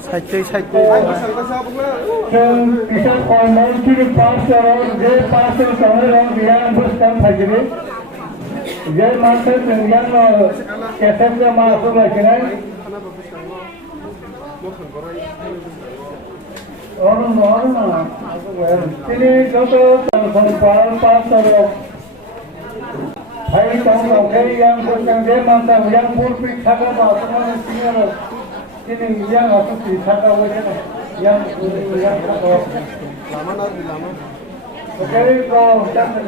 사이트 좀 비싼 거는 길이 파스로 제 파스 정을 비양 부스탄 파지리 제 마스 등장로 개선자 마스가 지난 어느 তিনি যত পাসरो भाई कौन लोग yang bukan dia mantan yang pulpi kata bahasa sini ini yang aku kata wajah yang kata lama oke kau jangan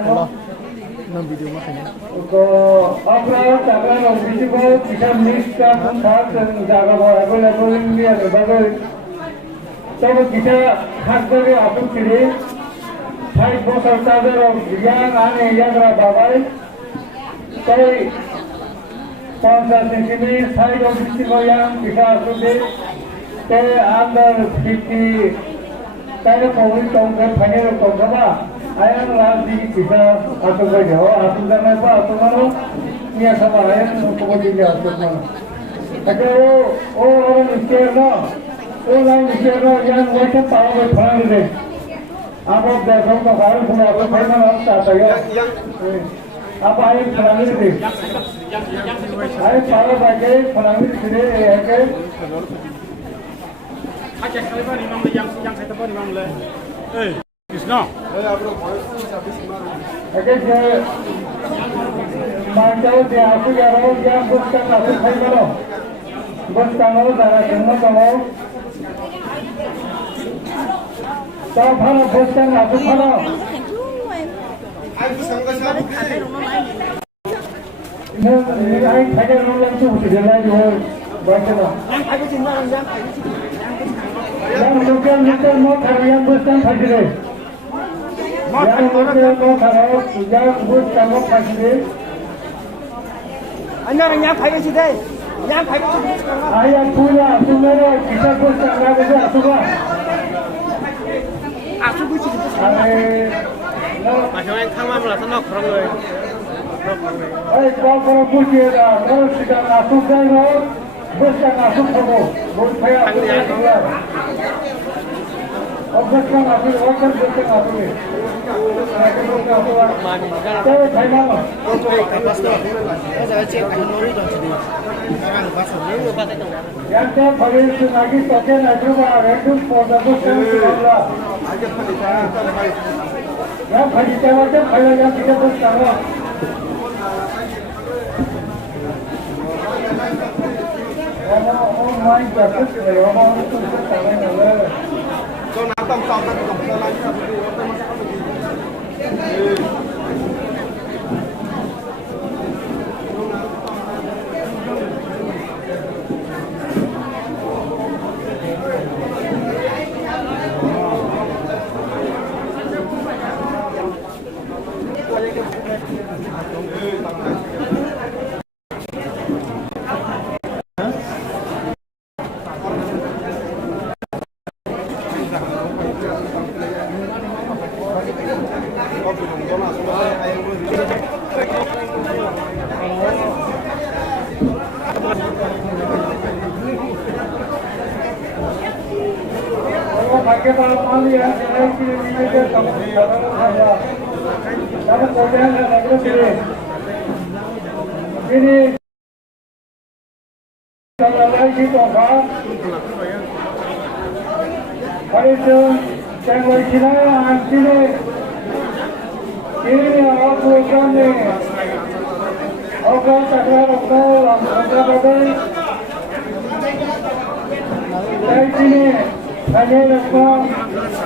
video makanya तो अपना जागा लोग बीच को किसान मिक्स का साथ जागा वो अवेलेबल इंडिया में बगल तब किसान खास करके आपको किरे साइड बहुत सरता है और yang आने yang रहा बाबाई तो कौन सा system side of system yang bisa आपको दे ते अंदर किसी तारे कोई तो उनके फने लोग तो कब ayam lagi bisa atau kerja, atau jangan apa, atau mana ni sama ayam untuk kerja atau mana. Ada orang Islam yang macam tahu berperang ini. Apa dasar kau pun apa perang apa saya? Apa ayam perang ini? Ayam tahu bagai perang ini ada. Aja kali mana yang saya tahu ni mana le? Krishna. Oke, macam dia aku jarang yang bukan aku kalau bos kamu darah semua kamu. Tahu mana bos kamu aku kalau. Ini ay ada orang tu sudah lagi baca. Yang lokal mau karya bos kamu hadir. yang mau kalau sudah bos kamu hadir. Anda yang pakai sih deh, yang pakai sih. Ayah punya, sumber kita bos kamu ada suka. Aku sih. Macam yang kamu malah senang orang le. Kalau kalau punya kalau sudah masuk kan bos kamu masuk kamu, bos saya keluar. Bos kamu masuk, bos kamu masuk. Saya thay nama. Yang saya pakai itu lagi token itu itu produk yang sudah. Yang pakai macam kalau yang kita bersama. Oh my God, orang itu bersama ni. Kau nak tahu tak lagi. Pakai papan yang saya kiri ke kamu ada. Kamu kodan ada sini. Ini kalau lagi toka. Hari itu saya mau sini sini. Ini aku kan ni. Aku tak ada saya sini. Hanya lepas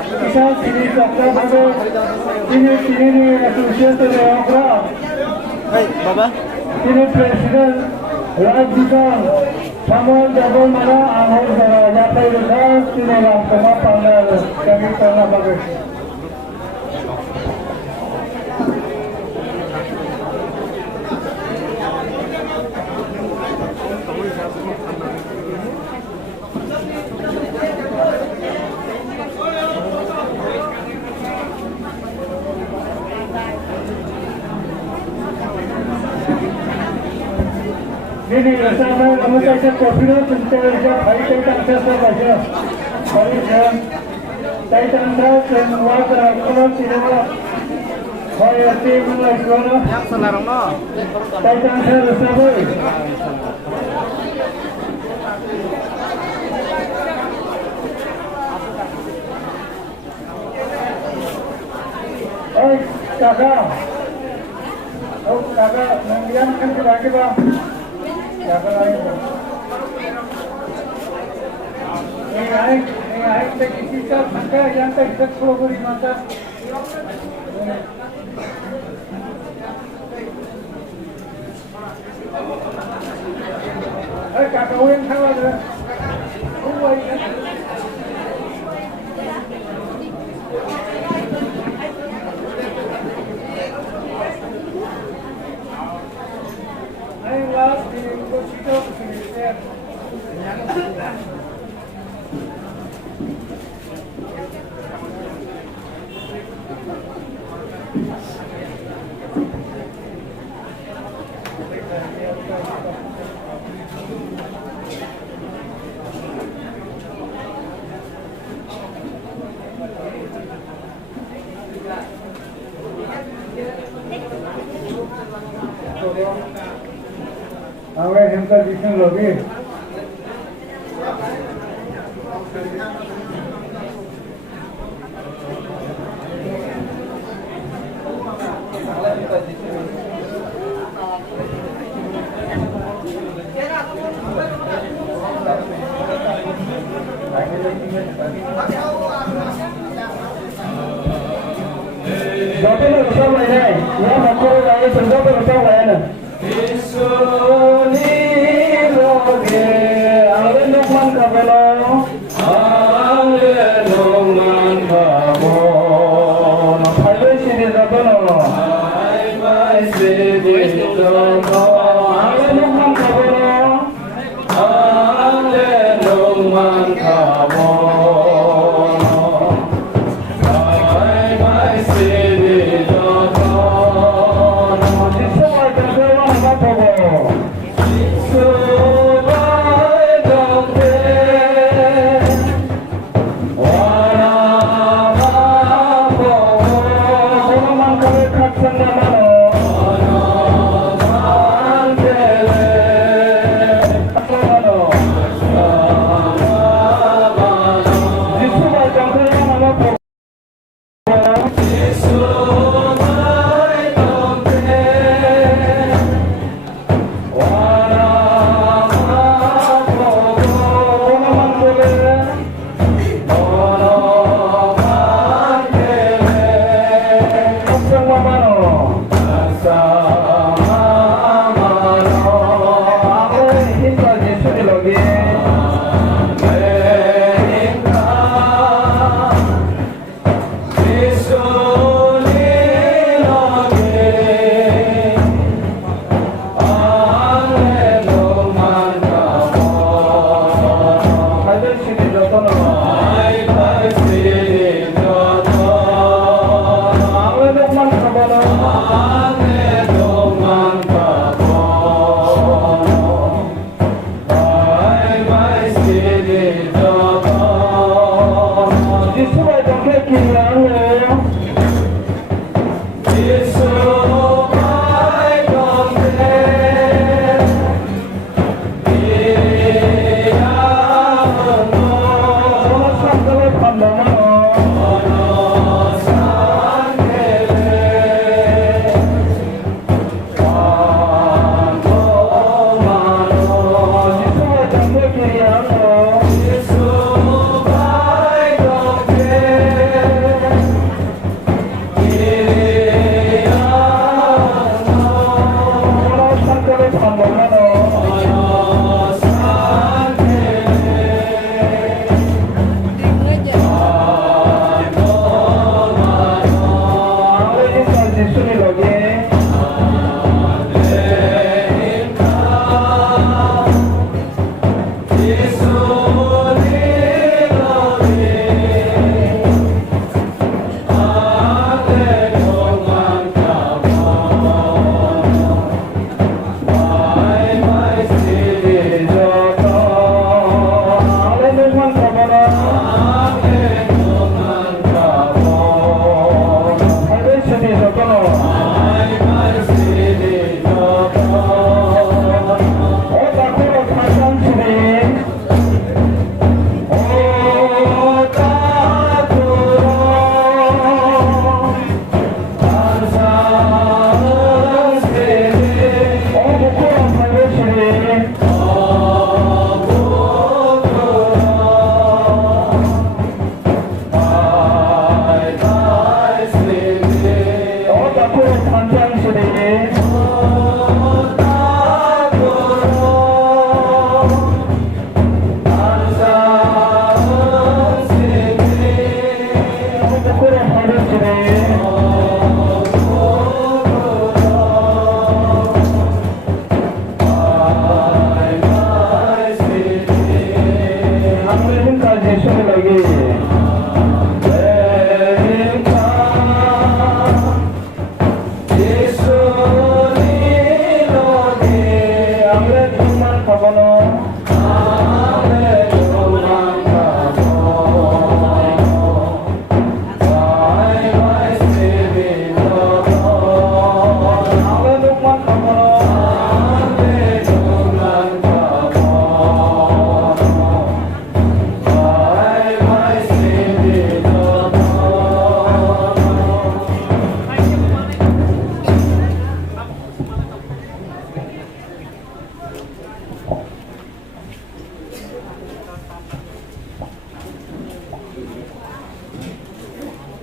kita sini saksa ada sini asosiasi dengan Hey, Baba. sini presiden Rajika Samuel Jabal mana Ahmad Raja Payudar sini lah semua panggil kami tanah bagus. Ini bersama kamu saja kopinya tentang hari kita selesai saja. Hari ini saya tentang semua peraturan tidak. Saya tim lagi mana? Yang selarang no. Saya tentang bersama. Oi, kakak. Oh, kakak, nantian kan lagi bang. Kakak lagi bang. Ini aik tak isi kan, kakak yang tak isi program masa. Kakak uang kalah dah. Uang kan. Awak hendak bising lagi. Jadi bersama ini, ya makro lagi bersama bersama ini. Isoni loge, ale numan kabelo, ale numan babo. Ayo sini zabono, ayo sini zabono, ale numan kabelo, ale numan babo.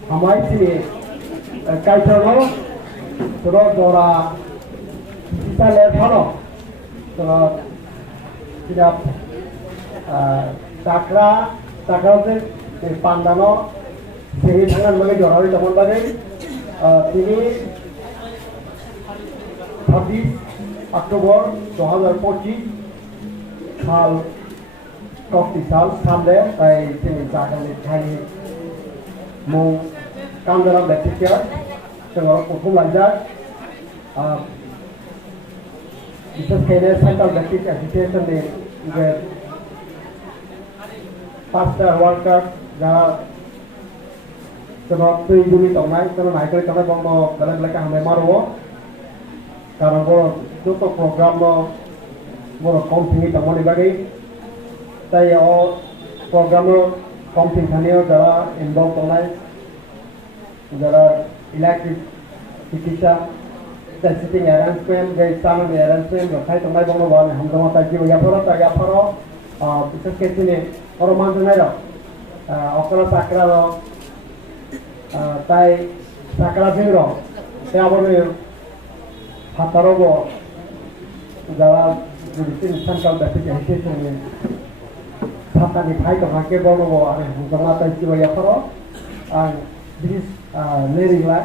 hamai si kaitano terus dora kita lihat halo terus tidak sakra itu pandano sini tangan bagi jorari teman bagi ini 26 Oktober 2025 साल कफ्ती साल सामने ताई तिनी जागानि थाई मौ कामदारा बेटिकिया जोङो उखुम लांजाक बिसेसखैनो सेन्ट्रेल बेटिक एजुकेशननि जे पास्टार वार्कार जा जोङो दैगुनि दंनाय जोङो नायगोन थानाय बंग बेलेग बेलेग हामनाय मारो कारण बो जत प्रग्राम बरो कम्पिनी तमनि बागै ताई प्रग्राम कम्पिनी थानायाव जरा इनभल्व दंनाय जरा इलेक्ट्रिक चिकित्सा सिटिंग एरेंजमेंट गई सामने एरेंजमेंट रखाय तंबाय बंग बाने हम दमा ताई जिउ याफरो बिसेस केसिनि और मानजनाय र अकरा साकरा र ताई साकरा जिउ र ते आबोनि हातारबो जरा जुदिसिन सेन्ट्रल बेटिक एजुकेशननि सातानि फाइ दंहाके बंग आरो हम दमा ताई जिउ याफरो आं बिस लेरिंला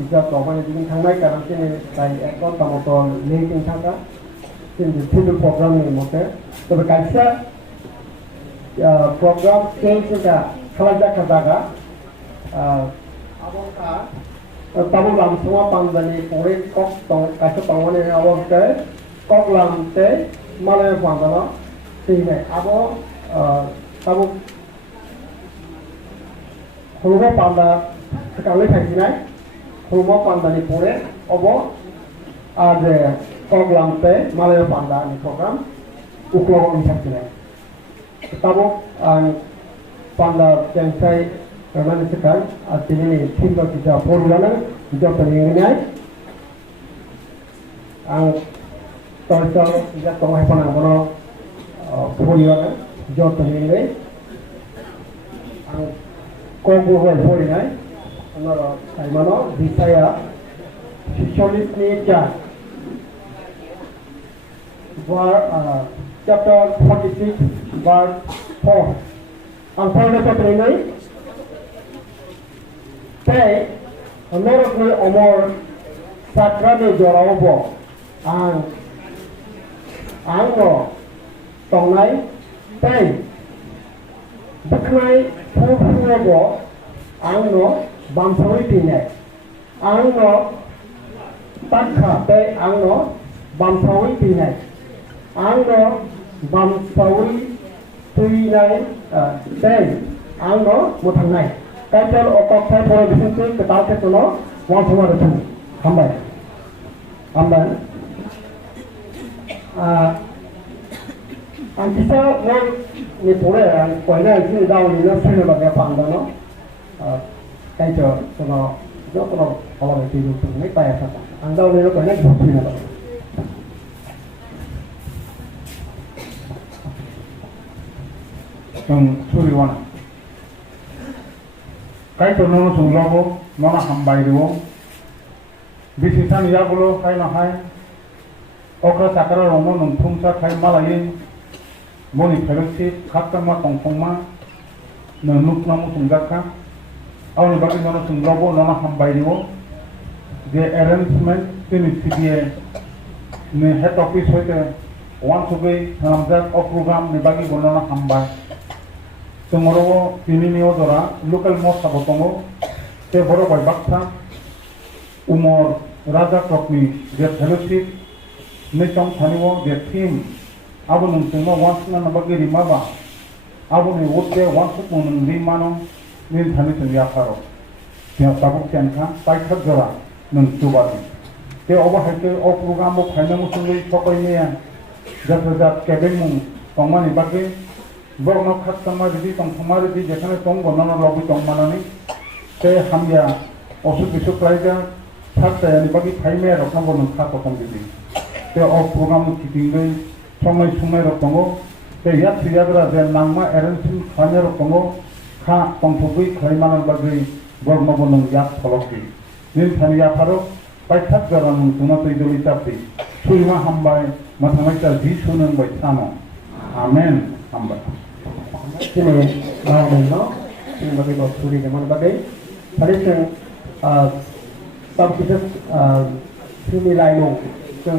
bisa program ini tanggai karena sini saya ekor tamotor linking tangga sini tujuh program ini mungkin terkait program change juga kerja kerja abangka tamu langsung pandani puri kok tong kasih pangan ini awal ke kok langsung malah pandana sini abo tamu kalau panda sekali saja Rumah pandani pure, obo ada program te Malaya pandani program uklogon sakile. Tabo panda yang saya kerana sekarang artinya timba kita program job ini ang torso kita tengah panang kono program job ini ang komputer program Another Saimano, Visaya, Shisholisni Jan. Chapter 46, verse 4. Unfortunately, chapter 9. Say, Honorable Omar Sakrani Joraobo, and Ango, Tongai, Say, Baknai, Fufuobo, Ango, Bamsawi Pinay. Angno Takha Te Angno Bamsawi Pinay. Angno Bamsawi Pinay Te Angno Mutangai. Kaitel Okok Sai Poro Bisinti Ketal Ketuno Wang Suma Retu. Hambai. Hambai. Ang kita nang ni pore ang koina isi daw ni na sino ba kaya pandano. Cái chờ cho nó rất là có là tiêu thụ mấy tay sao ăn đâu đây nó có những gì nào Suriwan cái cho nó sung logo nó là hầm bài đúng bisisan ya bolo kai na hai okra sakara romo nung thung sa khai malai moni pherosi khatta ma tongthong ma nunuk namu tunggaka awal bagi nono sunglobo nono hambai diwo the arrangement tini CDA ne head office hoite one sugai hamzat of program ne bagi nono hambai sumorowo tini niyo dora local most sabotongo te boro boy baksa umor raja krokni the fellowship ne chong thaniwo the team abu nung tumo once na bagi rimaba abu ne wote once nung rimano nin thani chungya kharo tia sabuk tianka paithak jora nung tubati te oba haike o program bo phaina mu sungui thokoi ne jat keben mu tongmani bage borno khat samma di tong samari di jekhane tong bonono lobi tong manani te hamya osu bisu praija thak ta ni bagi phaime rokam bo nung khat tong di te o program mu kitingai somai sumai rokongo te yat siyagra je nangma arrangement khanya rokongo kha tongthugui khlaimanan bagi bormabonong yak tholoki nin thani yapharo paithak jaran tunatoi doli tapti suima hambai mathamaita jisunang bai thano amen hambai sini mau no sini bagi bos suri zaman bagi tadi sing tam kita sini lain sing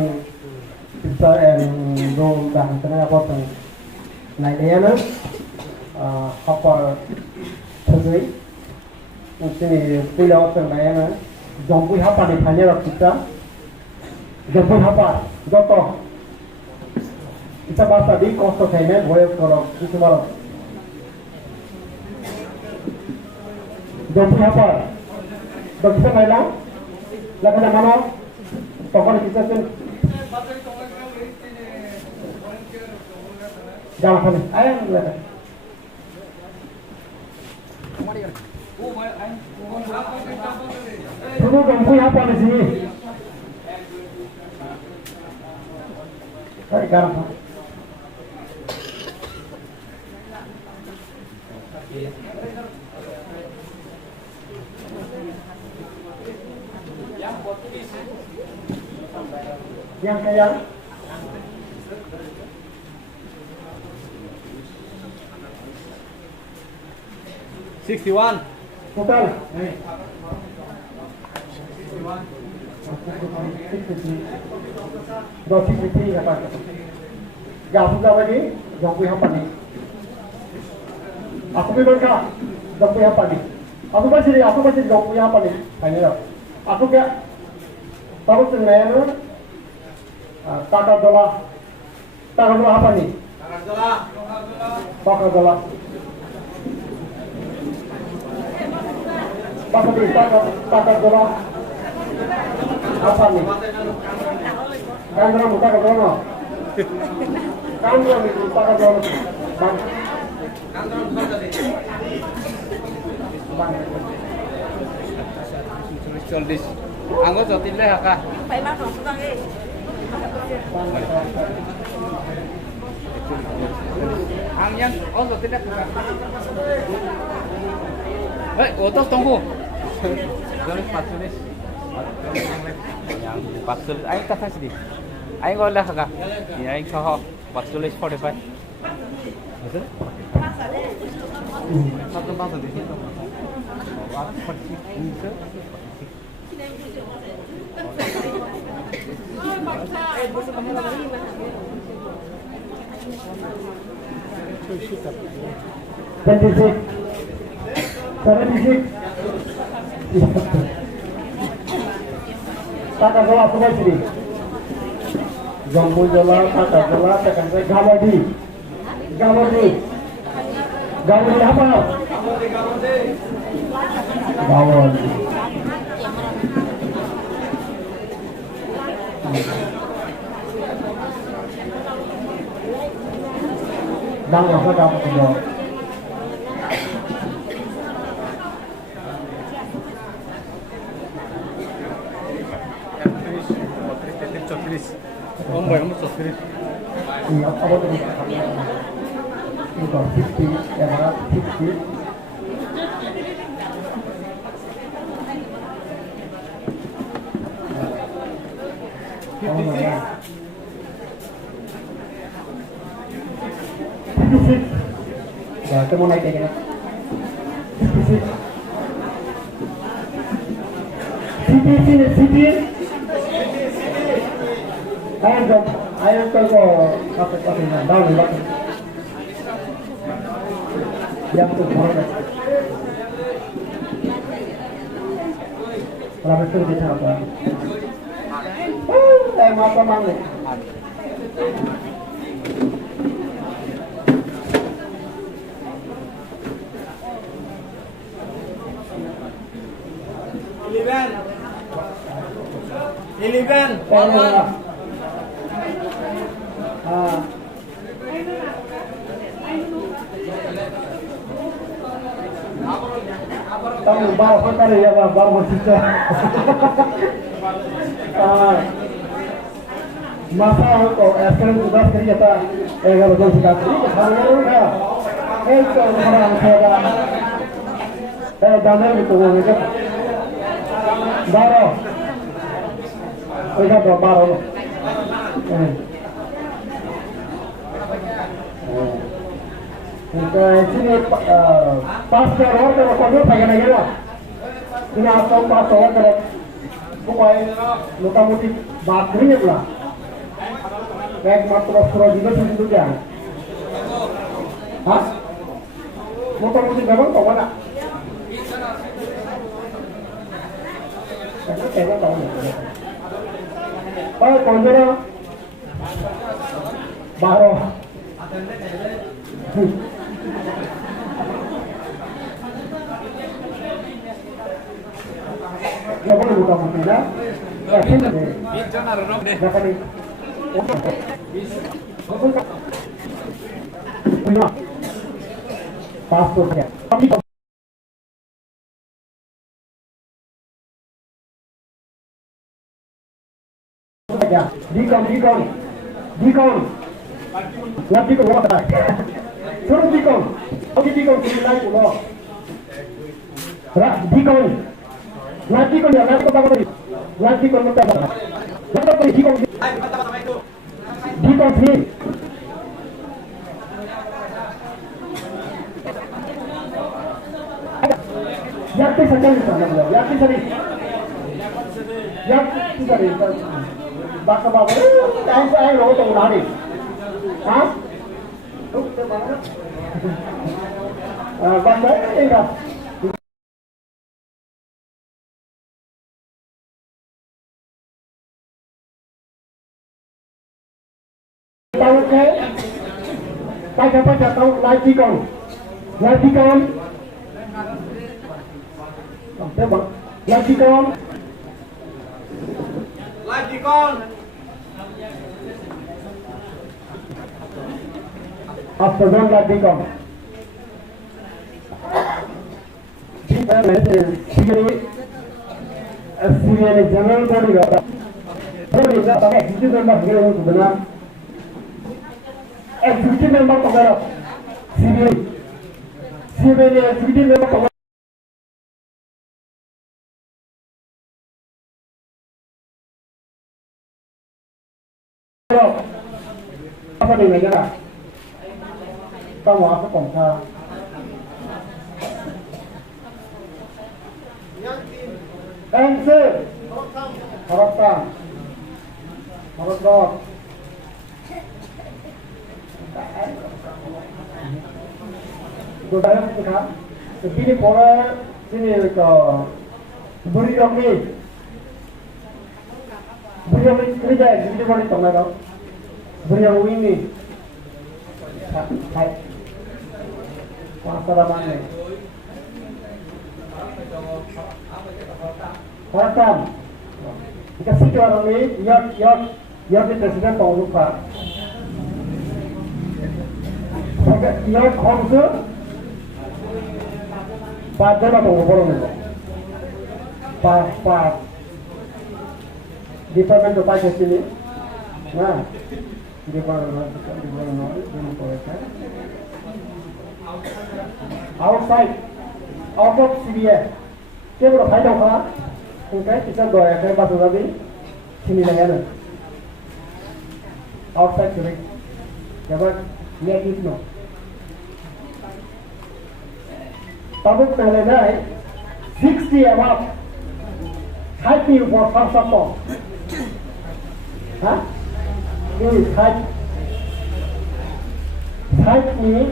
kita dong dah tengah apa teng lain dia na apa terjadi sini pulau teng lain na jompu apa ni hanya kita jompu apa jodoh kita bahasa di kosto kayaknya boleh kalau itu malam jompu apa dok kita main lah lakukan mana tokoh kita tu jalan kami ayam lakukan dulu jompu apa di sini Baik, garam. Yang kayak 61 total. Dua sisi apa? Gak suka lagi, gak punya apa nih? Aku berkata, gak punya apa nih? Aku masih gak punya apa nih? Hanya, aku kayak tahu sebenarnya takar dola apa nih? Takar dola. Pasal di takar dola apa nih? Kandra muka ke dono. Kandra muka ke dono. Bang. Kandra muka tadi. Bang. Soldis. Anggo jotin le haka. Phải mang xuống đi. Ang yang oh jotin le haka. Hei, otos tunggu. Jolis patulis. Yang patulis ai ta phasi di. Ai gọi là haka. Ni ai kho patulis 45. Betul? Satu bahasa di situ. Apa seperti itu? Bentisik. Cara bisik. Takar dola apa sih? Jombu dola, takar dola, tekan saya gawadi. Gawadi apa? Gawadi. Đang ở các đồng rồi. Ông bảy một số Iya, apa tu? Itu 50, ya, 50. Ya, kita mau naik kayak gini. Sini. Ayo kalau pakai daun lagi. Yang tu mana? Berapa tu kita apa? Apa mana? Iliban. Kamu bawa apa ya bawa sisa. Masa kok sekarang sudah kerja tak? Kalau sudah kerja, hari ini kan? Kalau orang kerja, दाने में तो वो है 12 पैसा तो 12 sini pas kalau kalau pengen aja lah ini asal pas kalau pokoknya moga-moga baterai lah kayak motor pro juga segitu kan hah moga-moga memang kau mana kayaknya tahu ya kalau kalau baru ya boleh buka mobilnya ya sini deh dapat ini punya paspornya ya dikon nanti kau apa terus dikon sini lagi pulau dikon nanti kau ya nanti kau tadi nanti kau minta apa nanti kau dikon sini yakin saja di sana yakin saja baka baka ay lo to nari ha baka ega tahu ke tahu lagi kon lagi kon Astagfirullah lagi kon Siri general body ga body ga ta executive member gele ho dana executive member ko gara Siri ne executive member ko apa dia negara kamu apa kongsa answer harapkan doanya kita begini pola sini ke beri kami kerja jadi boleh tolong dong beri yang ini hai masalah mana harapkan dikasih ke orang ini yang di presiden Pak Lupa yang kongsi pada apa orang itu Pak Department of Finance ini, nah, Department outside, out of CBA, dia boleh fight apa? Mungkin kita boleh saya pasal tadi sini lagi ada, outside juga, dapat lihat itu. Tapi kalau dah 60 above, happy for first of all. Hah? Ini type ini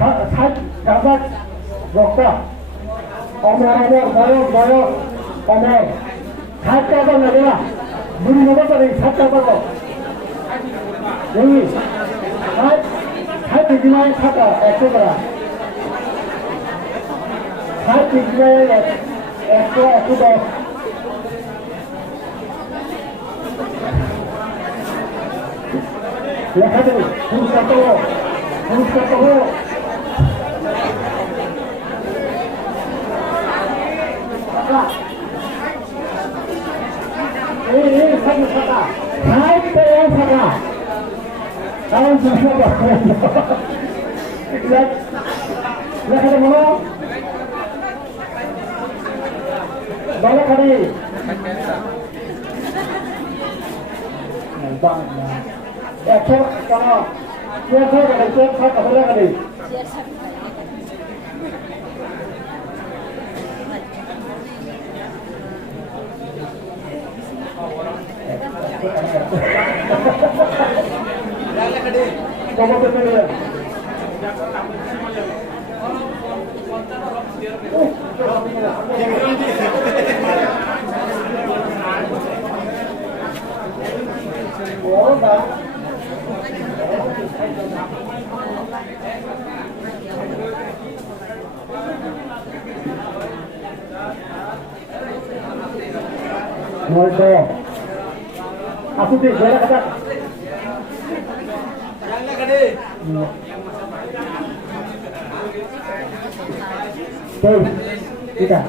type gabak dokter omor boyo omor type apa namanya buri nama tadi type apa kok ini type dimana kata ekstra type dimana ekstra lihat ini, terus kata ini satu kata, hai yang kata, kalau sudah lihat ada mana, Bola kali. Bang. Ya, cek kalau dia cek bola kali. Como te pelea? Molto. Aku sih bola kata. Tuh, kita.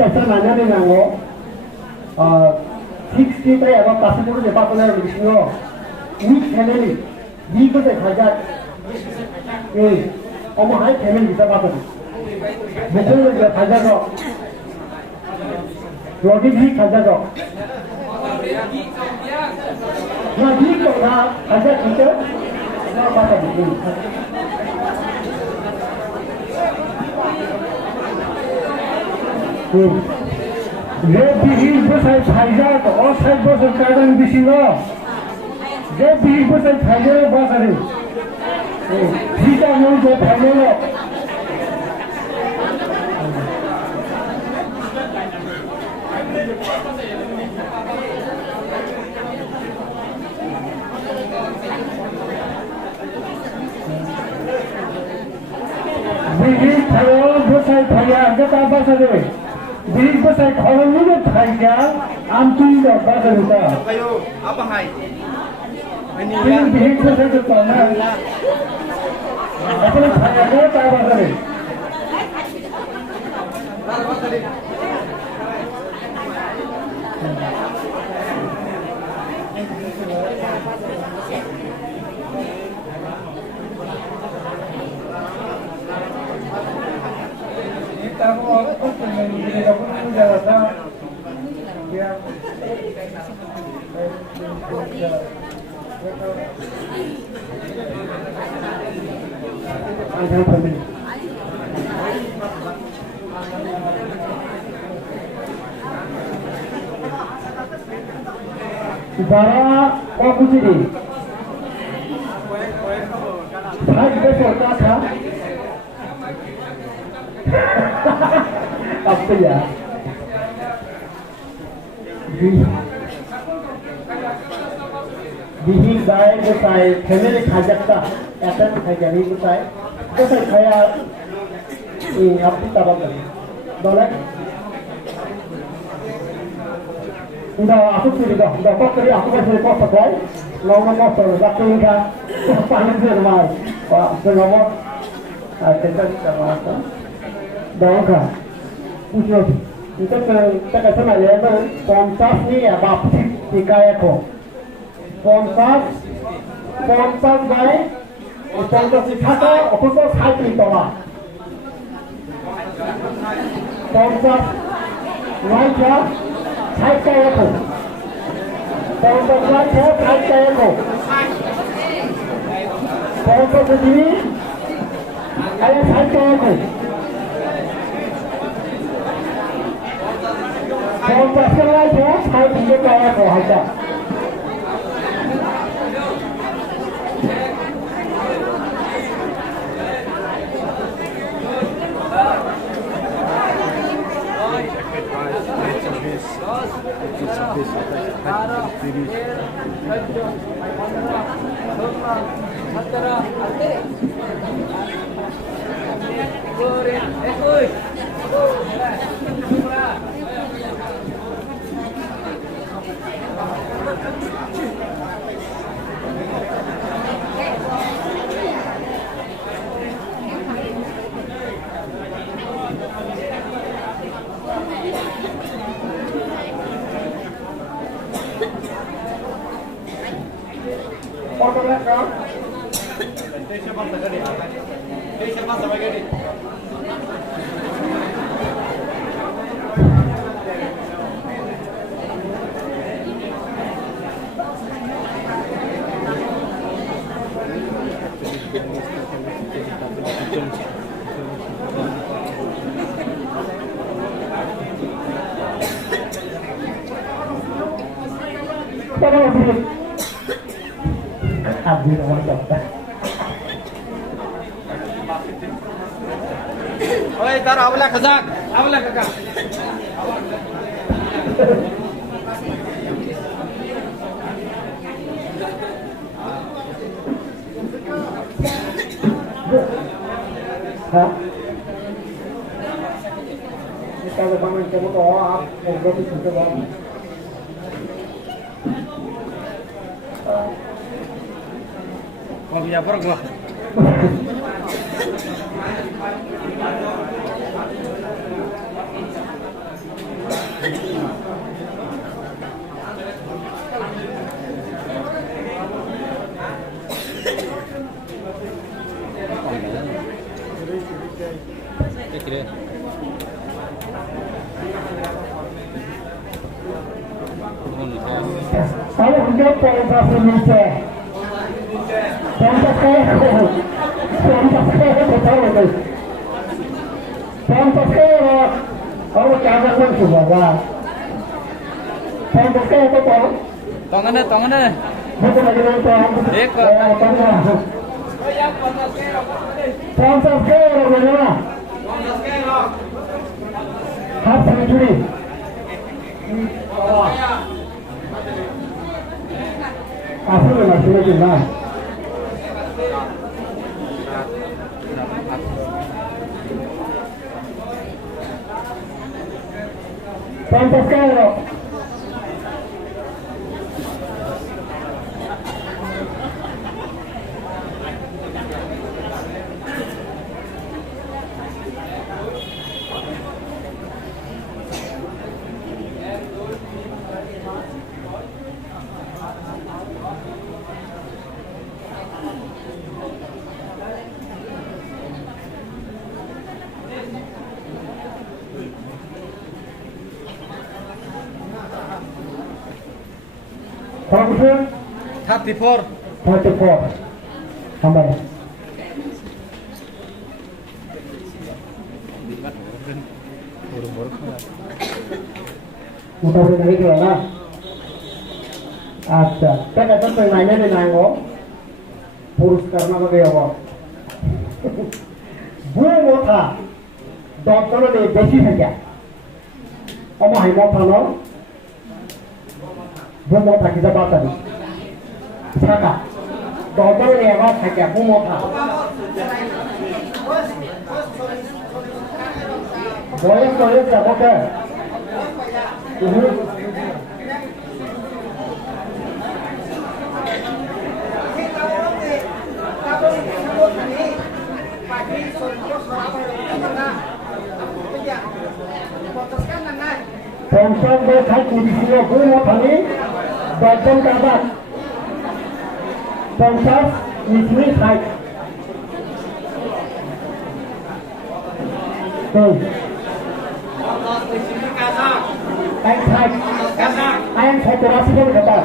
Kita nanya dengan lo, 60 tay apa pasal itu lepas punya di sini lo, ini family, di kita saja, omah hai family bisa pasal, betul le saja lo, lagi di saja lo, nah di kita saja kita, apa pasal ini. Dia bihis besar saja, और साइड बस कार्डन बिसिलो, dia bihis besar saja besar ini, tidak mau जो final bihis saya besar saya, kita besar ini. Bihis besar kalau ni saja, amtul dah besar itu. Kayo, apa hai? Ini bihis besar itu mana? Apa ni saya ni tak besar ini. Kamu orang tu menjadi kamu menjadi apa? Dia ada apa ni? Bara apa sih? Hai, besok apa? Apa ya? bihi gai besai family khajakta aten khajani besai besai khaya in api tabak dole udah aku sudah dah kok tadi aku masih kok pakai lama motor waktu ini paling normal pak selama kita sama apa dah kan usul itu kita sama ya kan kontak ni ya bapti tiga ekor kontak baik kontak si kata okosok cycling tola kontak raja cycle ekor kontak raja cycle ekor kontak sendiri ayah cycle ekor kontak raja cycle ekor aja Abdi nomor berapa? Oi, taruh awalnya kazak, awalnya kakak. Hah? Ini kalau bangun kamu tahu apa? Enggak bisa bangun. Mau punya perut gua. Kira. Saya hendak operasi Indonesia. Contoh saya betul. Contoh saya kalau jangan langsung saja. Contoh saya betul. Tangannya. Betul lagi nonton. Contoh saya bagaimana? Half century. Apa yang sudah jelas? Contoh saya. Berapa? 34. 34. Sampai. Udah dari mana? Acha. Kita datang ke mana ni nango? Purus karena bagaimana? Bu mota. Dokter ni besi saja. Oma hai mota no. Bu mota kita baca ni. 사가 너덜레가 자기야 부모파 뭐였어 자보게 동선도 잘 꾸리시고 부모파니 발전 가bat 동선 이틀이 살 anh thay từ đó xin được cả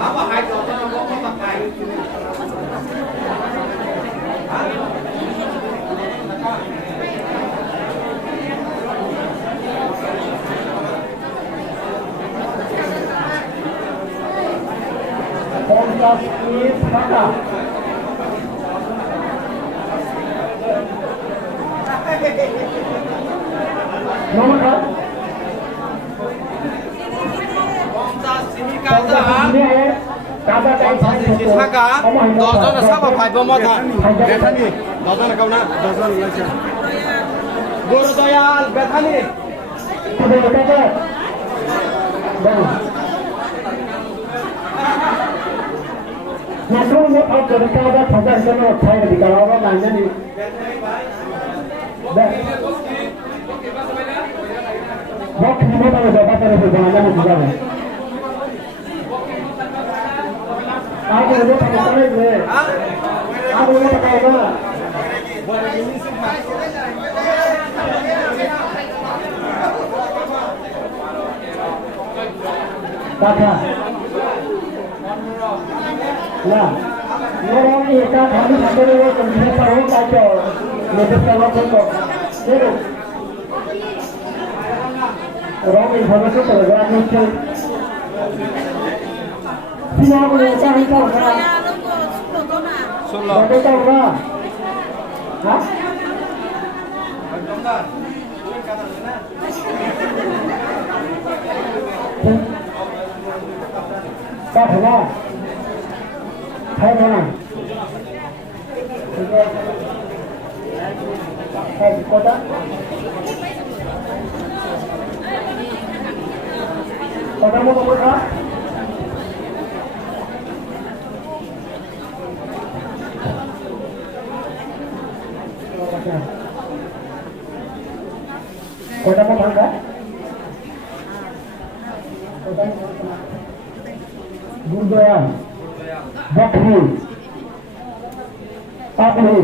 Kontas is Haka. Nomor kan? Dozen sama five bomb tha. Bethani. Dozen kau na. Dozen laisa. Guru Dayal Bethani. Ada berapa? Baru. Nanti mau apa kita ada pada sana saya di kalau orang nanya ni. Bok ni mau tahu berapa terus berjalan juga. Aku mau tahu apa ni? Aku mau tahu apa? Kakak. Nah, orang ini kan kami sampai lewat kemudian tahu kacau, lebih kalau pokok, jadi orang ini harus tergerak muncul. Siapa yang cari kau kan? Sudah tahu kan? Hah? Kau kenal? Hai mana? Hai kota? Kota mau kemana? Kota mau mana? Kota mau kemana? Gurdwara. Bakri, Pakri,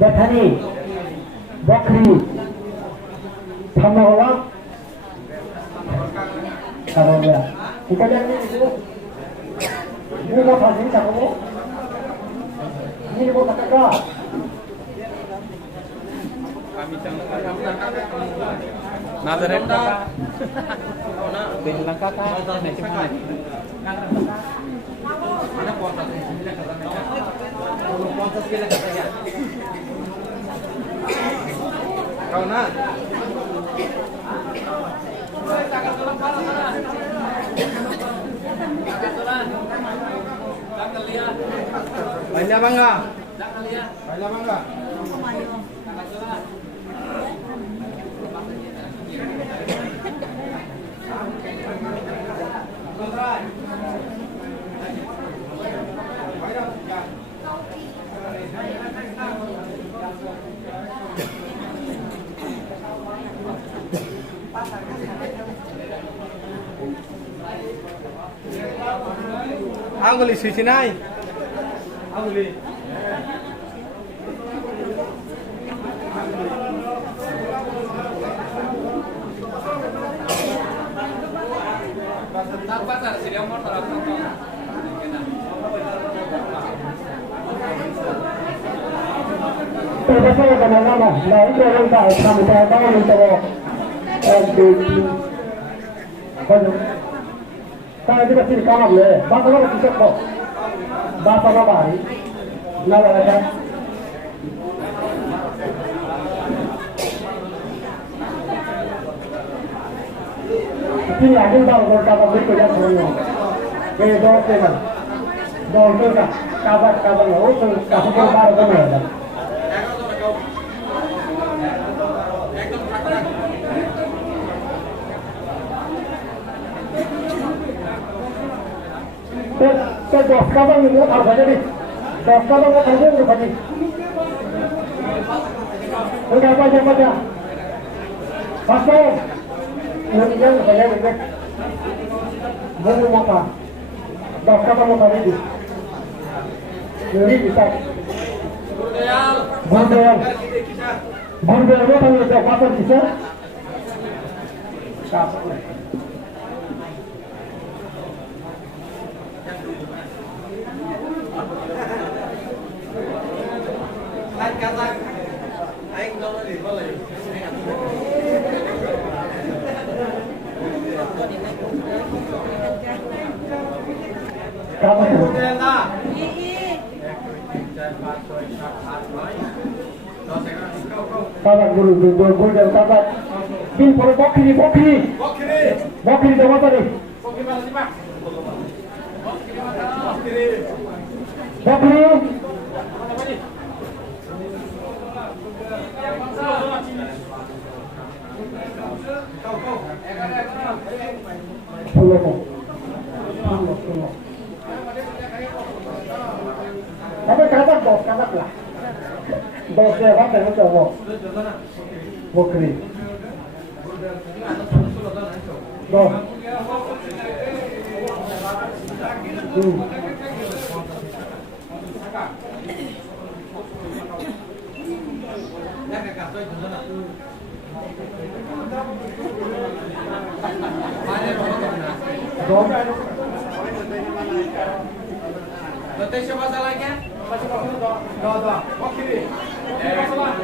Bethani, Bakri, Thamawala, Karolia. Kita lihat ini, ini mau kasih kamu, ini mau katakan. Nazaret kakak, bilang kakak, naik cuma ada kuota kilo katanya. Kau nak? Banyak bangga. Banyak bangga. Anguli suci nai, anguli. Terus saya nama, nah itu orang tahu kami tahu untuk Kalau kita sini kalah le, bapa kita bisa kok, bapa hari, nala ada. Ini ada tahu kalau kita bekerja semua. về đó thế mà đó tôi cả cá bạc lỗ tôi cả không có ba cái này đâu tôi đọc cá bạc nữa thảo phải đi đọc cá bạc nữa thảo được phải đi tôi đọc baca pasal yang saya lihat belum apa dah kata mau tadi di jadi bisa Bundel itu tadi ada pasal kita Kabat guru dan kabat bin for bokri dapat tadi bokri tapi kabat lah bos dia apa yang coba bokri bos Betul siapa salahnya? Dua. Okey. 1, 2,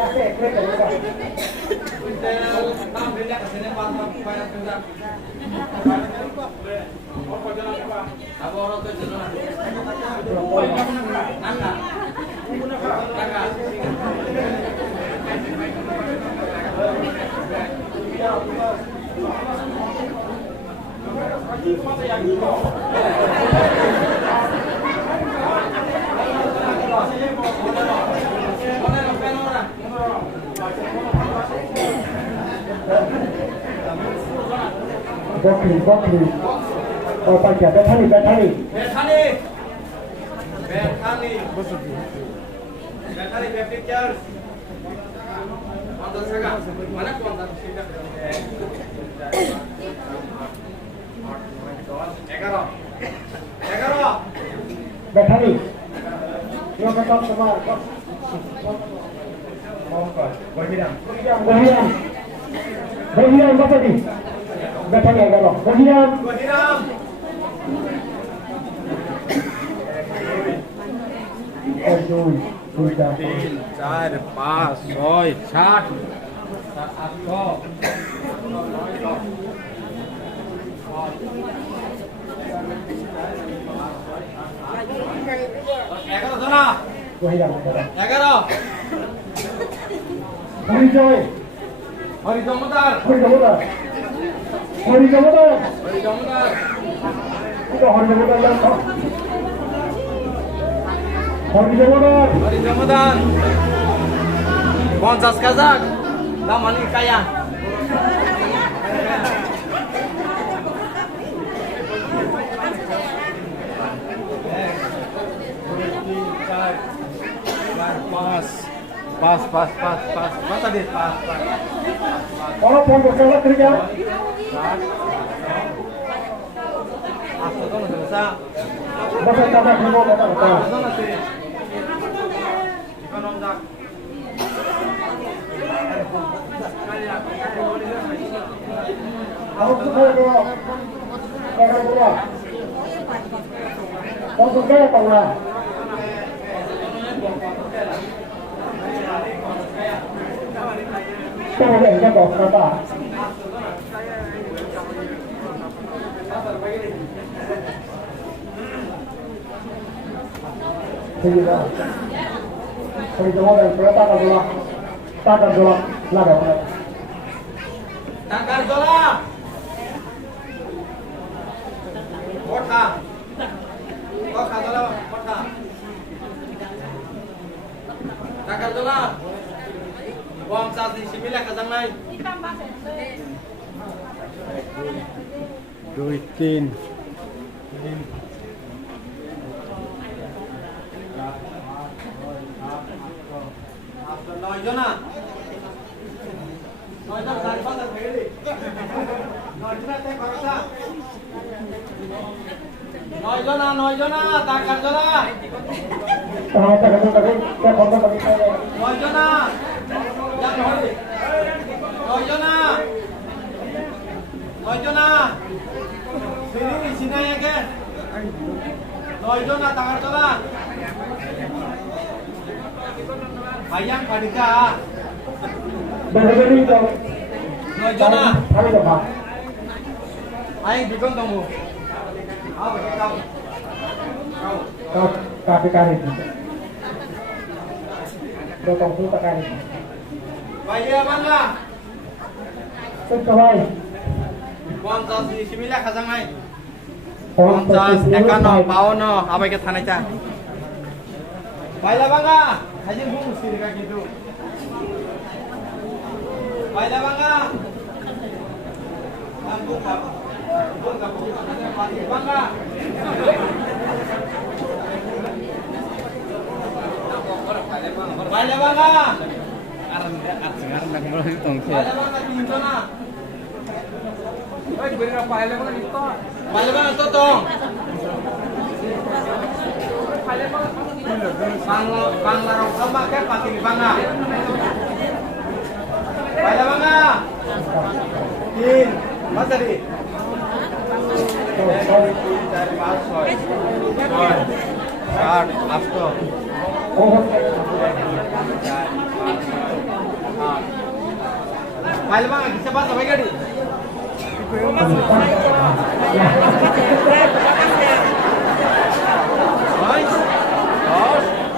3, 4, 5, 6, 7, 8, 9, 10, 11, 12, Bokri. Oh, pakai Bethany. Bethany 50 pictures. Kontak saya. Mana kontak kita? 11. Bethany. Yang kata semua. Berhiram apa tadi? Bethany agak. Berhiram. 3, 4, 5, 6, 7, 8. Hari Ramadan 50 kazak namanya kaya pas tadi pas kalau pondok salah kerja asal kamu bisa bahasa kata kamu Aku suka kalau keluar. Kau suka keluar. Kau yang jaga kata. Sehingga Sehingga mau yang berapa tak ada lada. Takar dola. Kota. Kota dola. Kota. Takar dola. Wang sasi simila kazang nai. 2 3 Nói cho nào. Nói cho sai bắt được thế đi. Nói cho tay vào ra. Nói cho nào, ta cắt cho nào. Nói cho nào. Dắt nói đi. Nói cho nào. Nói cho nào. Sini ya ke. Nói cho nào, ta cắt cho nào. Ayam padika. Bagaimana itu? Jona. Hari depan. Ayam dikon kamu. Apa kau? Kau kafe kari. Dokong tu tak kari. Bayi apa lah? Sesuai. Kuantas di sini lah kasang ay. Kuantas ekano, baono, apa kita tanah cah? Bayi apa enggak? Haji bung sini kayak gitu. Bayi apa enggak? Bung kap. Bayi apa enggak? Bayi apa enggak? Sekarang nak mulai tongki. Bayi apa enggak di sana? Bayi berapa bayi apa enggak itu? Bayi apa enggak totong? Bang larong sama ke pati bangga. Pada bangga. Tin, masa di. Dari masuk. Start, after. Pada bangga, bisa bahasa apa gadi? Nice.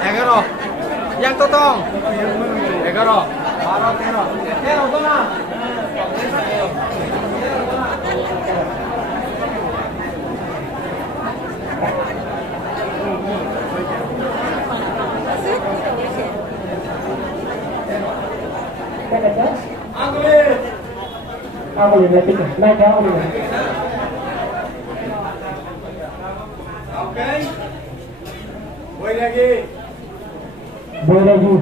11 yang totong 11 12 13 tu na Aku lebih naik jauh ni. Okay. Boleh lagi. Boleh lagi.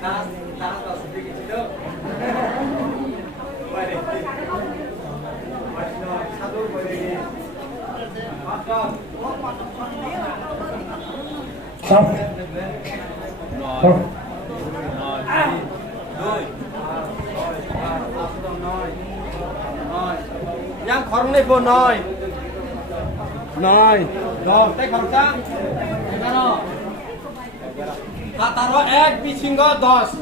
Tas sedikit situ. Boleh. Satu boleh. Makan. Stop. Stop. Yang korang ni pun noi. Noi. Dah, tak korang sang. Karo. Kataro ek bisinggo 10.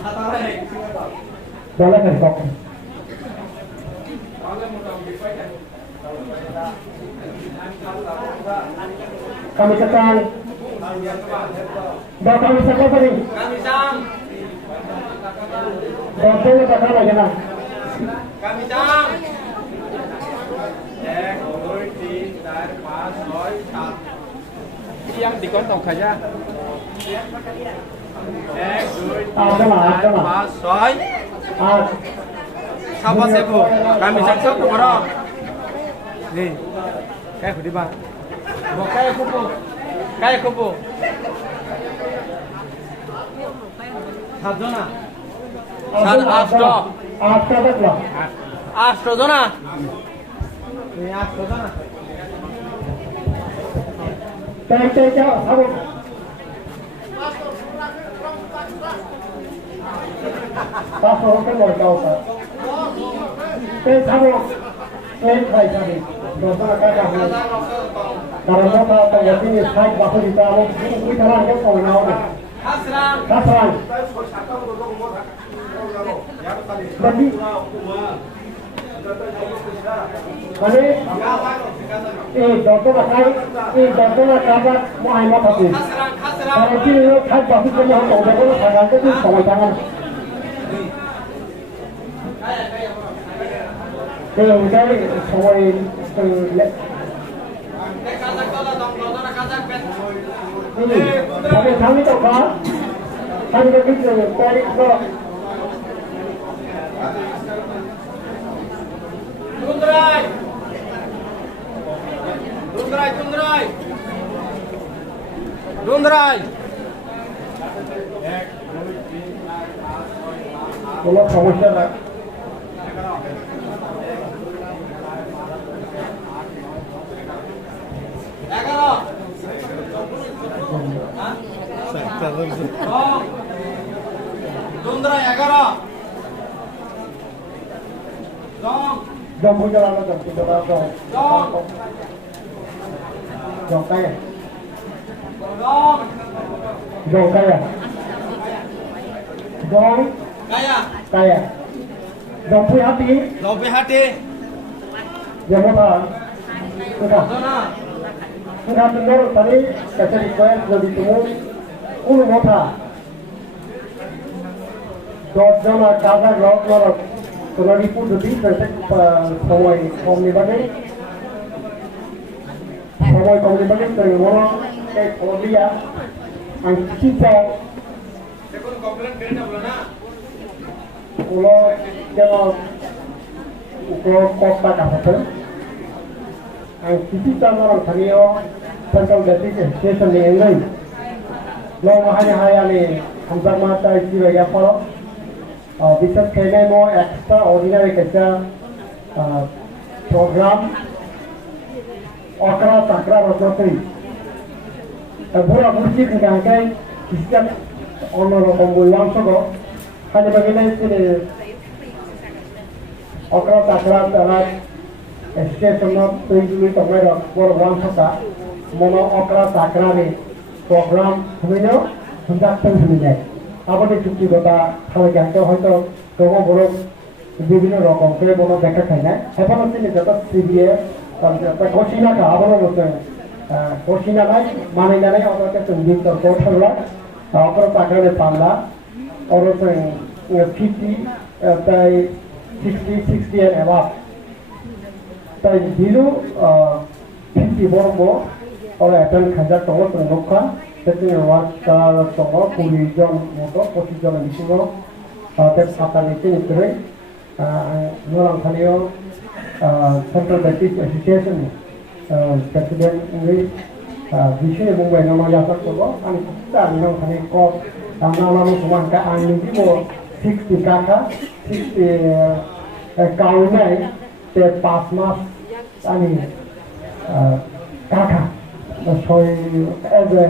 Kataro ek bisinggo 10. Boleh kan stop. Kami tekan. Dah kami tekan tadi. Kami sang. Dah boleh tekan lagi na. Kami sang. 1 2 3 4 5 6 7. Yang dikon tong saja. 1 2 Ada 4 5 6. Ah. Sabar sebu. Kami sang satu orang. Ni. Kayak di bang. Mau kayak kupu. Kayak kupu. Sadona. Sad Astro. Astro betul. Astro Dona. Ini Astro Dona. Cek jauh. Aku. Astro kan boleh jauh tak. Cek aku. Cek kai tadi. Dosa kakak aku. Kalau kita tanya ini saya bahu di dalam. Ini cara kita kau nahu. Hasran. Kasran. Bagi. মানে এই যতটা খাই এই যতটা খাবার মহাই মাথা দিই কারণ কি খাই বাকি জন্য হতো যেগুলো থাকাতে তুই সময় থাকা না ওইটাই সময় আমি তো খা আমি তো কিছু তারিখ তো Dundrai. কোনো সমস্যা না Dundrai 11. dòng bây giờ là dòng từ đó dòng tay à dòng tay à dòng Kaya. tay à dòng phi hati Lobe hati. dòng một là sudah Dona. sudah dengar tadi kata request lebih temu ulu mota dona kaza lok kalau ribu lebih terus সময় কম নিবানে সময় কম নিবানে তো মনে এই ফলিয়া আমি চিন্তা দেখুন কমপ্লেন করে না বলো না ওলো যেন উপর কষ্টা কাটাতে আমি চিন্তা আমার স্থানীয় সেন্ট্রাল বেসিক স্টেশন নিয়ে নেই lo mahanya hayani hamzah mata jiwa ya paro বিশেষ খেলে মো এক্সট্রা অর্ডিনারি একটা প্রোগ্রাম অকরা চাকরা রচনাতেই বুড়া বুঝছি গানকাই কিছুটা অন্যরকম বললাম সব খালি বাগিলে অকরা চাকরা তারা স্টেশন তৈরি তোমার বড় গান থাকা মনো অকরা চাকরানি প্রোগ্রাম শুনিলেও সুন্দর শুনি যায় আমাদের চুক্তিগতা সবাই জানতে হয়তো তোমার বড় বিভিন্ন রকম করে মনে দেখা খাই না এখন হচ্ছে যত সিবিএ কষিনাটা আবারও বলতে কষিনা নাই মানে জানাই আমার কাছে বিতর্ক থাকলা অপর টাকারে পাল্লা অর 50 তাই 60 এর অ্যাভাব তাই বিলু 50 বর্গ ওরা অ্যাটেন্ড খাজার টঙ্গ রক্ষা সেদিন ওয়ার্কার সহ 20 জন মতো 25 জনের বেশি সাঁতার নিতে নিতে নোরাংখালীয় central Baptist association president English বিষয়ে মুম্বাই নামা যাত্রা করবো আমি নোরাংখালী কপ নামানো সমানকা आं निजिबो 60 काका 60 काउनाय ते 5 मास आंनि काका सय एज ए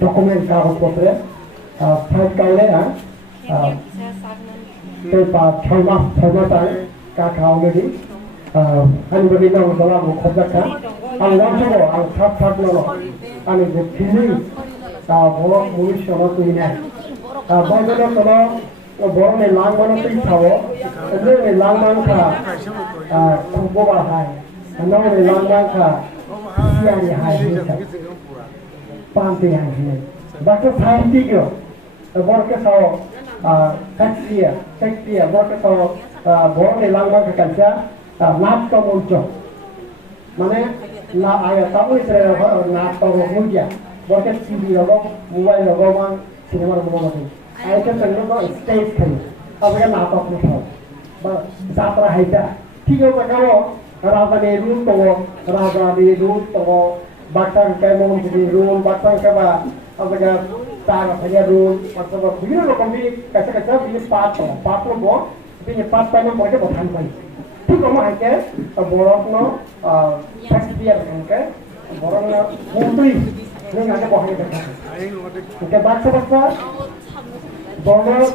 डकुमेन्ट कागजपत्रे फाइल काउले ते 6 मास काका अलरेडी आंनि बायदि नांगौ दला आंखौ खबजाखा आं नांगौ आं थाब न'नो आंनि फिलि बर' मुनिसनो तुइनाय बायदनो तनो बर'नि लांमानो तुइसावो जोंनि लांमानखा खुबबाहाय नौनि लांमानखा सियानि हाय पांति हाय बाकी फाइटिगो बरके साव सेक्टिया बरके साव बर'नि लांमानखा कालसा नाट्य मञ्च माने ना आया ताबो इसे नाट्य मञ्च बरके टीवी रगो मोबाइल रगो मान सिनेमा रगो मान आया के संग स्टेज खाली अब के नाटक उठाओ बस जात्रा हाइटा ठीक है बकारो राजानि रूल तो राजानि रूल तो बाक्सां के मंत्री रूल बाक्सां के बा अब के तार भैया रूल मतलब বিভিন্ন রকমই কাছে কাছে বিয়ে পাট বো বিয়ে পাট পাইনো মতে বথান পাই ঠিক আছে হাইকে বরকন ফেস্টিয়াল के বরকন মন্ত্রী जों आगे बहाय देखा ओके बाक्सा बरनो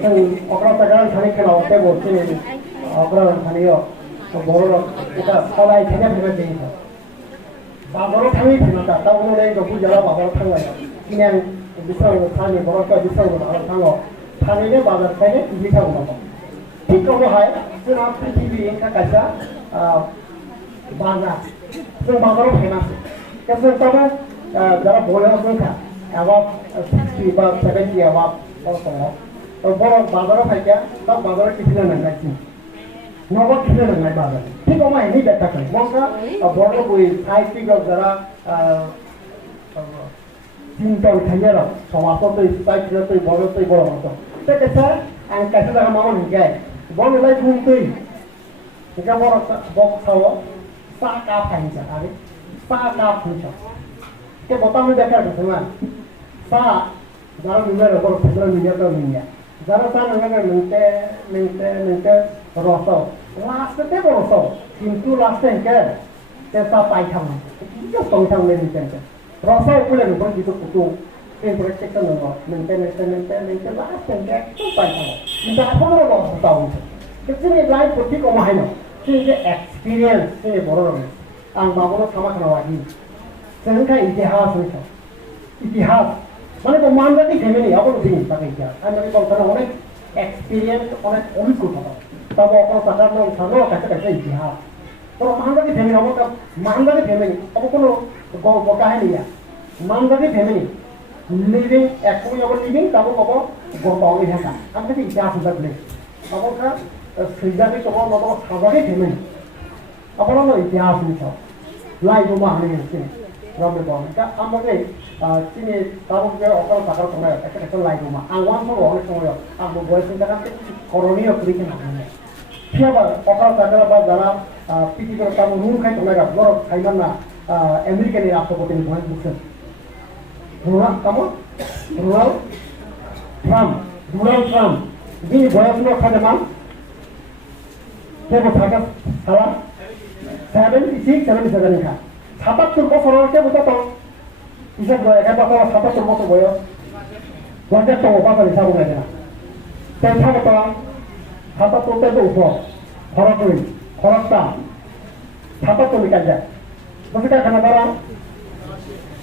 जों अकरा तागान थानि खेलाव ते बसे अकरा थानियो बरनो एटा सलाय खेने फेमे देयो बाबरो थाङि फेनता तावनो नै गबु जला बाबरो थांबाय किने बिसाव थानि बरका बिसाव बाबरो थाङो थानिने बाजार खायने इदि थाङो ঠিক অবহায় जोंना पृथ्वी कायसा बाजार जों बाजाराव फेमास जों ताबो যারা বয়স সংখ্যা এবার 60 বা 70 এবার বড় বাজারাव फायका তা বাজারে কিছু নাঙ্গাইছি নগদ কিছু নাঙ্গাই বাজার ঠিক অমাই নি ব্যাখ্যা করে মনকা বড় বই সাহিত্যিক যারা চিন্তা উঠাইয়া সমাজত সাহিত্য বড় মতো কেসা आं kaisa jaga mama ningkai bon lai bungtui nika bor bok sawo sa ka phaincha ari sa ka phaincha ke botam dekha ko sama sa jara numero bor phedra niya to niya jara sa nanga ninte roso last te roso kintu last ke sa pai thang yo tong thang le ni chen roso pule no bon gitu kutu en proyecto no mente last ke pai thang kita apa lo tahu que sini lain putih kau mahal sini experience sini boros ang bawa sama kena lagi sehingga itihas mana pemanda di sini ni apa lebih pakai dia anda ni kalau kena experience orang ikut apa tahu kalau pasal orang sana kata itihas kalau manda di sini apa kan manda di sini apa kalau kau pakai ni ya manda di sini living actually our living tahu apa kau tahu ini kan apa sih itihas sudah boleh apa kan sejati coba nonton sahabatnya gimana? Apa lo ikhlas ni so? Lai rumah ni sini, ramai bang. Kita ambil sini tahu ke orang takar kena, kita lai rumah. Angwan tu orang semua, aku boleh singkatkan koroni atau kriken apa? Siapa orang takar apa dalam piti kalau kamu rumah kai kena, kalau kai mana Amerika ni apa pun boleh bukan. Rumah kamu, Donald Trump. Ini boleh semua kai mana? কেবল থাকা সালা 76 77 লেখা 77 বছরের কেবল তো হিসাব করে এক বছর 77 বছর বয়স গন্ডে তো বাবা হিসাব করে না তাই থাকা তো 77 তে তো উপর খরচটা 77 লিখা যায় বসে কানা বারা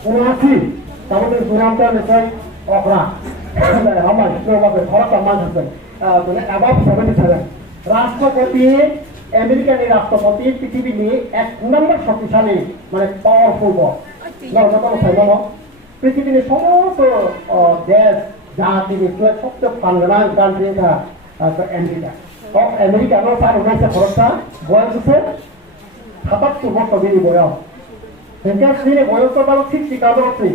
79 তাহলে দুরামটা লেখা অকরা আমার বাবা খরচটা মান আছে মানে অ্যাবাভ 77 রাষ্ট্রপতি আমেরিকান রাষ্ট্রপতি পৃথিবীর এক নম্বর শক্তিশালী মানে পাওয়ারফুল পৃথিবীর সমস্ত দেশ জাতি সবচেয়ে ফান্ডামেন্টাল কান্ট্রি আমেরিকা আমেরিকা তার উনিশে খরচটা বয়স হচ্ছে 77 বছর বেরি বয়স সেখানে বয়স তো তার 60 কাছে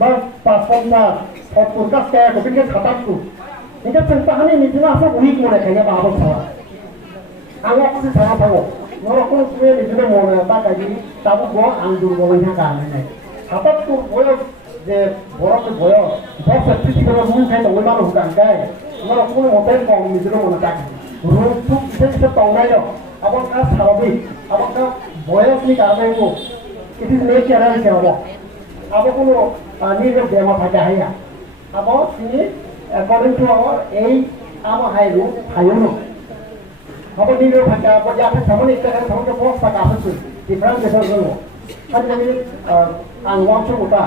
বা 50 70 কাছে কবিকে 77 এটা তাহলে নিজেরা আসলে উইক মনে খাইয়া বা আবার খাওয়া আমি এখন ছাড়া থাকবো নরকম শুয়ে নিজেদের মনে বা কাজে তাবো গো আং দুর্বল হয়ে থাকা নাই 77 বয়স যে বড় বয়স 10 পৃথিবীর মন খাইতে ওই মানুষ গায় আমার কোনো মতের কম নিজেদের মনে থাকে রোগ টুক কিছু তংনাই আবার কাজ স্বাভাবিক আবার কাজ বয়স নি কারণে ইট ইজ নেচারাল সেবা আবার কোনো নিজের বেমা থাকে হাইয়া আবার তিনি according to our age ama hayu hayuno apa ni lo phaka apa ya phaka samane ka samane ko phaka asu different different lo kan ni ang wang chu ta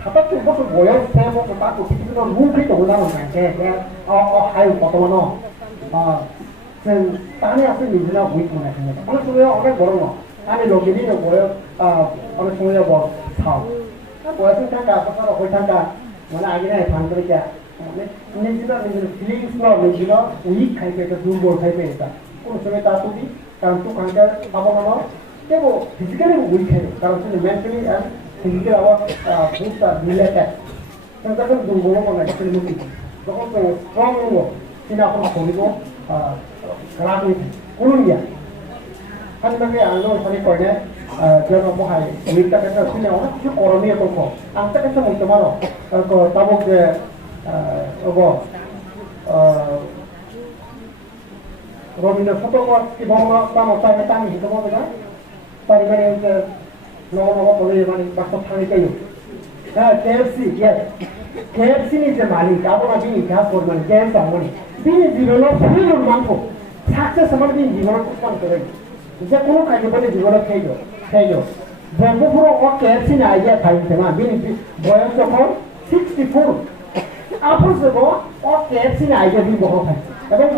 thata tu bo boyo se bo ta ko ti no ru ki to na ma ke hayu ko to no sen tani asu ni na wi ko na ke ana tu yo onek boro no ani lo gini no boyo ana tu yo bo thao boyo tu ta ka pa ro ko ta ka মানে আগে না ফান করে যা মানে নিজেরা নিজের ফিলিংস না নিজেরা উইক খাইবে এটা দুর্বল খাইবে এটা কোন সময় তা তুমি কারণ তো কাঙ্কার পাবো না কেবল ফিজিক্যালি উইক খাইবে কারণ তুমি মেন্টালি এন্ড ফিজিক্যালি আবার বুঝতা রিলেটেড তখন দুর্বল মনে হয় মুক্তি যখন তো স্ট্রং হবো তিনি আপনার শরীর খারাপ হয়েছে করুন গিয়া 한국에 안노선이 거네 제가 뭐 하이 일단에서 그냥 어느 거름이에 놓고 안타까서 못 말어 그 따복에 로빈의 포토가 기본으로 따로 따로 땅이 있는 거보다 다리만에 이제 너무 거기 많이 막서 타니까요 KFC KFC는 이제 많이 가보나 비니 가 보면 KFC 안 보니 비니 지로는 풀을 많고 사크스만 비니 지로는 꼭 그래 যে কোনো কাজে বলে জীবনে খেয়ে ব্রহ্মপুর ও কেএফসি না আইডিয়া খাইছে না বয়স যখন 64 আপন ও কেএফসি না আইডিয়া দিয়ে বড় খাইছে এবং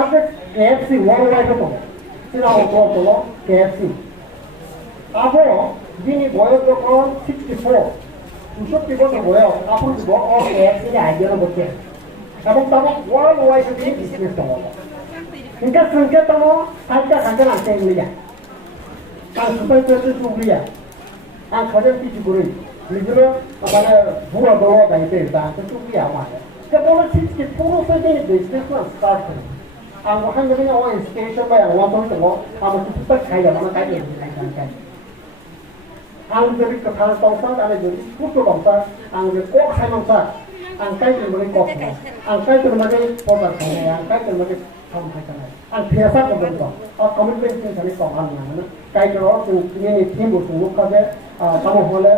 আছে KFC ওয়ার্ল্ড ওয়াইড তো সেটা হলো KFC আবো যিনি বয়স যখন 64 64 বছর বয়স আপনি KFC র আইডিয়া করতে এবং তারপর ওয়ার্ল্ড ওয়াইড দিয়ে বিজনেস করবো ఇంకా సంకేతము సాధ్య కంటే అంతే ఇండియా ఆ సుపై పేరు సుబ్రియా ఆ ఖజన్ పిచి గురి నిజులో మన బువ దోవ దైతే దాంతో సుబ్రియా మాయ కేవలం సిక్కి పూర్వ సైతే బిజినెస్ నా స్టార్ట్ కరి ఆ మొహం గని ఓ ఇన్స్పిరేషన్ బై అవతం తో ఆ ముట్ట ఖాయిగా మన ఖాయి కాయి ang jadi kethal tongsa ale jadi putu tongsa ang je kok khai tongsa ang kai tu mari kok ang kai tu mari potar khai ang kai tu mari thom khai kana ang phiasa ko ben to a commitment sin thani ko an na kai tu ro tu ni thim bu tu ka je tamo hole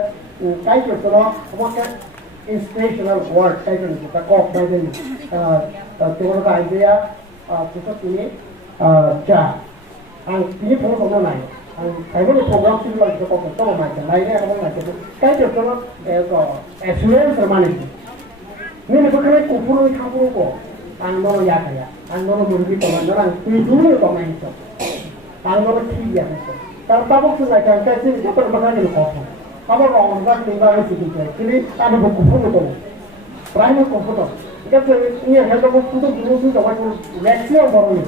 kai tu to mo ka inspirational word kai tu ta kok bai den tu ro ka idea tu to ni cha ang ni pho ko na nai cái vấn đề program sinh hoạt cho con có một bài chẳng này đấy không phải cái điều cho nó experience mà này nhưng mà cái cụ phụ nữ tham gia của anh nó ya cái anh nó muốn đi tàu nó làm tùy đủ nhiều tàu này chứ anh nó thi vậy tại sao bác sĩ lại cái gì cho tôi bắt cái khó khăn apa orang orang tinggal di situ jadi ada buku pun itu prime komputer jadi ini ada buku itu dulu itu macam leksia baru ini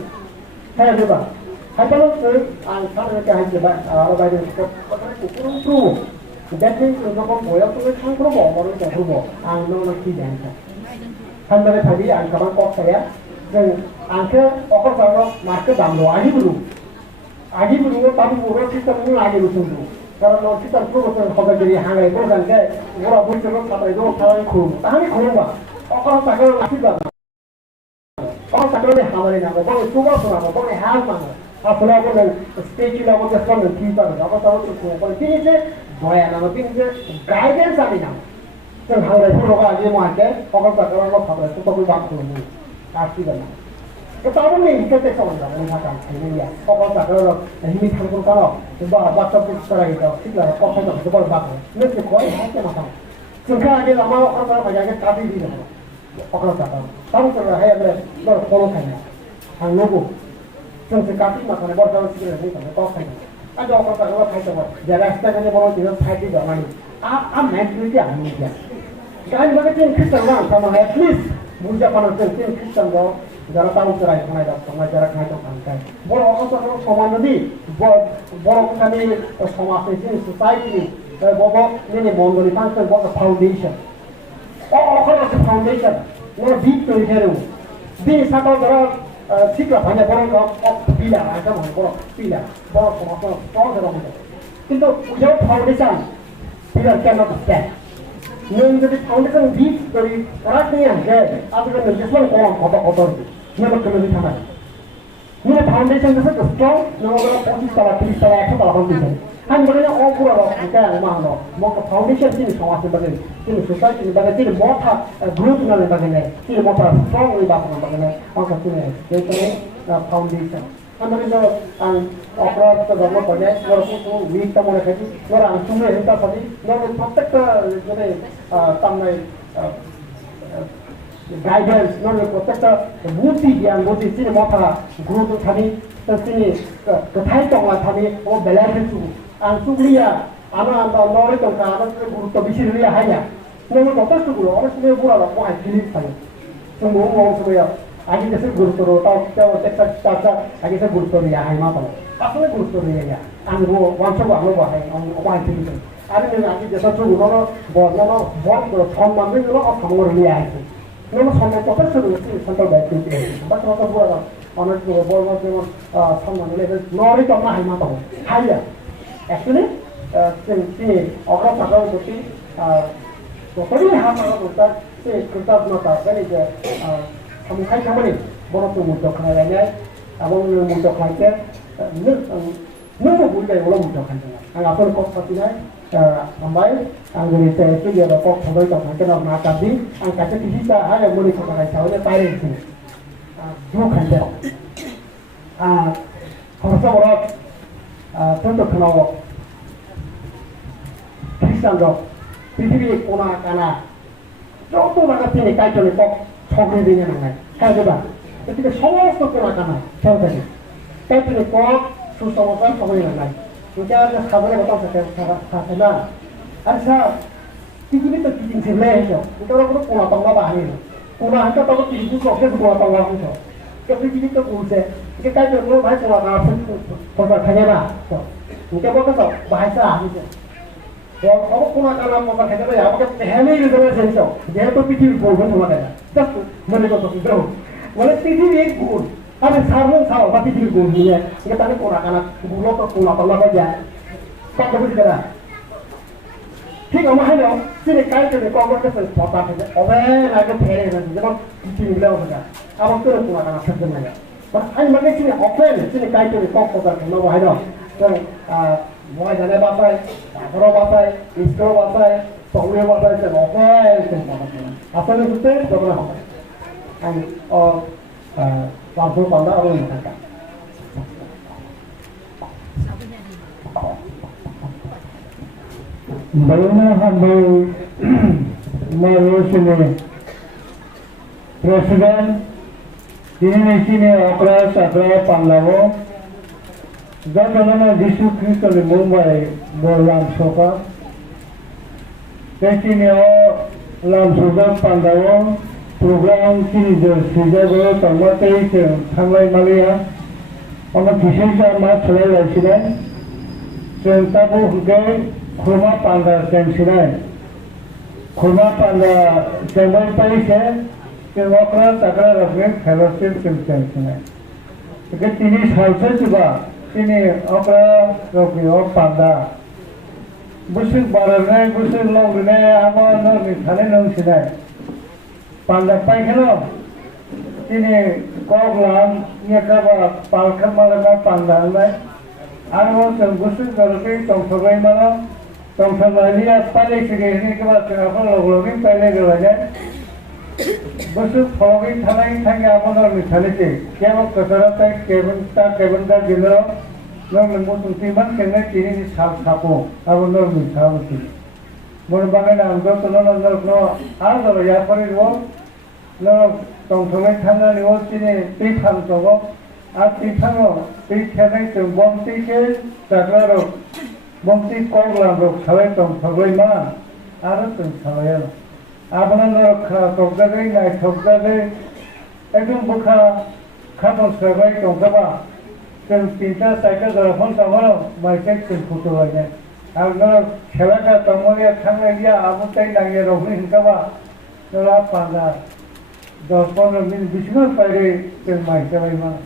saya juga kalau ang sabi ka hanje ba ba din ko ko that means no ko boya to chang ko mo mo ko ko mo ang no na ki dan ka han dare thabi ang ka ko saya jeng ang ke okor sa no market dam lo agi bulu tabu ro system ni agi bulu tu karon no system ko ko ko ga diri hangai ko gan ke ora bu ko ka ba do ka ko tahani ko ba okor sa ko ki ba okor sa ko ne hamare na ko ko ba ko na ko ne ha ma आपला आपण स्टेजला आपण कसं नक्की करतो आपण तो पण ती जे भया ना ती जे गाइडेंस आली ना तर हावरे लोक आजे मारते पकड पकड खबर तो कोई बात नहीं आती करना तो ताबो नहीं के ते समझ रहा है काम नहीं है पकड पकड हिमी ठाकुर करो तो बात तो कुछ करा के तो ठीक है पकड तो बड़ बात है नहीं तो कोई है के माता सुखा आगे लमा और मजा के काफी दी है पकड पकड तब तो है बड़ फॉलो करना हम लोगों संसे काफी मात्रा बड़ा बड़ा चीज़ नहीं करना तो खाई आज ऑफर कर रहा खाई तो जब रास्ता करने बोलो जिधर फाइट करना नहीं आप मेंटलिटी आनी है गाइस मगर तीन क्रिश्चियन ना sama at least मुझे अपना तीन क्रिश्चियन को जरा ताऊ चराई खाना है तो मैं जरा खाई तो खाना है बड़ा ऑफर कर समान नहीं बड़ा कमी समाज से सोसाइटी बाबा नहीं मंगली फंक्शन बाबा फाउंडेशन ऑफर का फाउंडेशन वो डीप तो इधर है दिन साथ जरा ठीक है भाई बड़ा का पीला आजा मन बड़ा पीला बड़ा समस्या कौन से रहा है किंतु उधर फाउंडेशन पीला क्या ना सकता है नहीं जब फाउंडेशन डीप करी कराट नहीं है आप अगर निर्देशन कौन होता होता है मैं लोग कमेंट था मैं फाउंडेशन जैसे स्ट्रॉन्ग ना अगर 25 साल 30 साल 100 साल होती है हम बड़े और पूरा क्या मान लो मोक फाउंडेशन की समाज में बने की सोसाइटी में बने की मोटा ग्रुप में बने की मोटा स्ट्रॉन्ग में बने और कहते हैं ये फाउंडेशन हम बड़े जो ऑपरेट तो जब पड़े और को वीक तो मोरे कहती और अंशुमे हिंसा पड़ी ना प्रत्येक जो है तमने गाइडेंस ना प्रत्येक बुद्धि ज्ञान बुद्धि की मोटा ग्रुप थानी तो की कथाई तो थानी वो balance ang suglia ana anda lori tong ka ana guru to bisi ria haya no no to su guru ana su guru la ko ai philip sai so mo mo so ya agi de guru to ta ta ta ta agi se guru to ria hai ma pa asle guru to ria ya ang ro wan so ba lo ba hai ang ko ai philip ari ne agi de sa su guru no bo no no bo ko thom ma ni no ko thom ro ria hai no no thom to ta su guru ti central bank ti ba to to bo la ana ko bo ma se thom ma le lori to ma hai ma pa hai ya actually sini orang pakai bukti dokter ini hamba dokter si kertas nota kan itu kamu kai kamu ni boros tu muncul kerana abang lu muncul kerana nu bukan orang muncul kerana ang apa kau pasti ni ambai ang jadi saya tu dia dapat sampai tak macam nak nak tadi ang kata kita ada boleh kau pakai tahu ni tarik sini dua kerana kalau seorang tentu kenal Kristen dok, pilihan kona kana, jauh tu nak sini kaitan ni pok 턱을 되게 나가요. 해줘봐. 어떻게 성공해서 끊어가나 저한테. 때문에 꼭 수성어가 턱을 나가요. 이제 사전에 어떤 사세나 아니사 이게 또 기진심내 해죠. 이거로 꼬마 빵가 아니에요. 꼬마 한자 빵가 기진 수 없어서 꼬마 빵가 하죠. 그래서 이게 또 고세. 이게 깔끔으로 많이 꼬마가 벌벌 타게나. 이게 뭐가서 많이 아니죠. 꼬마 까나 꼬마 해도 야밖에 해내일 거면 되죠. 얘 또 비티를 보고 도망가요. 딱 머리가 또 들어. 원래 비티를 보고 아니 사는 사람 막 비티를 보고 이게 다른 꼬마 까나 물로 꼬마 빵가 야. 빵가 보시더라. ठीक है वहाँ लो सिर्फ काय तो देखो अगर कैसे पता है अबे लाके फेरे ना जब किसी मिला होगा अब हम तो पूरा करना सकते हैं पर आज मगर सिर्फ ऑफलाइन सिर्फ काय तो देखो पता है ना वहाँ लो तो वहाँ जाने बात है घरों बात है स्कूल बात है सौरे बात है सिर्फ ऑफलाइन सिर्फ बात है असल में तो जब ना होगा और लाभों पाना और नहीं करता Bagaimana hamba merusuni Presiden Indonesia okra sakra Pandawo Jangan Yesus Kristus di Mumbai berlam soka Kesini lam soka Pandawo program kini sejauh termati sampai Malaysia orang kisah mas selesai sini sentapu hukai Kurma panda sensinai, kurma panda semai paise, semokra takra rakme fellowship sensinai. Jadi ini salsa juga, ini okra rakme panda. Busuk barangnya, busuk longnya, aman nol misalnya nol sinai. Panda paikelo, ini koglam, ni kaba palkan malah panda nai. Arwah busuk kalau tongsogai malah Tongsogai pale segini ke बाद kenapa logonya pale gelanya busuk fogging thanai thangi aman और मिसाले से क्या वो कसरत है केवन का जिलो लोग लंबो तुलसीमान कहने चीनी की साल सापो अब उन्हों मिसाल थी मोर बागे नाम तो नो आज और यहाँ पर वो लोग तongsogai थाना निवो चीनी तीर्थान तो वो आज तीर्थानो तीर्थाने तो बंती के चक्रा Bukti koglam rok salai tong sabai ma aru tong salai abana rok togdagai nai togdagai ekdom bukha khaton sabai tong saba tong tinta saika darafon samaro maikek tong photo lage abana khela ka tongmone thangai dia abutai nange rokni hinkaba nora panda 10-15 min bisnor paire tong maikai ma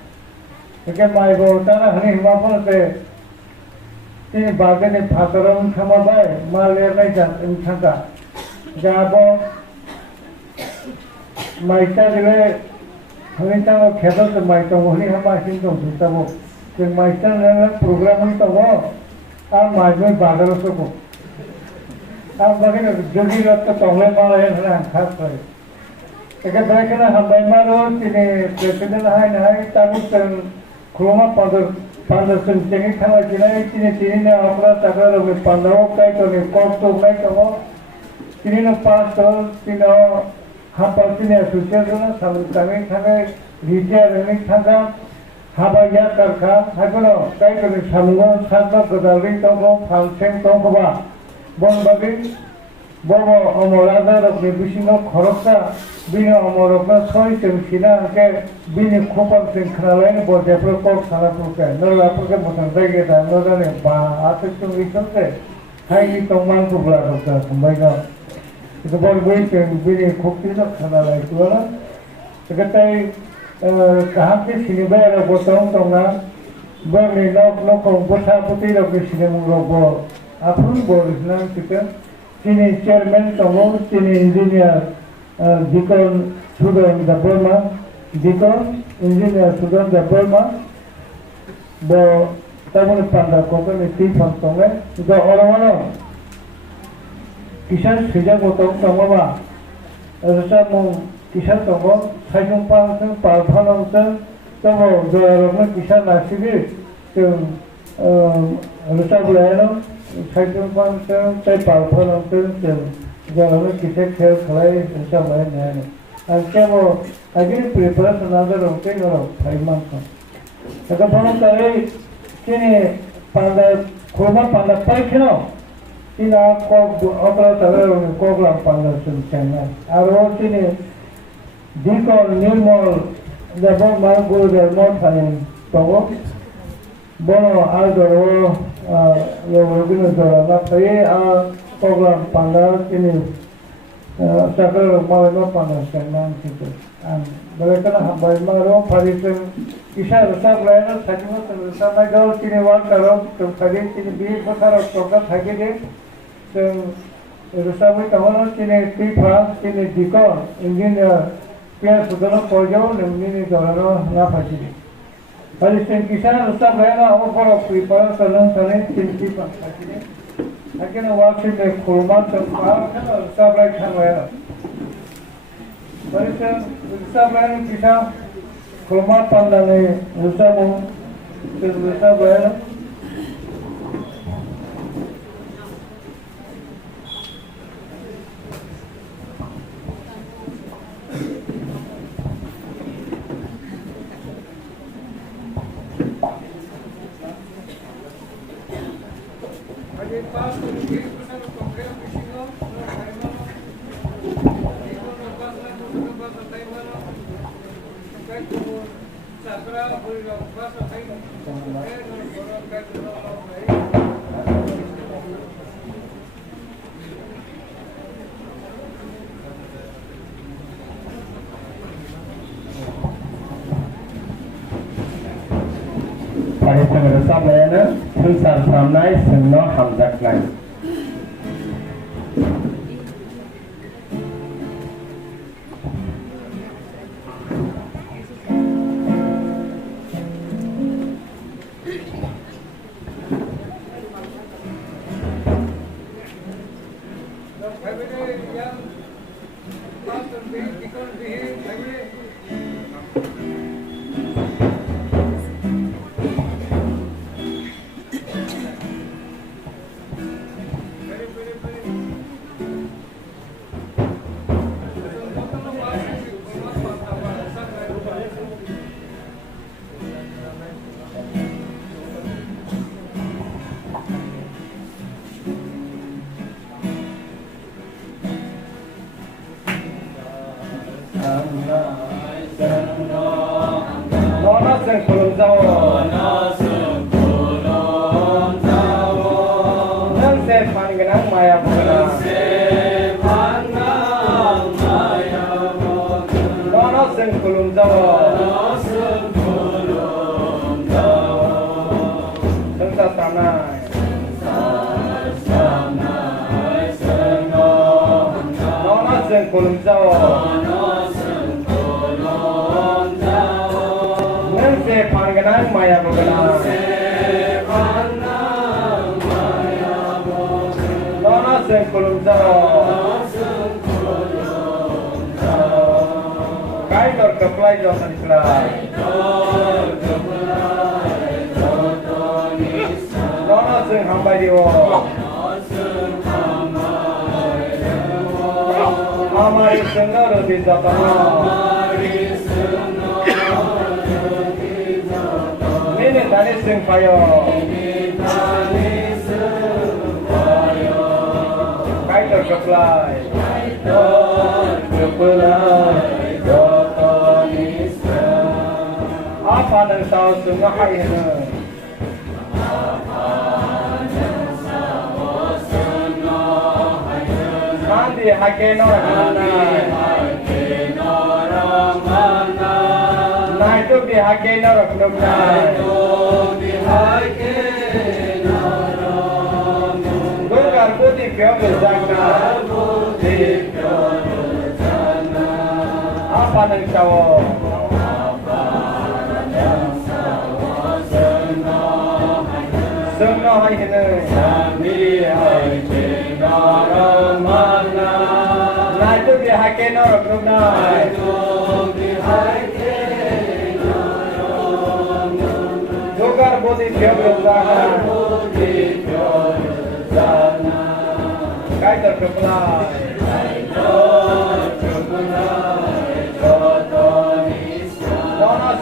eke mai bo tana hani himapon te ini bagian pasaran sama baik, malah naik jangan tangga. Jabo, maika juga, hari tahu kerja tu maika mohon hamba singkong sudah bo. Jadi maika ni program itu bo, maika bagar tu bo. Bagian jadi waktu tolong malah yang khas sekali. Jika mereka hamba malu, ini presiden hai tamu kurma pada senjata kalau jenis ini apa takkan lebih pandau kai tu ni kotor kai tu ini pas tu ini apa ini susah tu na sambil kami rijal ini tangga haba ya kerja apa kai tu ni sambil sambil kedari tu function tu apa bon bagi bawa omorada rok bisino khorokta bina omorokna soi sina ke bini khopal sing khralain bo depro kok sala puke no la puke motan dege da no da ne ba ate tu isonse hai ni tongman ku bla rokta sambai na itu bol boi ke bini khopti no khala lai tu na ketai kahan ke siniba ra botong tongna bo ni no ko botha puti ro ke sinemu ro bo apun bo islam kita sini chairman tomo sini engineer Dikon Sudan Daburma, Dikon engineer Sudan Daburma, bo tamu panda kota ni tim pangtonge, do orang-orang kisah sejak potong tomo ba, rasa mo kisah tomo, sayang pangtong palphanong tomo do orang kisah nasibi, tung rasa bulayano, sayang pangtong palphanong tung jangan kita khel khalai insya Allah ni. Andiamo a dire preparato una loro tengono fai manco. E dopo non sai che panda come panda poi che no. Ina ko opera tavero ko la panda sul channel. Aro che diko nirmol dopo mango del montagne togo. Bono aldo yo rubino dora sai a ko la panda che Sakral Malino Panaskan gitu. Mereka hambai malu parisem kisah resab lain sajima resab magal kini wan kalau kali kini bi besar tokat hagi deh. Resab itu kawan kini tipa kini dikor ingin pihak saudara pojok ini dorano ngapa sih? Parisem kisah resab lain awak kalau prepare kalian kini tipa hagi deh. Akhirnya waktu itu kurma terpal kan sabrai khamaya. Baik sabrai kita kurma pandane usamu sabrai. Pada tengah resap layana, tunsar samnai senno hamzak nai.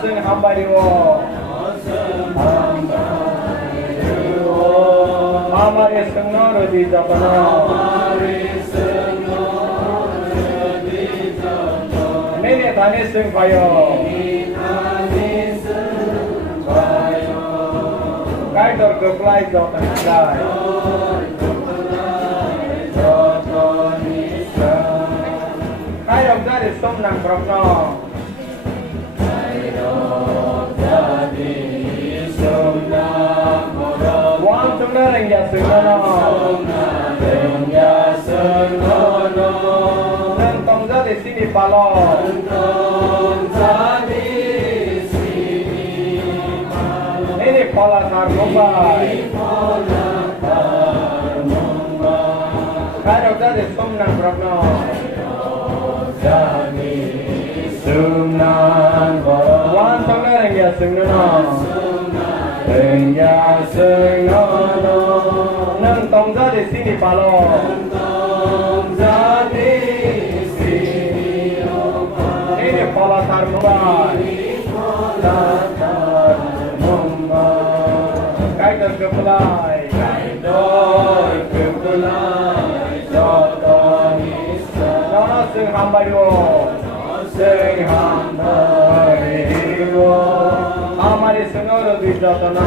जों हामबाय दङ Amari sengno rodi jatana Nene thane seng payo Kai dor keplai jatana kai Kai dor dari som nang prokno Wan tungna rengya sengono Nang tongja di sini palo Ini pola tar mumbai Kado jadi sumnang prokno Wan tungna rengya sengono Rengya sengono Nang tongja di sini palo Ini pola tar mumbai Kaidor kepelai Nono sing hambai wo Amari sengono di jatana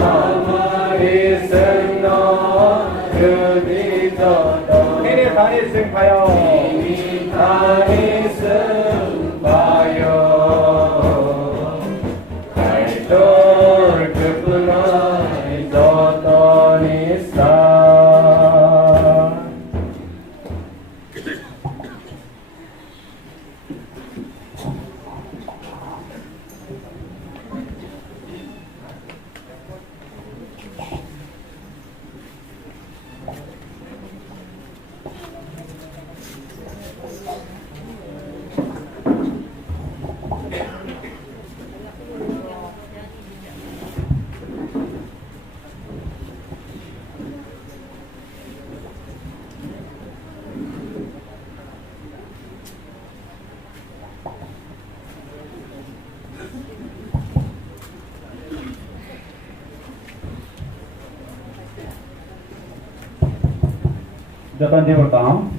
Ini thani sing payo Kaidor kepelai jatanisa Jatan dia bertahan,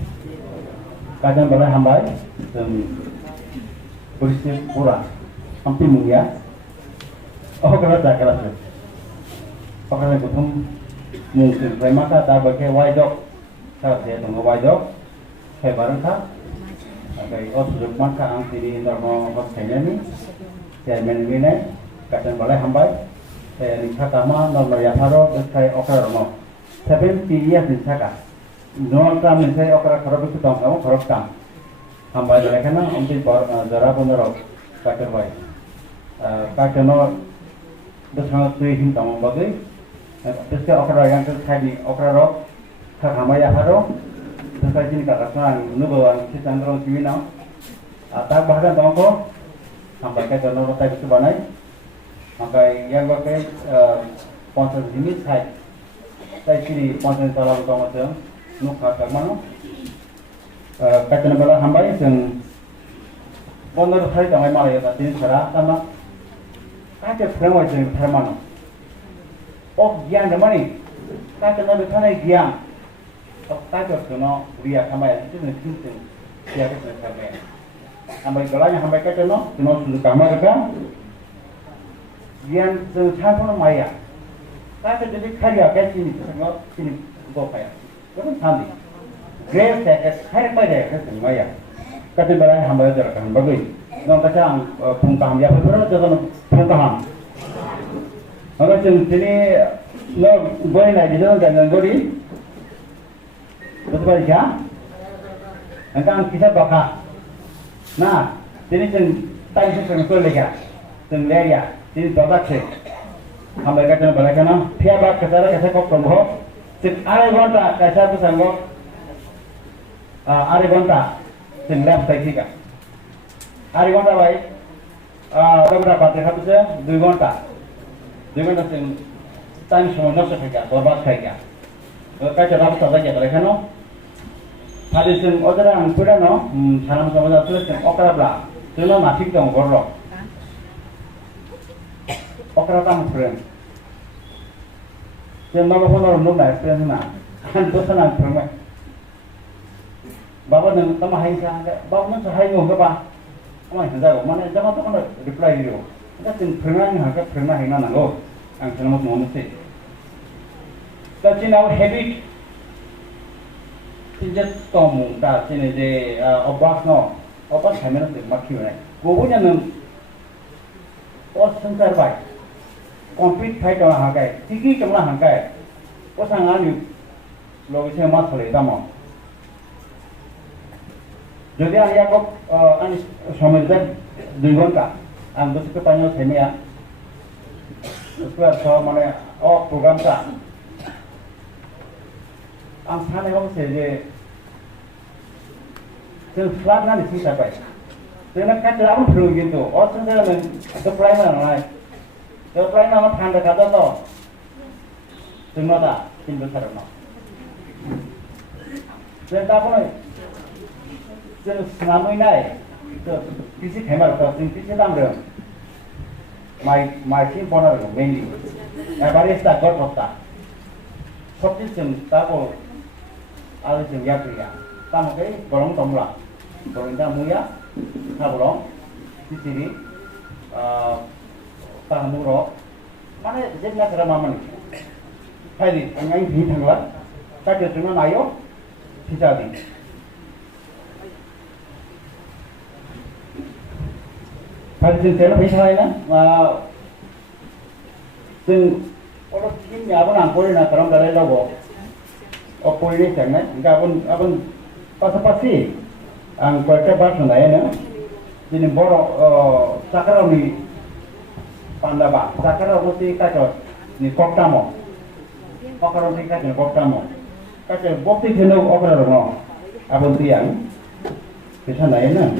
kajian balai hambai dan berisnya kurang, hampir mungia. Oh kalau tak kelas, oh kalau betul mungkin saya maka tak pakai wajok, saya tunggu wajok, saya bareng tak, pakai sudah maka angti di normal kosnya ni, saya mengingat kajian balai hambai, saya nikah sama normal yang harus saya okra rumah, tapi pilih di sana. Non tam ni saya okra kharabu tu tam kamu kharab tam. Hamba jala kana umti jara pondoro kater bai. Katerno desang tui hin tam bagai. Terus okra yang terkait okra rok hamba ya haro. Terus ini kata nubuan si candro kiwina. Tak bahkan tongko hamba katerno rotai itu banai. Maka yang bagai sponsor ini saya sini sponsor salam kamu tu. Nukha kagmano kaitana bala hambai jeng bondor thai tamai malaya ta tin sara tama kaite fremo jeng tharmano oh gyan ramani kaitana bethanai gyan oh kaite kono riya hambai itu ne tin siya ke tharme hambai galanya hambai kaitano kono sulu kamar ka gyan jeng tharmano maya kaite jadi khariya kaitini sango ini go kaya Kan tadi, grave set hari pada hari maya. Kata barang hamba jarakan bagai. Nong kacang pungkam ya betul betul pungkam. Maka sini lo boleh naik di sana dan gori. Betul ya? Engkau kisah bakal. Nah, sini tadi saya sudah lihat. Sendiri sini dodak sih. Hamba kata barang kana, tiap kesana kesana kau kemboh. Are घंटा कैसा तो संगो are घंटा सिंह लैब सही का are घंटा भाई डबरा बातें खाते से 2 घंटा सिंह टाइम समय नष्ट है क्या बर्बाद है क्या तो कैसे रात सादा क्या करें खानो hari सिंह उधर अंकुरा नो सारा समझ आते हैं सिंह ओकरा बला सिंह ना ठीक तो कर रो okra tam freng jen nama pun orang nuna freng na kan dosa nang freng baba nang tama hai sa baba nang hai ngom ba amai handa mana jama to kana reply dio ka tin freng na ha ka freng na hai na nango ang sanamot mo se ta chin our habit tinjat tom ta chin je obas no obas hamena te makhiu nai gobunya nang और संसार भाई compete fight वाला हाँ काय तिकी चमला हाँ काय वो सांगानी लोग इसे मत चले दामो जो दिया या को अन समझदार दुइगन का आम दोस्त के पानी से में उसके बाद सो माने और प्रोग्राम का आम साने को से जे सिर्फ फ्लैट ना नहीं सीखा पाए Tena kan jalan perlu gitu. Oh sebenarnya supply mana? Supply mana tanda kata to. Semua tak pintu sarana. Dan tak pun. Jadi selama ini, tu kisi khemar tu, kisi dalam dia. My team partner mainly. Barista got kota. Kopi sem tak pun. Ada sem ya pria. Tamu ke gorong tomla. Gorong tamu ya. Habolong, di sini, Pahmuro, mana jadi nak ramah mana? Hari, orang ini thanglah, tak cuma nayo, tidak di. Hari ini saya bisa ni na, sen orang ini apa nak kau nak kerana dari lagu, apa ini jangan, enggak apun pas-pasi. Ang kuarta bahasa na yan, jadi boro sakara ni pandaba, sakara mesti kaco ni koktamo, sakara mesti kaco ni koktamo, kaco bukti jenuh okra rono, abon tiang, bisa na yan.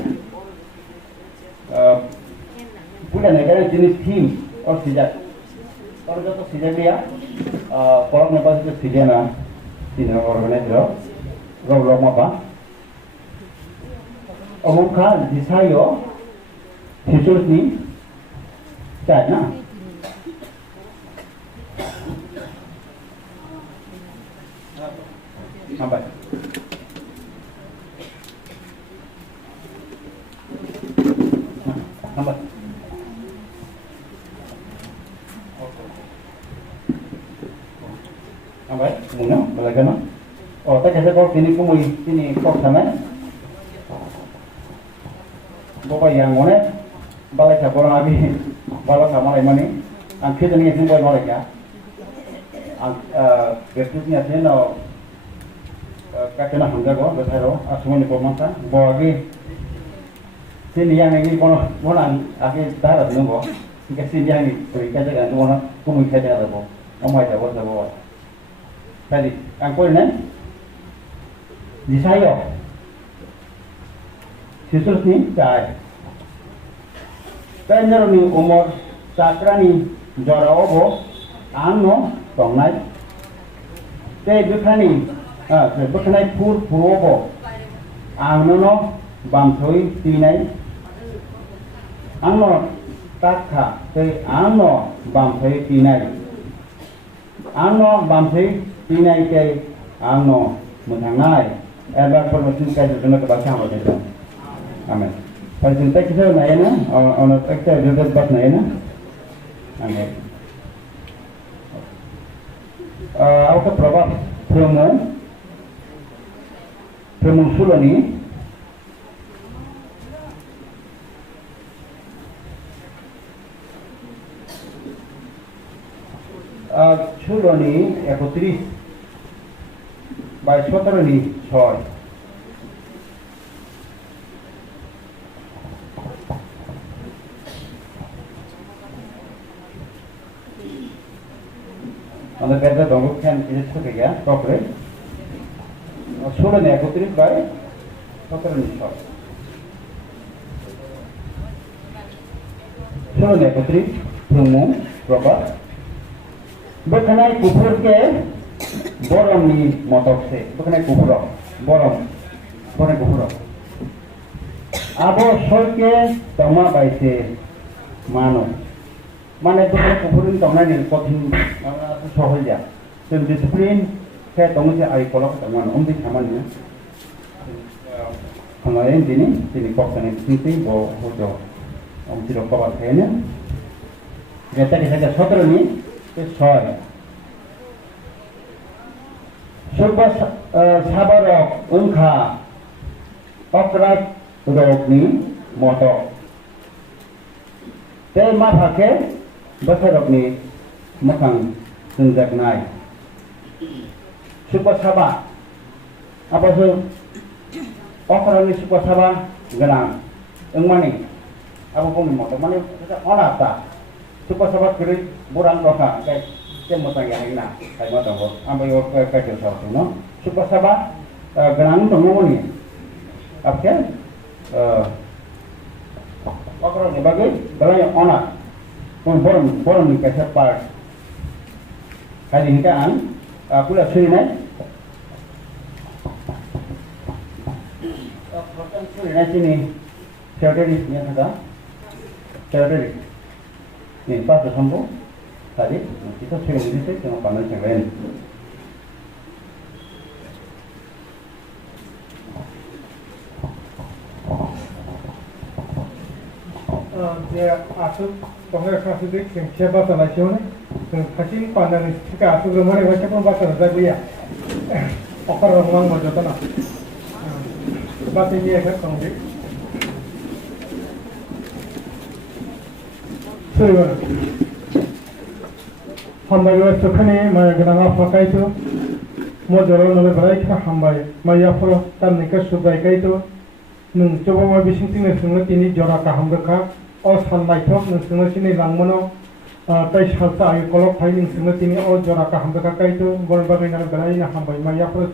Bukan negara jenis tim or sejak, or jatuh sejak dia, kalau nampak itu sejak na, tidak organizer, roh apa? Omongkan di saya, Yesus ni, cakap. Sampai. Sampai. Sampai. Mungkin, bagaimana? Oh, tak kata kau sini kumui, sini kau sama. Bapak yang mana, balai campur abi, balai sama lagi ang kita ni semua balai ya, ang berikutnya sih no, kakeknya hangga ko, betul asumani pemasa, bagi sini yang ini kono, akhir tahap nunggu, jika sini yang ini berikan jaga nunggu, kumui jaga tu, omai jaga tu bawa. Tadi, ang kau ni, di saya. Yesus ni cai. Penjar ni umur sakra ni jara obo, ano tongnai. Te bukanai pur obo, ano no bamthoi tinai. Ano takha te ano bamthoi tinai. Ano bamthoi tinai te ano muthangai. Ebar permutin kai juna kebaca apa tu? Amen. Pasal tak kisah naik na, orang tak kisah jodoh bas naik na. Amen. Apa perbab promo sulani. Sulani 31 by 17 ni 6. Anda kerja dongkok kan ini suka ya, corporate. Sudah ni aku terus baik, corporate ni shop. Sudah ni aku terus promo, proper. Bukanai kufur ke, borom ni motok se. Bukanai kufur, borom, bukanai kufur. Abo sol ke, tama baik se, mano. माने दखल कफुरिन तंनायनि कठिन सहैया जों डिसिप्लिन के तंसे आइ कलक तंमान उन्दै खामानि खालामनाय दिनै कक्सनि बिथिंसै बो हजो अमथिर कबार थायनो बेटा देखायदा 17 नि 6 सुबा साबारक उनखा अक्रात रगनि मत ते मा फाके बसरकनि मखां जोंजागनाय सुबा साबा आबासो अक्रातनि सुबा साबा गोनां ओंमानि आबो बुंनो मत माने अनाता सुबा साबा करै बरां रखा के मोजां यायना खायमा दङ आमबायो काइटेल सावथुन न सुबा साबा गोनां दङमोन आपके अक्रातनि बागै बलाय अना बरमनि कैसे पार्ट खालि हिका आं पुला सोलिनाय सोलिनाय जोंनि टेरिटरि नि थाखा टेरिटरि नि पास दशमखौ खालि kita सोलिनोसै जों पाननाय थांगोन जे आसु बहाय खासुदि खेबसे बासालासियावनो जों खासिन पाननानै थिका आसु गोमानाय बायदिखौ बासाला जागलिया अखर रंमां मजतना बातिनि एखा संदि सोलिगोन हामबाय सुखनि माय गोनां आफाकायतो मजरो नले बरायखा हामबाय मायाफोर तामनिका सुबायकायतो नों जबमा बिसिंथिनो सोंनो तिनि जरा काहामगोखा अ साननायथक नों सोंनो सिनि लांमनो ताय सालता आय कलक फाय नों सोंनो तिनि अ जरा काहामगोखा कायतो गरबागै नले बरायना हामबाय मायाफोर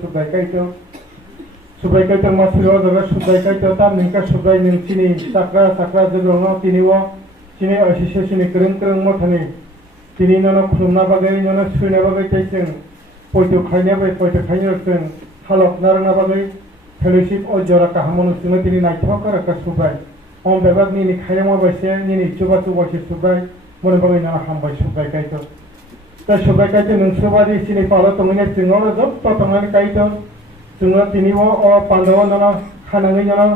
सुबायकायतो मासुरो जरा सुबायकायतो तामनिका सुबाय नों सिनि साक्रा जगरनो तिनिवा सिनि असिसे सिनि करं मथनि तिनी नोनो खुलुमना बागै नोनो सुइना बागै ताइजों पयतो खायनो जों हालक नारना बागै फेलोशिप अ जरा काहामनो जों तिनी नायथक रका सुबाय अम बेबागनि नि खायमा बायसे निनि चुबा बायसे सुबाय मन बागै ना हामबाय सुबाय कायतो ता सुबाय कायतो नों सुबादि सिनि पालो तंगने जोंनो जब तंगने कायतो जों तिनिवा अ पांडव नोनो खानाङै नोनो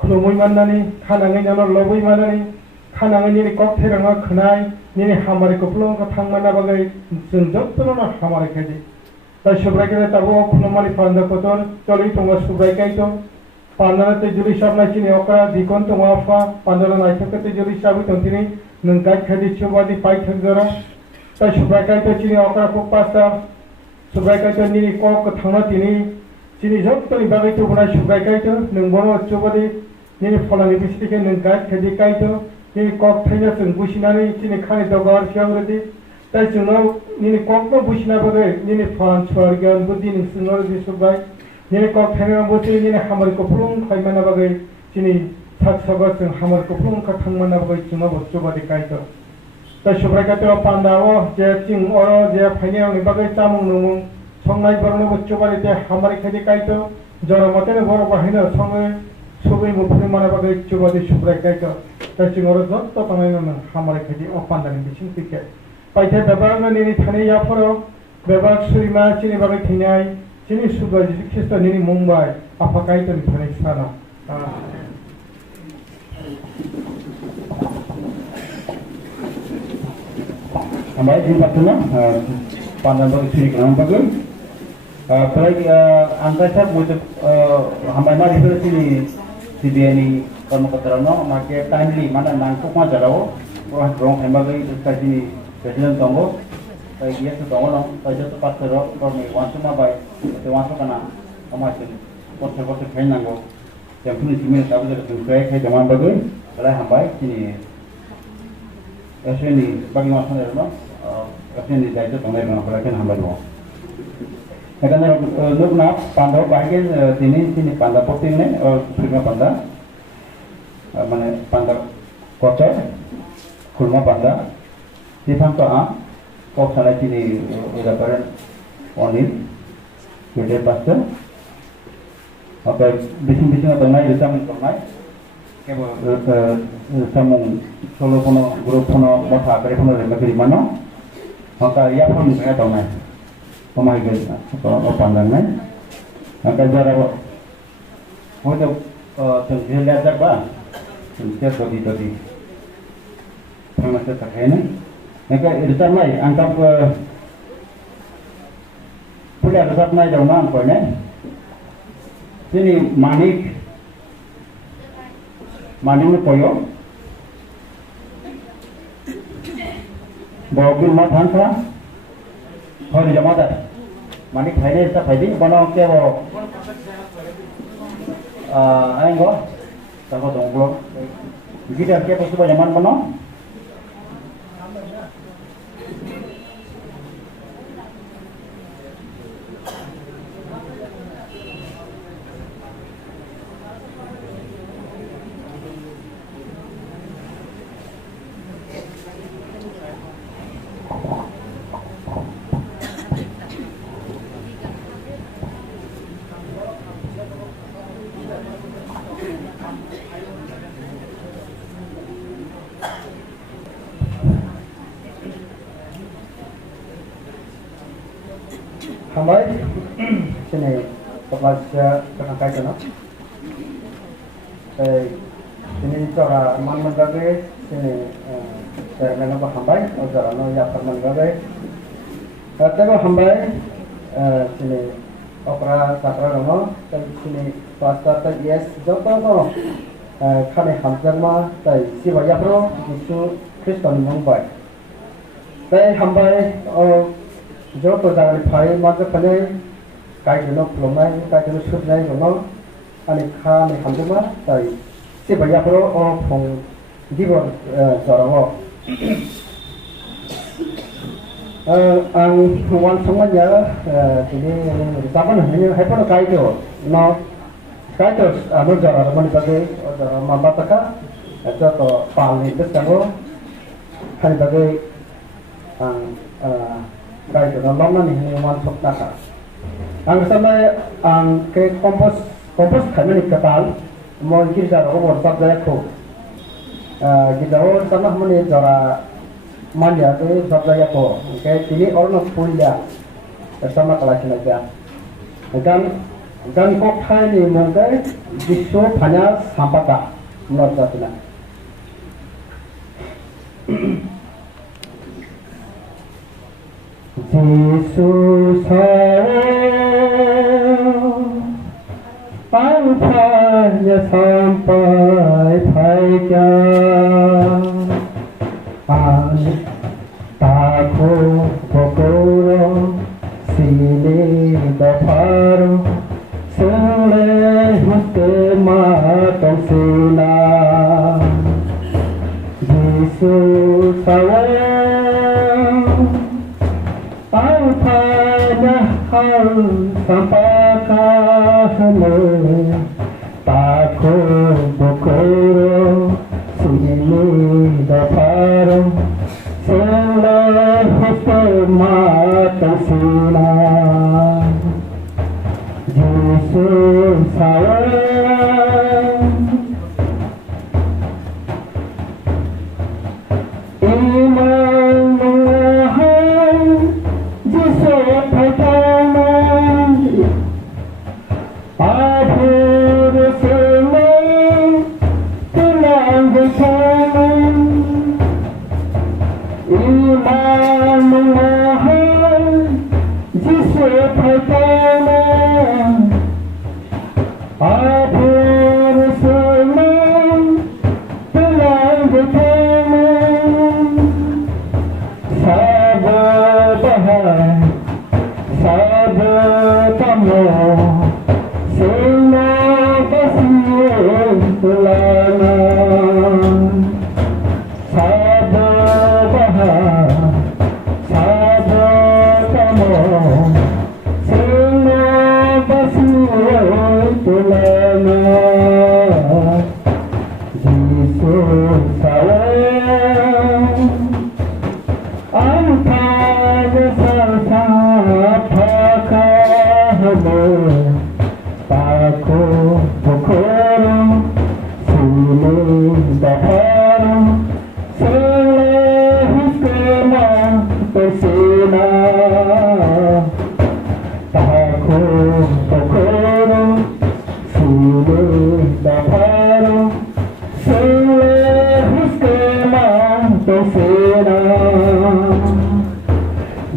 खुलुमै माननानै खानाङै नोनो लबै माननानै खानाङै निनि कक थेरङा खनाय निनि हामारि कपलो का थांमाना बागै जों जत्तनो हामारि खायदि ता सुब्रायकाय ताबो खुलुमानि पांडव कतर तलि तंगा सुब्रायकायतो पांडवते जुरि साबनाय सिनि अकरा दिकन तंगा आफा पांडव नायथकते जुरि साबि तंतिनि नों गाय खायदि सुबादि पाइ थगजरा ता सुब्रायकायतो सिनि अकरा को पास्ता सुब्रायकायतो निनि कक थांना तिनि सिनि जत्तनि बागै तबनाय सुब्रायकायतो नों बनो सुबादि निनि फलानि बिसिके नों गाय खायदि कायतो निनि कक थाइना जों बुसिनानै सिनि खानि दगार सियावरदि ताइ जोंनाव निनि ककनो बुसिना बागै निनि फान स्वर्गन बुद्धि नों जोंनाव बिसुबाय निनि कक थाइना बुसि निनि हामारि कफुलुं खायमाना बागै सिनि सात सगा जों हामारि कफुलुं का थांमाना बागै जोंनाव बुसुबादि कायतो ताइ सुब्रायकायतो पान्डाव जे चिं अर जे फाइनायावनि बागै चामुं नुमुं संनाय बरनो बुसुबादि ते हामारि खायदि कायतो जरा मतेनो बर बाहायनो संगे सुबै मुफुनि माना बागै चुबादि सुब्रायकायतो ताइचिंगर जत्त तंगायनो हामारि खायदि अ पान्डानि बिसिं तिके पाइथे बेबारनो निनि थानि याफोराव बेबार सुरिमा चिनि बागै थैनाय चिनि सुबा जिसु ख्रिस्ट निनि मुंबाय आफाकायतोनि थानि साना हामबाय दिन बाथुना पान्डाव बागै सुरि गोनां बागै प्राय आंखायसा मुजब हामबाय मारिफोर चिनि सिबिआइनि कर्मकर्तानो माके टाइमली माने नांखौ माजाराव रं थाइमागै काजिनि प्रेसिडेन्ट दङ इएस दङ नं काजियाथ' पास्टरआव गावनि वानसु माबाय ते वानसु काना अमासिन गथ'गथ' खायनांगौ जोंफोरनि सिमिन दाबो जों खाय दमान बागै बलाय हामबाय दिनै एसएनि बागै मासानो एसएनि दायित्व दंनाय दङ बलाय हामबाय दङ एखाने लोगना पान्डाव बाहायगे दिनै पान्डा पटिने सुरमा पान्डा माने पान्डा कचर खुरमा पान्डा दिफांतो आ कक सानाय दिनै उदाहरण अनिल गेदेर पास्टर ओमफ्राय बिसिं दंनाय रिटार्न दंनाय samung solo kono grup kono motha kare kono le magri mano maka ya pun saya tahu nai pemain guys atau pandang nai maka jara mau tu tengah lihat tak ba tengah tadi pernah saya tak ini maka itu nai angkap punya resep nai jauh mana kau nai sini manik ni koyo bawa mat hansa hari jama dah manik hari ni hari ni bana ke wo ayo tako donglo kita ke pasu zaman bana Hambai, sini kelas terangkai tu, sini cara man mengagai, sini saya mengenal hambai, cara no ya mengagai. Tapi hambai, sini opera sakra no, sini pasta tak yes, jauh no, kane hamzar ma, tapi si wajah pro, itu Kristen Mumbai. Tapi hambai जो तो जागरी फाइ माजे फने काइजनो फ्लमाय काइजनो सुबनाय जनो अनि खाने हामदमा ताइ से भैयाफोरो अ फं दिबो जराव आं वन संमान्या दिनै जाबन हने हायफोर काइजो न काइजो आनो जरा मनि बागे जरा माबा तका जो तो पालनि दसगो खानि बागे आं Kaya itu nolong nih hewan soknaka. Ang sampai ang ke kompos kami nih ketal, mau kita orang WhatsApp saya ko. Kita orang sama mana cara manja tu WhatsApp saya ko. Kayak ini orang punya bersama kelas aja. Dan kok hari ini mungkin justru hanya sampah tak menurut saya. Yesus hanya sampai pada takut pokoro sini baparu soleh mateng sila Yesus sampaikanmu takut bukuru sini dapat selalu mata sila Yesus sayang iman Tuhan Yesus pertama Tosena Taco Tokoro Sule Daparo Sule Huskema Tosena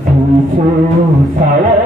Jisu Sawe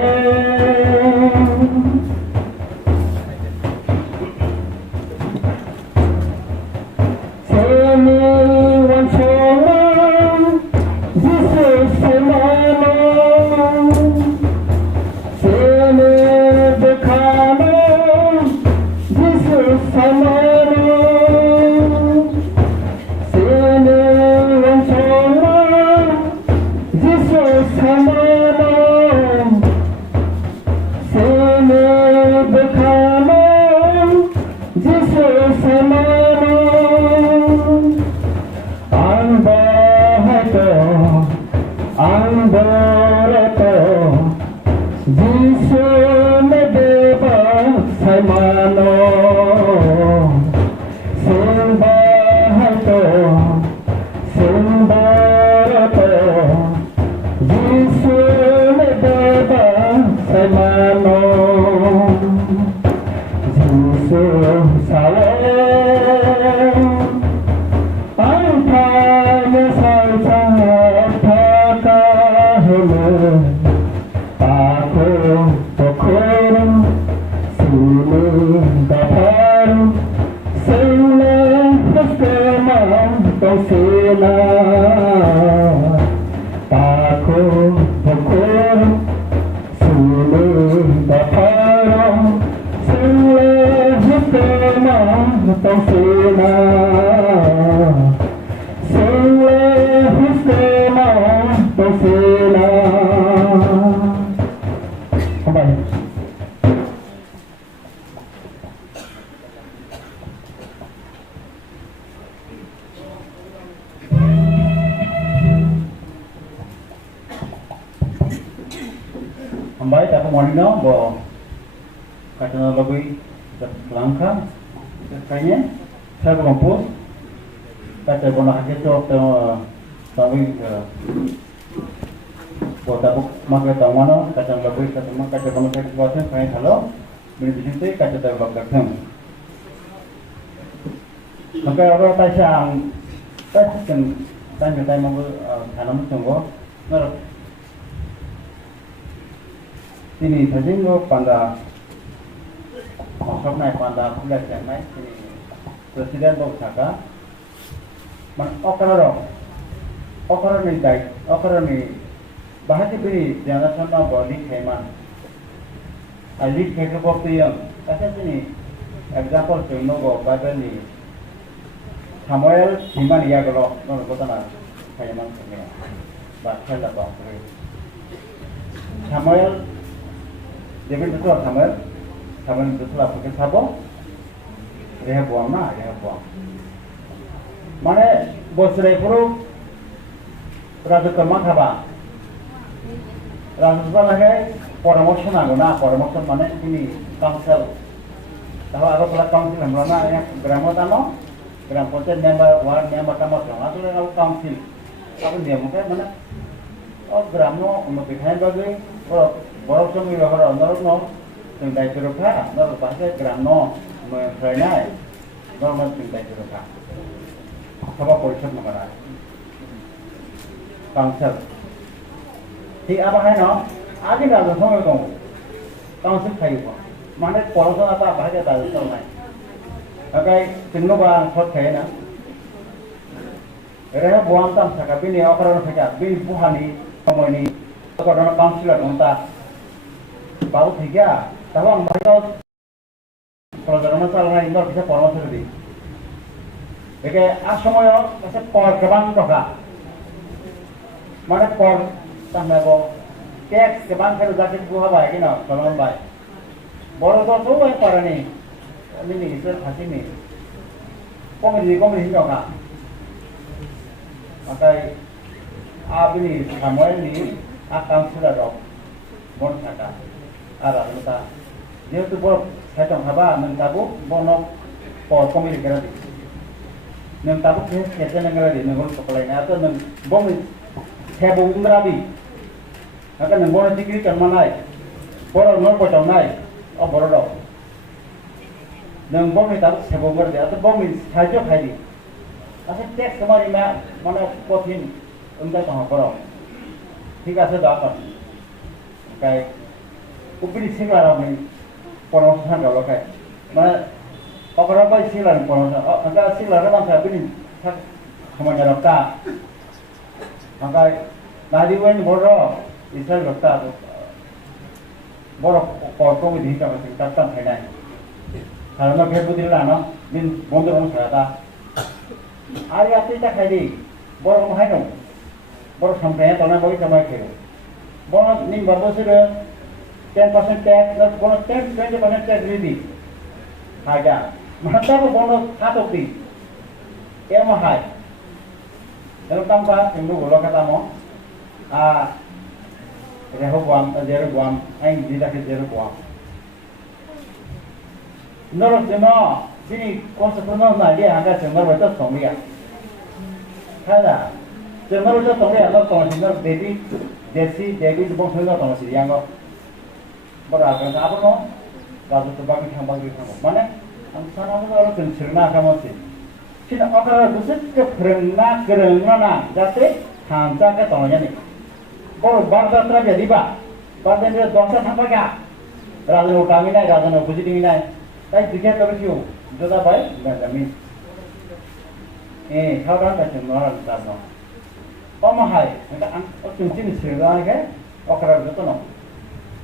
Ambai tak mau bo kata lebih langka kayaknya saya kompos kata bona hasil tu tapi bo tak makai tahu mana kata lebih kata mak kata bona saya buat saya kalau beri bisnis tu kata tak buat kerja maka orang tak sang tak tanya mau tanam tunggu nor ini saja pada maksudnya pada kuliah ini presiden Osaka, okor ni bahasa beri jangan sama body keman, alit keke kopi yang, asal ini example contoh go Bible ni, Samuel Siman ia kalau nol kota na keman sebenarnya, bahasa lah Samuel Jadi betul Samuel betul apa ke sabo? Reha buang na, reha buang. Mana bos repro raja kerma thaba. Raja kerma lagi promotion aku na, promotion mana ini council. Tahu aku kalau council mana yang gram utama, gram panchayat member, ward member kamu semua tu aku council. Aku dia mungkin mana? Oh gram no, untuk pilihan bagi borok semua orang norok tinggal cerita, norok bahasa grano, mengenai norok tinggal cerita. Apa polisi mengenai council. Di apa hai no? Adi dah semua itu council kayu. Mana polisi apa bahasa dah semua. Oke, tinggal bang hot kayu na. Reha buang tam sakit bini orang sakit bini buhani komuni. Kalau council ada unta. Bau tiga, tahu mereka kalau dalam masalah lain itu bisa promosi lebih. Oke, asalnya masih por kebang doka. Mana por tambah bo, kek kebang kalau jadi buah baik, ni, kalau baik. Baru tu yang por ni itu hasil ni. Komedi doka. Maka abis ni Samuel ni akan sudah dok, bon kata. Arah kita, dia tu buat kacang haba mentabu, bono por komedi kerana mentabu kita negara di negara sekolah ini atau bom kebun merabi, Akan nang bono tikri kan manai. Boro no potong nai. Oh boro do. Nang bom ni tak sebo ber dia. Atau bom ni sajo khai. Asal teks kemari mana kotin untuk tengah boro. ঠিক আছে দাও কাই উপরি সিলার আমি পরামর্শ দাও কাই মানে অকরা বাই সিলার পরামর্শ আগা সিলার বাংসা বিনি থাক খামানা রাখতা আগাই নাদি ওয়েন বড় ইসাল রাখতা বড় কত বিধি কাছে কাটতাম খাই নাই কারণ কে বুঝি লানো বিন বন্ধ রং সাদা আর ইয়াতে খাই দি বড় খাই নাও boro sampai tanah bagi sama kiri. Boro ni baru sudah 10% tax, dan boro 10-20% tax ready. Harga. Mata pun boro satu di. Ia mahal. Kalau tanpa tunggu boro kata mo, reho guam, aing tidak ke zero guam. Norok jeno sini konsepnya mana dia harga semua betul semua. Ada. Semua itu tongge atau tongsi nor baby, Debbie itu bos nor tongsi yang go. Berapa kan apa no? Kalau tu bagi kamu, mana? Sana tu orang cerna kamu sih. Sini orang buset ke kerana na, jadi hantar ke tongnya ni. Kalau barang terus jadi ba, barang dia dosa sampai ke? Raja utami nai, raja upuji tinggi nai. Tapi jika terus you, jodoh baik, bukan kami. Kau orang macam orang tak no. Omahai, kita cungcing sirga ke, okra itu no.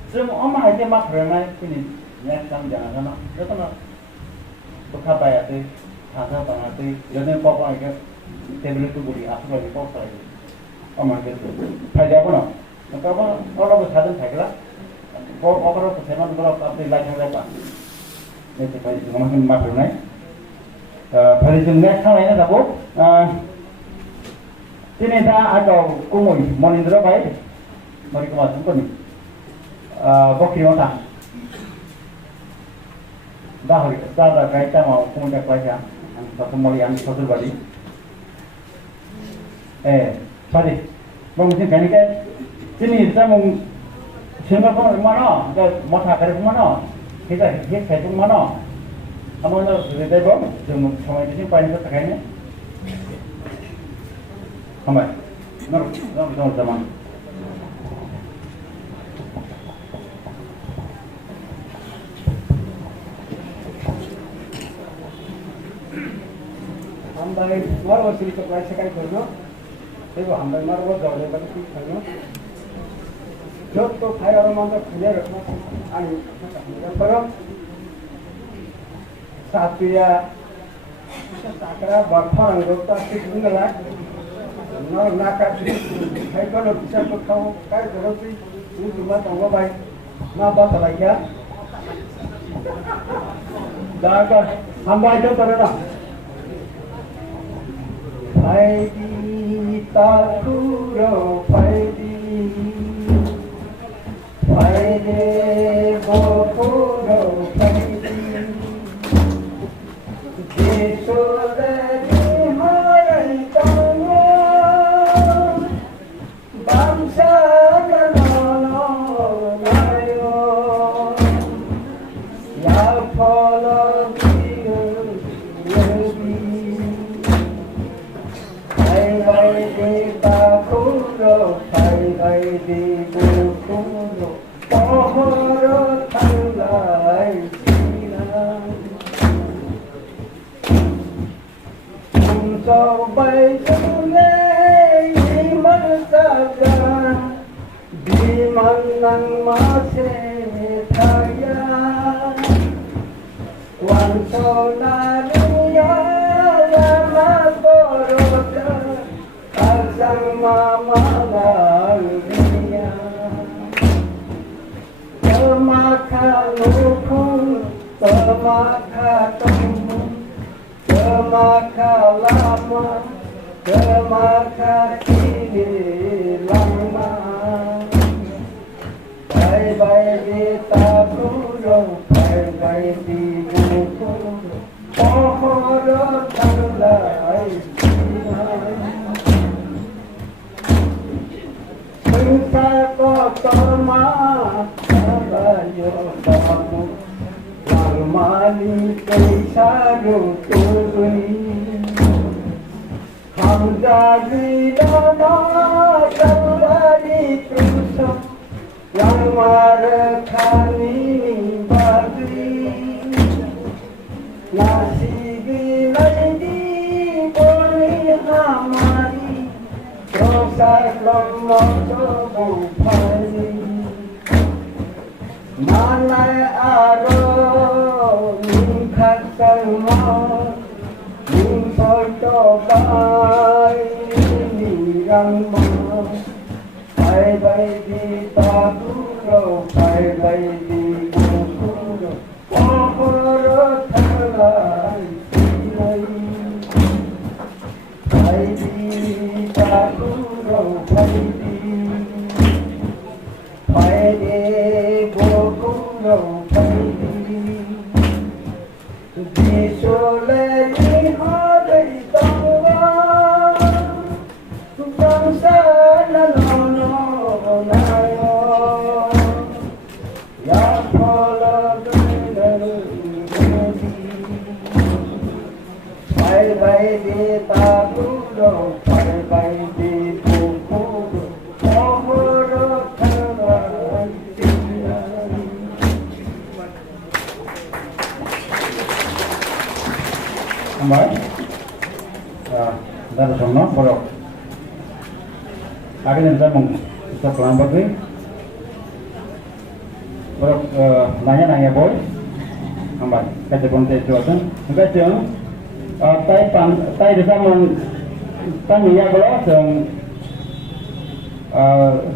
Semua omahai dia mak renai ini, ni sam jangan sana, itu no. Bukan bayar tu, hasa tanah tu, jadi pokok ke, tebel itu budi, aku lagi pokok lagi. Omahai itu, faedah apa no? Maka apa, orang bersahaja sakla, okra tu seman berapa apa lagi berapa. Ini faedah itu, mungkin mak renai. Faedah itu next time ini apa? Sini dah ada kumui, monindra baik, mereka masuk pun ni, bokir orang, dah hari, dah kaita mau kumui dah kaita, satu moli yang satu balik, sorry, mungkin kan ini sini kita mung, siapa pun mana, kita mata kerja mana, kita kerja mana, kamu tu sudah tahu, semua semua itu paling tu terkait. Kamai, nor zaman. Hambai marwar sini supply sekai korno, itu hambai marwar jauh lebih tinggi korno. Jauh tu kaya orang mana punya rumah, ani, yang perang satu ya, sakra berkorang dokter sih lah. Nó nakar hay có được xem được không cái đó thì chúng ta tổng có bay nó bao giờ lại kia đã có tham bay cho tôi đó phải đi ta khu rồi phải đi vô khu rồi phải đi để cho ra đi hỏi tao Nang masih thaya, wan sona dunia lama beroda, asal mama dunia. Termakan hukum, termakan temu, termakan lama, termakan ini lama. Bay di takulo, bay di buku, pohon tanglai sinai. Bangsa kau torma kabayo kamu Lalmani kaisaru tuni Hamzadi dana kalari kusam Yang marekani bagi Nasibi lady boli hamari Proses lomoto bupani Manai aro Ningkat semua Ningkoto bai Nirang mah Pai bai di taburo Pai bai di bukuro Ohoro thalai silai Pai di taburo Pai di bukuro Pai di sole di hari tangga Bangsa nanono nayo Ya pala gendel Pai bai di taburo Pai bai di bukuro Ohoro thalai silai Ambai, dari sana borok. Akhirnya saya mau kita kelambat nih. Borok nanya boy. Ambai, kita bonte jualan. Kita jeng, tay desa mau tanya ya kalau jeng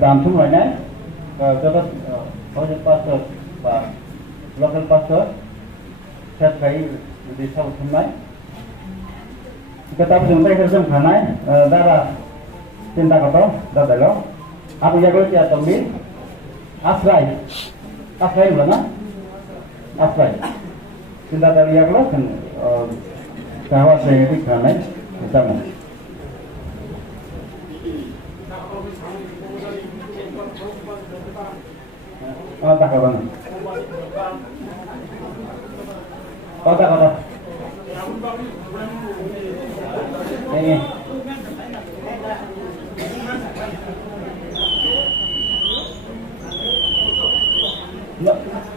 dampung lainnya. Terus project pastor, local pastor, saya kai di South Sungai. Kita bisa mereka kerja kanai, darah cinta kata, darah lo. Aku jago dia tombil, asrai mana? Asrai. Cinta dari jago kan, kahwa saya itu kanai, sama. Tak kawan. Kata. Ini.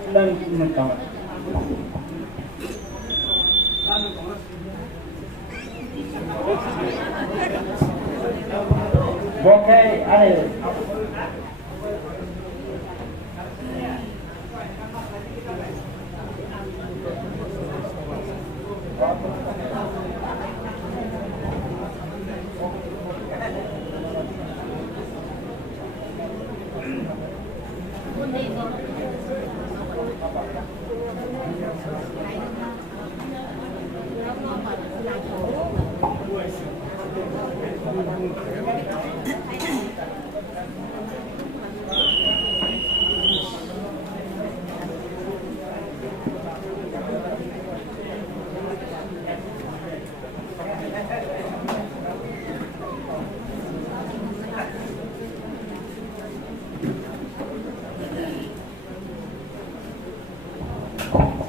Dan kawan. Oke, ada.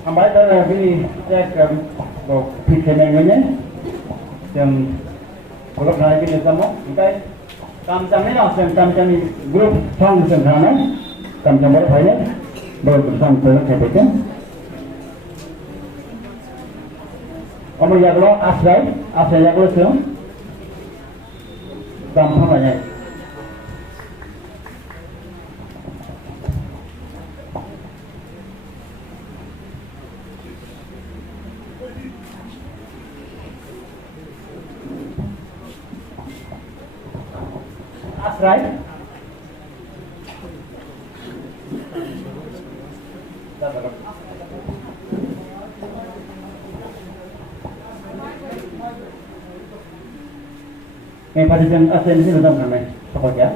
Ambai dah ini cek pilihannya yang kalau naik ini sama, kita काम group song संघाना काम बड़े भाई ने बड़े सॉन्ग थे और यागलो आश्रय यागलो से काम हमारे right? Yang pada jam asal ini sudah ramai, apa ya?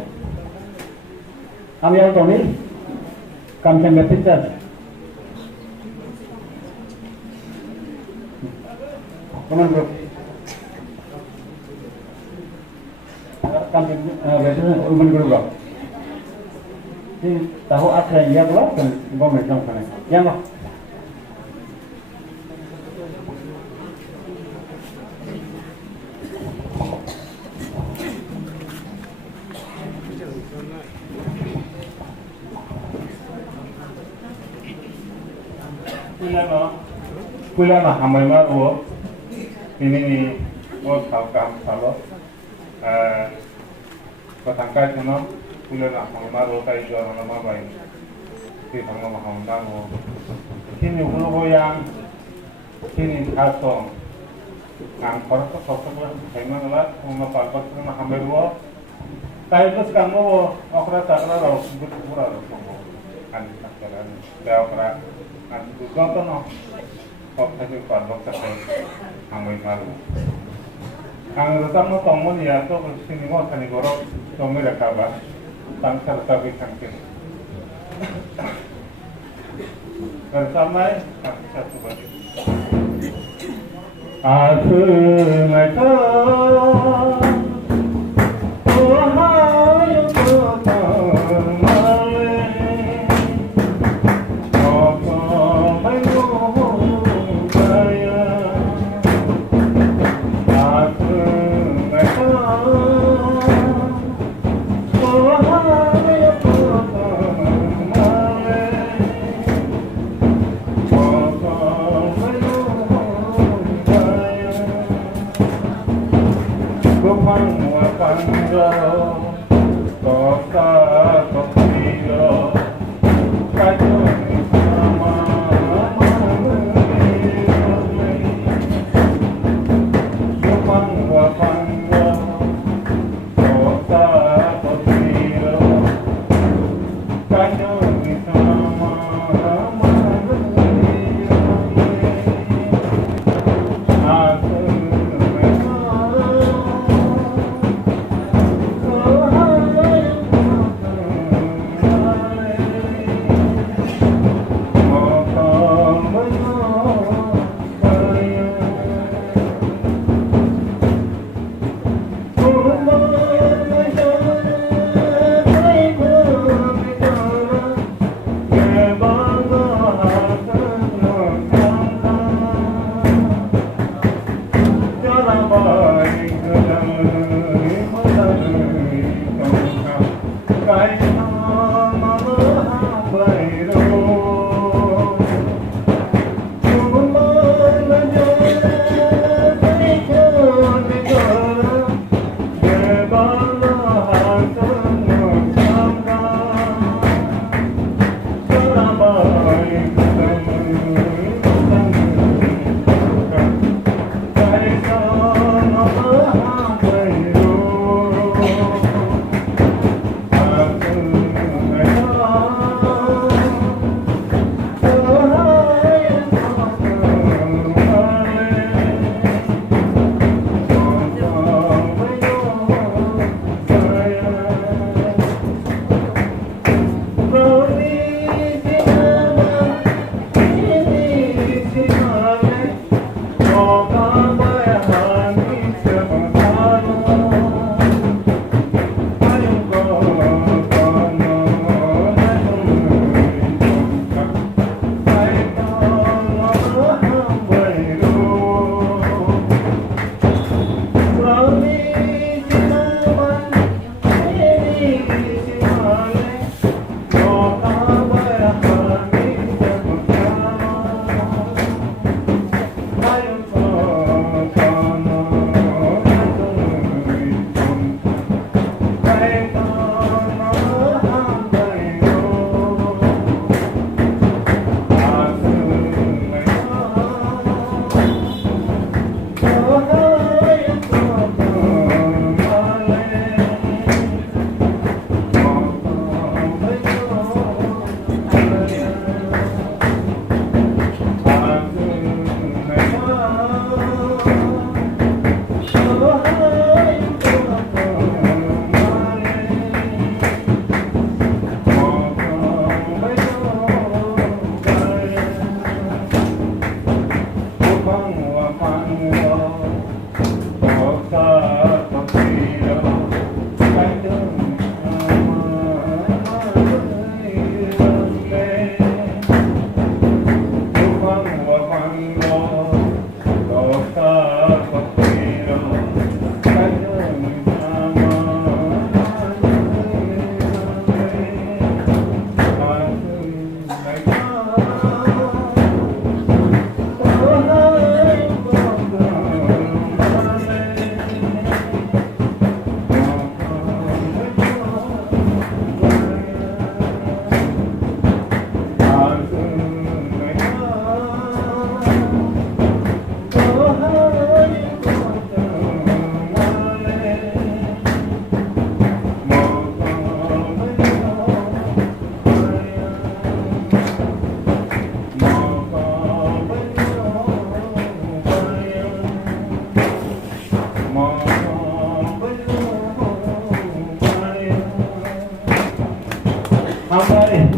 Kami yang tahu ni, kami yang berpikir, kamu bro, kami berpikir urban guru bro. tahu apa yang lo kan gue macam mana yang lo Kuliah lah hamil mah ini mau tahu kam kalau petangkai cina kuliah lah hamil mah kayak jual nama baik di tengah mahal tamu sini ulu yang sini kasong ngang korak korak lah kayak lah mau palpas cina hamil kayak terus kamu okra sakra lo sebut kurang kan sakra dah okra kan juga tuh no kok tadi palpas sakra hamil malu ang rutang mo tongmo niya to sini mo tani gorok tongmo rakaba tangsar tabi tangkin bersamai satu bagi asmata Gopang wa pangga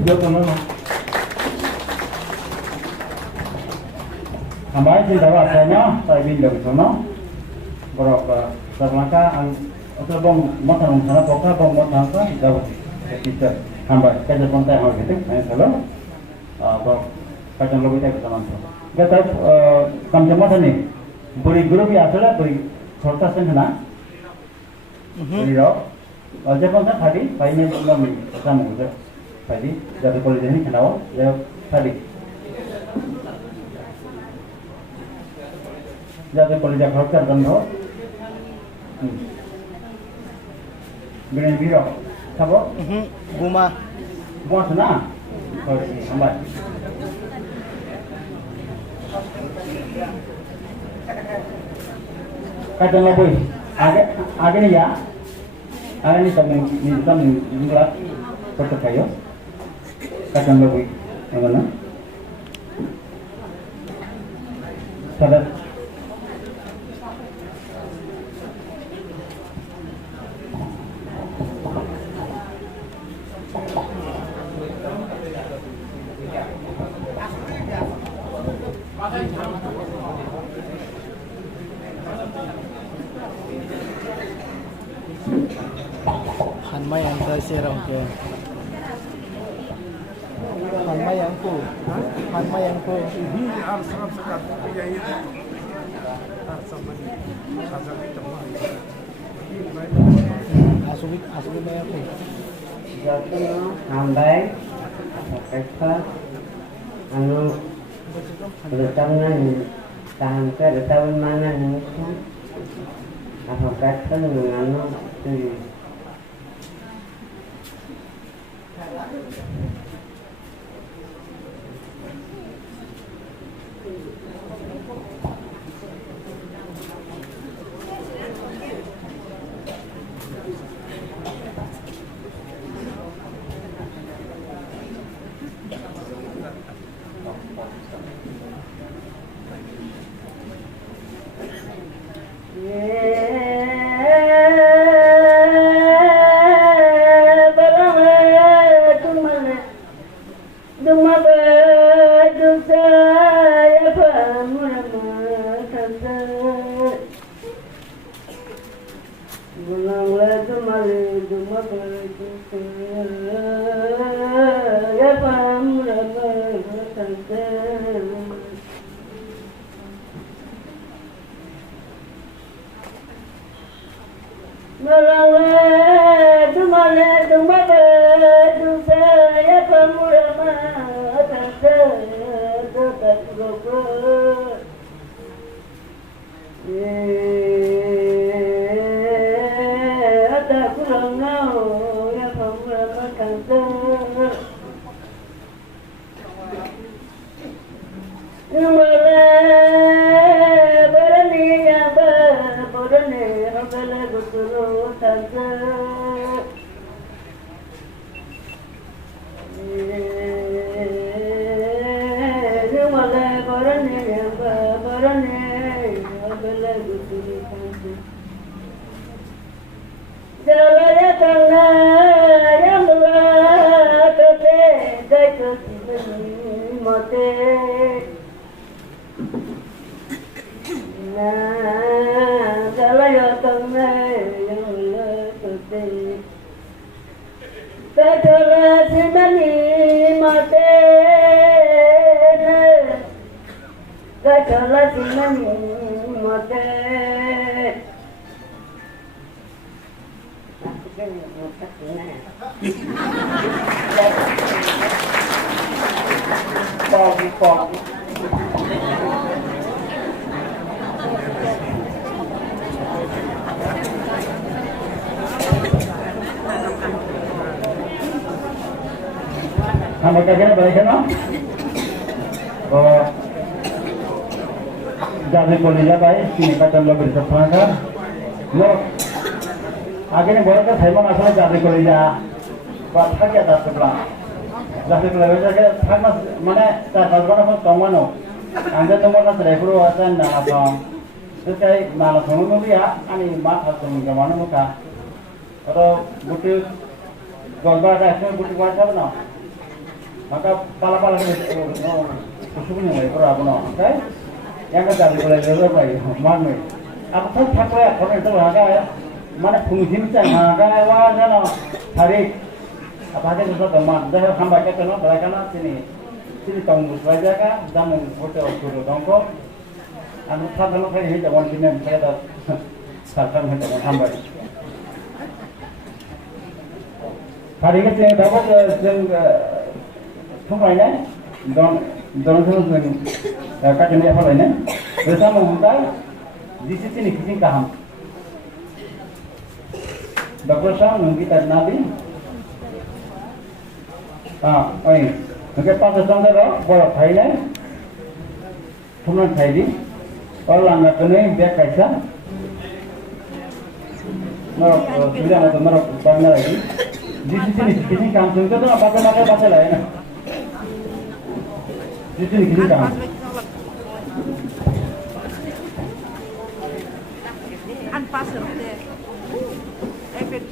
dia tu mana? Ambai sih dah rasanya, saya bilang sana. Berapa terlangka atau bom matan sana poka bom matan sana dah kita ambai kerja kontak orang itu, saya salah. Berapa kerja lebih tak sama tu. Kita kamu macam ni, beri guru biasa lah, beri sorta senhana. Beri ro. Aja pun kan tadi, paine juga mi sama juga. Tadi dari kolej ini kenal, ya tadi. Jadi kolej khas kan tu. Beri biro, siapa? Buma. Buma sana. Ambai. Kadang lebih ada ni ya, ada ni kami juga percaya. Kadang lebih, mana? Sadar. Hanma yang saya serang ke. Hanma yang ku. Hanma yang ku. Asubit na ako. Jadi hambai, kata anu bersama ni tahan ke tahun mana ni? Apa kata anu tu? Sama kagak balik kan? Jadi kolej baik, sini kata lebih terpangkat. Lo, akhirnya boleh kan saya mau asal jadi kolej, buat kerja tak sebelah. Jadi kolej saya tak mana tak kalau pun tongwano. Anda tongwano saya perlu asan dah apa? Terus saya malas ngomong dia, ani mat harus ngomong muka. Kalau butuh gambar dah, semua butuh macam mana? maka pala-pala ini kusuknya mulai berapa no, oke? Yang kita mulai berapa mana? Aku tak tahu ya, kalau itu harga ya, mana fungsi harga wajah no, tarik apa aja bisa teman, dah hamba kita no, mereka no sini tunggu saja kan, jangan hotel suruh tunggu. Anu tak tahu kayak ini jangan sini saya dah sarkan kita hamba. Hari ini saya dapat không phải đấy, don các trường đại học này đấy, rồi sao mà không cái, gì sẽ này cái cả ham, dokter sao mình kita nabi, oi, cái pas sang đó, bảo thầy đấy, không nên thầy đi, kalau langgar cái này biar kaisa, nó sudah ada merah warna lagi. Di sini kini kampung itu apa pakai lain. Di sini kini kampung. An passer deh. Efek.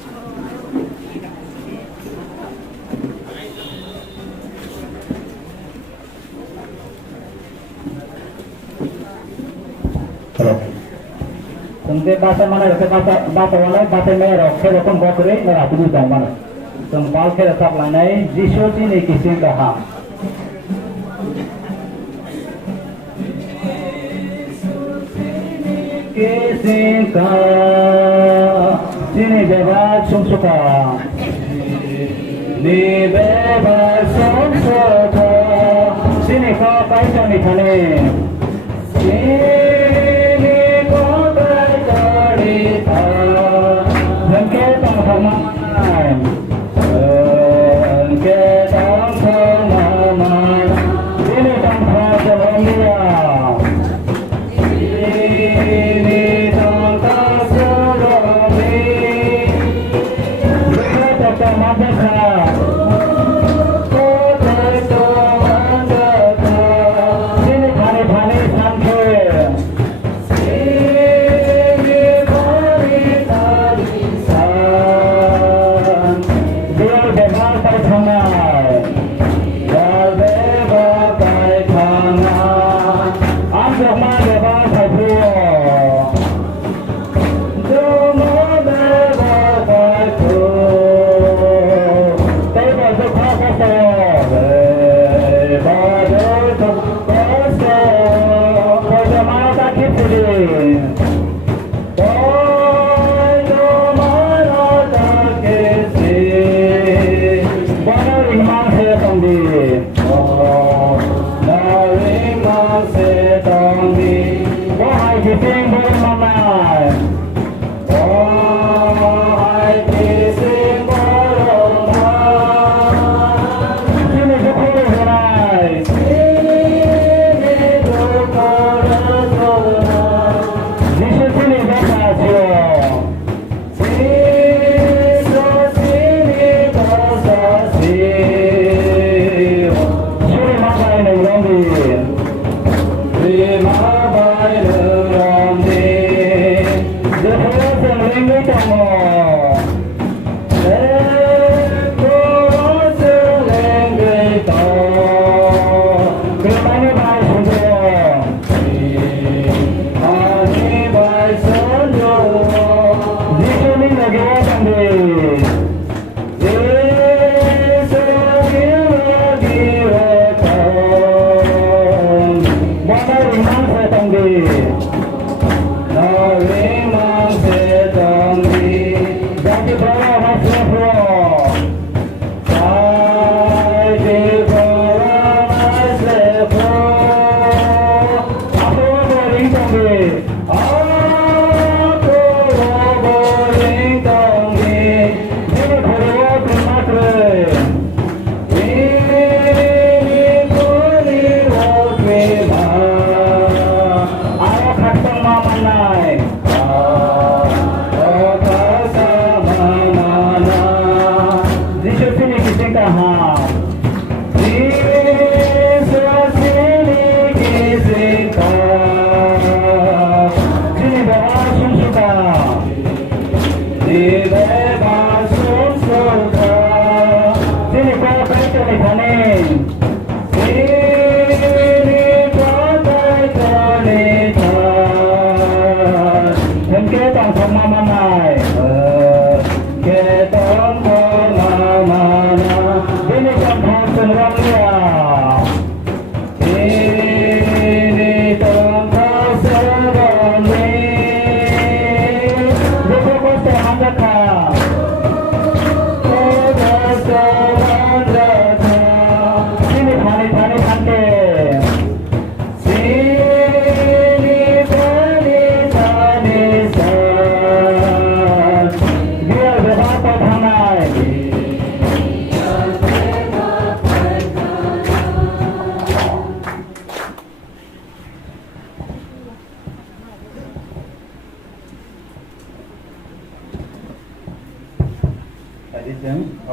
Kalau Tentang bahasa mana, bahasa mana, bahasa merah, saya akan bawa kiri, merah tu juga mana. Tentang kita tak lanai, Yesus ini kisah kaham. Kisah kah, sini bebas sumsuka, ni bebas sumsuka, sini kau kaitan ni thane. Sini kau pergi ke sana.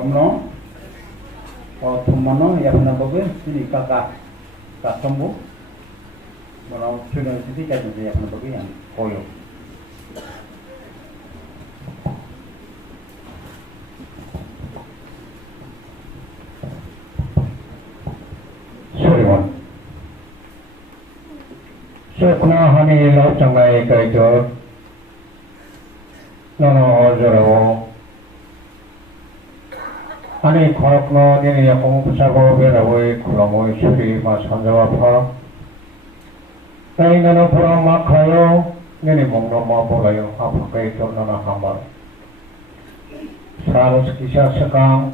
Kamno Thumano Yapana Bobe Sini Kakak Kasambu Mau sudah sini kan Yapana Bobe yang koyo Suriwan Sukna Hani Lau Changai Kaito Nono Ojoro Hani Khorokno Nini Yakong Pusago Berawai Kulamoi Suri Mas Hanjawapha Tay Nono Pura Makhayo Nini Mongno Mabolayo Apakai To Nono Hambar Sarus Kisah Sekang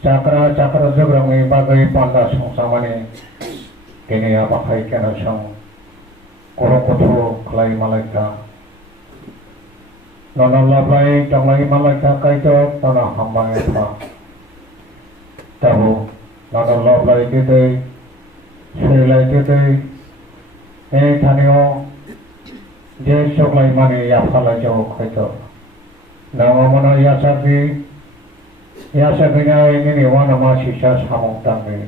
Cakra Jograngi Bagai Panda Songsamani Kini Apakai Kena Sang Korokoto Klai Malaika Nono Labai Janglai Malaika Kaito Nono Hambar Epa Tahu Nono Labai Dede Srilai Dede Tanio Je Soklai Mani Yapala Jawa Kaito Nama Mana Yasaki Yasakina ini wana masisa samong tangi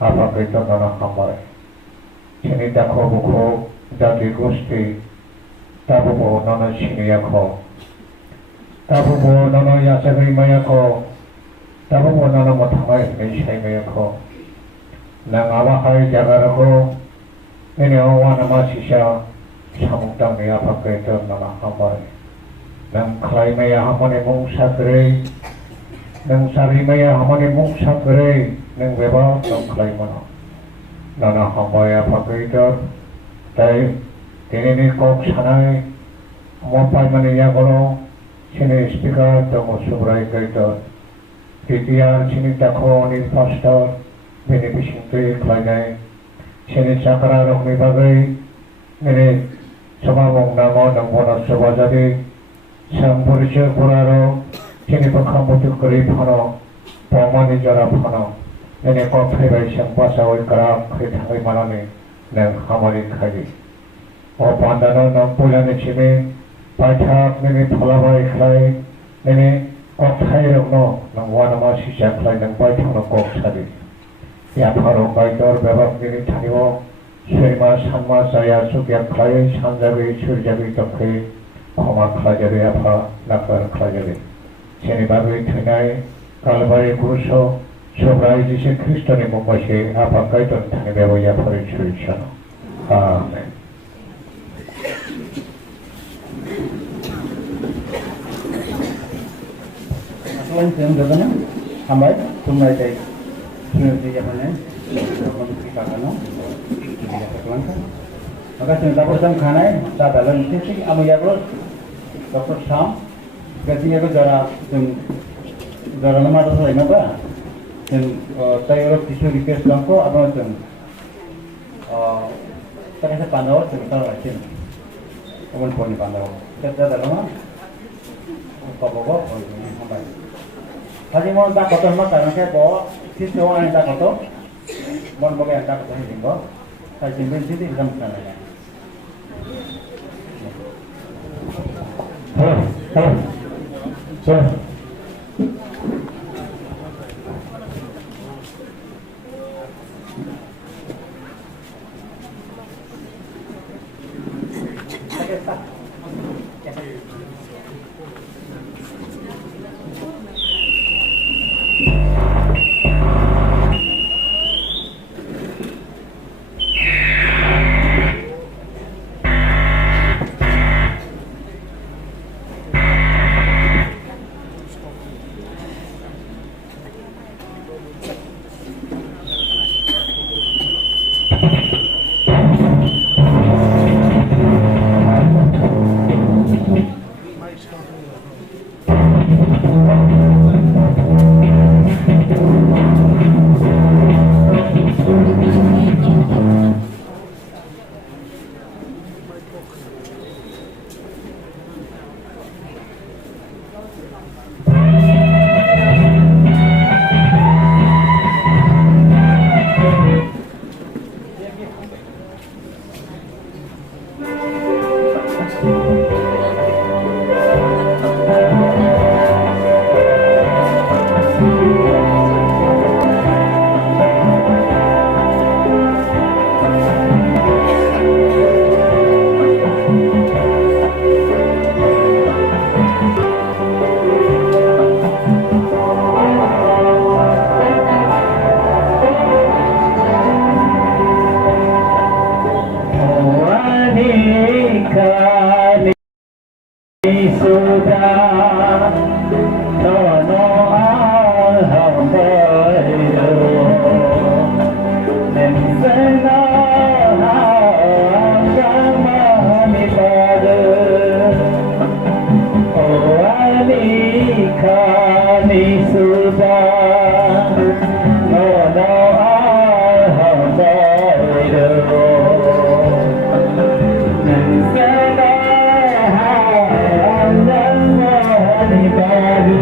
apa kita nana kamar sini dakho bukho dati gusti tabu bo nana sini yakho tabu bo nana yasakri mayakho tabu bo nana mathamai nisai mayakho nang awa hai jagarako ini wana masisa samong tangi apa kita nana kamar nang klai maya hamane mong sakre nang sari maya hamane mong sakre nang beba nang klai mana nana hambaya pakaitor tai tinini kok sanai mopai mane yagolo sini speaker tomo subrai kaitor titiar sini dakho ni pastor bini bisingte klai nai sini sakra rokni bagai ini samamong namo nang bona sabajadi sang purisya kuraro sini pakamutu keri phano pamani jara phano ini kok phaibai sang pasawai kara khaitai manani nang hamari khai o pandano nang pulani chime paithak nini phalabai khai nini kok thai rokno nang wanama sisa khai nang paithakno kok sadi ya pharo kaitor bebak nini thanibo sema sanma saya sukya khai sanjabi surjabi tokhe Koma Klajari apa Nakar Klajari Sini Babi Thinai Kalvari Kuruso Sobrai Jisi Kristoni Mumbasi apa Kaiton Thani Beboya Pari Churishano Amen Selain film dagana hambai tumai tai sunti japane komunikasi kakano dia ketuankan maka cinta bersama kanai tak dalam sisi amuyabros Dr. Sam gajinya ko jara nama tu saya apa dan saya orang tisu request bangko apa macam saya pandau cerita lagi kawan pun pandau kita dalam apa ini sampai tadi mau tak kotor mah karena saya bawa tisu yang tak kotor mau bagai yang tak kotor ini kok saya simpan sini dalam sana So ni suda no no hamba do nansana ni baru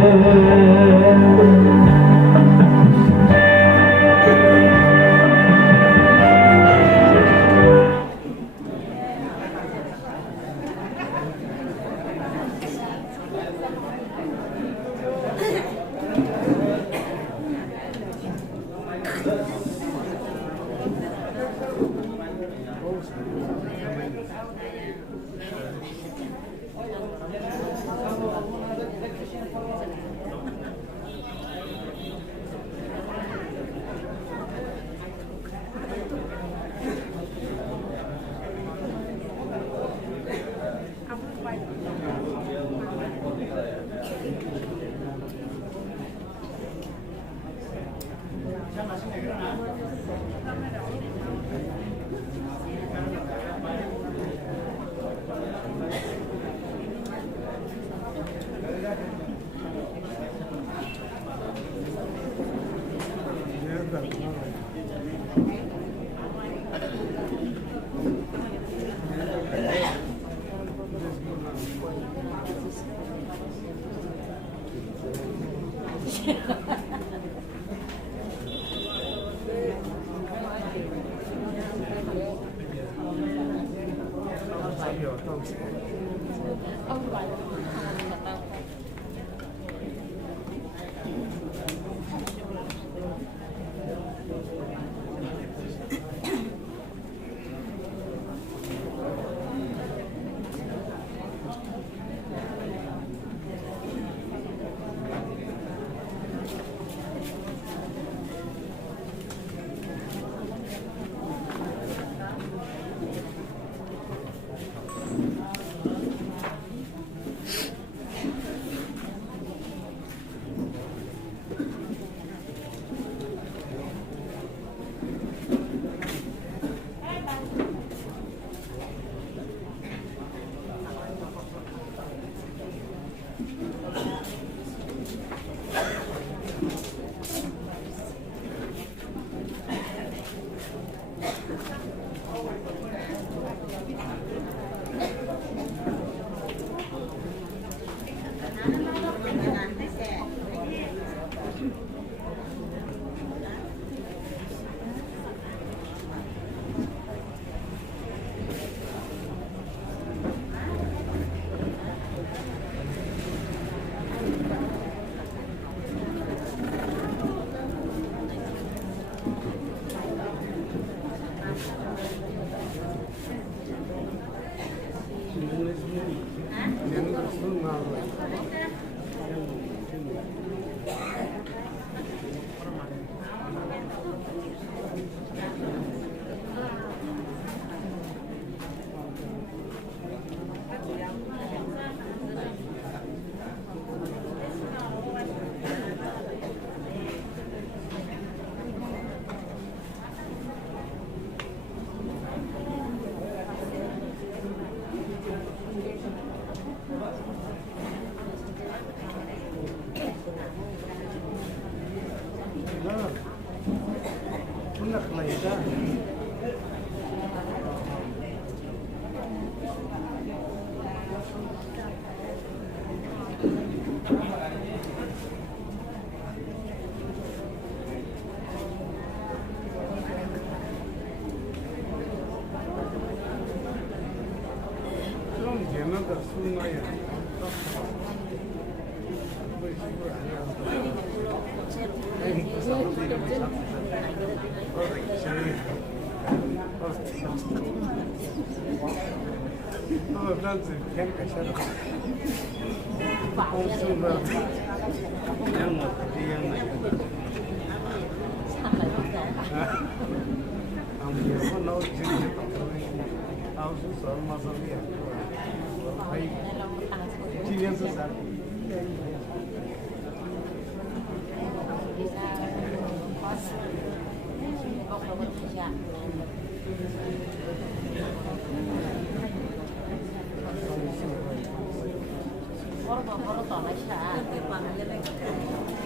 Baru tolak sih,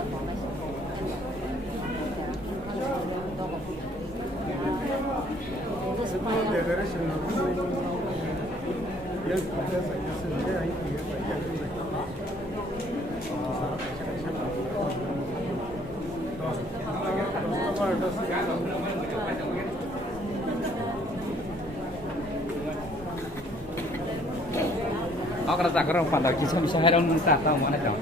Aku rasa kerang pada kisah bisa ada orang tak tahu mana jauh.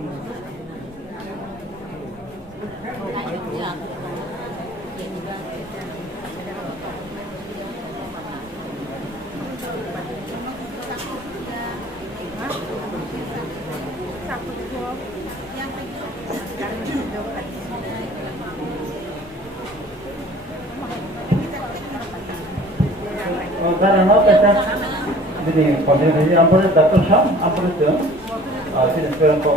Gracias. karena kita jadi pada hari ampun Dr. Sam ampun itu sini sekarang kok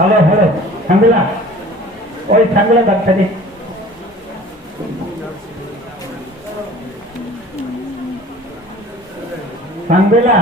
halo Sambila oi Sambila kat tadi Sambila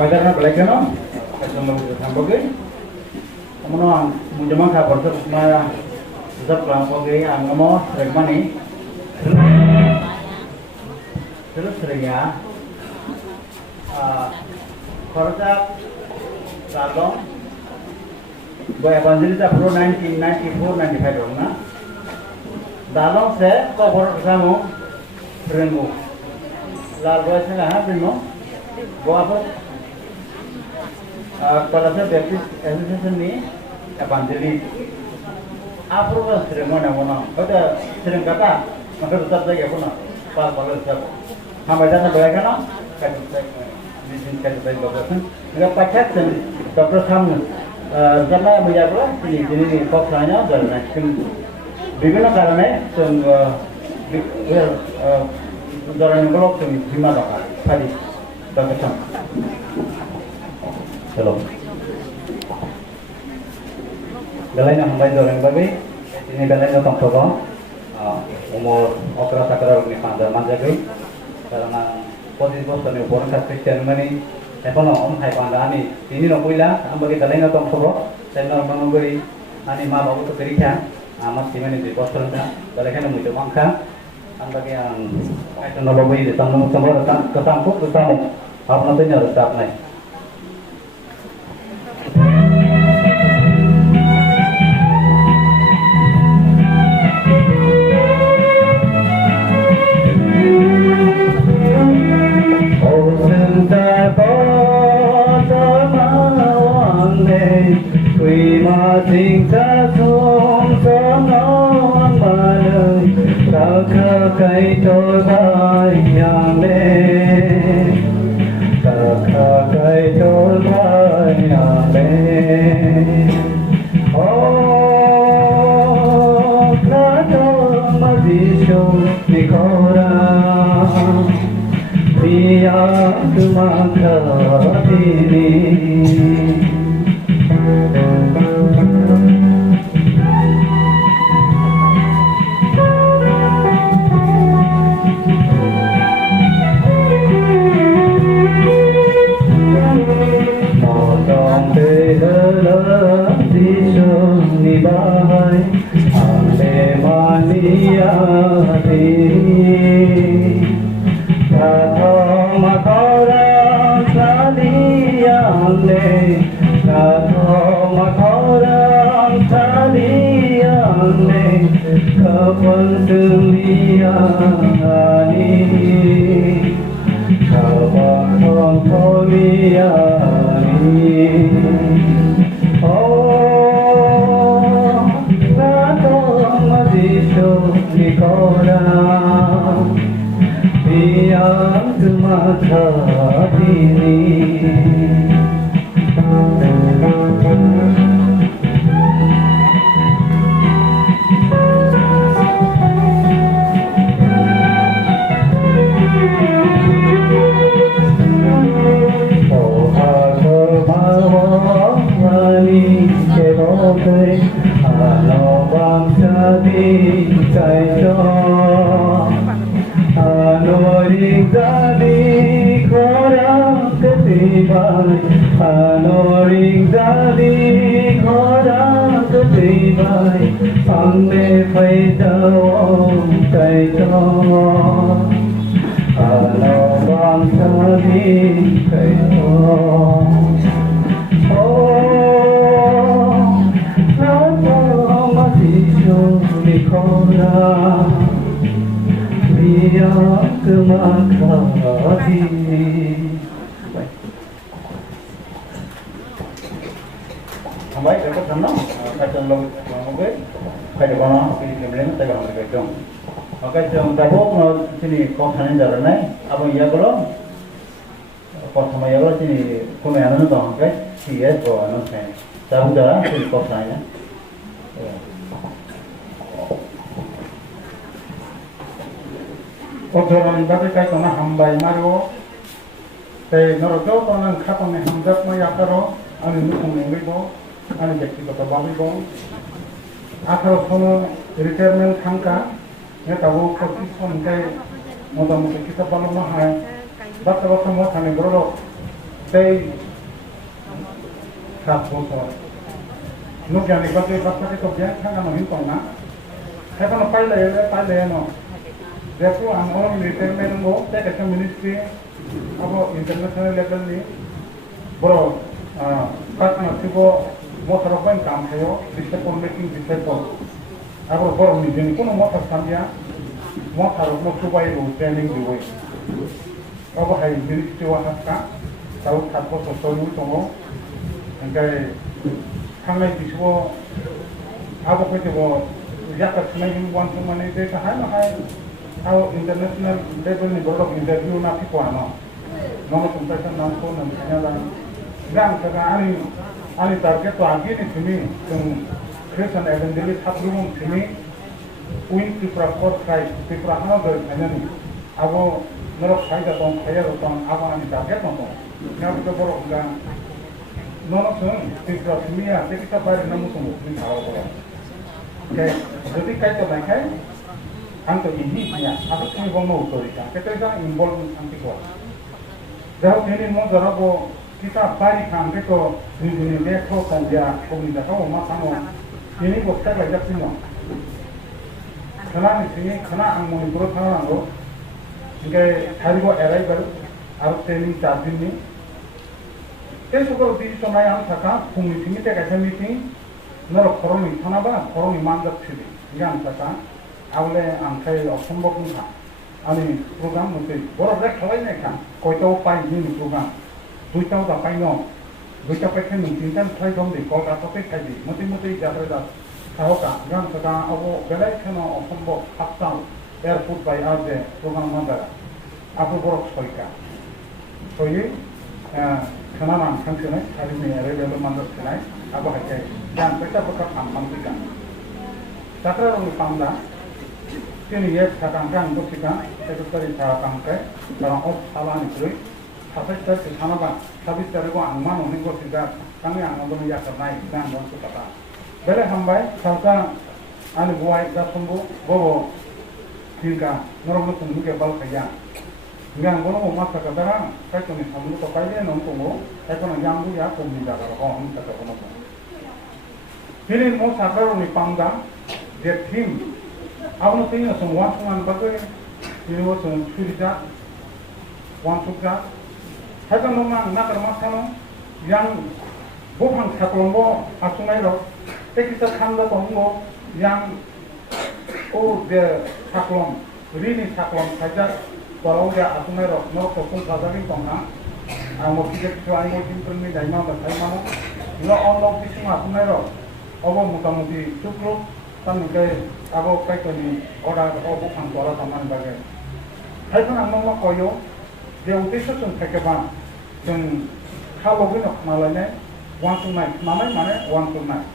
Majarna belakang no, kalau sampai ke, kamu menjemah kabar tu, mana zat kelampu ke, angamo regmani, terus seringnya, korja salong, gaya banjir itu Pro 1994-95 dong na, dalong se, kau baru kamu, rengu, lalu saya nggak rengu, gua apa? Kalau saya baptis association ni, evangeli, apa pun sering mana, ada sering kata, maka tetap saja pun, kalau tetap, hamba jangan berlaku no, kan kita berlaku, enggak pakai sen, dokter kamu, karena menjawab ini fokusnya dari naskah, bagaimana caranya, sen, orang yang blok sen gimana kan, tadi, dokter kamu. Shalom. Galai na hambay doreng babi, ini galai na tongtoko, umur okra sakara ni pandai manjagi, karena posisi ni upor kat Kristen mani, ekono hai pandai ini no kuila, ambagi galai na tongtoko, channel manunguri, ani ma babu tu kerja, amat simeni di postur na, galai kan muncul mangka, ambagi yang itu no babu ini tanggung semua kesampuk, apa nantinya resap naik. Cây trôi bay nhàng lên, cây trôi bay nhàng lên. Oh, Cristo, Mauricio, Nicola, Via tu manca ini. 비커라 위야 그만하지 Baik, dapat senang. Kacang long mungkin. Kayak mana? Pilih kemudian saya akan berkacang. Oke, jom dapur sini kau kanan jalan ni. Apa iya kalau? Kau sama iya kalau sini kau mana tu? Oke, CS kau anu saya. Dapur jalan sini kau sana. Orang tapi kayak mana hambai mario. Norojo tu orang kata ni hamzat mai akaro. Anu nukung nengibo. Anu ব্যক্তিগত ভাবিব আঠারো রিটায়ারমেন্ট থাকা তাবো 25 ঘন্টায় মোটামুটি কিতাব বানানো হয় বাচ্চা বাচ্চা মোটানে বড় সেই 7 বছর নুজ্ঞানী বাচ্চা বাচ্চাকে তো ব্যাংক থাকা নহিন না এখন পাইলে ন দেখো আমার রিটায়ারমেন্ট গো একটা মিনিস্ট্রি আবো ইন্টারন্যাশনাল লেভেলনি বড় partnership motor apa yang kamu sayo, bisa pun making bisa pun. Aku baru ni jadi kono motor sambil, motor mau coba itu training dulu. Aku hai diri cewa haska, tahu takut sesuatu tunggu, engkai kangai biswa, aku kerja jaga semai wan cuma ni deh kahai, aku international level ni berlaku interview nanti kuana, nama competition nanti nanti nyala, dan sekarang ani target tu agi ni sini, yang Christian Evangelist haplum sini, win Tripura Fourth Christ, Tripura Hana berkanya ni, aku nerok saya datang, aku ani target nonton, ni aku tu baru enggak, nono sun, Tripura sini ya, tapi kita bayar namu semua, ni tahu baru. Okay, jadi kaya tu nak kaya, angka ini ya, aku sini bawa otorita, kita dah involve anti kuat. Jauh ini mau jarabu kita bari kan itu ini metro kan dia komunitas kau macam ini bukan lagi semua. Karena di sini karena angmoni terus sama anggo, jika hari gua erai baru harus training charge ini. Jadi kalau di sana yang saka komunitas ini terkait meeting, nara koroni sana ba koroni mandat sini, yang saka awalnya angkai sembok muka, ani program mesti, baru rek kawin kan, kau tahu apa ini program. Duita udah paino, duita pakai mungkin kan try dong di kau kata pakai kaji, mesti jatuh dah, tahu kan? Yang sekarang aku belai kena sembok haksan airport by aja program mana, aku borok soika, soyi, kena nang kangen hari ni ada level mana senai, aku hakai, dan kita bukan aman juga. Sekarang orang panda, sini ya sekarang kan bukan, itu tadi sekarang kan, orang salah ni tu. Habis dari sana bah, habis dari gua angman orang gua tidak, kami angman tu ya kerana dan gua tu kata. Bela hambai, salka, ane gua itu sembuh, gua tinggal, normal tu mungkin bal kaya. Enggak gua mau masak kadang, saya tu ni sambil tu kaya nongkrong gua, saya tu nak jambu ya, pun tidak kalau gua ni kata gua nak. Ini mau sakar ni pangda, dia tim, aku nak tanya semua bagai, ini mau semua cerita, wan suka. Hakan memang nak kermasan yang bukan saklombo asungai lo, kita kanda tonggo yang dia saklom, ini saklom saja kalau dia asungai lo, no kokong kadaring tonga, mau kita cuai mau simpen ni dah mana dah mana, no onlok di sini asungai lo, obo muka-muki cukup, tan muka abo kayak ni orang obo kan kuala taman bagai. Hakan angmong koyo, dia utisah cun kekeban. Dan kalau kita malahnya, one to nine, mana one to nine.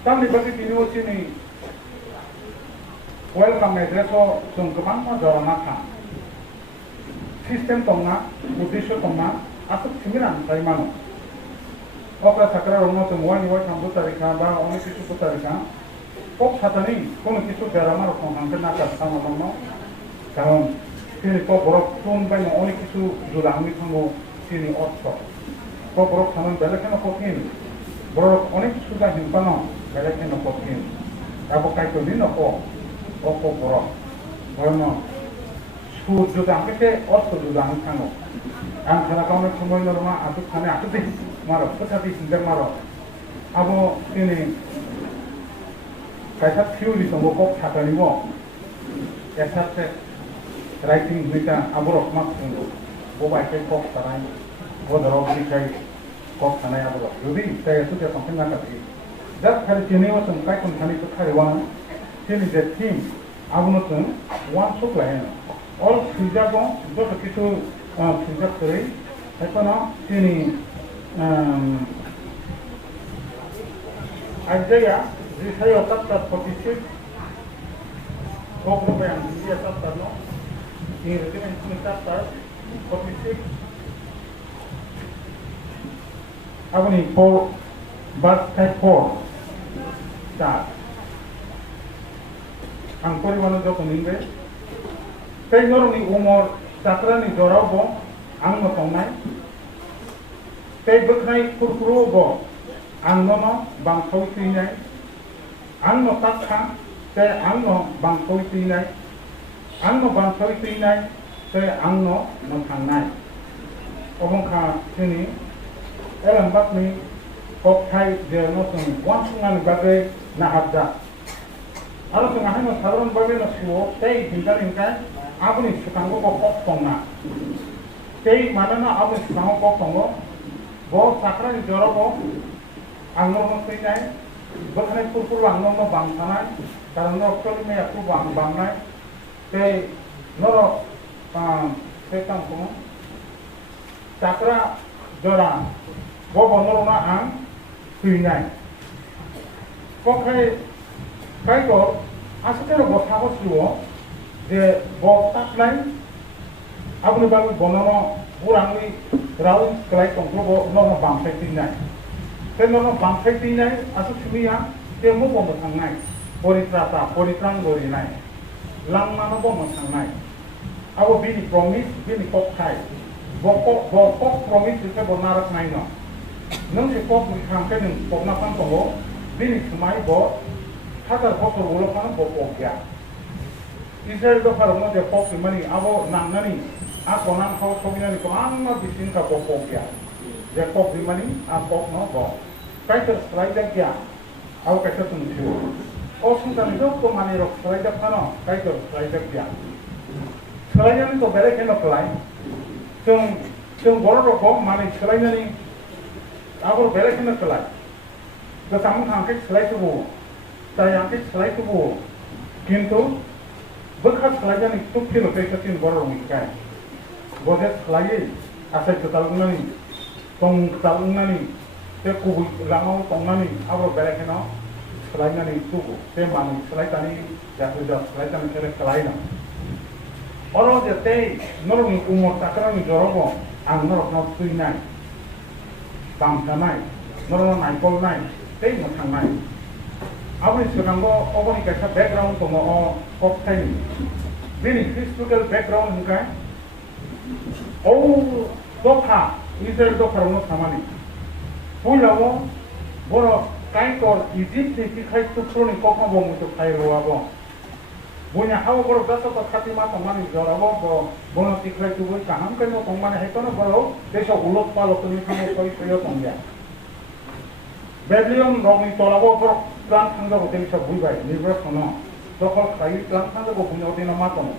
Tapi bagi universiti ni, welcome address so sungkeman macam mana? Sistem tongga, utisah tongga, asal simiran dari mana? Oke, sekarang orang semua ni wajib kamu tarikah, bah orang itu tarikah. Kok satani, kono itu dalam orang orang nak sama mana? Kalau ini kok borok pun banyak orang itu sudah ambil kamu. Sini otso, kau borok sama bela kena kotin, borok onik sudah himpano, bela kena kotin. Aku kait tu ni noko, borok, borok. School juga angkat ke otso juga angkat kamu. Angkat kamu semua normal, aku sana aku maro, aku tadi singgah maro. Aku ini kaisa theory tongo kok thakani mo exercise writing bita aborok mak tongo bo bai kai kok tanai bo daro bi kai kok tanai aborok jodi tai su te something na kati just khari chini wa sum kai kon thani ko khari wa chini the team abuno tung one so plan all sijago do kitu sijak kare eto na chini Ajaya, saya otak tak positif. Kok yang dia tak tahu, ini rekening kita tak positif. Aku ni for bus type 4 start. Angkori mana jauh kuning deh. Penyor ni umur sakra ni jorau bo, ang matongai. Beknai kurkuru bo. Angno bangkoi tinai, angno takha, te angno bangkoi tinai, angno bangkoi tinai, te angno nanghangnai. Obongkha sini, elam bakni kok thai je no sung wan sungan bagai na hadda. Aro sung ahai no saron bagai no suo, tei hingkar hingkai, abuni sukanggo kok tongna. Tei mana na abuni sukanggo kok tongo, bo sakra ni joro bo. Angno menginai, bukan purpur angno no bangsanai, karena oktober me aku bangnai, te noro sekang pun, cakra jora, bobo noro na ang pinai. Kok kai ko, asal bos aku suo, je bos tak lain, aku ni baru bonono kurang ni raun kelai tongkro bo noro bangsai pinai. Tenono bangkai tinai asuk sumiya temu bo masangai poritrang gorinai lang mano bo masangai abo bini promise bini kok khai bo promise se bo narak nai no nung se kok mi khangke nung kok na pang ko bini sumai bo thakar kok ro bolo pang bo kya Israel do pharo de kok mani abo nang nani a konan kho somina ni ko amma bisin ka bo kya je kok mani a kok no bo kai ter slider kya au kaisa tum thiu o sundan do ko mani ro slider khano kai ter slider kya slider ni to bere keno plai tum boro ro ko mani slider ni abor bere keno plai to sam khang ke slide tu bo ta yang ke slide tu bo kintu bekha slider ni tu kilo kaisa tin boro ro mi kai bo de slide asa tutalunga ni tong talunga ni te kubu lango tongani abro berekeno selain ni tuku te mani selain tani jatuh selain tani kere selain orang dia te norong umur takra ni jorobo ang norong no tuinai bangsa nai norong naikol nai te matang nai abri sekaranggo oboni kaisa background tomo o koktai bini historical background hingkai doka Israel doka rono samani Pulawo, boro kaikor Egypt ni kai tu proni kokma bo mutu kai roabo. Bunya hawo boro gasa ko khatima tomani jorabo bo bono ti kai tu bo kaham kai no tomani hetono boro deso ulot palo tuni khamo koi koyo tongya. Babylon romi tolabo boro plan thanga bo deso buibai nibras kono. Dokol kai plan thanga bo bunyo dina matono.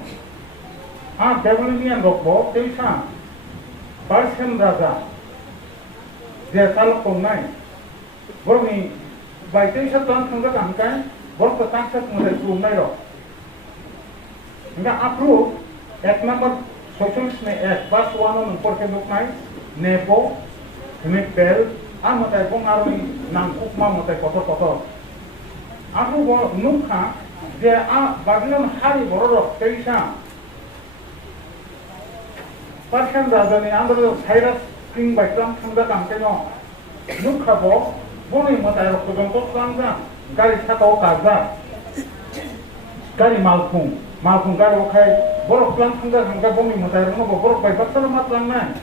Babylonian rokbo deisa Persian raja dia salok kongnai, borni baik itu satuan tangga tangkai, bor ketangkat mulai kumnai ro. Enggak approve, ek number socialist ne ek bas wano numpor ke nuknai, nepo, nepel, motai pong armi nangkuk ma motai kotor. Aku bor nukha, dia bagian hari borok keisa. Persian raja ni andro Cyrus king baiklang tangga tangkai no, nukha bo, boni motai rok tugontok tangga, gari sakau kaza, gari malkung gari okai, borok lang tangga tangga boni motai rok no borok baik baksal mat lang nai,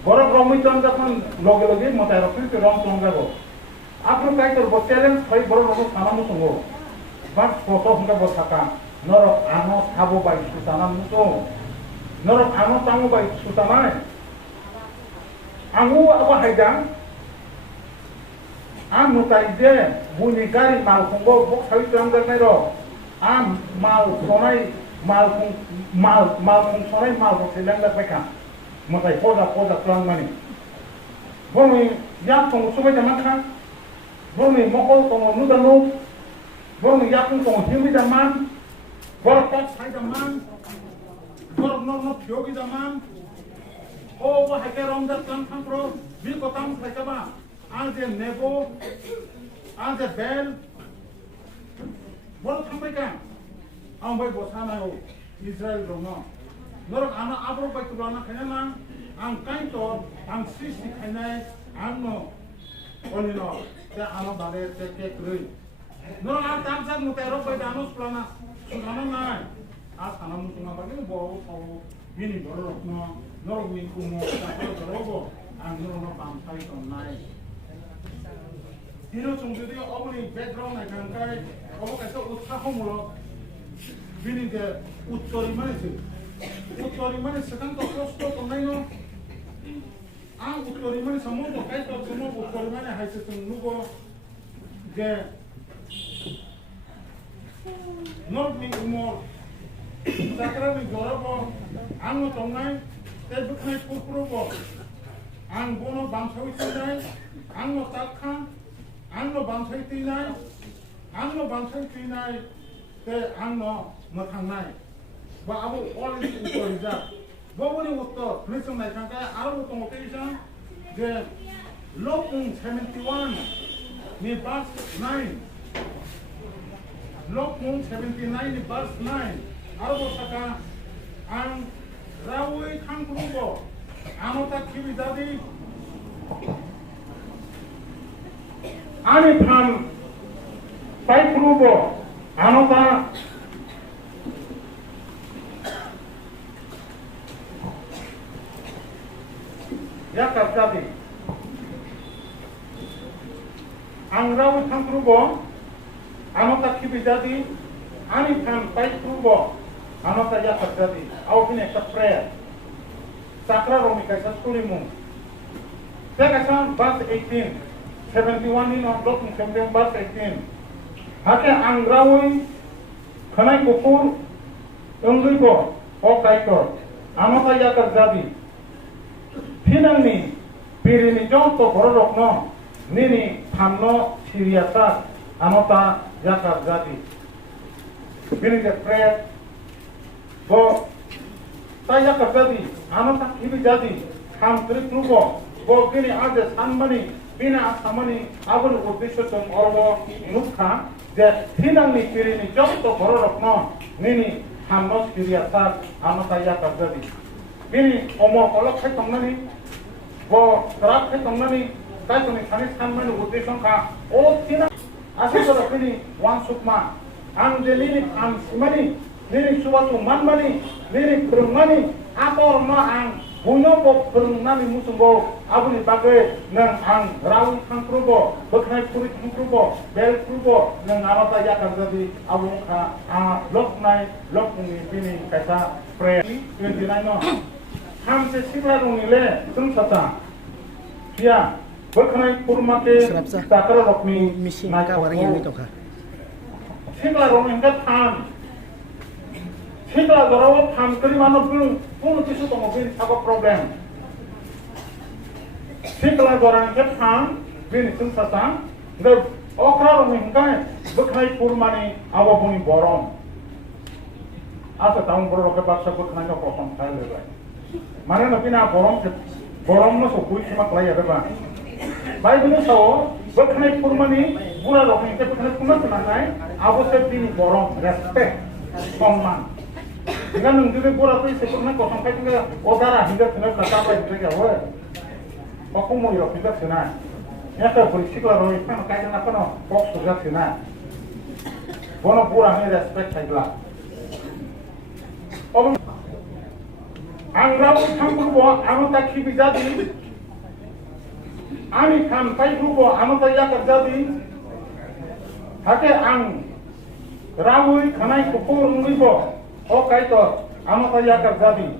borok romi tangga kan logi motai rok itu rom tangga bo, aku kai ter bo challenge kai borok rok sana musungo, bas foto hingga bo saka, norok ano sabo baik susana musung, norok ano tamu baik susana. Angu apa haidang? am mutai je buni gari mal khongbo bok sawi tram dak nai ro am mal sonai mal khong sonai mal bok selang dak beka mutai poda tram mani boni yak tong subai jaman kha boni mokol tong nu danu boni yak tong himi jaman bor pot sai jaman bor no phyogi jaman o bo hake rom dak tram khang pro bil ko tam sai ka ba आज नेबो आज बेल बोल थांबाय का आं बाय बसाना हो इजराइल दङ नरक आना आब्रो बाय तुलाना खायना आं काइन तो आं सिसि खायनाय आं न ओलिनो ते आना बारे ते के क्रै नरक आं तामसा मुतेरो बाय दानो प्लाना सुनाना नाय आ साना मुतुना बागे बो थाव बिनि बरक न नरक मिन कुमो ताको दरबो आं नरक बामसाय तनाय Hino chungjudi oboni background na kangkai obo kaisa utsahomulo bini de uttori mane sekang to kosto to naino ang uttori mane samo to kai to samo uttori mane haise tungnugo de not mi umor sakra mi gorabo ang tongnai te bukhnai purpurobo ang bono bamsawi tinai ang no takha anglo bamsai tinai te anglo mathangnai ba abu already utorija boboni uttor nisang nai kangka aro tong occasion je lokung 71 ni verse 9 lokung 79 ni verse 9 aro saka ang rawi khangkubo amota khibi dadi Ani tham pai prubo anopa ya kartadi angrau tham prubo anota khibijadi ani tham pai prubo anota ya kartadi au pin ekta prayer sakra romi kaisa tulimu sekasan verse 18 71 in on blocking 71 verse 18 hake angrawi khanai kupur ungribo o kaikor amata yakar jadi phinangni pirini jonto bororokno nini thamno siriasa amata yakar jadi bini the prayer bo ta yakar jadi amata kibi jadi tham trikrubo bo bini ade sanmani Bina asamani abul uddesho tum orbo nukha je thinangni pirini jonto bororokno nini hamnos kiriasat anota ya kabdadi bini omor kolok khai tongnani bo trap khai tongnani kai toni khanis khanmani uddesho kha o thina asiko bini wan sukma ang je nini am simani nini suwatu manmani nini krumani ator no ang Buno pop nami musumbo abuni bagai nang ang rawi khangkrubo beknai puri khangkrubo bel krubo nang arata ya kan jadi abung kha loknai lokni bini kaisa prayer 29 no ham se sibra rungile tum sata dia beknai purmake takra lokmi na ka warang yang itu kha sibra rungile tham sibra darawa tham kali mano belum Pun kisu to mobil sago problem. Sikla dorang kepang bin sun satang nge okra ro mingkai bekhai purmani awa buni borom. Asa taung boro ke baksa bekhai no kosong khai le. Mane no pina borom no so kui sima klai ada ba. Bai bunu so bekhai purmani bura ro mingkai bekhai purma sanai awo se bin borom respect সম্মান Dengan nunggu pura tu sebenarnya kosong kai tinggal odara hingga kena belakang apa itu ya, wah. Aku mau yo hingga sana. Ya kalau polisi kalau itu kan kai kenapa no, kok sudah sana. Bono pura ni respect saya lah. Om, angrau campur buah, anu tak kibi jadi. Ani kam kai buah, anu tak ya terjadi. Hake ang rawi kanai kupur ngibo. Okay to, amo kaya kerjadi.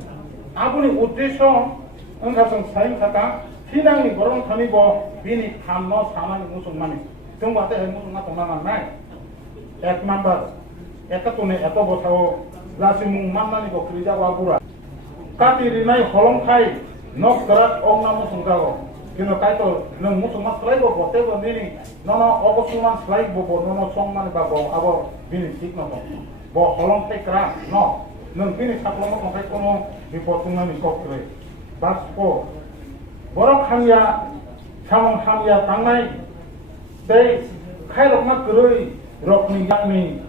Apuni uddesho, engkau seng saing kata, 신앙이 그런 편이고 비니 탐노 사만이 무슨만이 정부한테 무슨만 동남아 나이 এক নাম্বার একাতনে এত বছাও লাসি মুং মাননানি গো ক্রিজা ওয়াগুরা কাটি রিনাই হলং খাই নক করাত অং নামু সংগাগো কিন্তু কাইতো নং মুসুমা স্লাইবো বতেগো নিনি নন অবসুমান স্লাইবো বো নন সংমানি বাবো আবো বিনি ঠিক নতো বো হলং খাই ক্রা ন নং বিনি সাপলনো খাই কোনো বিপদুনানি কক্রে বাসকো বড় খামিয়া সামং খামিয়া তাंनाय दै খাইরকনা গরৈ rokni yakni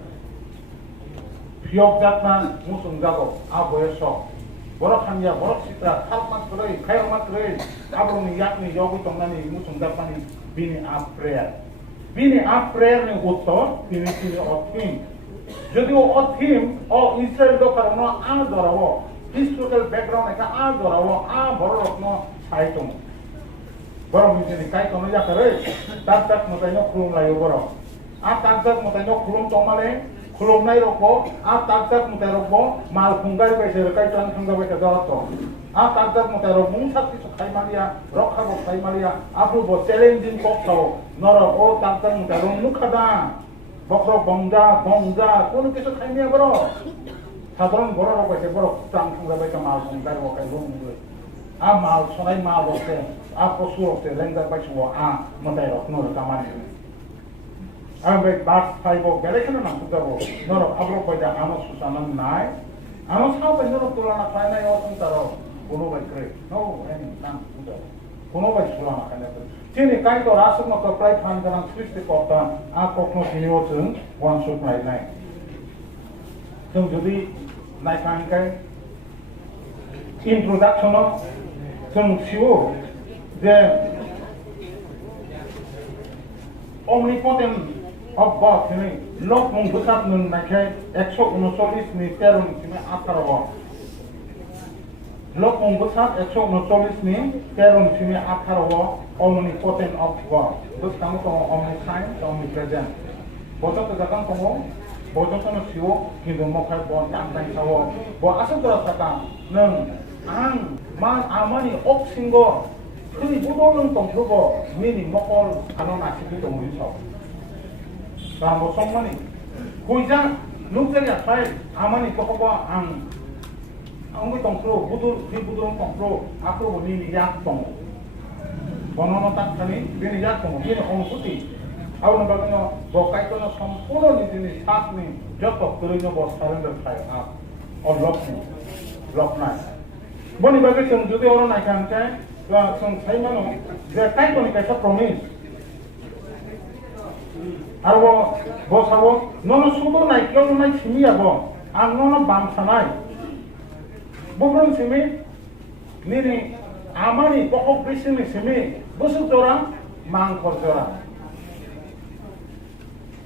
piyok jatna musung jago aboyeso borok hanya borok sitra khalmak krei khairmak krei abroni yakni yogi tongnani musung japani bini a prayer ni uttor bini othim jodi o othim o Israel do karono a dorawo historical background eka a dorawo a borokno saitum borok ni kai tono yakare tak motaino khulum layo borok a takjak motaino khulum tongmale khulum nai rokbo a takjak motai rokbo mal khungai baise rekai tan khungai baise dorato a takjak motai rok mung sakti khai malia rokha bo khai malia apru bo challenging kokto noro o takjak motai rok nukhada bokro bongja kono kisu khai niya boro সাধারণ বড় রোগ আছে বড় টান খungai baise mal khungai rok kai rong a mal sonai mal rokte a posu rokte lengda baise wo a motai rok no kamani Ambe bas faibo berekana na kutabo noro abro koida amo susanan nai amo sabe noro tulana faina yo taro kono bai kre no any nan kutabo kono bai sulana kana tini kai to rasuk no apply fan kana switch te kota a kokno sinyo chung one shot nai nai chung jodi nai kan kai introduction of chung siwo the omnipotent of God ini lok mung besar nun nakai 139 ni terun sini 18 lok mung besar 139 ni terun sini 18 omnipotent of God terus kamu tong omniscient omnipresent boto to jakan komo boto to no siwo kindu mokai bon yang dai sawo bo asal terasa nang ang man amani oksingo kuni budolung tong lugo mini mokol ano nasibi tong wiso Rambo songmani, kuisa nukjaya sai amani kokoba ang angui tongkro budurong tongkro akro boni yak tong, bonono tak kani bini yak tong bini ongkuti, aw na bagno bokai kono sampurno ni dini sat ni joto kurino bo surrender sai ap or lock nai, boni bagai sung judi orang nai kan kai, sung sai mano, je kai koni kaisa promise. Arbo bosabo nono sudo nai kyo nai simi abo ang nono bam sanai bobron simi nini amani pokok bisini simi busuk jora mang korjora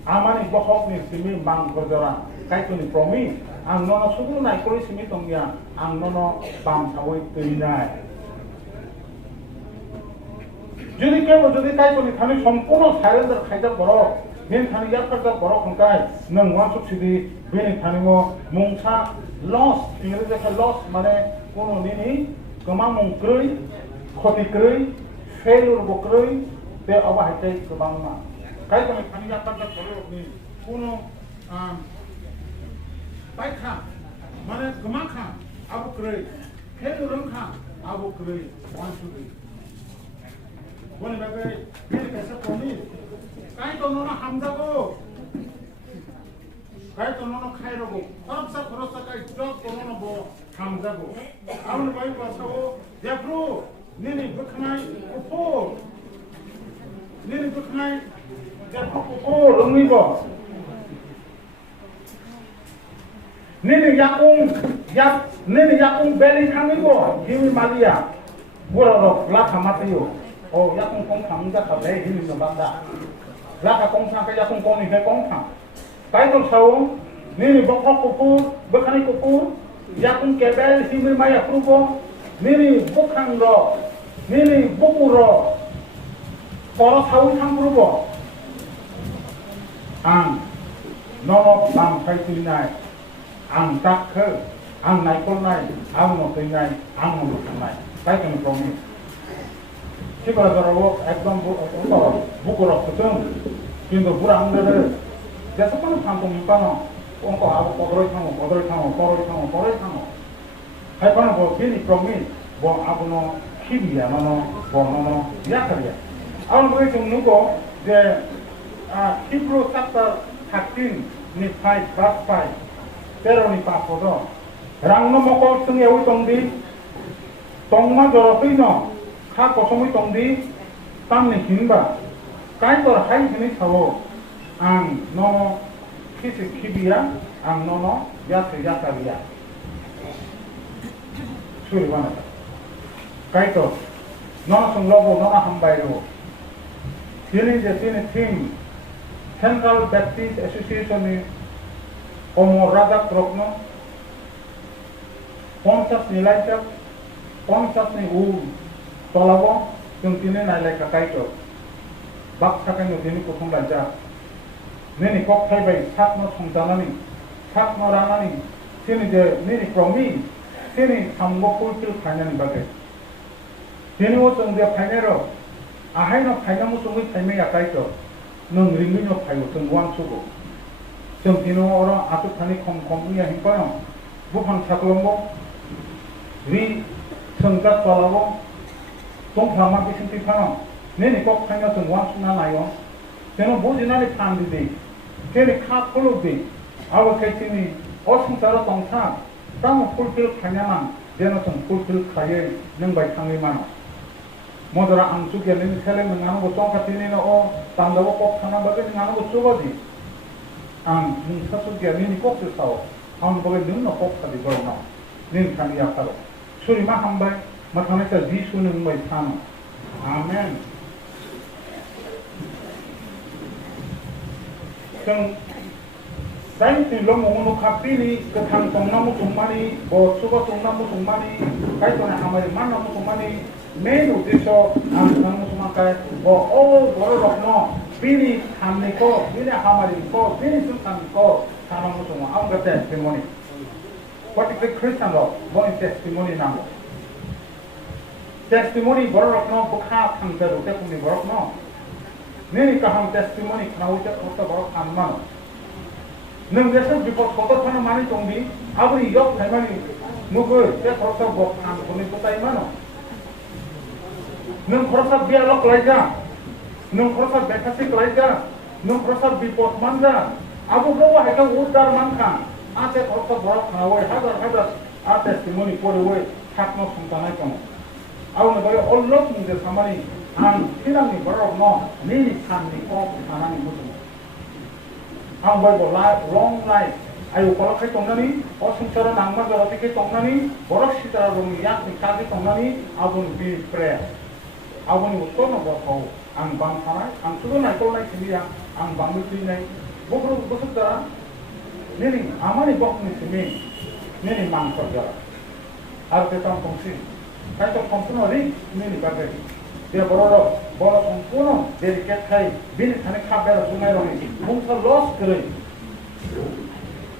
amani pokok ni simi mang korjora kai tuni promise ang nono sudo nai kori simi tongya ang nono bam sawoi tuinai যদি কেউ যদি kai tuni thani সম্পূর্ণ সারেন্ডার খাইদার বড় Bin thani yakar borok hongkai nang wansuk sidi bin thani mo mungsa loss ingre jaka loss mane kono nini kemang mung krui khoti krui failure bo krui te aba haitai kebang ma kai thani yakar borok ni kono pai kha mane kemang kha abu krui failure kha abu krui wansuk Boleh bagai bin kaisa promise kai to nono hamjago kai to nono khairogo khorsa kai job to nono bo hamjago amon bai basago jefru nini bukhnai upor jefru upor rungibo nini yakung beli khangibo gimi malia bororo lakha matiyo o yakung kong khangja khabe gimi nobanda Laka kong sang kaya kong ni kong sang. Kaya kong sao ni bokok kupur, bekani kupur, yakung kebel himil maya krubo, ni bokang ro, ni bokuro, poro sao sang krubo. Ang nono bang kai tinai, ang tak ke, ang naik kong nai, ang no tinai, ang no tinai. Kaya kong promise. 시골에서라고 액동 부끄럽거든. 근데 물안들을 계속 하는 방송이니까 하고 꼬들이 타고 하이파는 뭐 비니 프로미 뭐 아부노 키비야 뭐노 약하리야. 아무 거에 좀 누고 이제 히브로 싹다 학진 니 파이 바스 파이 때로니 빠포도 랑노 먹고 승에 우리 동디 동마 저러 뜨이노 카 고소무이 동디 땀니 긴바 까이걸 하이 드니 타고 안 노노 키스 키비야 안 노노 야카리야 수리 많았다 까이도 너나 승로고 너나 한바이로 tiene team Central Baptist Association Omorada Krokno Ponsas Nilaita Ponsas ni Tolavo yung tiene na ilay kakaito baksakan yung dini kutong laja nini kok thay bay sak no songtanani sak no ranani tiene de nini promi tiene hamgo kultil kanyani bagay tiene wo song de painero 아하이나 파이나무 송이 타이메 야카이토 능 링미노 파이오 등왕 수고 정 디노 어라 아투타니 컴컴이야 힘빠요 무팡 차글롱고 리 성가 돌아고 동파마 비신티 파노 네니 꼭 파이나 등왕 수나나요 저는 모지나리 판디디 걔네 카콜로디 아버 캐치니 어승사로 동사 땅 풀필 파냐만 제노 좀 풀필 카예 능바이 탕리마노 모더라 암수게는 셀레는 나는 거 똥같이는 담다고 꼭 하나 밖에 나는 거 쪼거지 안 사수게는 꼭 쓰사오 안 보게 눈너 꼭 하디 그러나 닌 칸이 약하로 수리마 한바이 마타네서 지수는 뭐 있다노 아멘 좀 사이트 롱오노 카피니 그탕 동나무 동만이 뭐 수거 동나무 동만이 가이토네 하마리 만나무 동만이 main uddesho ang sumakay o borok no bini hamni ko bini hamari ko bini sukan ko samang musuma ang testimony what is the Christian law what is testimony namo testimony borok no bukha thangter ute kuni borok no nini kaham testimony knaute kosta borok hamman nang desa bipot kotor thana mani tongdi abri yok thaimani nugo te kosta bok ham kuni putai mano nung prasad bialok laja, nung prasad bekasik laja, nung prasad bipot manda, abu bawa hekang udar mangkang, ate prasad borak nawai hadar testimoni kore wai hakno sumtanai kamu. Abu nagari ollok mungde samani ang tinang ni borok no ni tan ni kok tanang musuh. Ang boy bo long life ayo kolok kai tongnani osungsara nangma jarati kai tongnani borok sitara rong yak ni kagi tongnani abun bi prayer. 아버님 어떤 거 안 방사나 안 쓰고 날 거나 심이야 안 방을 쓰네 뭐그러 무슨 따라 내니 아마니 먹는 심이 내니 망설여 아르테탄 통신 가이토 통신어리 내니 바게 데 버러러 버러 통신어 데리케타이 비니 타네 카베라 주마이로니 뭉사 로스 그래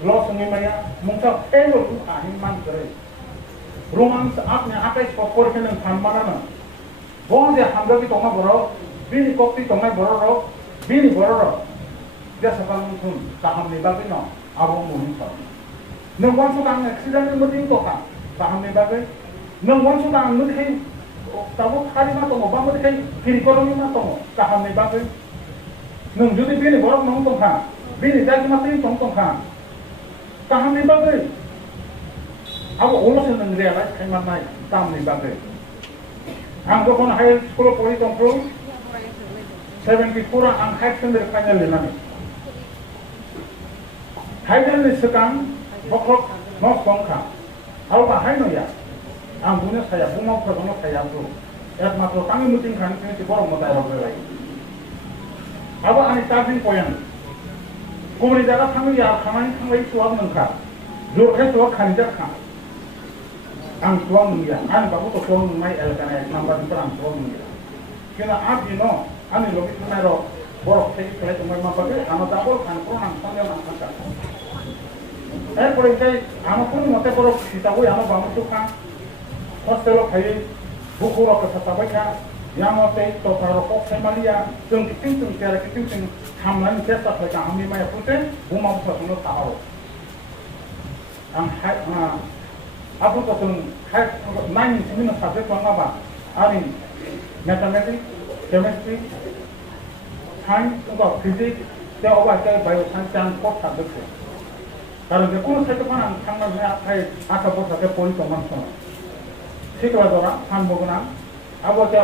로스 니마야 뭉사 페로 두 아힘만 그래 로망스 앞에 앞에 퍼포르케는 반만하는 bonde hamdaki tonga boro bini kopti tonga boro bini boro dia sakal musun taham ni bagai no abong munin sa nang wan sudang accident ni mutin to ka taham ni bagai nang wan sudang mutin tabu khali ma to ba mutin kiri koromi ma to taham ni bagai nang judi bini boro nong tong ka bini dagi ma tin tong ka taham ni bagai abo olosen nang realize kai ma nai taham ni bagai ang dokon high school pori tongpro 74 ang high school final lenami high school sekang bokrok no songka alba high no ya ang bunya saya bumau prono saya tu matro kami muting kan kini borong mo tayo belai aba ani starting point komunidad kami ya kami kami suam nengka jor kai suam kanjak ka ang tuang niya, ano ba ko tuang may elkanay number nito ang tuang niya. Kaya abi no, ano logi tumero borok tay kaya tumay mapagay, ano dabol kan pro nang tanggal nang kanta. Por kay ano po mote borok sitaw ano ba mo ka hostelo kay bukuro ka sa tabay ka 양어때 또 바로 꼭 세마리야 좀 띵띵 때라 띵띵 함란 됐다 그러니까 아미마야 풀때 몸만 붙어서 다 하고 앞으로 좀 나이 재밌는 사실 건가 봐 아니 mathematics chemistry science 그거 physics 제가 어바이트 바이오 사이언스 한 코스 다 듣고 다른 게 কোনো 세트만 상관없이 아까 보다 보이 동안 쳐 시도하더라 한 먹으나 아버지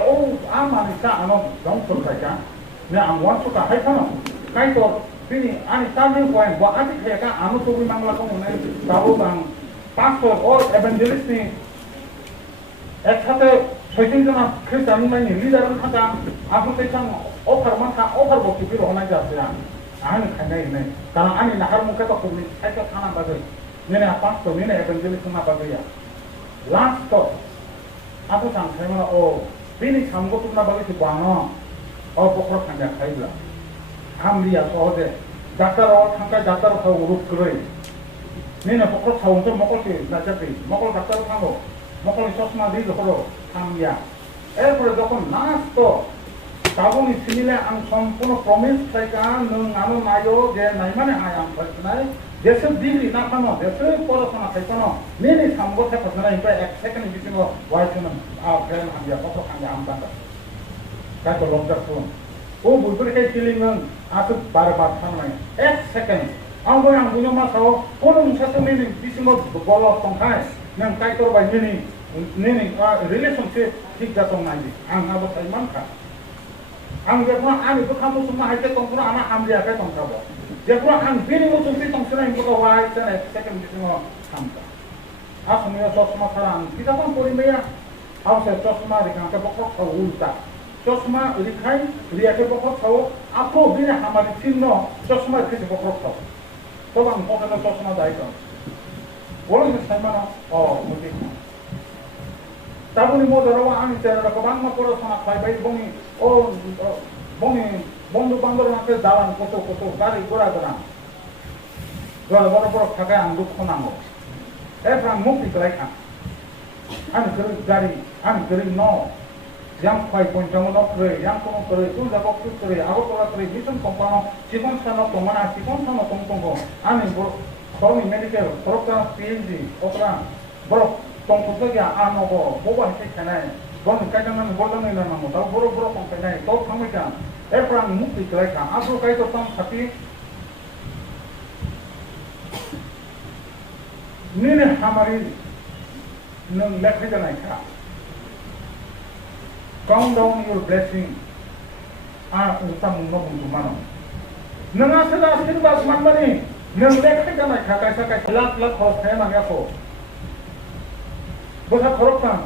아마니 사 아노 너무 좋다니까 내가 안 원수가 할거는 가이도 비니 아니 따는 거에 뭐 아직 해가 아무 소리 망라고 오늘 나보방 pastor or evangelist एकसाथे सैतन्यजना ख्रिस्टाननि लिडारन थाका आफुं तेचां अफार माथा अफार बक्ति बिरो होनाय जासिया आहानि खायनाय ने कारण आनि नाहार मुखे तो कुमनि साइके थाना बागै नेने pastor नेने evangelist ना बागैया लास्ट तो आफु सांखायमा बिनि सामगो तुमना बागै सि बानो बखर थांगा खायब्ला आमलिया सहजे डाक्टर थांगा डाक्टर थाव रुप गरै नेने बखर थावनथ मकलके नाजाबै मकल डाक्टर थांगो मकल चश्मा दी जखरो थांगिया एरपरे जखन लास्ट गावनि सिमिले आं सम्पूर्ण प्रमिस खायगा नों आनो नायो जे नायमाने आं फसनाय जेसे डिग्री ना खानो जेसे पढ़ाशोना खायनो नेने सामगो थाफसनाय इमफ्राय एक सेकेन्ड बिथिङाव वाइसन फ्रेन हांगिया कतो हांगिया आं दांगा कायतो लबजाखौ बुरबुरखाय फिलिंगों आसु बार बार थांनाय एक सेकेन्ड आं बुङो मासाव कोनो मोनसे नेने बिथिङाव बल दंखाय नों कायतर बाय नेने रिलेशनशिप ठीक जाथं नायदि आं आबो साइमानखा आं जेब्ला आंनि बोखामो सुमा हायते दंफोरा आना हामलियाखै दंखाबो जेब्ला आं बेनि मोसुंथि दंसनाय मुखौ वाय जानाय सेकेन्ड बिथिङाव थांखा आसमिया चश्मा सारा आं किताबन पढिमैया आवसे चश्मा रिखांके बखर थाव उल्टा चश्मा रिखाय रियाके बखर थाव आखो बिनि हामारि चिन्ह चश्मा रिखाय बखर थाव तो आं पढनो चश्मा दायतो बोलो साइमाना मुति ताबुनि मदराव आंनि चेहरा गोबां पढ़ाशोना खायबाय बंनि बंधु बान्धवनाके दालान कत कत गारि घोड़ा गोनां बर थाखाय आं दुखु नांगौ एफ्रां मुक्ति गलायखां आं गारि आं गोरि न yang kwai poncang no kre yang kono kre tu jago tu kre ago tola kre mission kompano sikon sano tomana sikon sano tongtongo ani bro soni medical proka PhD okra bro tongtongo ya ano go boba he kanai bon kaitangan bodang ina namo ta bro kompenai to khamika efrang mukti klaika aso kai to tam khati nine hamari nang lekhi janai kha count down your blessing usam no buntumano nanga sada askirbat manmani nang lekhe kana khakai sakai lakh lakh khorok khay mangya ko bosa khorok tan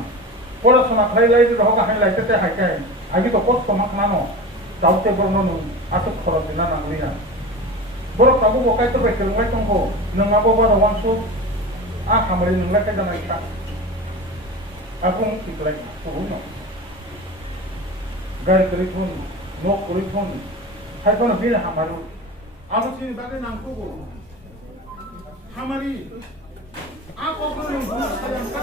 porashona khailai roga hailai tete haikai agi to kosto maknano taute borno nu atuk khorok dina nangliya borok tabu bokai to bekel ngai tongko nanga boba ro wansu khamari nang lekhe kana kha akung tiklai puruno गाड़ी करीफोन नोक करीफोन हाइफोन बिल हमारो आबोची बागे नामको गो हमारी आप अपने गुण सदन का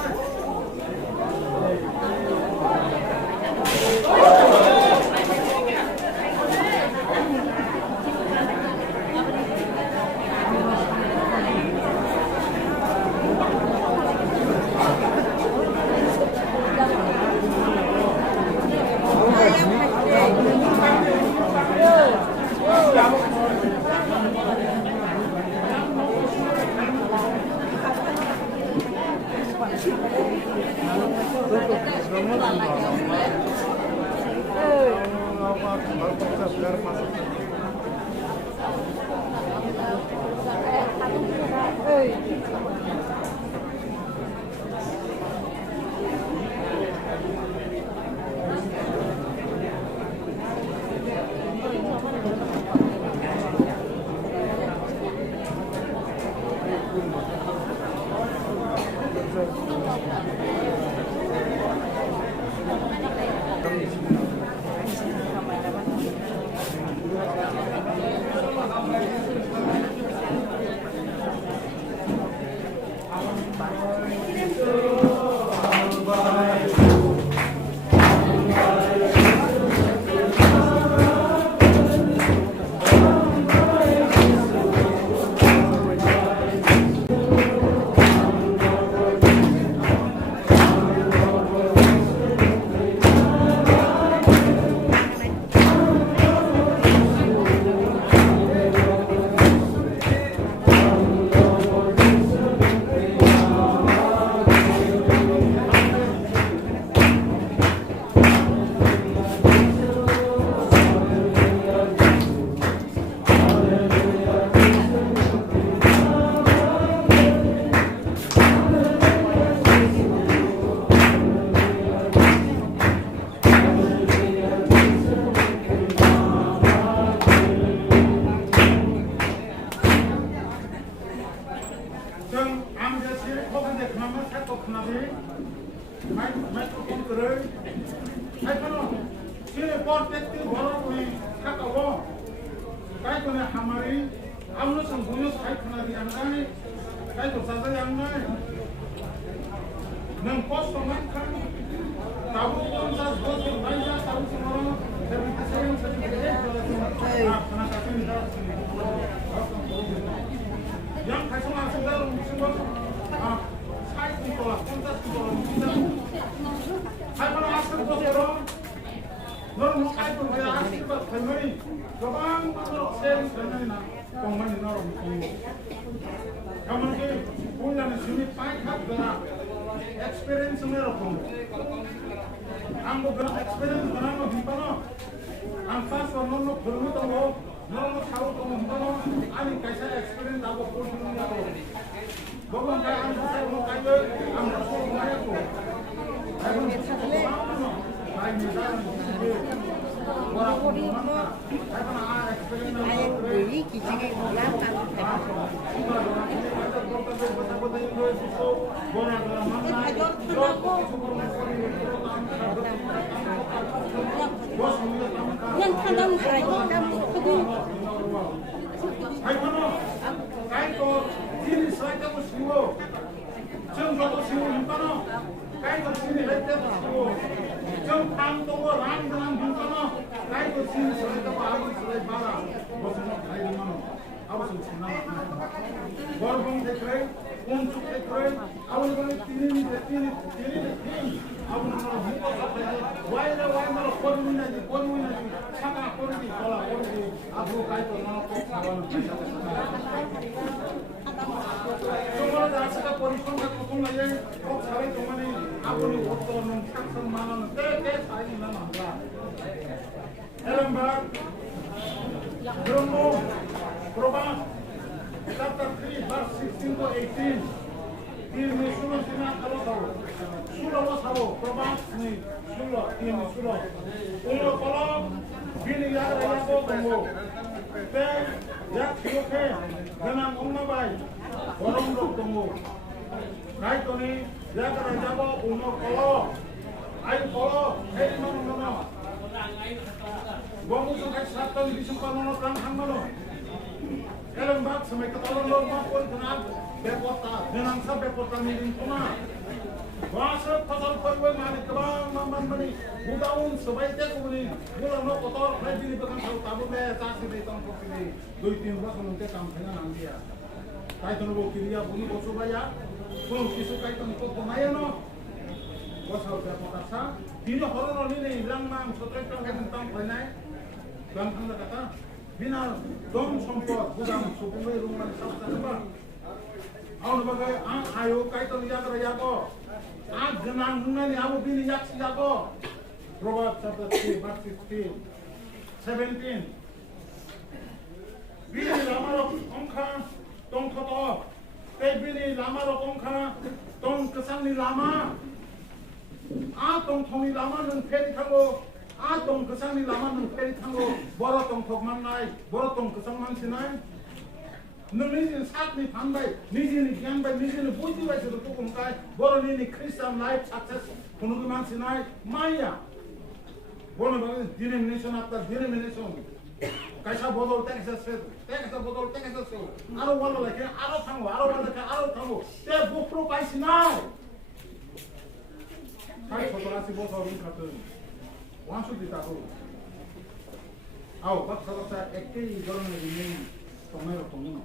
जों आं जे सिरि खबरनि खालामनो सायख' खालामो माइक्र'फनखौरै सायख'नो सिरि परफेक्टि बर'नि सायख'बो गायखौनो हामारि आंनो सोंबोयो सायख'नानै आंगानि गायखौ जाजाय आंनाय नों खस्थ' खालाम दाबो 50 बोसोर बायजा दाबो सोंहरो 77 yang kasih langsung dalam semua saya kumpul kontak saya pada asal bosoro normal saya pun saya asal berkemari kebang kalau saya sebenarnya nak pemain normal kamu ni punya sini pakai berat experience mereka anggo berat experience berat di mana angkas normal berumur tahu normal tahu tahu ani kaisa experience aku pun punya tahu bahwa saya saya mau kaya anggo saya aku saya pun saya ni dah orang pun saya pun ada experience Ayah beli kisah ulang yang kadang kerajaan itu Ayo, kaito sini selesai aku siwo, jeng aku siwo impano, kaito sini selesai aku siwo, jeng pang tunggu rang dengan impano, kaito sini selesai aku selesai bara, bosnya kaito mana, aku selesai nama, borbong tekre, unsuk tekre, aku ini tini, aku nama buka sampai, wajah malah korun aja, sangat korun aku kaito nama kok sawan. 정말 나스가 버리건 갖고 보면 꼭 사회 동안에 아버지 옷도는 착성만원 때 사이나 나온다. 에런바 그런 거 그러봐 chapter 3 verse 16 to 18 이미 술로 지나가로 사고 술로 사고 그러봐 니 술로 이미 술로 오늘 걸어 비니 야라야고 동고 약 기록해 그냥 엄마바이 orang tunggu naik tu ni dia akan jawab umur kalau air kalau mana gua musuh kat satu di sekolah mana perang mana kalau mak semai ketahuan lo mak pun kenal berkota dengan sampai kota miring cuma bahasa pasal perwal mana kebang mani budaun sebaiknya kau ni bulan lo kotor lagi ni bukan tahu tahu tak sih betong kau sini 2-3 bulan nanti kamu dengan nanti ya kaito no kiria buni boso baya kon kisu kaito ni ko maya no boso ka potasa dino horo ni ni lang mang sotre tong kan tong panai kan kan kata bina dom sompot budam supumai rumah sabta ba aun bagai ang ayo kaito ni yakra yako ag ganan hunna ni abu bini yak yako Proverbs chapter 3 verse 15 17 bini lamaro ongka tong kotor, tebili lama rokong kana, tong kesang ni lama, tong thongi lama nung feri thango, tong kesang ni lama nung feri thango, boro tong thokman nai, boro tong kesang man sinai, nung niji saat ni pandai, niji ni gyan bai, niji ni buji bai sedu tukum kai, boro ni Christian life success, kunugi man sinai, maya, boro bagai denomination after denomination. Kaisa bodol teksa bodol teksa se aro wala leke aro thango te bukro paisi nai kai fotorasi bodol rin kato wansu ditako au bak sa ekte goron ni tomero tomino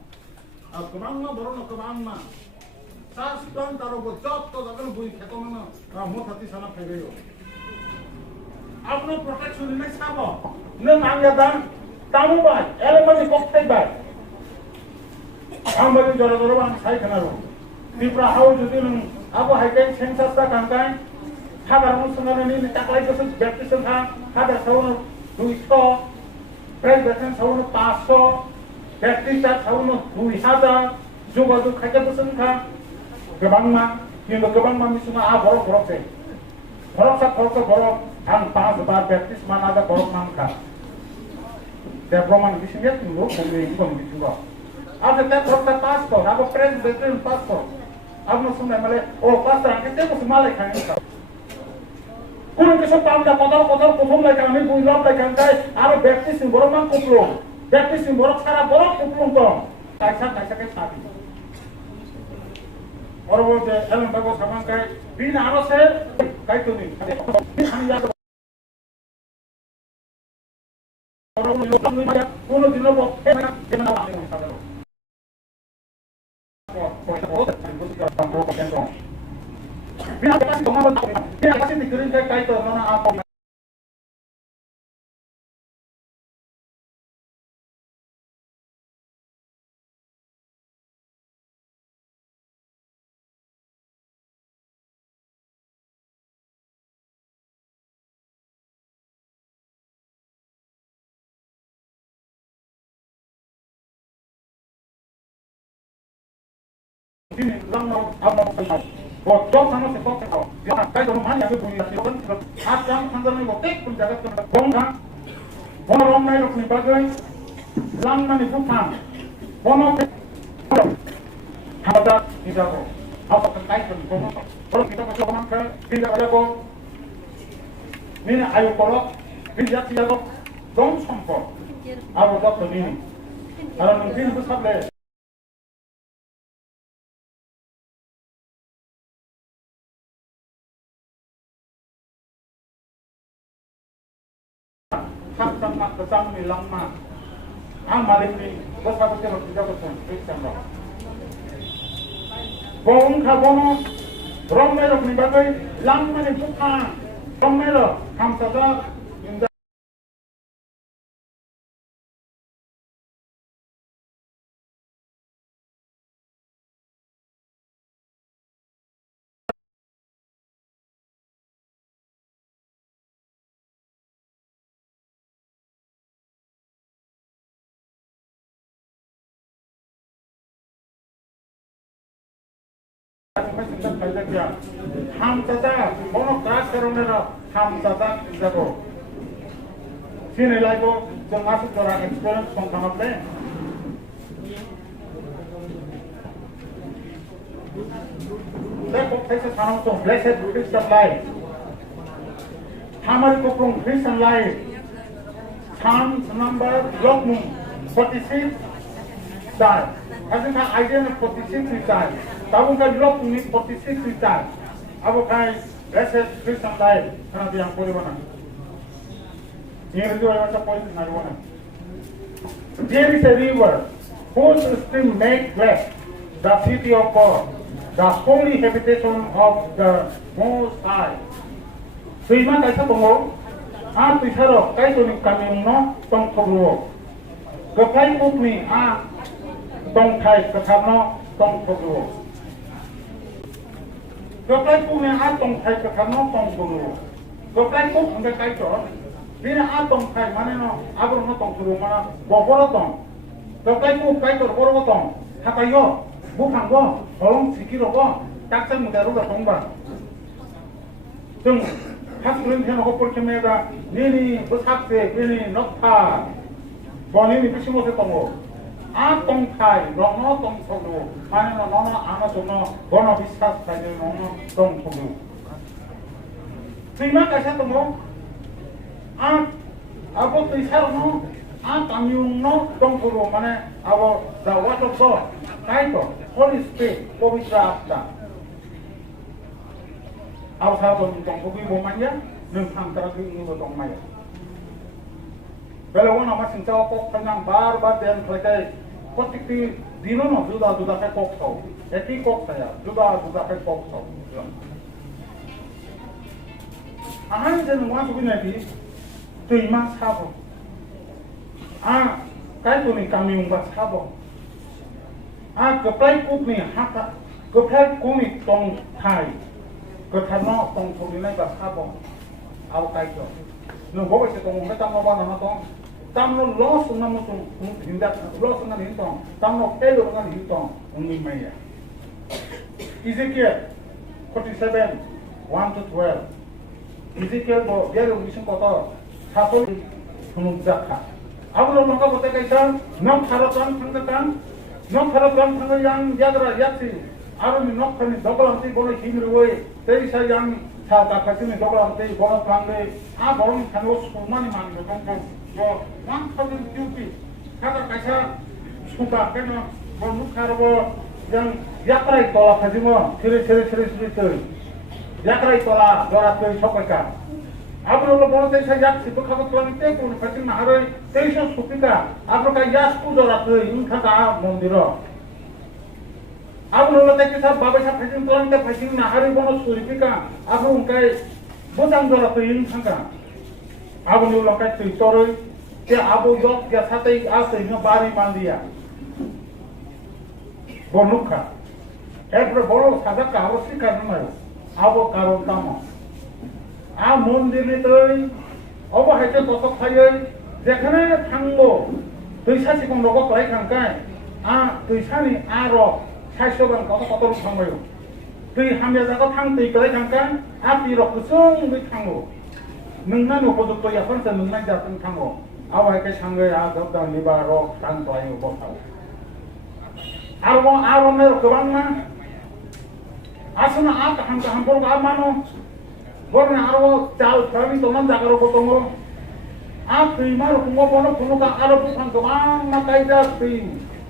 au kebangma borono kebangma sa sidon taro bo job to dagan bui kheto na mo thati sana phegeo apno protection ni sabo nang angya tamu bay, elemen koktek bay. Ambari joro bang sai kenaro. Tipra hau jadi nung apa haikai sensasa kangkai. Habar musuhnya ni taklai kesan baptisan ha. Habar sawono 200, presbyterian sawono 500, baptista sawono 2000. Juga tu kaca kesan ha. Kebang ma, yang kebang ma misuna borok se. Borok ang 5 bar baptis mana ada borok mangka. Dia proman di sini tu loh, kami itu kami juga. After that, what's the pastor? Have a president pastor. Aku nak sungai malay. Oh, pastor, kita mesti malay kan ini. Kurang kesal pamda kotor perform lagi kami build lagi kan. Aro baptist ni borong mang kuplung. Baptist ni borong cara borong kuplung dong. Kaisa ke sapi. Orang boleh elem bagus sama kai. Bina aro se kai tu ni. Ini ya. Orang boleh ni macam kuno dino boleh. Kena awak ni sahaja. Bina kasih tomang bina kasih dikirim ke kai tu mana apa ini lang apa oh jom sama se kok kau dia kai tu mana yang bunyi si orang asam sandal ni botek pun jaga tu bong kan bong rom nai rok ni bagai lang mani putang bong ada tidak ko apa kai tu bong kalau kita masuk orang ke tidak ada ko ni ayo kolok tidak tidak ko dong sampor apa tu ni kalau mungkin besar le hak sama kesang ni lama. Malik ni besar betul tidak betul Kristen roh. Bong kabono romelo ni bagai lama ni bukan romelo ham saja indah. Ham saja, bono keras kerana ham saja jago. Sini lagi jom masuk orang experience pengkamat le. Lekok saya sangat tu blessed Christian life. Hamari kopung Christian life. Psalm number Lokmu 46 star. Kasih idea 46 star. Tahu kan blok ini 46 star. Apa kai blessed Christian life karena dia yang boleh mana. Ini itu ada point nak mana. There is a river whose stream make glad the city of God, the holy habitation of the Most High. Sehingga kaisa tunggu, pisaro kaisa ni kami no tong koruo. Kepai ni tong kai kekarno tong koruo. Kepai ni tong kai kekarno tong koruo. Kepai angka kaisa. Bina tong kai mana no agro no tong koruo mana boboro tong. Kepai kaisa boboro tong. Hatayo bukan go, tolong sikiro go. Taksa mudaru tong ba. Tung Hasilnya yang aku percaya ini besar se, ini nokta, bani ini pasti mau setengah. Tong kai, nono tong kodu, mana nono anak nono, bono bisas saja nono tong kodu. Terima kasih temu. Aku tulisar nono, kami nono tong kodu, mana aku the word of God, kaito, Holy Spirit, pavitra ada. Aku tahu tentang kopi bomanya, nentang terakhir ini tentang maya. Kalau orang masih jauh kok kenyang bar dan kelihatan, kotik di dino no sudah ke kok tahu, eti kok saya sudah ke kok tahu. Ahang jenuh masuk ini lagi, terima sahabat. Kayak tu ni kami ungkap sahabat. Keplai kuk ni haka, keplai kuk ni tong kai. Kerana tong tuli naik bahasa bong, awak kaito. Nunggu bersih tong, mereka mau apa nama tong? Tamno los nama tong, hindat los dengan hintong. Tamno elo dengan hintong, ungin maya. Ezekiel 47, 1 to 12. Ezekiel bo dia lukisan kotor, satu penunjaka. Aku lalu maka botek kaitan, 6 haratan tentang nokara bang thang yang yagra yaksi aruni nokani dogalam ti bono himruwe teisa yang sa ta khasini dogalam ti bono thangre a borom thano sumani man do tong yo 1000 rupees kaga kaisa suka keno bono karbo yang yakrai tola khajimo siri yakrai tola dorat te sokaka abro lo bono teisa yak sibu khabat lang te kono khajin mahare teisa supika abro ka yasku dorat te inkhaka mondiro abro lo te sa baba sa khajin tolang te khajin mahare bono suripika abro unkai botang dorat te inkhaka abro lo kai te toroi te abo yok ya satai ase no bari mandia bonukha এরপরে বড় সাদা কাগজ শিকার নয় আবো কারণ দাম আ মন্দিরে তৈ অবহাইতে কত খাই যেখানে থাকবো दैसा सिगां रग कलाय खांकाय आ दैसानि आर साइसबां कत कत थांबाय दै हामिया जागा थां दै कलाय खांकाय आ पिर कुसुं दै थांगो नोंना उपयुक्त याफोरसो नोंना जातों थांगो आवायके सांगै आ गबदा निबा रग थां बायो बसाव आरने गोबां ना आसना आ गाहाम गाहाम बर गा मानो बरने आरो चाल थाबि दमान जागारो बतंगो आ दैमा रखमो बनो फुनुका आरो बुखां गोबां ना कायदा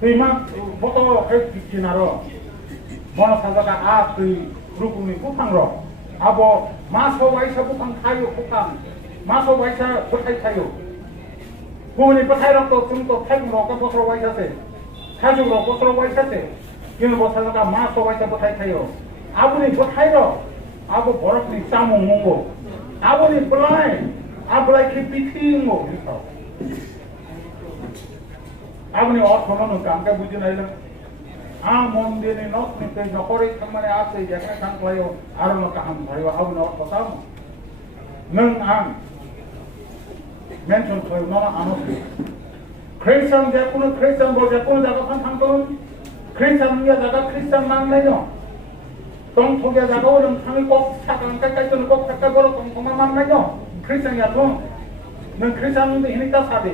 दैमा बतो हे किनारो बनो साजाका आ दै रुकुनि बुखां र आबो मासो वाइसा बुखां खायो बुखां मासो वाइसा बथाय खायो गुनि बथाय रक्तो तुमको थाइम रक बसरो वाइसासे थाजु रक बसरो वाइसासे किन बसाजाका मासो वाइसा बथाय खायो आबुनि बथाय र आबो बरफनि चामु मंगो आबुनि बलाय आबलाय कि पिथिंगो आबुनि अर्थनो कामका बुझि नायला आ मन्दिरनि नखनिते नखरै खामानि आसे जेखा थांख्लायो आरो न काहाम भयो आबुनि अर्थ ताम नों आं मेनसन खालामनो आनोसै ख्रिस्टान जेकुनु ख्रिस्टान बो जेकुनु जागा थांगोन ख्रिस्टाननिया जागा ख्रिस्टान नांनाय दं tong thoge jago dong thang kok sakang kai ton kok sakka boro tong koma man nai no Christian ya to nang Christian ni hini ta sade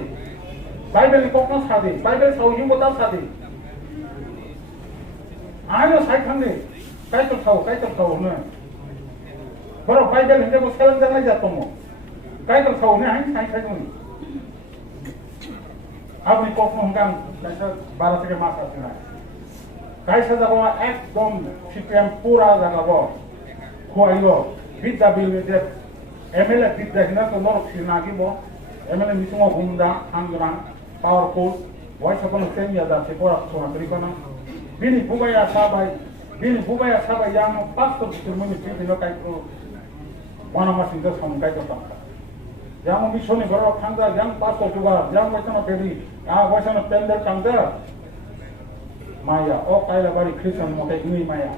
Bible kok no sade Bible sau yu bota sade ayo sai thang de kai to thau ne boro Bible hinde ko selang jang nai ja to mo kai to thau ne hai sai khai no apni kok no hang kaisa 12 থেকে মাস আছে না কাইসা যাব একদম সিপিএম পুরা জাগাবো খোয়াইও বিদ্যা বিলতে এমএলএ বিদ্যা হিনা তো নরক সিনাগিব এমএলএ মিসুমো গুমদা হামগ্রাং পাওয়ারফুল ভয়েস অফ সেমিয়া যাচ্ছে পড়া শোনা করিকনা বিনি বুবাইয়া সাবাই ইয়াং পাঁচশো বিশের মধ্যে বিভিন্ন কাইকো বনামাসিংটা সমকাই কথা yang মিশনে বড় খান্দা yang পাঁচশো জুগা yang ওইখানে পেরি ওইখানে পেন্ডেল কান্দা Maya, oh kaya bari Christian mo kay ini Maya.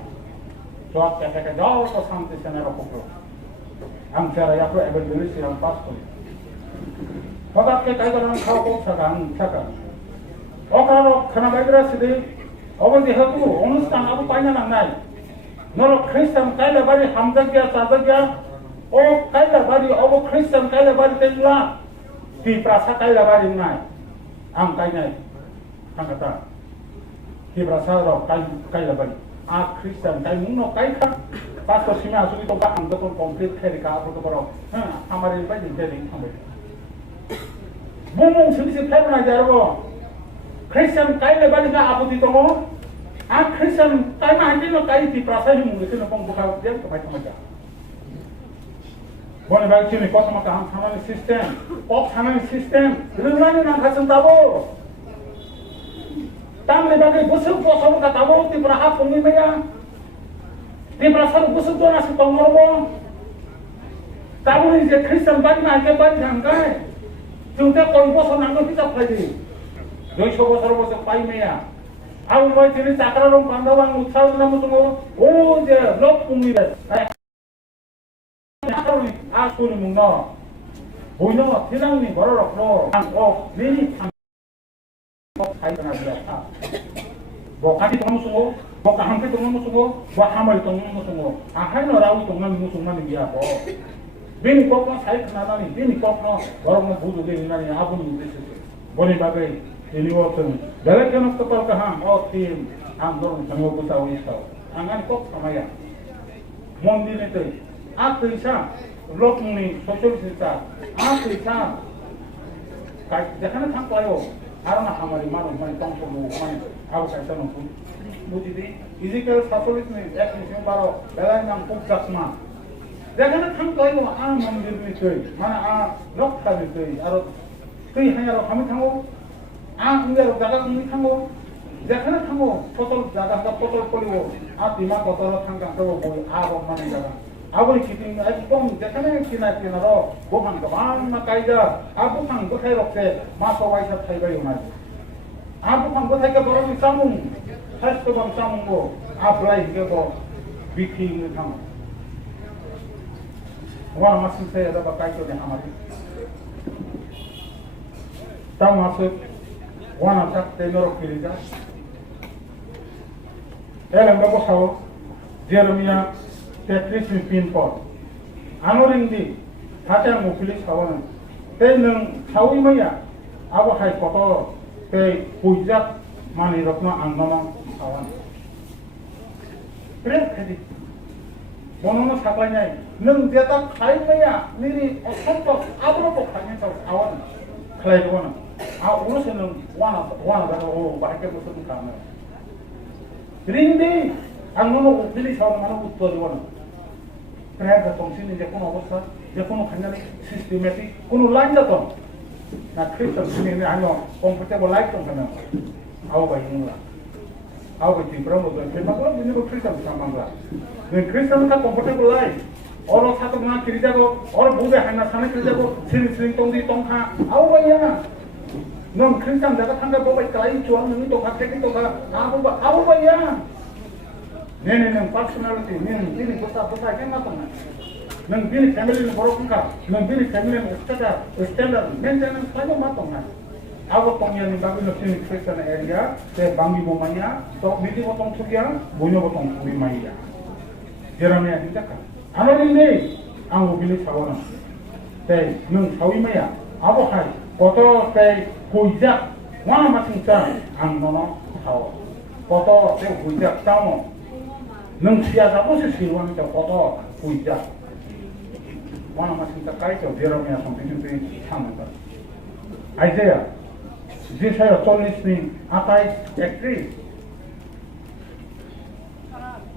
So at kaya jauh to sampai sana rokok. Ang cara ya ko evangelis yang pastor. Bapak kaya orang kau kok saka. Oh kalau kena bagra sini, oh di hatu, onustan aku panya nang. Nolo Christian kaya bari hamzagya sadagya, oh kaya bari oh Christian kaya bari tenla. Di prasa kaya bari nai. Ang kaya ang kata. Di berasa roh kai laban. A Kristen kai mungno kai ka. Pastor sini asuli to ba ang betul komplit kiri ka apa tu baro. Hamarin ba jadi hambe. Bumung sini kai mana jaro. Kristen kai laban ka apa tu tomo. A Kristen kai mana hanya kai di berasa himu itu nopong buka dia kepai macam. Boleh bagi sini kau sama kaham sama sistem. Pop sama sistem. Lelaki nak kasih tahu. Tang le bagai busuk bosong kata mo ti braha pungi maya ti brasar busuk to nasi tongorbo tamu ni je Kristen ban na ke ban jangkai jungte koi bosong nang ti tak phai 200 বছর বছর পাই মেয়া আউ মই তিনি চাকরারম পান্ডাবাং উৎসাহ নাম তুমো ও যে লোক pungi বে আ কুনি মুং ন বইনো তিনাংনি বড়রক ন আং ও mini Hai kana biasa. Bokati tong musuh, boka hampe tong musuh, boka hamal tong musuh. Ahai no rawi tong musuh man dia bo. Bini kok no sai kana ni, bini kok no orang no budu ge ni abu ni desi. Boni bagai ini waktu dalam kenop kepal kaham tim angdor tanggo buta wisau angan kok sama ya mondi itu aku isa lok ni sosial sisa aku isa kai jangan tangklayo arana hamari maru mani tangso lu mani aku kaisa nunggu mudi physical sasulit ni ek ni baro dalam yang puksak ma jangan tangklayo mondi itu mana lok kali itu aro 그이 하냐로 가면 타고 응대로 나가 응 타고 내가는 타고 포털 나가가 포털 걸리고 디마 포털로 탄강 또 보고 아범만 내가 아버지 기둥 아이뽕 내가는 지나로 고만 그만 가이자 아부팡 그 사이롭게 마서 와이사 타이가 요나 아부팡 그 사이가 버럭이 싸문 살스도밤 싸문 거 아플라이 이게 뭐 비키는 탕 와 마스세야 다 바까이도 하마디 tahu maksud wana tak tenor kiriga elem bako sawo Jeremia 33 pinpot anoring di hata mufili sawana te nang sawi maya abo hai koto te pujak mani rokno angnono sawana keren kedi monono sapanya nang jeta khai maya niri osonto abro ko khanya sawana khlai dona urusan wana kalau bahkan musuh kamu. Rindi, anggono pilih sawan mana utuh wana. Perhatian tong sini dia kono apa? Dia kono kanya sistematik, kono lain dah Nah Kristen sini ni anggo comfortable life tong kana. Aw bayi mula. Aw bayi promo tu. Kenapa kalau ini Kristen sama mula? Dan Kristen kan comfortable life. Orang satu mana kerja ko, orang bukan hanya sana kerja ko, sini tong di tong ha. Aw bayi ya. 넌 크리스찬 내가 상가 보고 있다 이 좋아하는 또 같은 또 아부 봐야 내는 퍼스널리티 는 비니 보다 이게 맞잖아 넌 비니 패밀리는 버럭인가 넌 비니 패밀리는 스탠다드 맨테는 사고 맞잖아 아부 동의하는 바비로 쓰는 크리스찬 에리아 제 방비 보마냐 또 미디 보통 투기야 모녀 보통 우리 마이야 제라미야 진짜까 아무리네 아무 빌리 사원은 때는 사위마야 아부 하이 foto te hujak wana masingca angnono tawo foto te hujak tawo nung siya tapo si siruan te foto hujak wana masingca kai te Jeremia sampai itu sama Isaiah Isaiah tulis ni atai ekri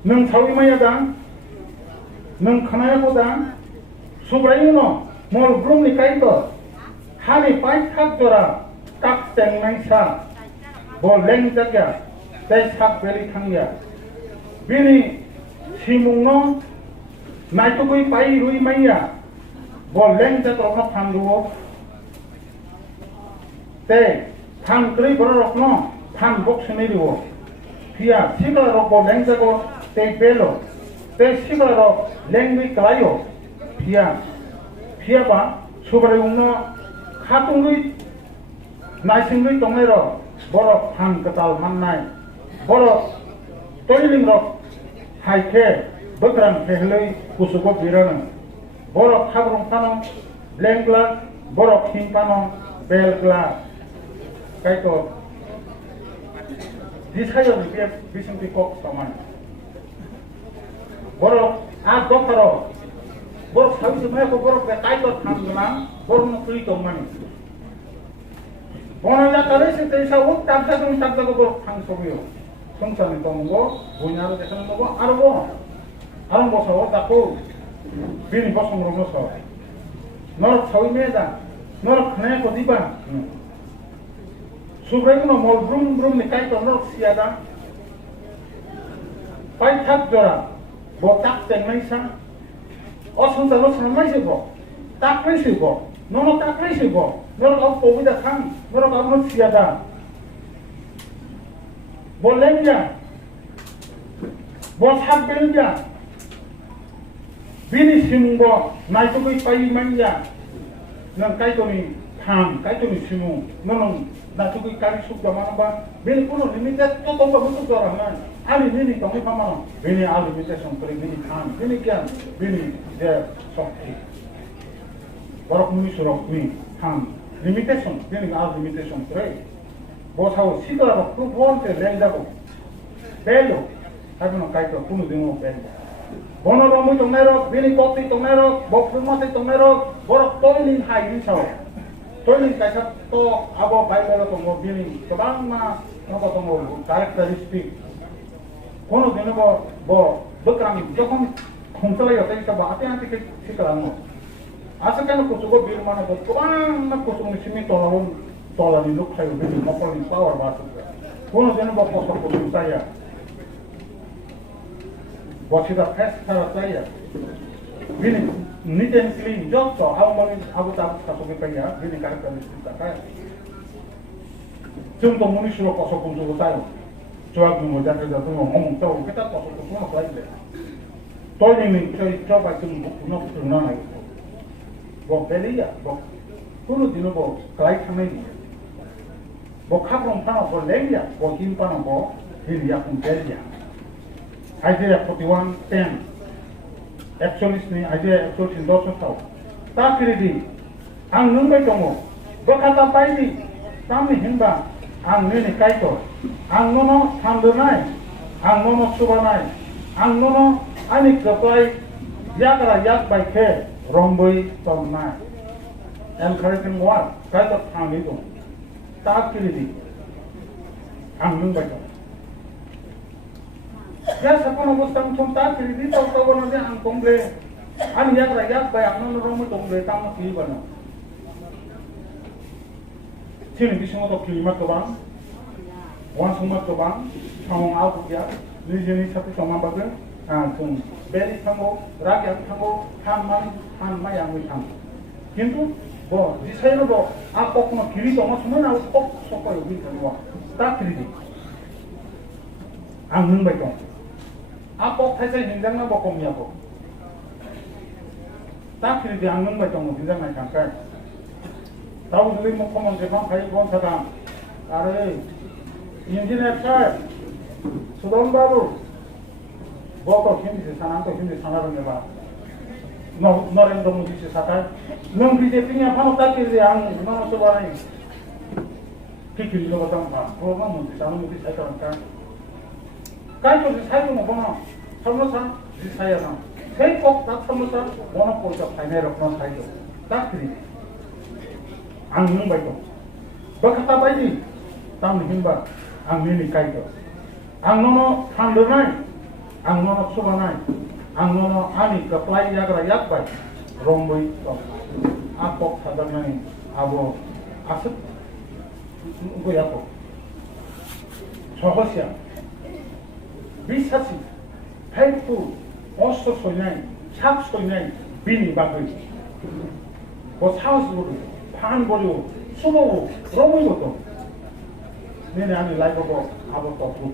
nung sawi maya dan nung kanaya ko dan subraino mol brum ni kai to Hani pai thak jora kak teng nai sa bo leng jagya tei sak beli thangya bini simung no nai to koi pai rui maiya bo leng jak rokno phangduo te thang krei bor rokno thang bok sene diwo pia sikla rok bo leng jago te belo te sikla rok leng bi klayo pia ba subre ungno 하동의 나이싱의 동네로 보러 한 그tal 만나이 보러 토일링로 하이케 버그랑 헤흘의 구수고 비러는 보러 카브롱 파노 랭글라 보러 킹 파노 벨글라 가이토 디사이어 비에 비싱비 꼭 서만 보러 독터로 보러 사위스 마이코 보러 가이토 탐드나 보러 프리 동만이 보너야 따르시 때사 옷 땀싸좀 땀싸고 방송이요 성찬이 동거 분야로 대서는 거고 아르고 서워 닦고 비니 버송으로 넣어서 너를 사위매다 너를 그네 고디바 수브레그노 몰 브룸 니까이토 너를 시야다 파이 탑 줘라 뭐 딱 땡메이사 성찬로 살마이시고 딱 회시고 너는 딱 회시고 너는 업 보기다 상 너는 업 시야다 뭐 랭자 뭐 삽벨자 비니 심고 나이토의 빠이만자 넌 까이토니 탕 까이토니 심고 너는 나이토의 까리 숙자만 봐 비니 꾸노 리미테 또 동가 무슨 거라면 아니 비니 동이 파마노 비니 아 리미테이션 그리 비니 탕 비니 क्या 비니 제 속히 버럭 무이 수럭 무이 탕 리미테이션 비니 아 리미테이션 그래 뭐 사고 시더라고 그 보험때 낸다고 빼요. 하지만 가이도 군우 등으로 빼고. 번호로 뭐 동네로 비니 꼭지 동네로 뭐 풀마트 동네로 뭐라 또일린 하이린 사오. 또일린 가서 또 아버 바이벨로 또뭐 비니 그방마 너가 또뭐 카렉터리스틱 번호 되는 뭐 너랑 조금 공짜로 여기서 뭐 앞에한테 시끄러운 거. 아스카는 고수고 비르만은 뭐 그방마 고수고 시민 dollar look kayo binig mapaling power masuk ka. Kuno din ba po sa puso saya? What is the best para saya? Binig neat and clean job so how many abu tap sa puso kaya binig karakteristik ka kaya. Jung tong muni silo ko sa puso tayo. Joab mo dati dati mo hong taw kita ko sa puso mo kaya. Toy ni job ay tung no na ay. Bo belia bo kuno din ba kaya kami 뭐 카본 파나 뭐 랭이야 뭐 힘파나 뭐 힐이야 kumtel이야 아이디어 41:10 액션이스니 아이디어 액션 도서서 따크리디 안 능을 동호 버카타 파이디 땀이 힘바 안 능이 까이토 안 노노 삼드나이 안 노노 수바나이 안 노노 아니 그거이 야가라 약바이케 롬보이 tom나이 encouraging what 까이토 탐이도 ताकि आंगन बचाओ या सपन अवस्था में तुम ताकि तो बनो दे आंग कोंगले आन याक बाय आंगन रोम तोंगले ताम की बनो चिन बिसंग तो क्लिमा गोबां वन समा गोबां थांग आउ गया निजेनि साथे समा बागे जों बेरि थांगो रागिया थांगो थान मायामि थां किन्तु 뭐 지사이로도 아빠구나 길이 너무 숨어나고 꼭 섞어 여기 들어와 딱 길이 안 능발동 아빠 태세 현장나 먹고 미하고 딱 길이 안 능발동 현장나 잠깐 다우 들리 먹고 먼저 방 가이 본 사람 아래 인지네 찰 수동바로 뭐또 힘이 사나도 힘이 사나는 거 नरेंद्र मोदी से साकार नों बीजेपी ने अपन उतार के लिए आंग नौ सौ बारह ठीक है लोग बताऊं था प्रोग्राम मोदी सामने मोदी साइड का काय तो साइड में बना समोसा साइड ना सेट को तक समोसा बना को तो फाइनल रखना साइड तक करी आंग नों बाइको बखता बाइदी ताम हिंबा आंग ने काय तो आंग नो थांदनाय आंग नो सुबानाय angnono ani keplai yagra yakbai romboi to apok sadamani abo asut go yapok sohosya bisasi faithful also soinai chap soinai bini bagai bo saus boru pan boru sumo romboi to nene ani like abo to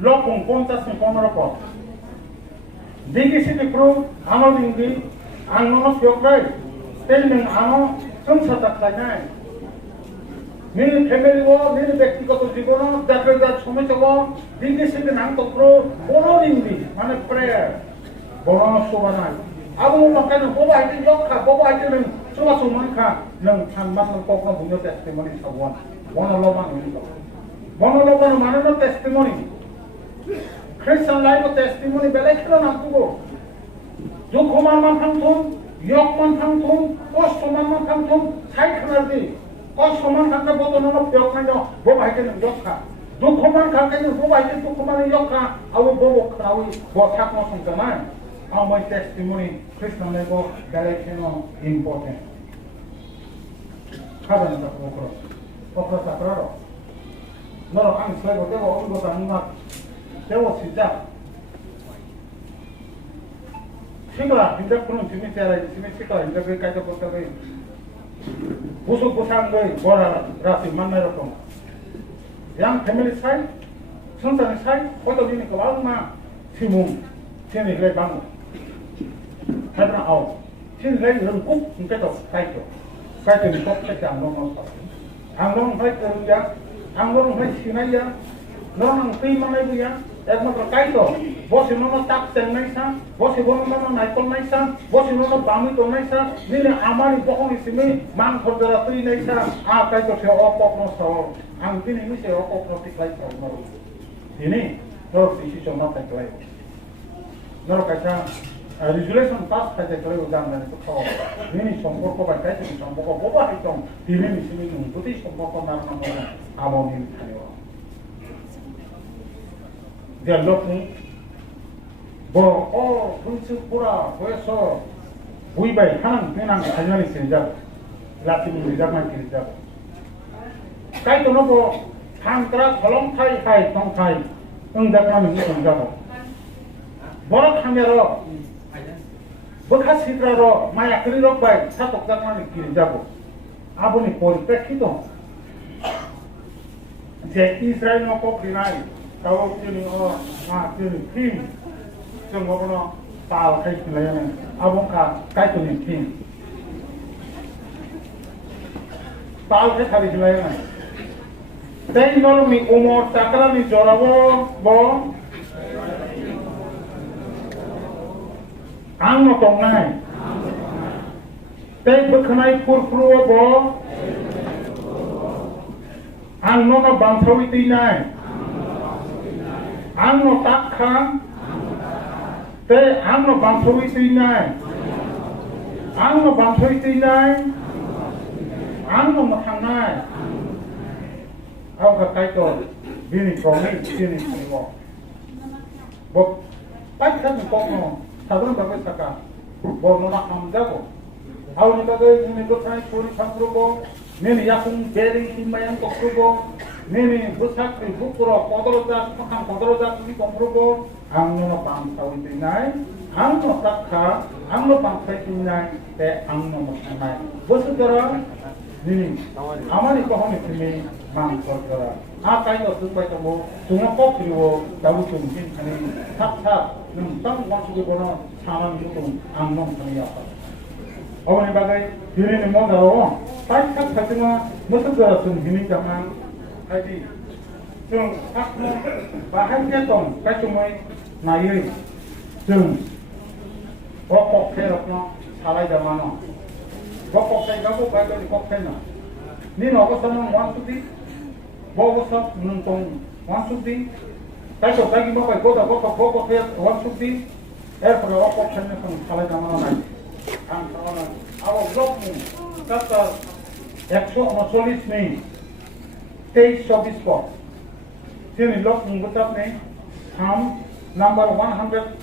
lo con contas en como ropo digi si de pro amo dingi angno no fyokrai telmen amo samsata khainai ni family go ni ব্যক্তিগত জীবন দেখা সময় চলো digi si de nang to pro bono dingi মানে prayer bono sobanai abo makane bo baite yokha bo baite nang soba soman kha nang thanman nang kokna bunyo testimony sabwan bono loban ni bono loban manano testimony Christian life testimony belai kira nak tugo. Jo koman man thangthum, yok man thangthum, kos soman man thangthum, sai khanar di. Kos soman khang ka botono no yok na jo, bo bai ke nang yok kha. Jo koman khang ka bo bai ke to koman yok kha, awu bo khawi bo thak no sung kaman. How my testimony Christian life belai kira important. Kada na ko ko. Ko sa traro. No ang sai bo te bo bo ta ngat. 세워 진짜 시가 진짜 그런 주민 때라 주민 시가 이제 그까지 보다가 보석보상 거의 뭐라 라스 만나러 양 패밀리 사이 성산의 사이 거기는 그 왕마 시몽 시내 그래 방 하더라 아우 신 그래 이런 꼭 그때도 사이죠 사이트는 꼭 택지 안 넣어서 안 넣으면 사이트 그런자 안 넣으면 사이트 시나이야 너는 게임만 해도야 একমাত্র কাইতো বসে নন তাক তেল নাইসা বসে বন নন নাইকল নাইসা বসে নন বামি তো নাইসা নিলে আমারই বহন ইসিমি মান খরদরা তুই নাইসা আ কাইতো সে অপপ্ন সহ আং দিনে মিসে অপপ্ন টিকলাই সহ নর দিনে তোর ডিসিশন না থাকলাই নর কাইসা রেজুলেশন পাস খাইতে চলে জানবেন তো খাওয়া দিনে সম্পর্ক বা কাইতে সম্পর্ক বাবা হইতম দিনে মিসিমি নুন যদি সম্পর্ক না না আমনি খালিও dia lokni bo bunsu pura boeso bui bai han menang kanyani sinja lati ni rijak na kirja kai to no bo thang tra kholong thai tong thai ung da ka ni sinja bo bor khamya ro bokha sidra ro maya kri rok bai sa tok da ni kirja bo aboni poriprekhito je Israel no ko prinai kalau ini ini tim, semua pun tahu kayak gimana ni, abang kayak tu ni tim, tahu kayak gimana ni. Tapi kalau mi umur takkan mi jorabo, bo, ang tong nai, tapi berkenai pur-puru bo, ang nono bangsawi tinai. Angno takkan, te angno bangsawi tinai, angno bangsawi tinai, angno makanai. Aku kata itu, bini kami, bini semua. Bok, baik kan kau sahaja bagai taka, bok nak hamdago. Aku ni bagai ini berkait puri samrubo, ni yakung beri himayang kokrubo. Nini busak di bukro kodroja makan kodroja ini komprubo angno bangsawi tinai angno takha angno bangsawi tinai te angno makanai bosudara nini amari kohoni timi mangkordara akai no tupai tomo tunga kokriwo dabu tumjin kani takha nung tang wasugi bono saman mutung angno kaniya awani bagai dini ni modaro tai tak satinga bosudara tumjini jamang Jadi, jeng aku bahagia tong, kacumai nairi, jeng, pokok kerapna salai damano, pokok saya gabu bagai di pokok na, ni nopo sama wansudi, bobo sab nuntong wansudi, kacau bagi bagai goda pokok ker wansudi, pada pokok saya sama salai damano nai, angkaran, awak blokmu, kata, ekso masolis ni. 23-24 sini log mengucap ni Psalm number 139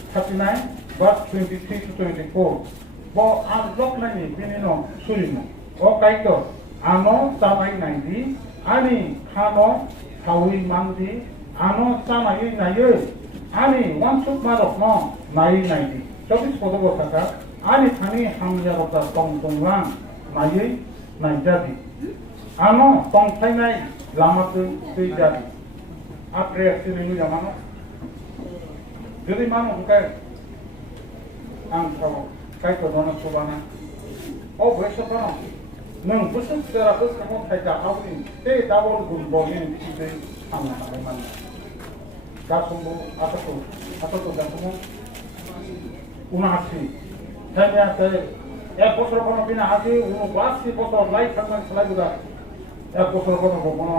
verse 23 to 24 bo an log ni bini no surino o kaito ano samai naidi ani khano thawi mangdi ano samai nayo ani wansuk marok no nai naidi 24 podo bosaka ani thani hamja bota tong tonglang nai naijadi ano tong thai nai lama tu jadi, apa reaksi ni zaman? Jadi mana bukan angkau kayak tu mana subana? Oh besok mana? Neng besok secara besok kamu saya tahu ni, double gumbo ni itu sama mana? Dah sembuh atau tu dah sembuh? Unasi, saya bosor kono bina hati, unasi bosor lain sama selain juga. বছর কথা কোনো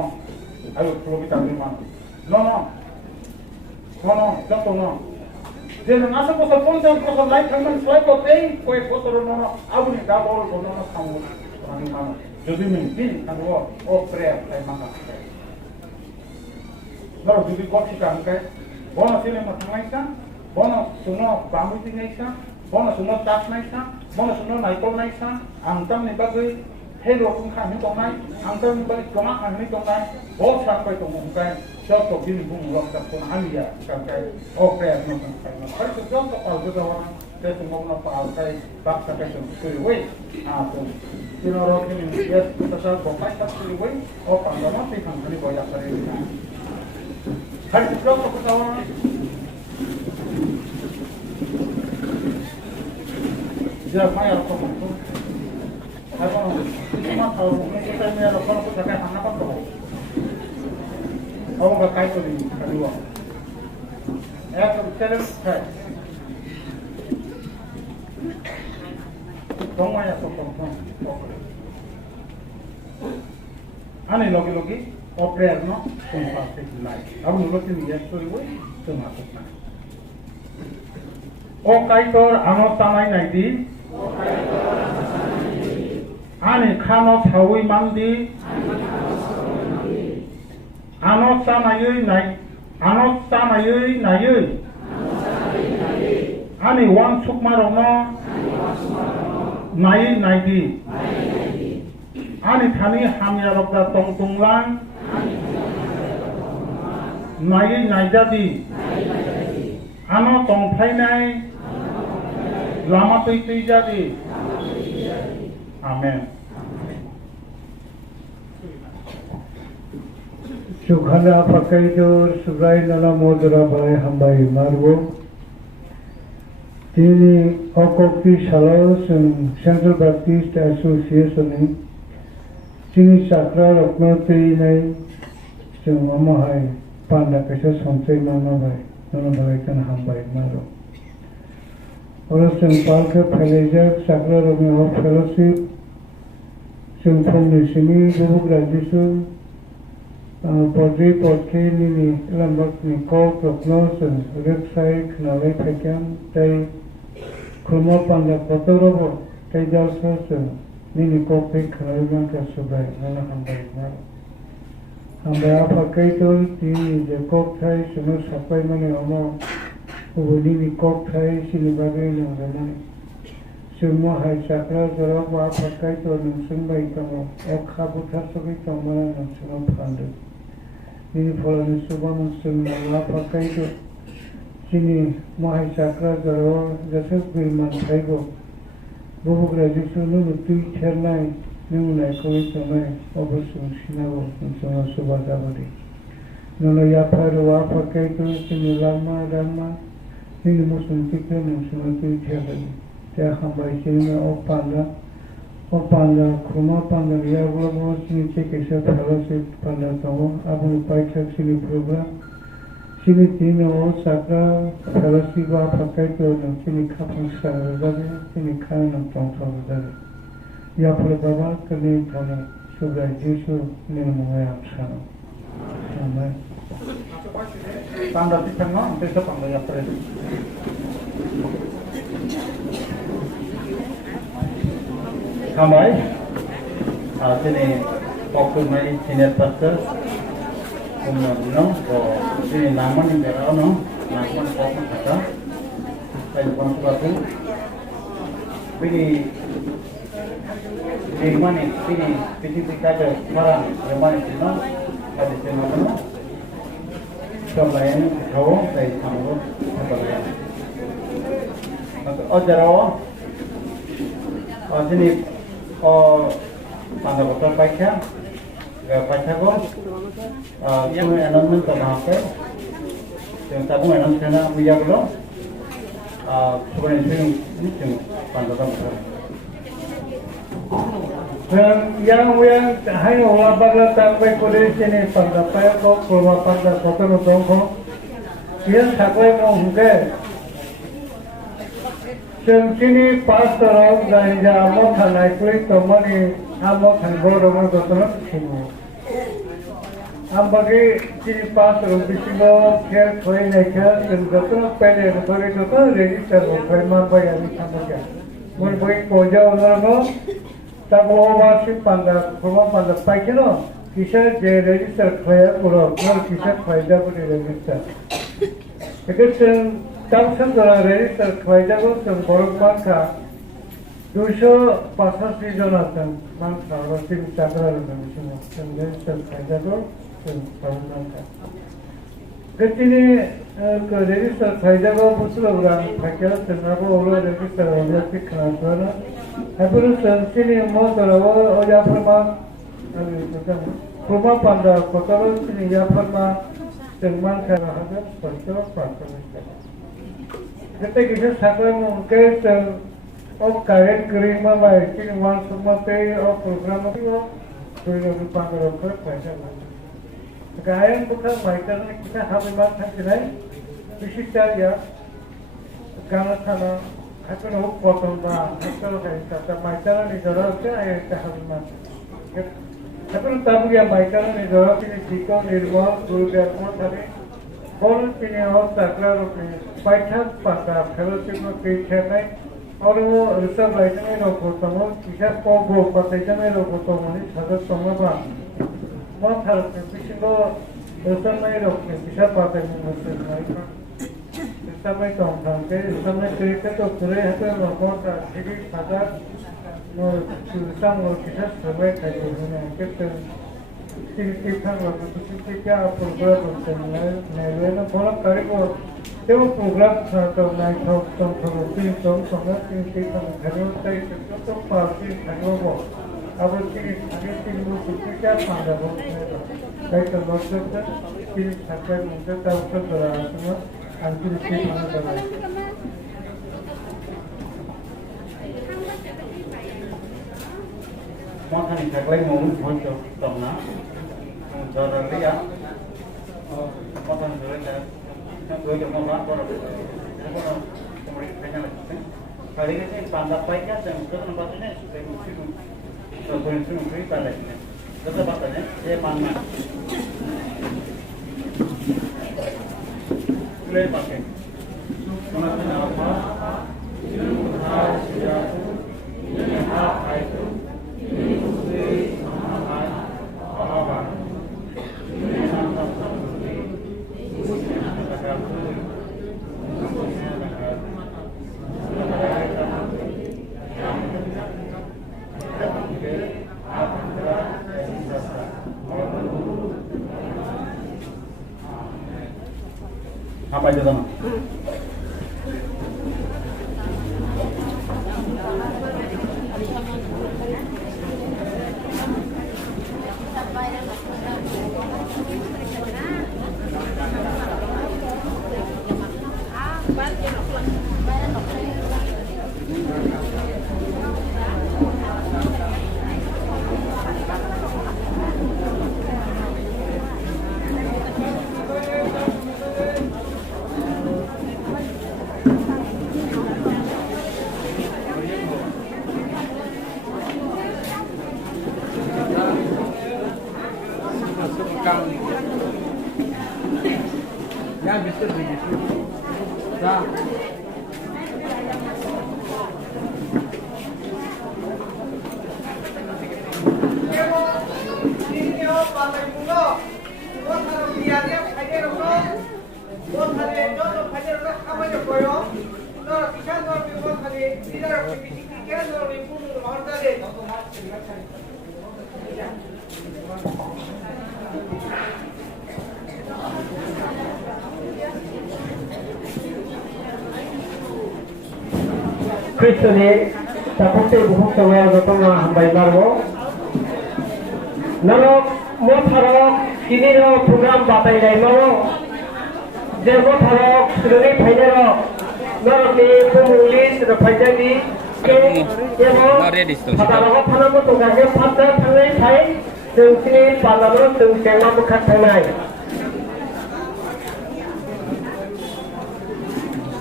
আয়ু কিলোমিটার নির্মাণ যত যে আসে বছর 50 বছর লাইফ থাকবেন 6 বছর কয়েক বছর আপনি ডাবল খাবো নির্মাণ যদি দিন থাকব ও প্রেয়ার তাই মাথা ধরো যদি গঠিকা আনকে বন সিনেমা থামাইছা বন শুনো বামুতি নাইছা বন শুনো তাক নাইছা বন শুনো নাইকল নাইছা আংতাম নিবাগৈ Hei lokung kami tongai, angkat balik koma kami tongai, bos sampai tongkai, siapa bini bung lok tak alia, sampai oke nonton kai, kalau sejauh tak kalau kita orang, kita semua nak alkai, bak sampai suriway, tuh, kira orang ini yes kita sel bokai tak suriway, panggama sih kami banyak dari ini, kalau sejauh tak kita orang, jangan mayar komentar. Kalau cuma kalau kita ni ada kalau kita kan anak apa tu? Awak berkait tu ni kedua. একদম চ্যালেঞ্জ খায় সময় এত কম আনি লগে লগে অপ্রের ন সম্পাদিত নাই আবু নতুন ইয়াস করিব তোমাকে না ও কাইতর আনত তানাই নাই দি আনি খানো থাউই মানদি আনত তানাই নাই আনত তানাই নাই আনি ওয়ান সুকমারন নাই নাই দি আনি থানি হামিয়া রবদা তং তুংলাং নাই নাইজাদি আনো তংফাইনাই লামা তৈ তৈ জাদি amen Sukhana Pakaidur Subrai Nana Modra Bhai Hambai Margo Tini Okoki Salos Central Baptist Association Tini Sakra Roknoti Nai Sung Amahai Panda Kesa Somsai Nana Bhai Kan Hambai Margo Ora Sung Palka Phalejak Sakra Romeo Fellowship Sung Foundationi Guru Graduation Podri Podki Nini Lambak Nikol Prognosis Website Knowledge Pekam Tay Kurma Panda Kotorobo Tay Jalsos Nini Kopi Knowledge Kasubai Nana Hambai Mar Hambai Apakaitor Tini Jakok Thai Sunu Sapai Mani Omo Ubu Nini Kok Thai Sinibagay Nangramani Sumo Hai Sakra Zorok Apakaitor Nungsumbai Tamo Okhabuta Sobi Tomana Nungsumam Pandu Nini Polani Subhamu Summa Apakaitor Sini Mahai Sakra Zorok Jasas Bilman Thaigo Bubu Graduation Nunu Tui Chernai Nunu Naikoi Tomai Obasum Sinago Nunsuma Subhadavadi Nunu Yaparu Apakaitor Sini Lama Rama Nini Musum Tikra Nunsuma Tui Chernai Dia Hambai Sini Opanda Kuma Panda Yagulamo Sini Chekesa Fellowship Panda Tomo Abu Paichak Sini Program Sini Tino Sakra Fellowship Apakaitor Sini Kapang Sarvadari Sini Kana Tongtavadari Yapura Baba Kani Tana Subrai Jisu Nirmaya Apsana Amen Panda Pitanga Desa Panda Yapre Hambai sini Pokul Mai Senior Pastor no sini Naman yang berau no Naman Pokul kata saya bukan sesuatu ini mana ini kita ada barang yang mana sih no ada sini mana selain kau saya tahu apa lain oh jauh sini Panda Botol Pacha Pachago Sumi announcement Tanahpe Tabu announcement Miyaglo Suban Film Panda Botol Yang hai olah baga sampai kode sini Panda Paya kok Kurma Panda Botol Tongko Yang sakai mau hukai Sini pastor dan jamu tanai kulit tomani amo tanggor rumah dotoran sini. Ambagi sini pastor bisilo care koi nekha dan dotoran pede bagi dotoran register koi mampu yang sama. Mun bagi koja orang tabu wasi panda rumah panda paikino kisah je register koi pulau pulau kisah koi jago di register. Ekor Tamsan Dora register Khwajago Sung Borok Manka 285 জন আছেন Manka Rosim Chakra Sung register Khwajago Sung Borok Manka Ketini register Khwajago Busula Urang Khakya Sung Abo Uro register Olympic Khanaswara Haburu Sung Sini Modora Oya Pharma Puma Panda Kotoro Sini Ya Pharma Sung Manka Rahadar Sponsor Sponsor Kita kisah sakral mungkin current kerima baik ini uang semua pay program itu tujuh rupiah berapa saja. Sekarang bukan baik karena kita habis makan sini, 비식자리야 강화타나 학교는 없었던가 학교가 있었다 말자라니 저렇게 아예 하지만 학교는 따부기야 말자라니 저렇게 지금 일본 두르비아 못하니 볼 필요 사그라로 바이찬 파다 펠로시고 피체네 어르고 의사바이찬에로 보통은 기사 보고 파테찬에로 보통은 찾았던 거 뭐 다른 비식도 의사바이로 기사 파테는 것은 말이야 समय तो हम जानते हैं समय तरीके तो पूरे हैं तो बहुत अच्छी खासा और सुविधा और किसी समय खाई होने के तो किसी खान और किसी क्या प्रोग्राम होते हैं नए ना बहुत करीब वो तो प्रोग्राम था तो नाइट टॉक तो तीन तो समय तीन खान घरों से तो पार्टी घरों वो अब तीन आगे तीन वो किसी क्या फायदा होता है कई तो लोग तो तीन खाते मुझे तब तक करा है Món thành thật lấy ngủ thôi cho tổng nó cho ra cái á món thành rồi là gửi cho món đó có được có đâu không được cái nào phải đi cái bàn đặt tay cái xem cái nó bắt này cái một chút rồi tôi sẽ nói cái này rất là bắt này cái bàn này lên bàn cái apa aja sama? Ya biskut begitu. Dah. 크리스천이 자폭대 부흥성에 어떤 한바이 말고 너로 못하러 기니로 프로그램 바다이라이 말고 제 못하러 수련이 파이내로 너로 부물리 파이자디 예모 바다라고 파는 것도 가게 파다 상의 파이 정신이 발라로 정생과 북한탕나이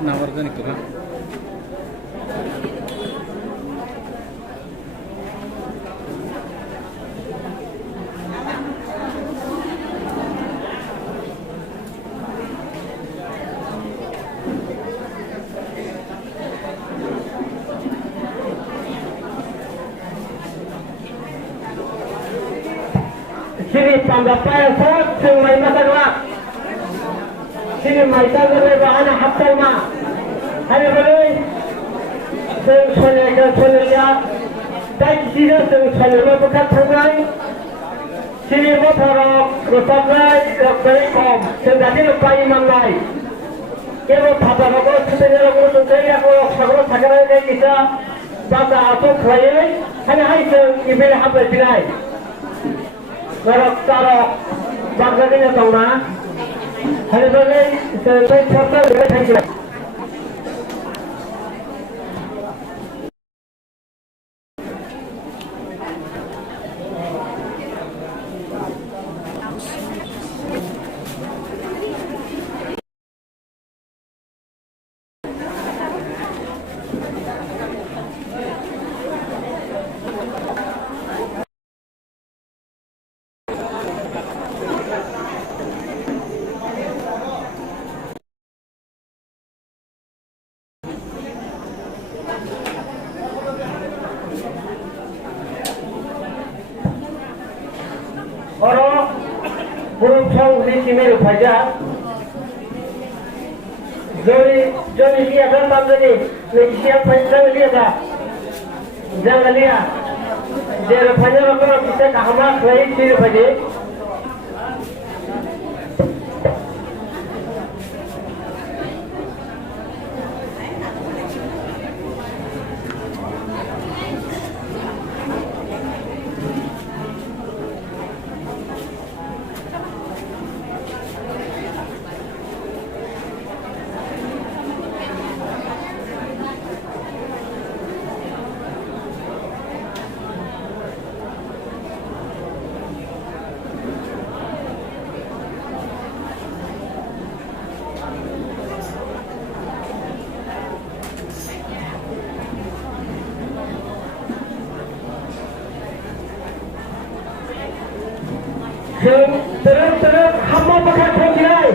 Nawarkan itu kan. Sini panggapaya sot sing may masagla. Sini may tagare ba ana haptal ma. Hani baloy sing chole ka chole ya. Dai sira sing chole ma bukat thangai. Sini mo tharo rosabai rokai kom sing dati no pai mangai. Kemo thapa ko sine ko tungai ko sagro thakara kai kita basa ato khaye hani hai sing ibel hape bilai. Kalau cara bangsa tahu na, hari ini saya cerita Guru Chong di sini rupanya. Jadi dia kan bangga ni, siapa yang dia dah, jangan dia. Dia rupanya orang kita kahmat lagi sih rupanya. Terus hamba bekas menjirai.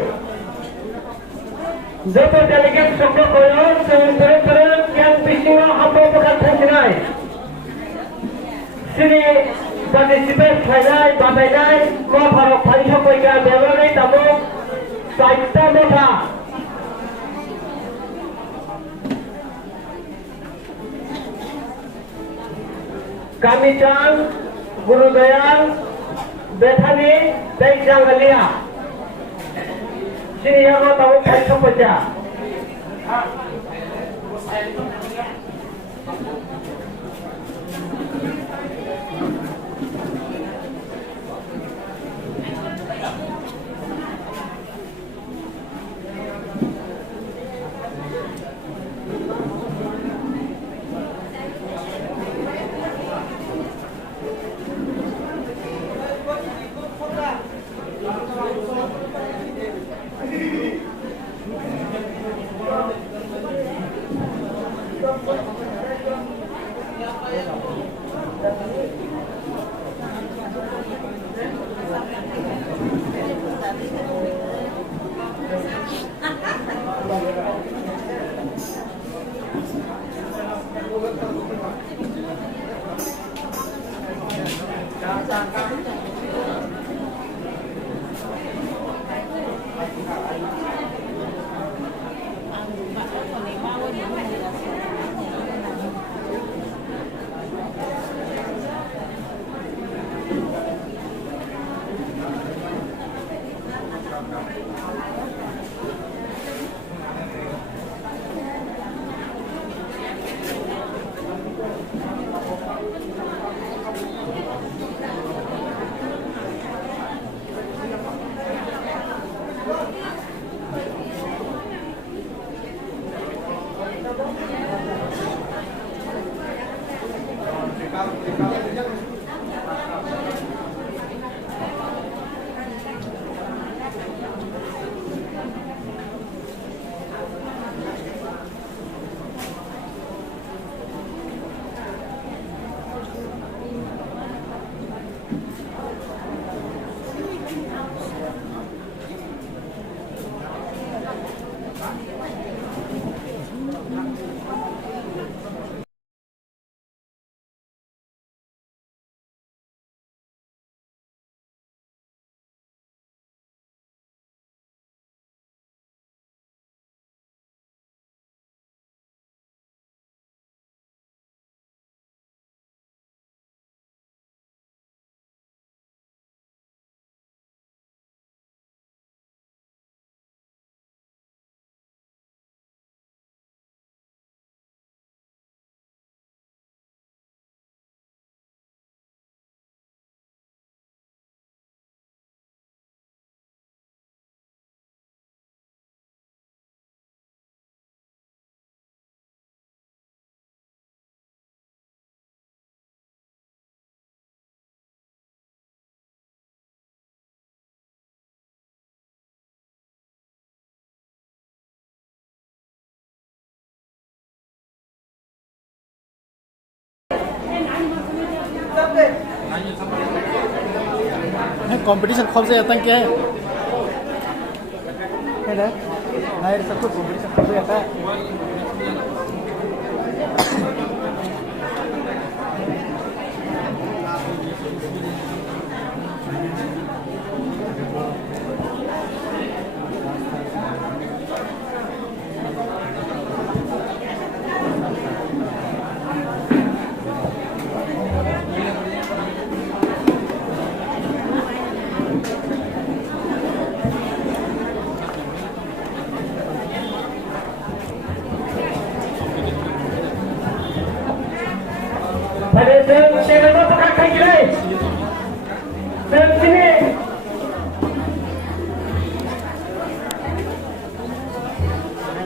Jodoh delegate semua koyor terus yang bisingnya hamba bekas menjirai. Sini participate failai, babailai, mau parok parisok mereka belai tamu, saita mota. Kami cang, Guru Dayang, Bethani, Dai Jangalia. Sini yang mau tahu parisok baca. Competition कब से आता है क्या है ना नायर सबको कंपटीशन कब से आता है Pada saya nak buka kaki lagi. Sini.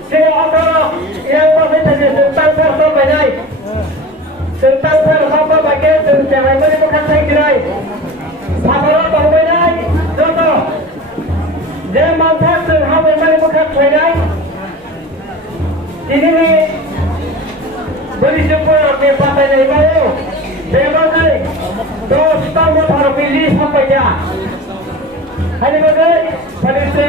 Sini orang yang masih tadi tentang perso banyak. Tentang perso bagian tentang mana bukan kaki lagi. Sahabat tahu banyak. Contoh. Jangan mantap tentang mana bukan kaki lagi. Ini ni. Beri jumpa ke partai ni baru. Sebagai dos tahun baru pilih sampai dia. Hari bagai pada itu.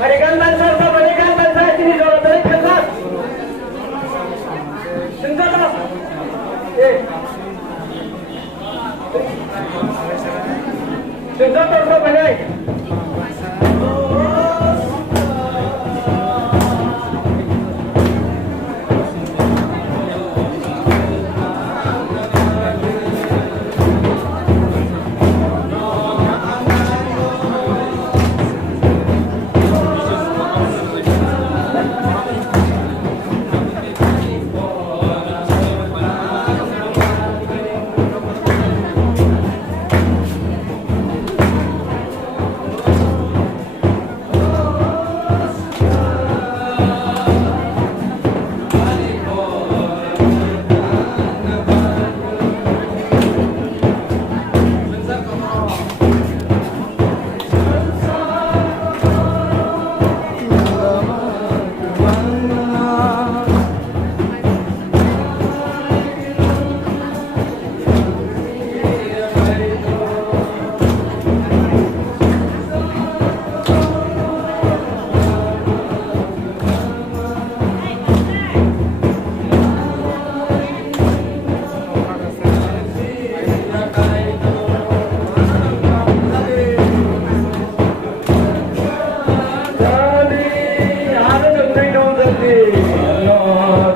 Berikan bansa sini dulu, berikan bansa. Senjata. Senjata apa banyak?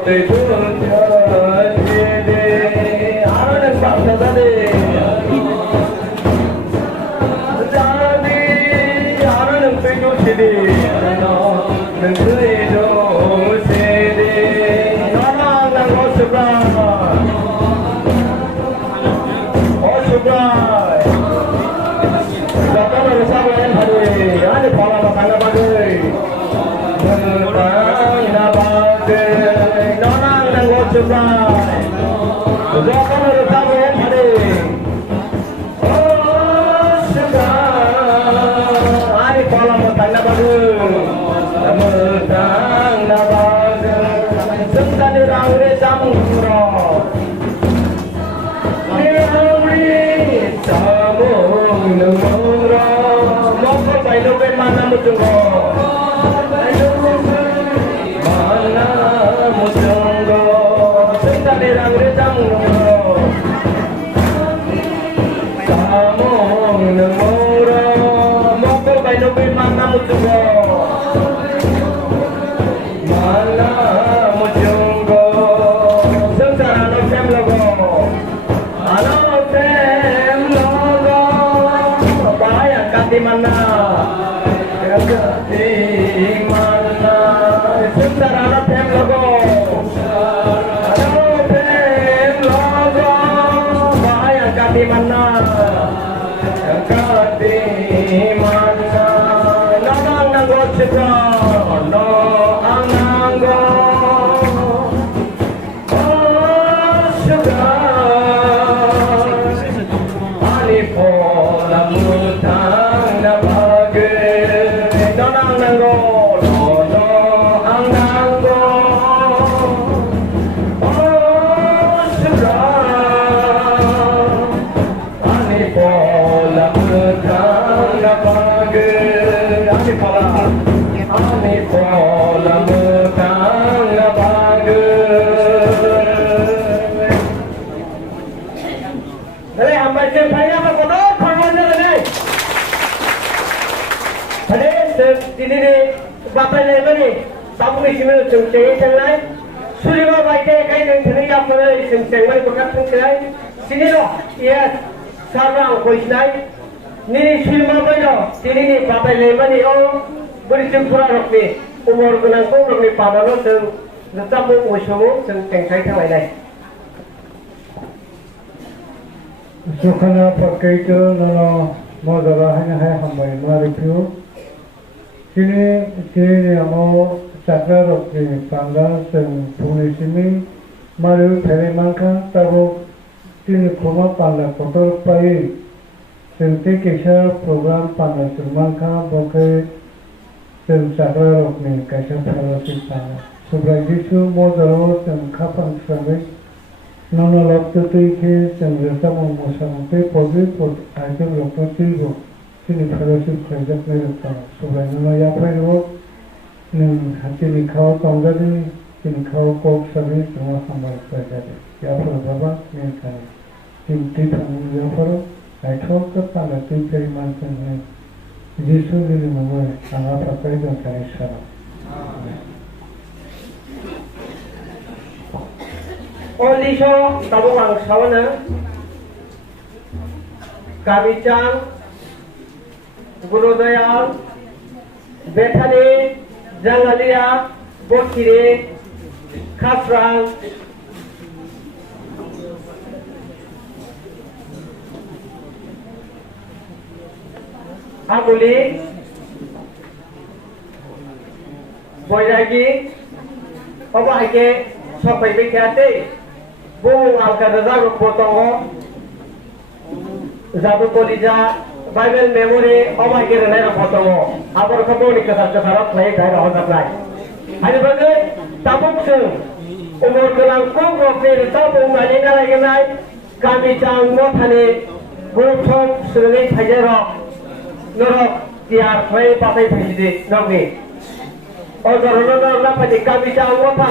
They do Dubai. Jangan lupa hari. Oh sudah. Hari kalau mau tanda baru. Tanda baru. Sentani raure jamuro. Mana mujunggo, mana mujunggo, sentani rangre jamuro, kamu nemuro, moko baino be mana mujunggo, mana mujunggo, sentara no tem logo, ano tem logo, bahaya kati mana. Kati mana sentara tem logo, tem logo, bahaya kati mana, kati mana, nang nanggo cipta, no ananggo, oh sudah, ani pola mutang na bage. Ini bapak ni ni, tamu ni sini cengceng cengai, suri bapak itu kain yang sini yang mana cengceng mana bukan cengceng, sini loh, iya, sarang koisnai, ni suri bapak itu, sini ni bapak ni ni oh, beri cempura rokni, umur kenangku rokni pamano ceng, netamu musuhmu cengceng kai thang lai. Sukana pakai tu nana modal hanya hai hambai maripu. Kini amo sakar okni pangga seng punisimi maru thare mangka tabo kini koma pangga kotor pai sente kesha program pangga surmangka boke seng sakar okni kesha fellowship pangga subrajisu modaro seng kapang sramik nono lokto tuike seng resamo mosampe pogi pot aitem lokto tigo Sini fellowship kerajaan mereka sebenarnya ya perlu nih hati nikau tangga ni nikau kok sabi semua hamba kerajaan ya perlu bapa mereka inti tanggung ya perlu aikau ketanda tu periman seni Yesus ini memang sangat pakai dan kami salam. Olisho tabu bangsawana kami cang Gurudoyal, Bethany, Jangalia, Bokire, Kasran, Aguli, Boyagi, Obaike, Sopai Bikate, Bung Alcadazaru Potongo, Zabu Kolija, Bible memory oma kira na photo abor kabo ni kasar play dai ho supply ani bagai tabuk sung umur kelang ko rope tabu mali na lagi nai kami chang mo thane group thok suni thajero noro tiar play patai phidi nogni और जरूरत है ना पति कभी चाहूँगा था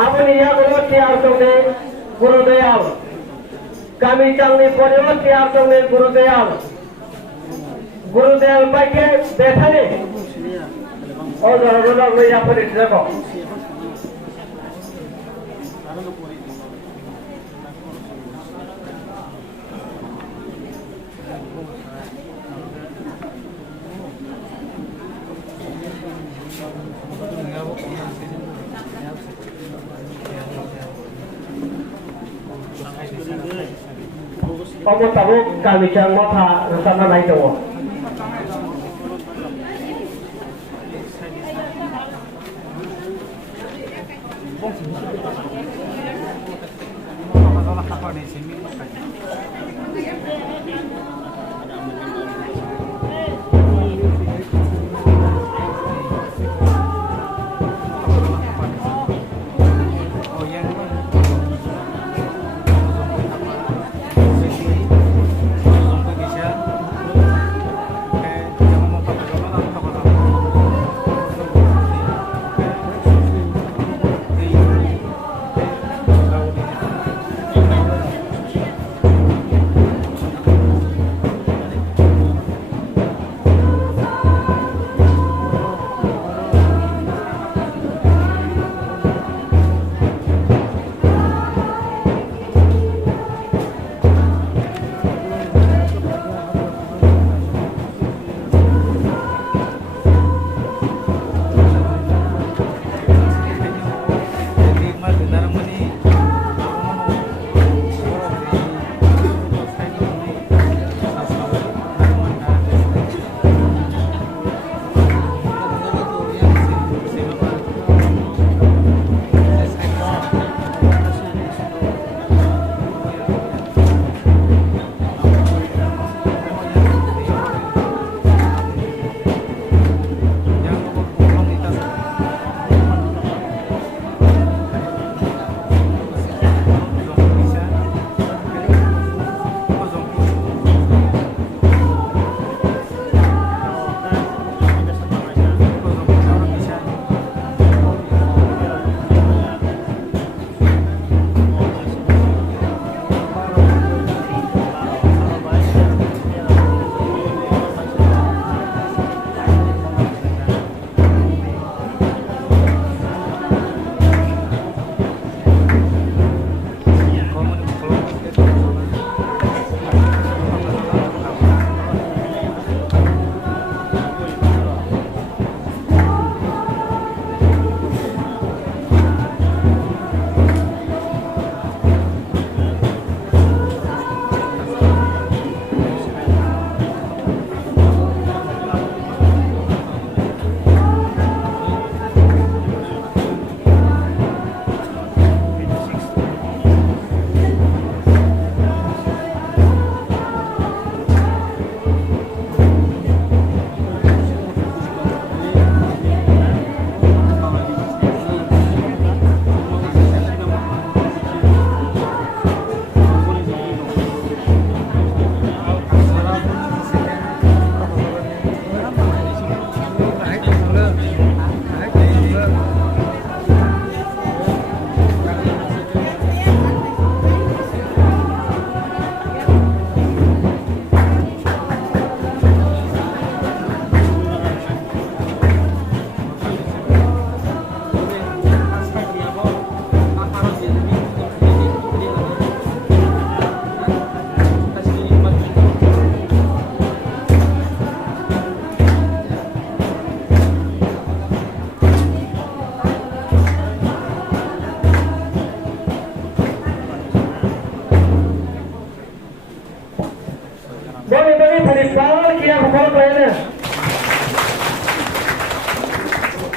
अपने यहाँ को तिहार चौने गुरुदयाल कभी चाहने पड़ेगा तिहार चौने गुरुदयाल बैठे बैठा ने और जरूरत है यहाँ पर देखो Kamu tahu kami jangan mata rencana naik tu. apa di sini makanya. Oh ya ini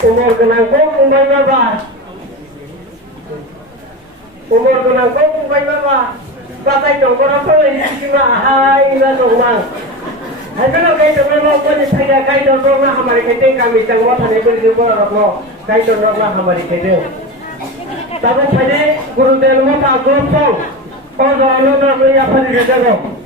umur kenangkung umay baba umur kenangkung umay baba patay dong orang tuh ini cuma hai lah dong bang hai kalau kayak itu memang boleh saya kayak itu dong lah hamarik itu kami canggung thane beri bola rokno kayak itu dong lah hamarik itu tapi saya guru delmo tak guru song और दोनों तो अपनी अपनी जगह को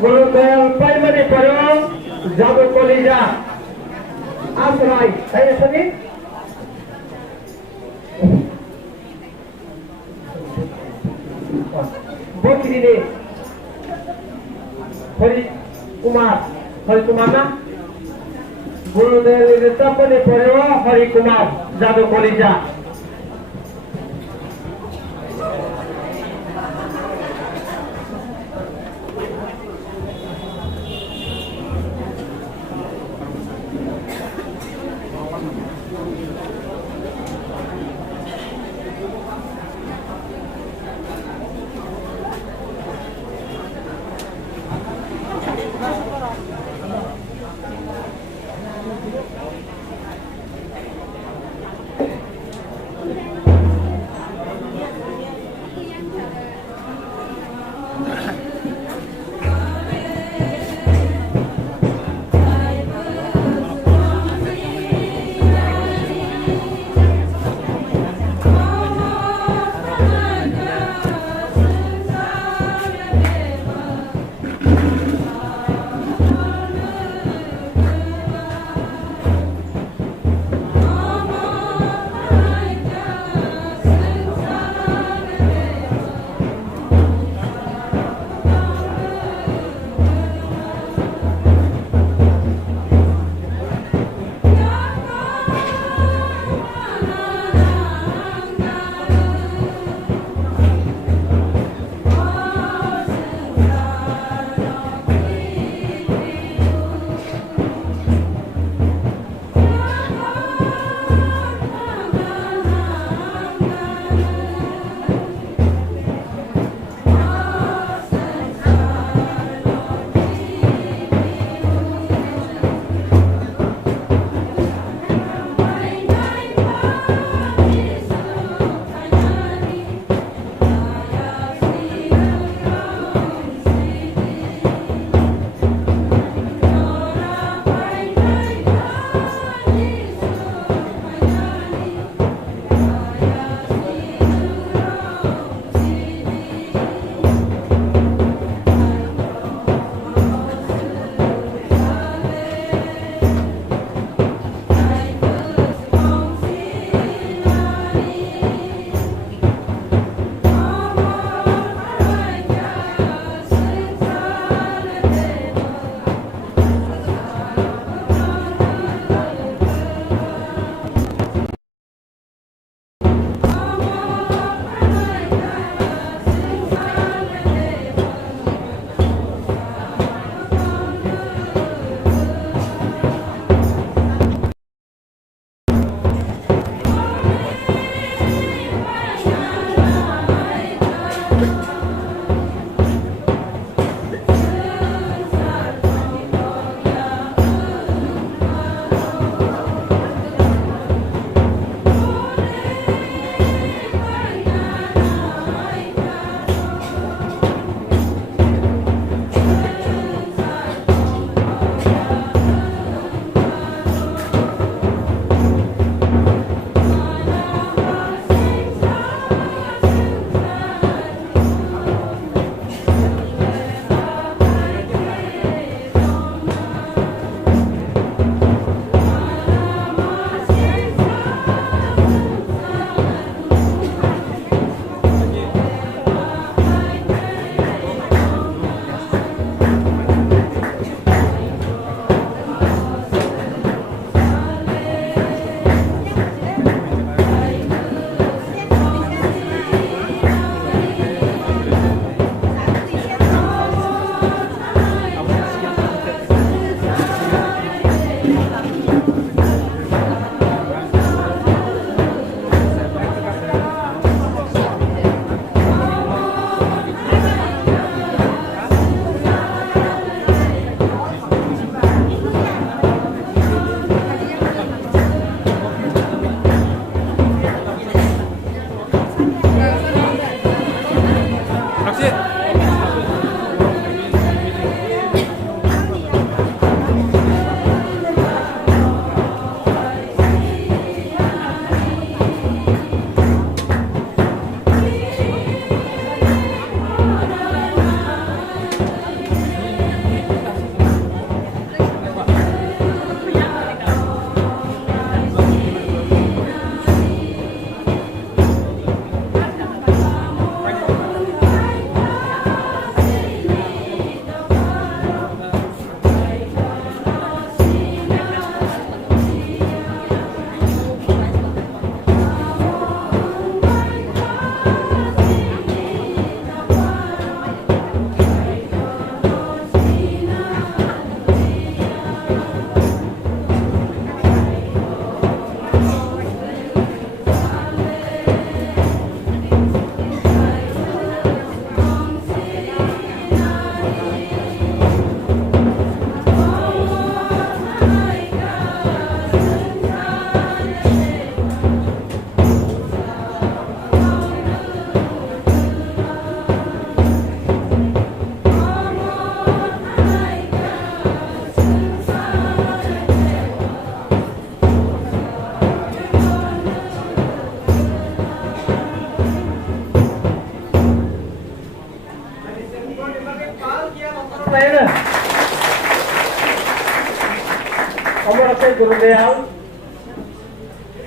गुरुदेव प्राइमरी पढ़ो जादू कॉलेजा आश्रय सही सभी बोचरी ने हरि कुमार ना गुरुदेव तपने पढ़ो हरि कुमार जादू कॉलेजा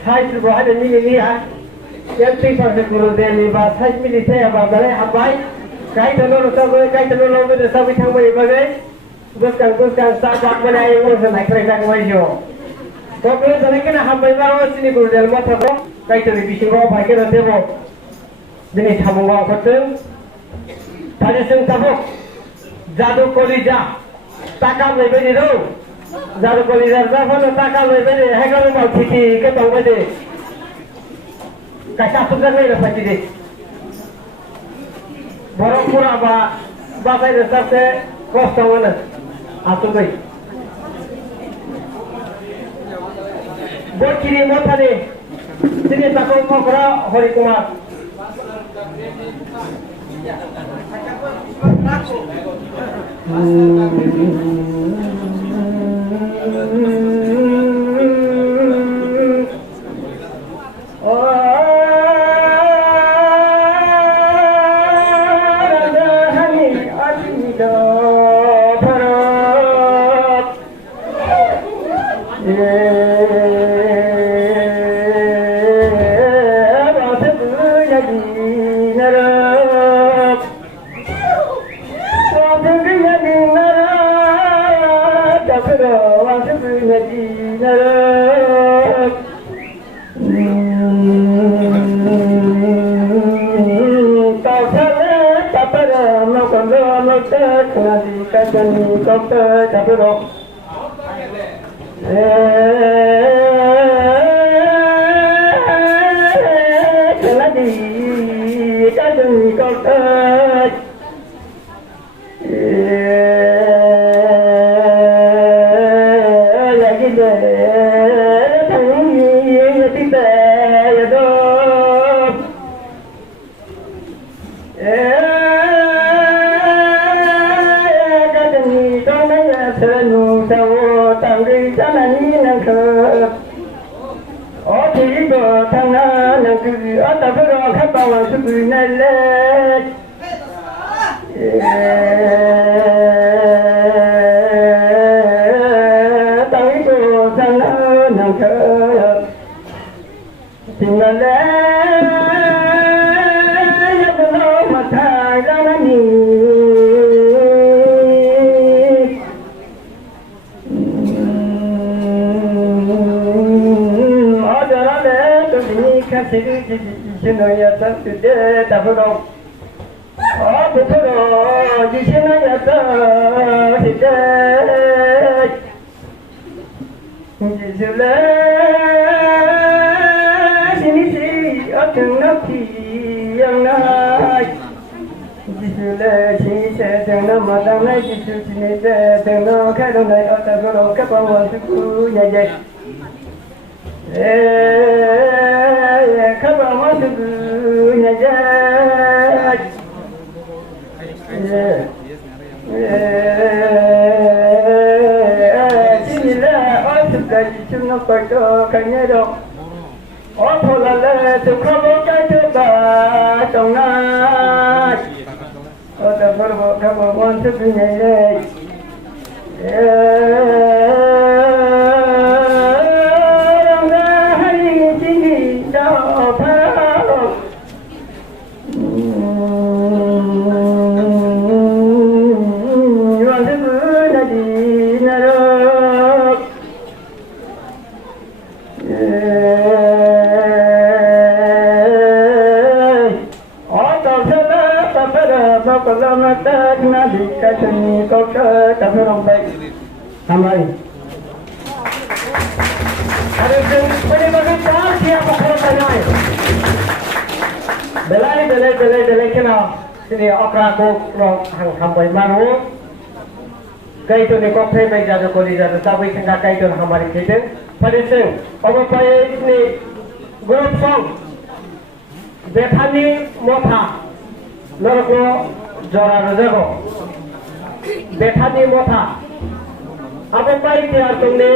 साइज बहाय मिनि हा एंट्री पासे गुरुदेवनि बा साइज मिनि थाया बा दालाय हाबबाय गायथनो रसाबो गायथनो लबो रसाबो थांबाय बागै बुसकां साबाक बनाय मोन नायख्राय जागबाय जो कबे जानायखौ हाबबाय बा सिनि गुरुदेव माथाखौ गायथनो बिसिङाव भाइकेर देबो दिनै साबुङाव ओंखारदों थालिसों थाबक जादु कलिजा ताका लैबायदि दं जादु कलिजा जाफोर ताका लैबायदि हेगार माव थिथि के दंबायदि कायसा सुजानाय रफायदि दे बर'फोरा बा बासायनो सासे खस्थ' मोनो आसुगै बरखिरि मथानि दिनै ताखौ मकरा Harikumar Betani motha Apa baik dia tunggu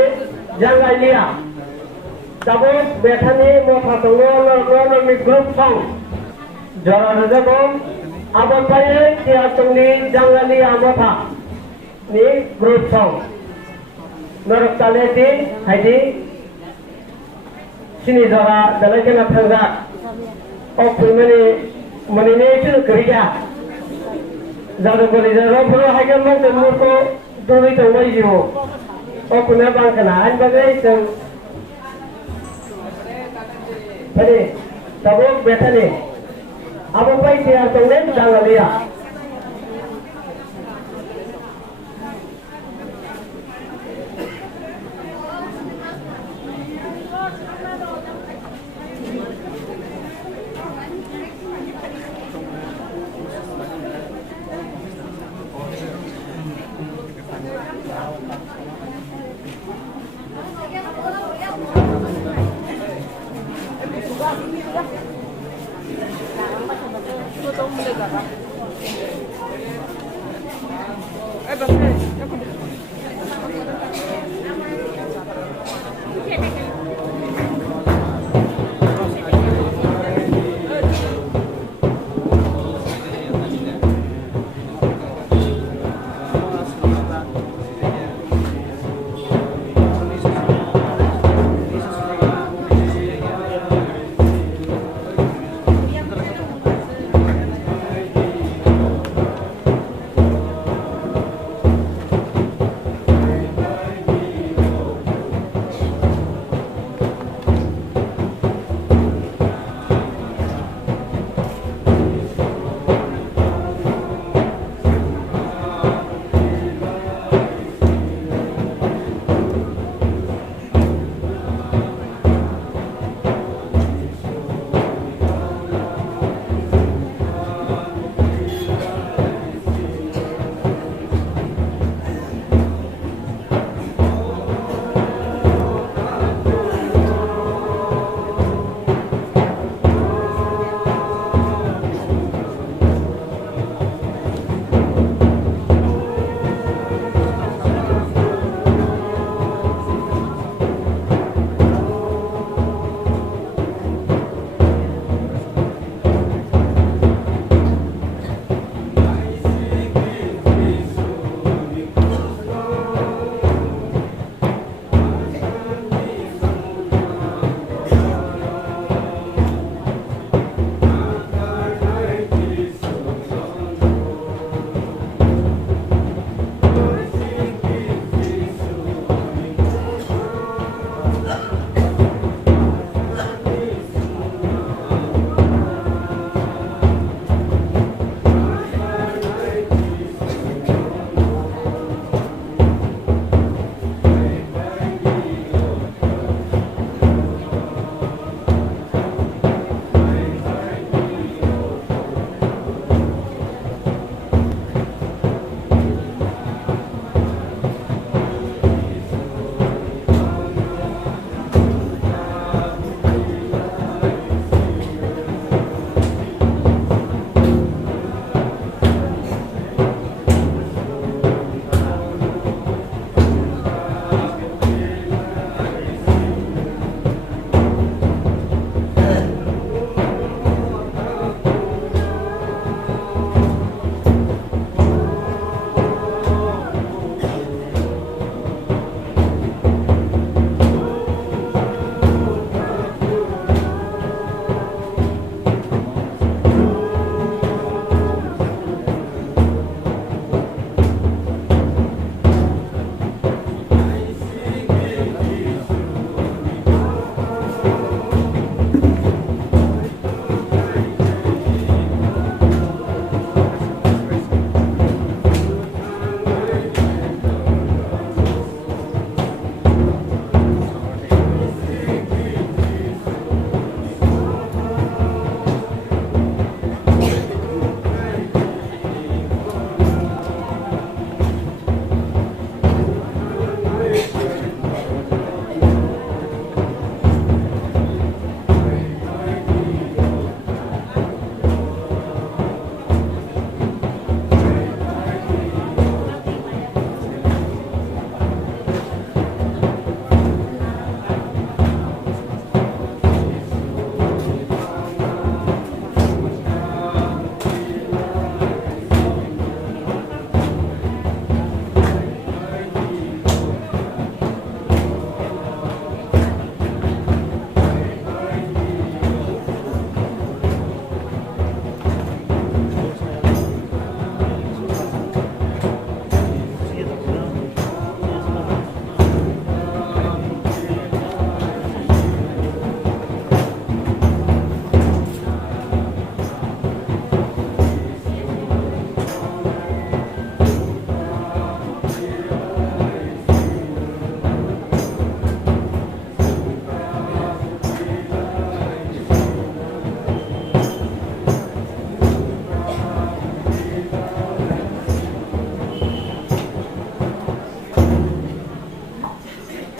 jangan lihat Tapi betani motha tunggu Lalu mi grup song Jangan jago Apa baik dia tunggu jangan lihat motha Ni grup song Norok taleti Haidi sini jaga dalam kena tangga oh mani ini itu kerja jaga boleh jaga perlu hajar mau temur ko dulu itu mau jiwo oh punya bang kenaan bagai itu tadi tabuk betul ni apa baik dia tunggu jangan lihat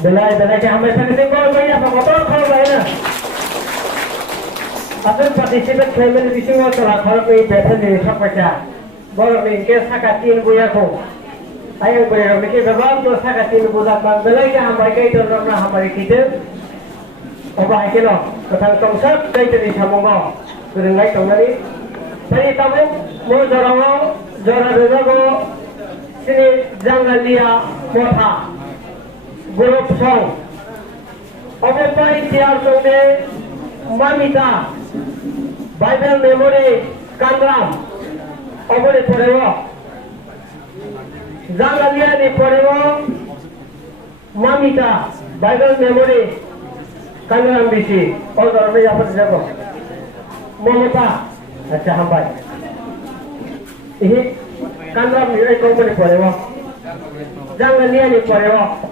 Belai ke hamil sana tengok lagi apa motor kalau lain na. Akan participate family bising wa salah kalau ni betul ni sok baca. Baru ni ke sakatin buaya ko. Ayo buaya ni ke babam tu sakatin budak bang belai ke hamil ke itu orang hamil kita. Apa ke lo? Ketang tongsap kai jadi samongo. Kerengai tongani. Tadi tamu mau jorang ko sini jangan dia motha. Group song. Apa pai tiar songde mamita Bible memory kandram. Apa ni porewo? Jangan dia ni porewo mamita Bible memory kandram bisi. Or dorme apa saja. Momota. Acha hambai. Ini kandram ni ai kong ni porewo. Jangan dia ni porewo.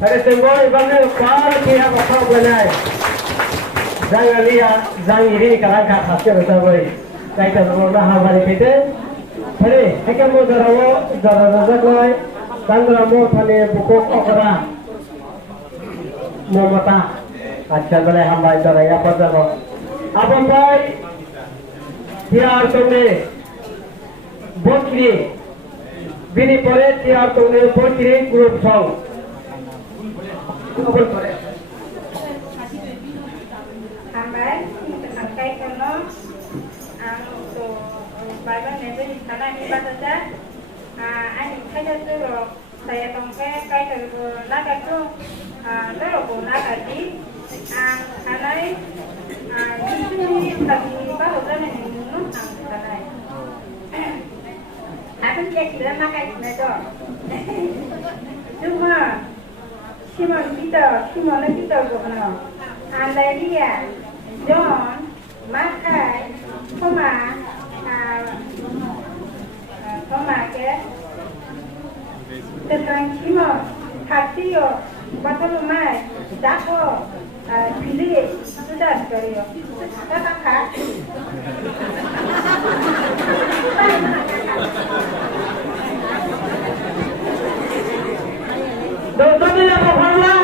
Ada semua ibadah par kira apa boleh. Jangan lihat, jangan iri kalau kat hasil bersama. Kita semua hamba kita. Hari, kita mau jarawa lagi. Tanggal mau thane buku okra. Mau mata. Acha boleh hamba jarawa apa jarawa. Apa baik? Tiar tune. Bokri. Bini pore tiar tune bokri group song. Ambil angkai kono untuk bagian itu di sana ini saja. Ani saya tu saya tongke kai tu nak tu tu nak tadi. Anai ini tadi baru kan ini nunu anai. Aku kira nak kai tu. Cuma Simon kita guna. Andai dia, John, Makai, Koma ke, tentang Simon, Hatio, Batulumai, Dako, Pilih, sudah sekali. Kakak. Dosa ni apa pula?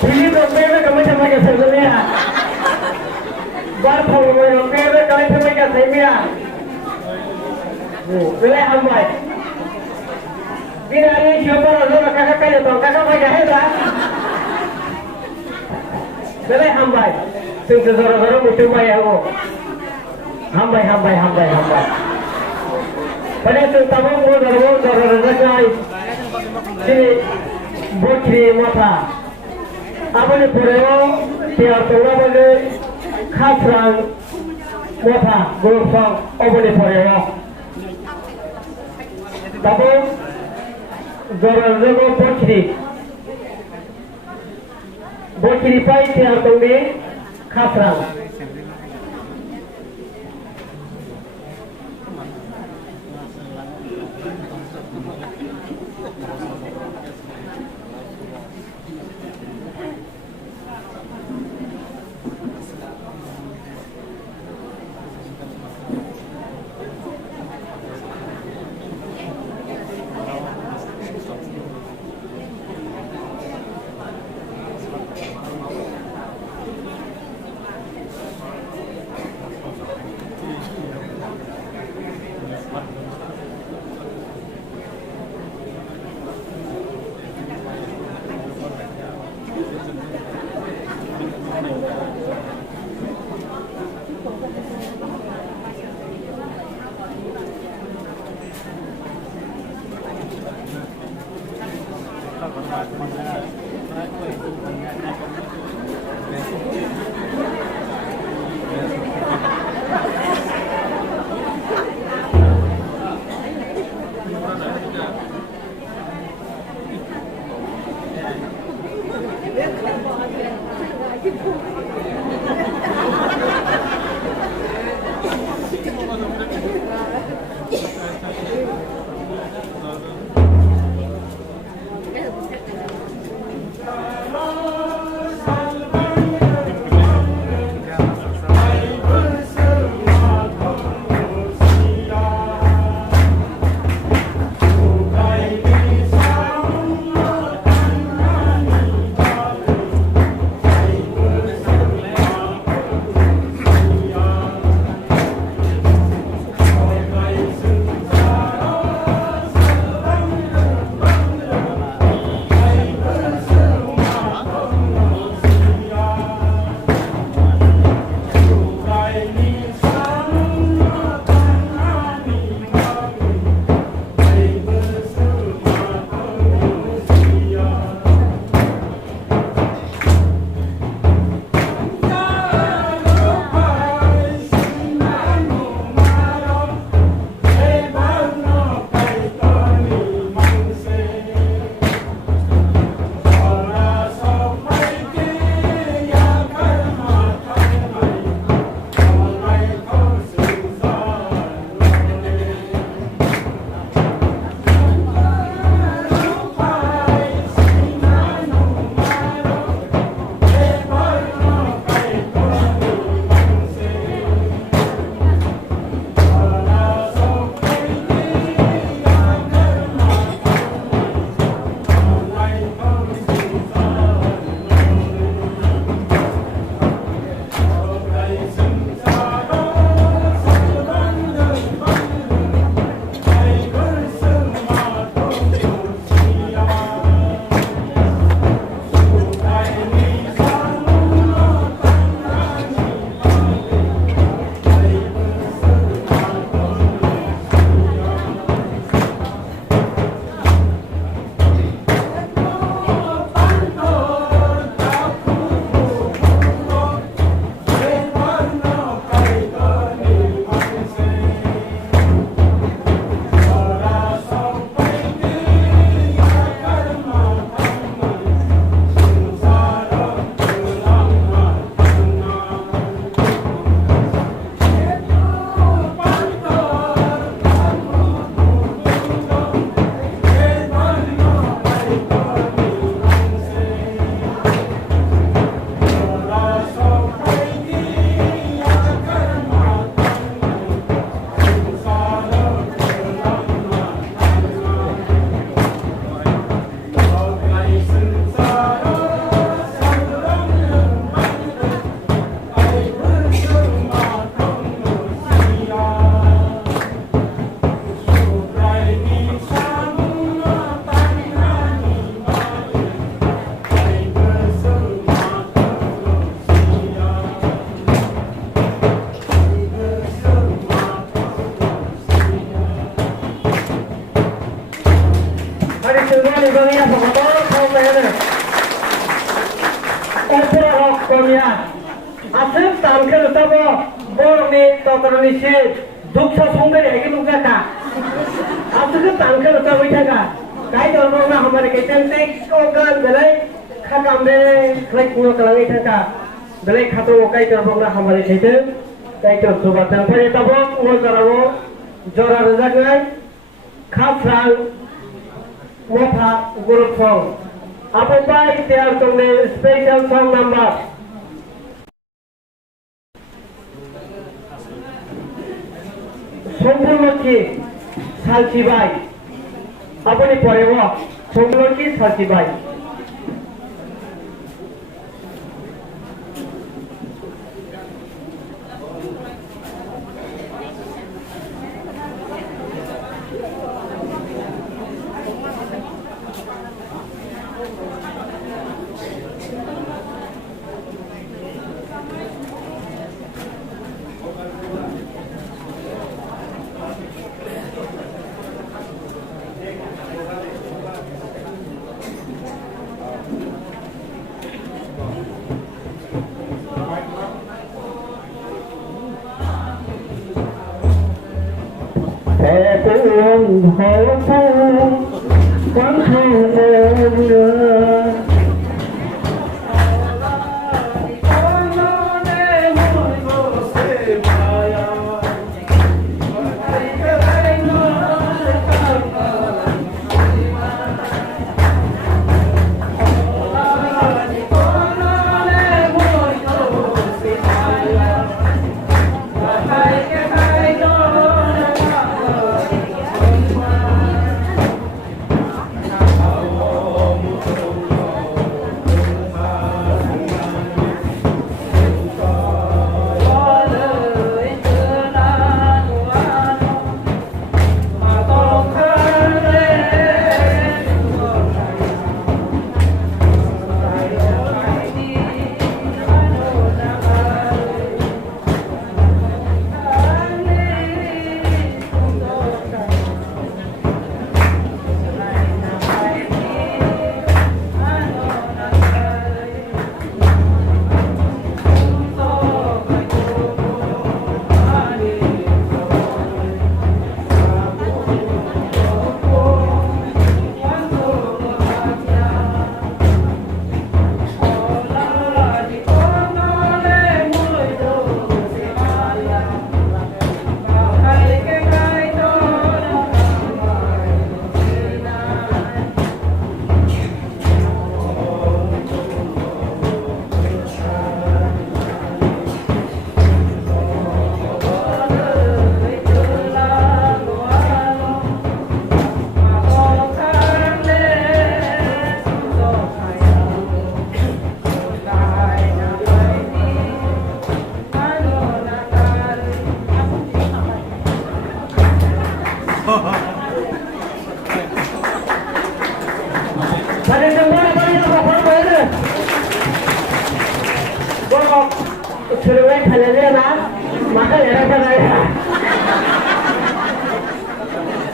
Pilih dosa ni kami sama ke sebenarnya. Bar pun dosa ni kami sama ke sebenarnya. Boleh hambai. Bila ini siapa orang kakak kaya tu, kakak kaya hera. Boleh hambai. Sungguh zoro musim bayar aku. Hambai. Pada itu tamu zoro lagi. Jadi bukti mata. Apa ni pureo tiar tunggu bagi khasran mata gurusang apa ni pureo. Tapi zoran bukti pai tiar tunggu khasran. Operok komia. Asep tangkel tabo borni totorni se duksa songre rege lukka ka. Asep tangkel tabo itaga. Kai dormo na hamare keten te ogan belai khakam de khai kuno kalangi thaka. Belai khato kai dormo na hamare keten. Kai tor sobat tang pare tabo ngol karabo jora rajagai khafrang motha group song. Apa baik tiar tongne special song number. সম্পূর্ণকে সালচিবাই আপনি পরে সম্পূর্ণকে সালচিবাই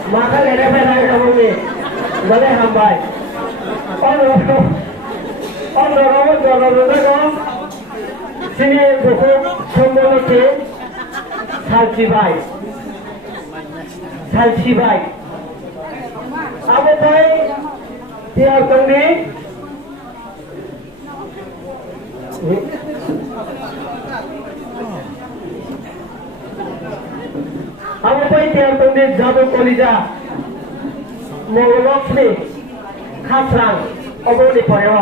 maka lere pai kamu ni boleh hambai orang orang sini buku sembolo ke salcibai apa pai tiap kali apa pai tiap kali jadu kolija Mongolokni khasrang oboni poreo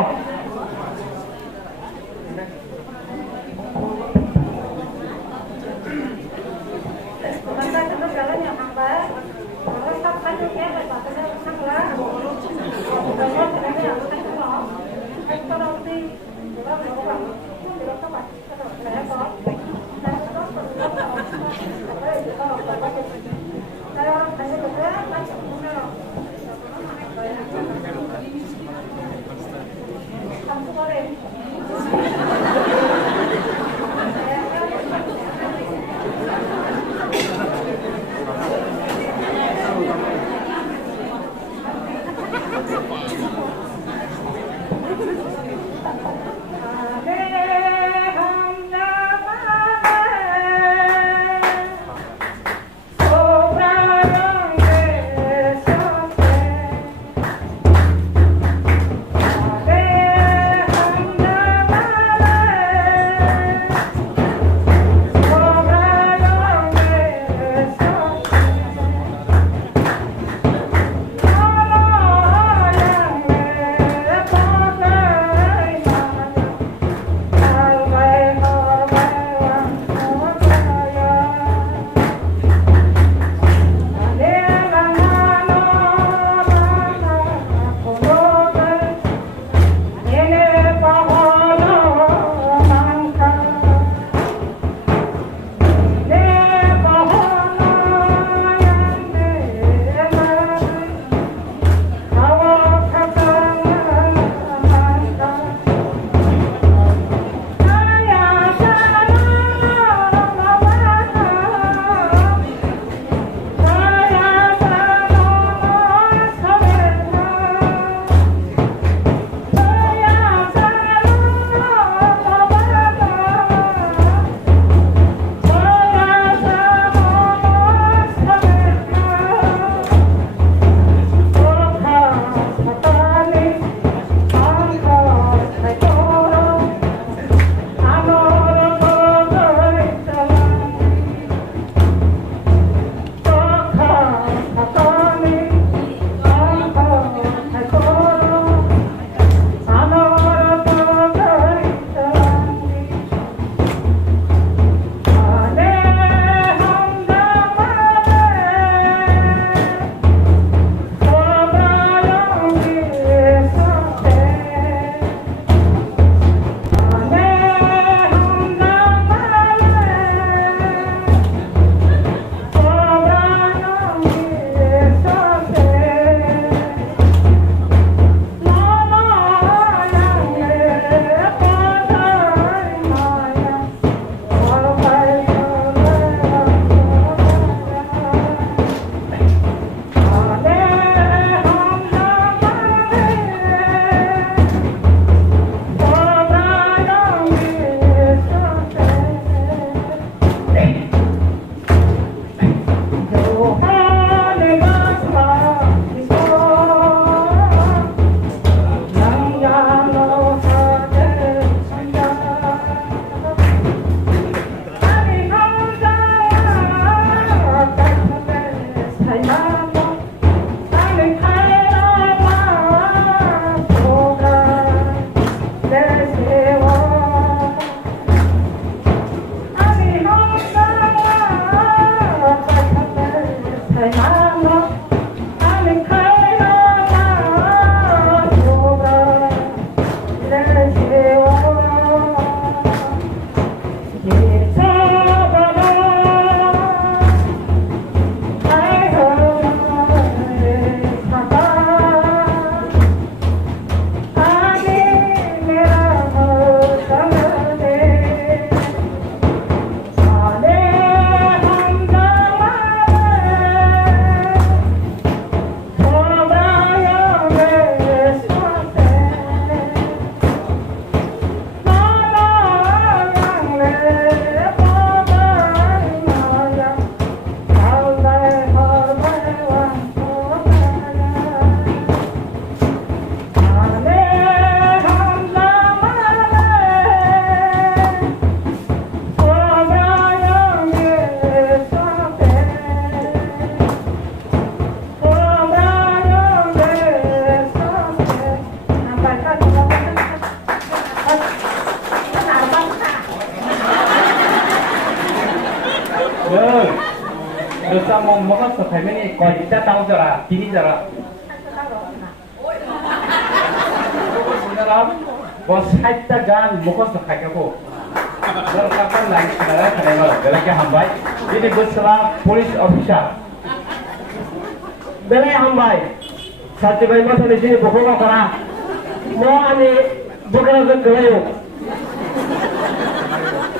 Dosa mau makan sekali ni kau kita tahu jara, kini jara. Sebenarnya bos kita jangan makan sekali aku. Kalau kapan lain sebenarnya kenapa? Belakang hambai. Ini bersama polis officer. Belakang hambai. Satu bayi masa di sini bukan apa. Mau ani bukan ada kelayu.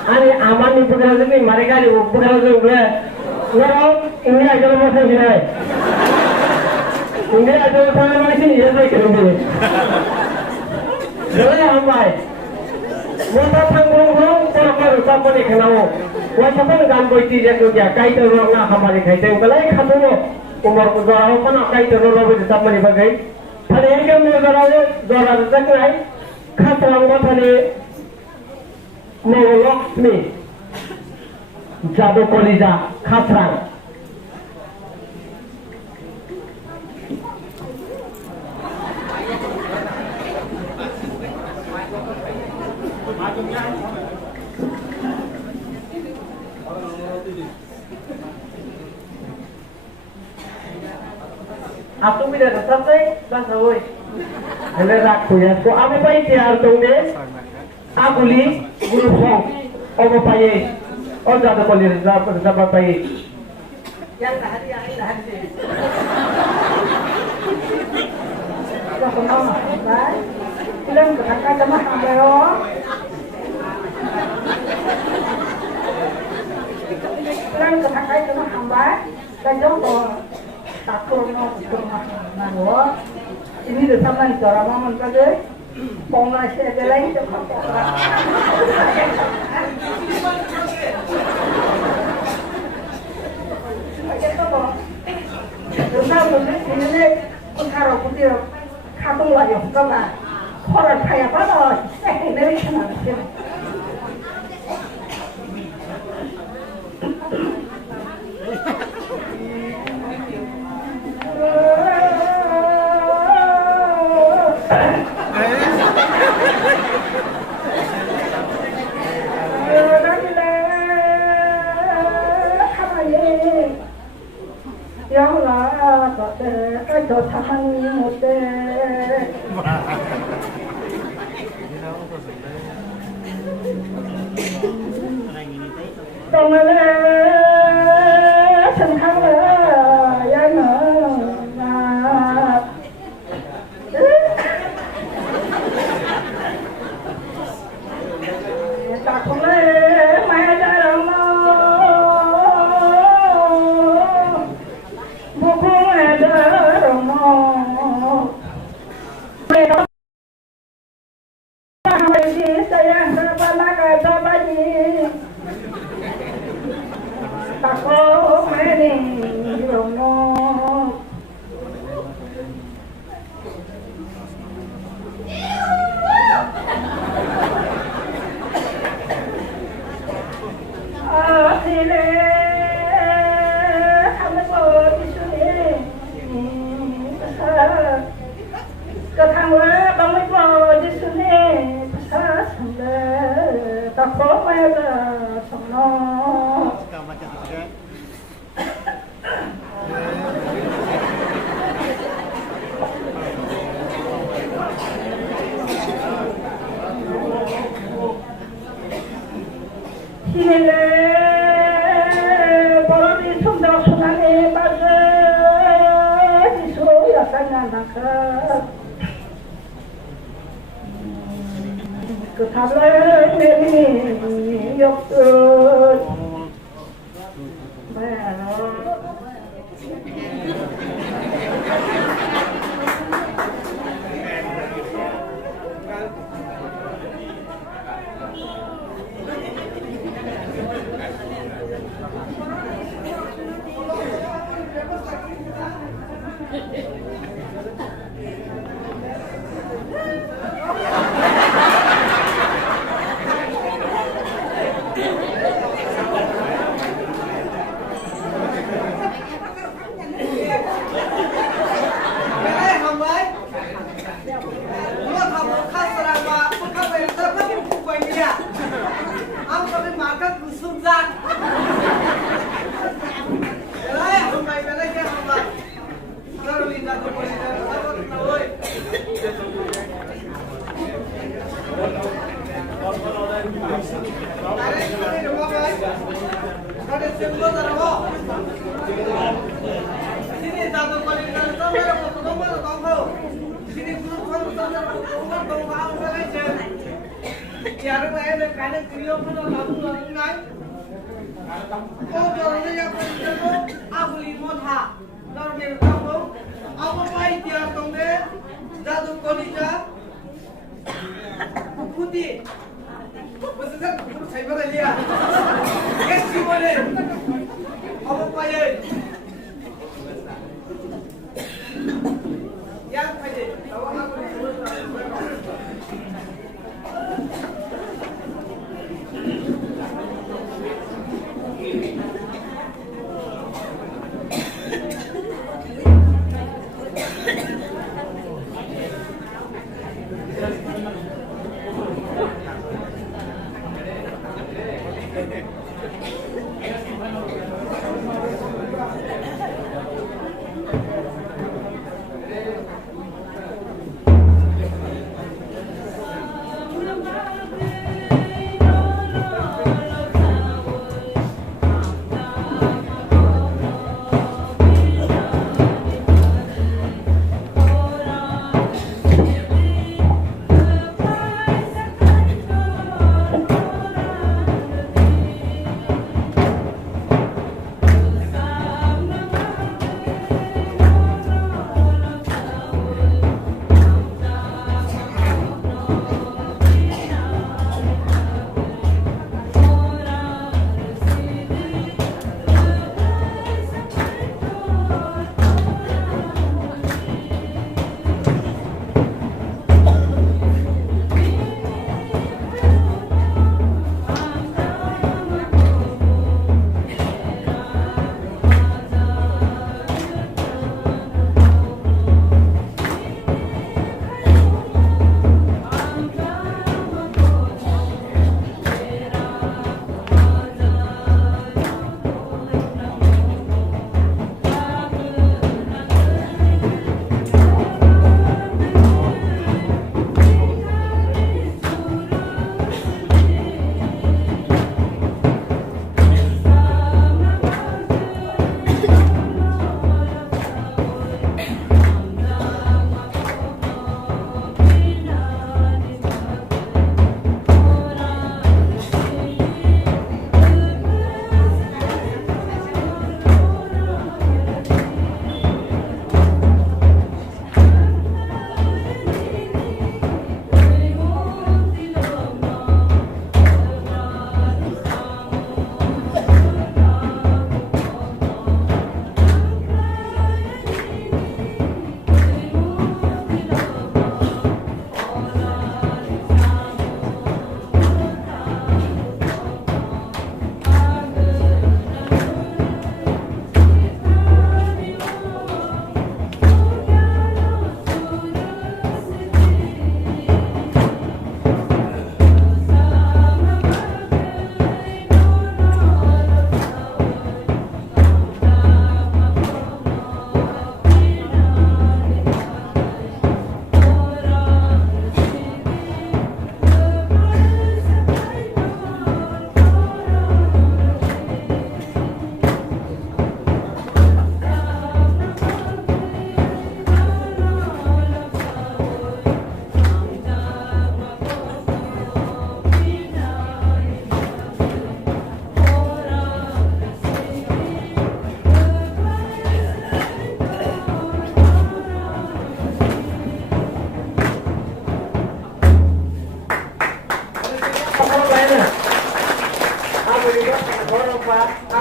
Ani aman ni bukan ada ni mereka ni bukan ada kelayu. Orang India aja macam ni. India aja macam mana sih? Ya saya kira ni. Jadi hambai. Mula tanggung orang siapa ni kenal? Siapa ni gambar itu dia tu dia kait orang nak hambai kait. Kalau ikut tu umur berapa apa nak kait orang lebih siapa ni bagai. Kalau yang ni berapa dolar sekian? Kait orang apa ni? Mengolok ni. Jadu Koliza Khasrang. Aku bila selesai, bangsa oi. Hele rak punya. So apa pai tiar tungde? Aku li guru song. Apa pai? और ज्यादा बोलिए जब बताइए यार लहरी आई लहरी तो सुनो भाई फिल्म का जमा हम गए फिल्म का जमा हम भाई तो जो takut mau mau ini tu sama ni cara mana kita je ponglah saya lain tu Rumah rumah ini ni kalau kita katung lagi kita lah orang kaya pada ini macam mana? Yang lah, kita tahan mute. Tongale, senhangla, yang nak. Tak boleh main dalam. 시밀레 버러지 손자 소나네 맞아 미소 약간 나나카 그 답을 내리니 역끝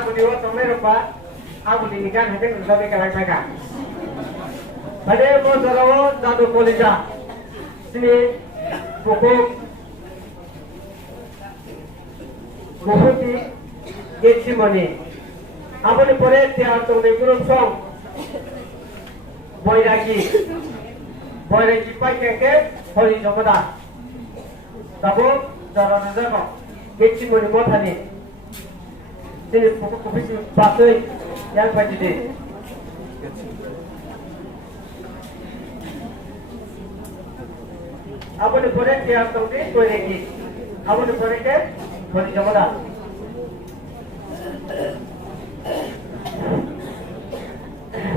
aku diwat nomor apa? Aku dinikan hadir sampai ke mereka. Pada mau jarawo jadu kolija. Sini buku di getsi moni. Apa ni pore tiap tu ni grup song. Boyraki pai ke hori jomada. Tabu jarawo jarawo getsi moni mau thani. Sini buku kubisi pasai yang pasti deh. Apa ni pore tiap tu ni boyraki. Apa ni pore ke hori jomada.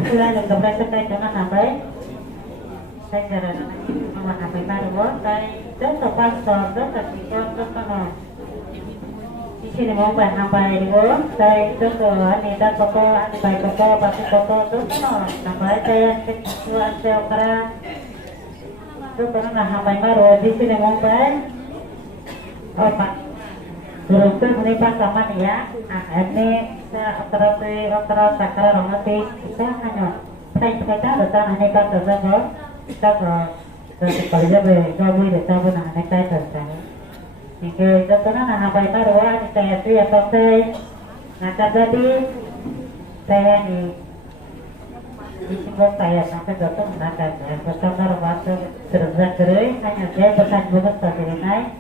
Sila ng gabay sa tayo na nabay. Tayo na mga nabay baru tayo sa pastor, sa sikon, sa sini mau buat nabay ko. Tayo ko ani da ko ani bay ko pati ko to nabay tayo kesuan tayo kara. Ko na nabay baru di sini mau buat. Oh pak. Terus ini pasangan ya, ini antara sakral rongati kita hanya kita datang hanya kita saja kita kerja bergaul kita pun hanya kita saja. Jika datang anak bayi baru ini saya tu yang saya nak jadi saya ni Isipun saya sampai datang nak saya bersama waktu terus hanya saya berkat buat terjadi.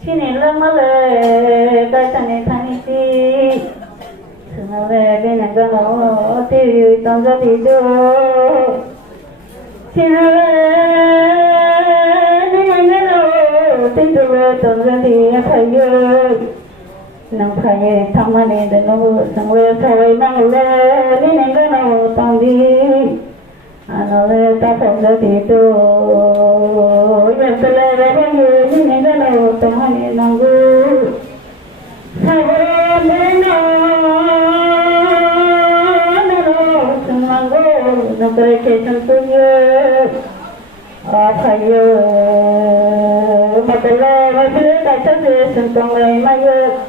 Sini lama le, datang tani si, semua le dengan gono tiwi tangga tidur. Sini le dengan gono tidur tangga tiap hari. Nang hari thamane dengan semua sawai nang le dengan gono tanggi, anu le tak tangga tidur. Yang selera dengan gono thamane nanggu. Negeri kesentunya, saya masalah masih tak sentuh sentuh lain maya,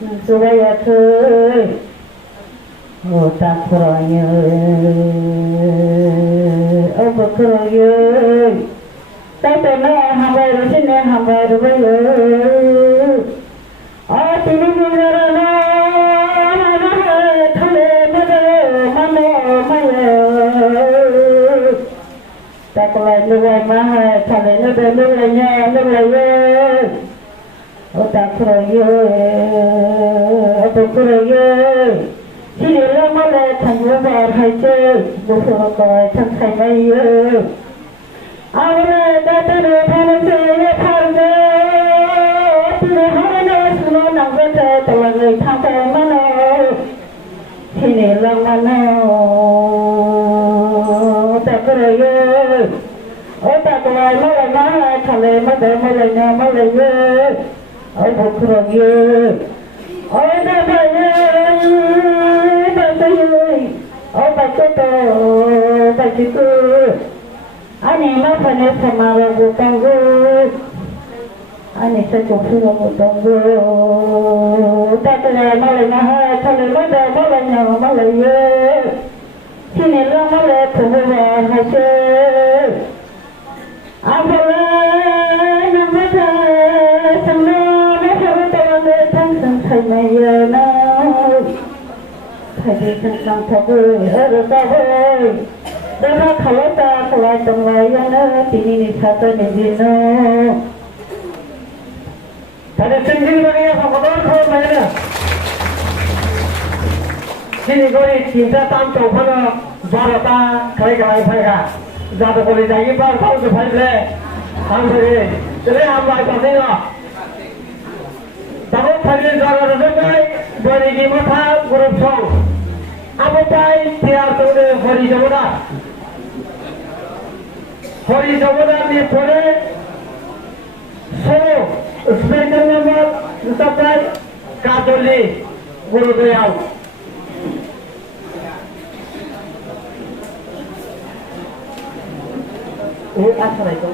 नोंसोबायाखै दाखरायै बखरायै ताइपनो हाबाय रसिने हाबाय रबायै तिनि बिगरना थले मदे मानो माये ताकलाय लुबाय माहाय थले नदे लुबायnya लुबायै दाखरायै बखरायै सिरिला मालाय थांनो बारहायसै बोसोरखाय थांखायमायो आंनो दादोरो थानोसै थारनो तिनि हानो सुनो नांगोथो तलाङै थांखाय मानो सिरिला मानो दाखरायै दाखराय मालाय मालाय थाले मादे मालायनो मालायो बखरायै दाबायै bagiku ani mafane samara bukangu ani sejufu bukangu tatara malena ha thale mada malanya malaye sini la mala thumwa hase abala namata samna mafata thang sang thaimayana thầy sang thầy ở đây đây là khẩu ta khẩu tông lại nó tini ni satu ni dino thầy sinh viên bao nhiêu học đó không mấy nè xin gọi chín ta tam chục phân giờ ta khởi cái phải cả giờ tôi gọi đại cái bao bao nhiêu phải lên làm gì để làm lại cái gì đó tao phải đi giờ rồi đấy gọi đi mà tha group song Apotai tiar tole Hori Jamoda ni pore so spiritual member supply Katoli Guru Dayal asal itu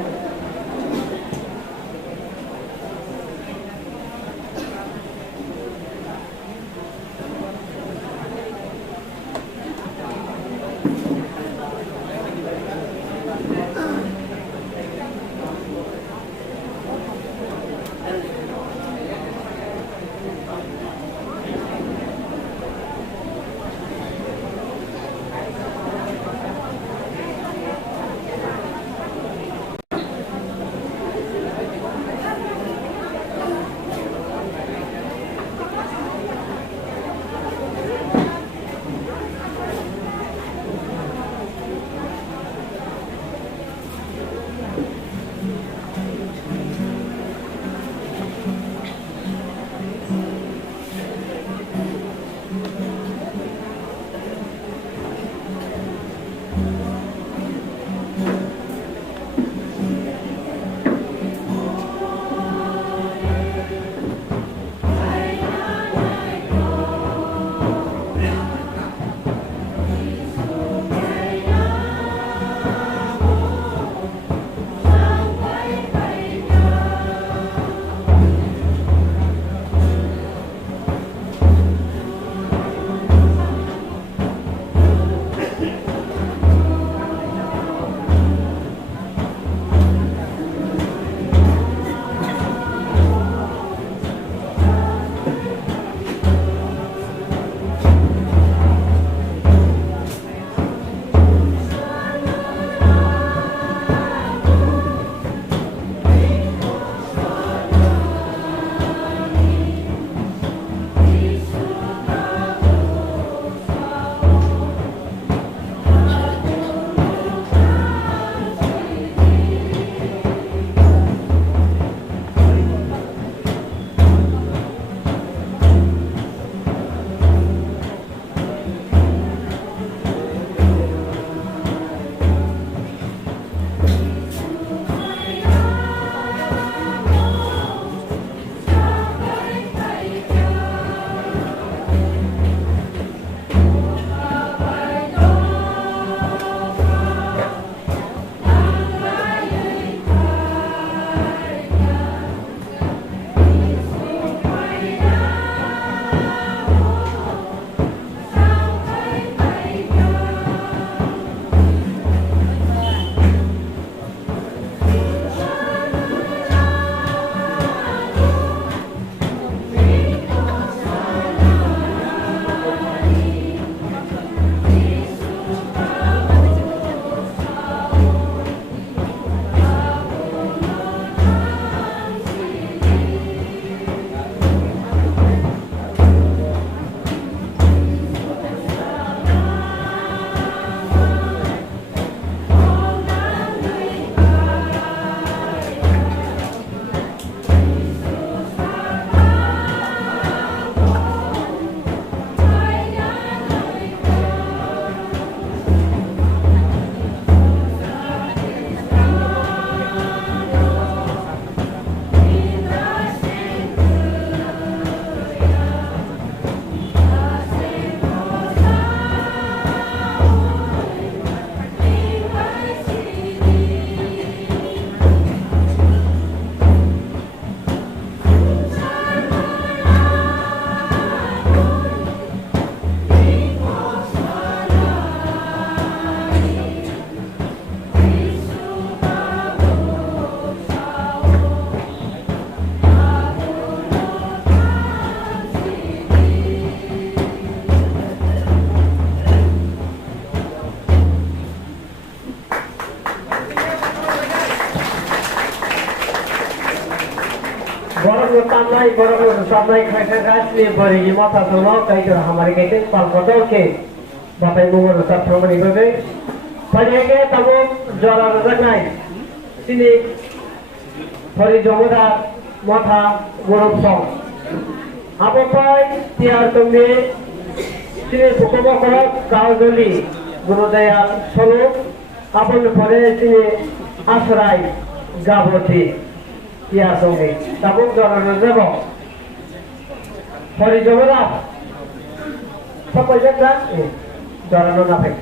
borok tamnai borok samnai khai gasli bari ni mata tono kai tor hamari kai pal kodol ke bapai mungol sab thamani babe pajege tabo jara ragnai sini thori jomoda mata gorok song apopai tiar tumne sini bukomo korok kaudoli Gurudayal Solo apon pore sini asrai gaboti tiar songe tabuk jara jabo thori jomoda sapai jatra jara no nape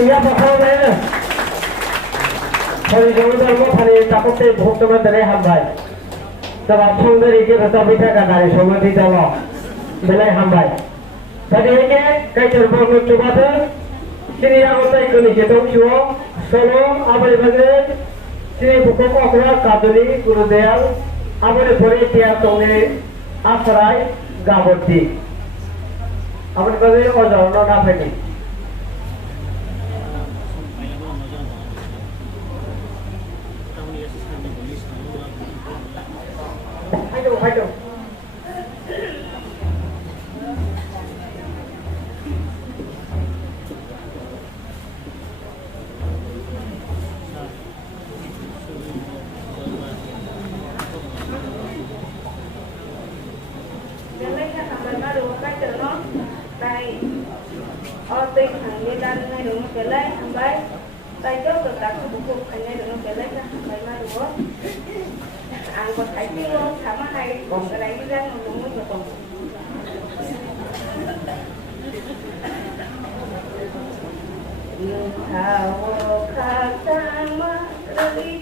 Kalian bakal mana? Hari Jumat mau hari takut teh bukti mana hambai. Sebab sendiri kita tapi tak dari semua di dalam belai hambai. Tadi ini kayak terbaru coba tu. Sini yang kita ikut ni kita cuma solo apa yang sini buku aku kaduli Gurudayal apa yang boleh tiap tahun asrai gaboti. Apa yang boleh ojo nak apa ni? फाइदो tinh thằng đi đan này đúng cái lấy thằng bay tay chốt được đặt cái bụng anh này đúng cái lấy ra thằng bay mà đúng ăn còn thấy tiếng không thả mà hay còn cái đấy ra nó đúng mới được thảo khát sang mà đi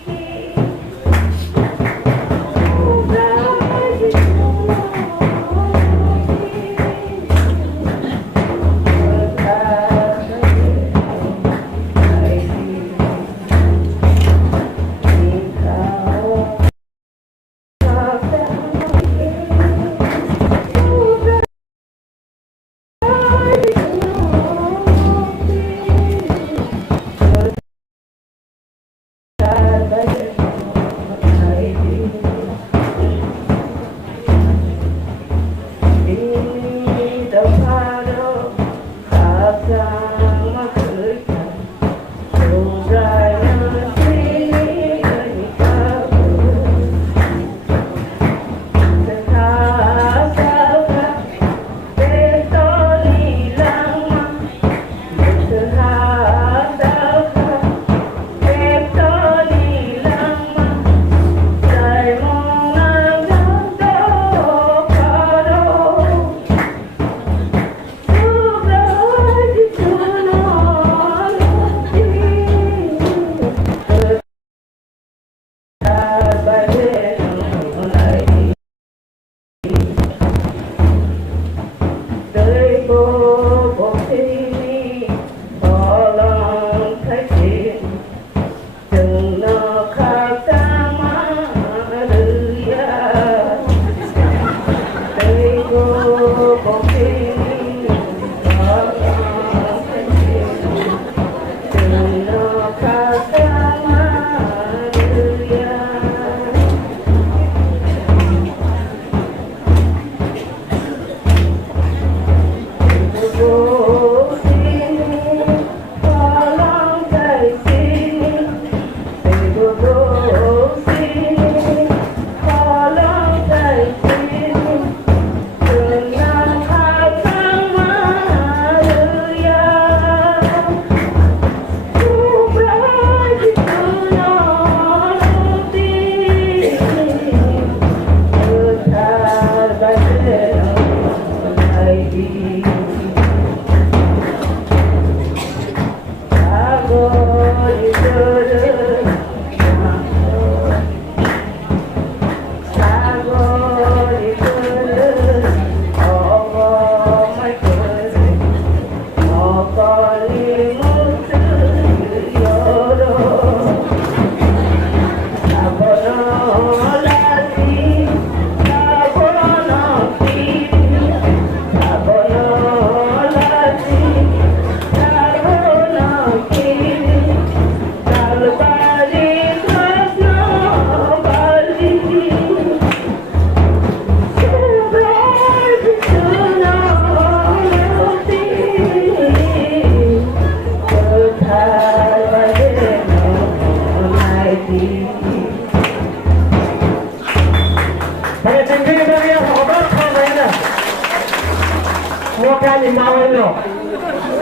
Ni mau no.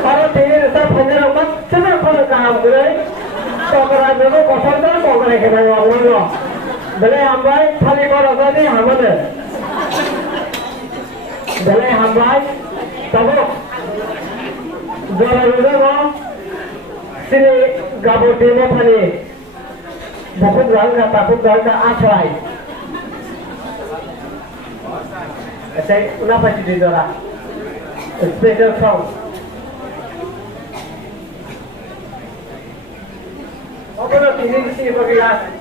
Kalau dia tak punya rumah, cuma kalau kamu boleh, तो करा देखो पसंद है तो करे के भाई वाला लो भले हम भाई खाली करो तो हमने भले हम भाई तब जरा वो सिरे गाबोटे में फले बहुत रंग का आछाई ऐसे उना पची दे जरा स्पेशल सॉन्ग अपना तीन किसी बगैर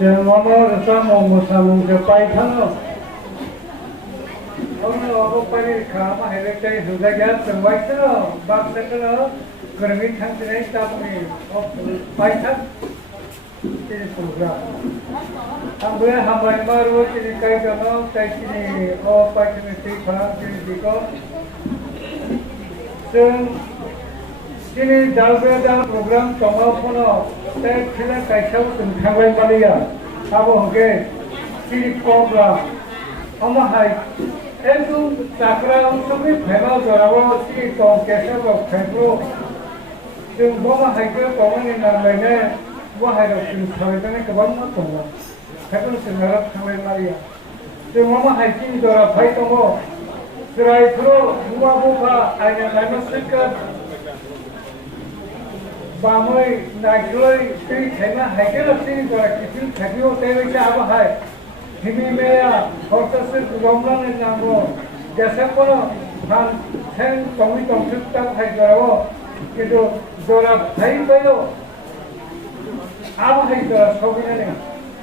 जों मामा मोसामुंखौ पाइथानो Ono ako pari kama hele tay hudaya samwaitno baksakno gurmi thangtne tapni of paithan ini program. Ambe hamai maru ini kai kano kai ini opportunity phang ini diko. Sung ini dalbeda program tomo pono tay khila kai sau sung thanglai maliya. Abo hoge ini program. Amahai Itu sakra untuk ini final jarawa si tong kesa kok final, jeng bawa haikal kawan ini namanya, bawa haikal sini sahaja kawan mana tunggu, haikal sengarak sampai Maria, jeng bawa haikal jara hai tunggu, serai itu bawa buka ayat lama sekat, bamai naikoi si kena haikal sini jara kecil kecil tewi siapa hai. Himi meya hortasir gomlan in nambo jasa kono han sen tomi tomsutta hai garawo kido dora hai payo ab hai dora sobinane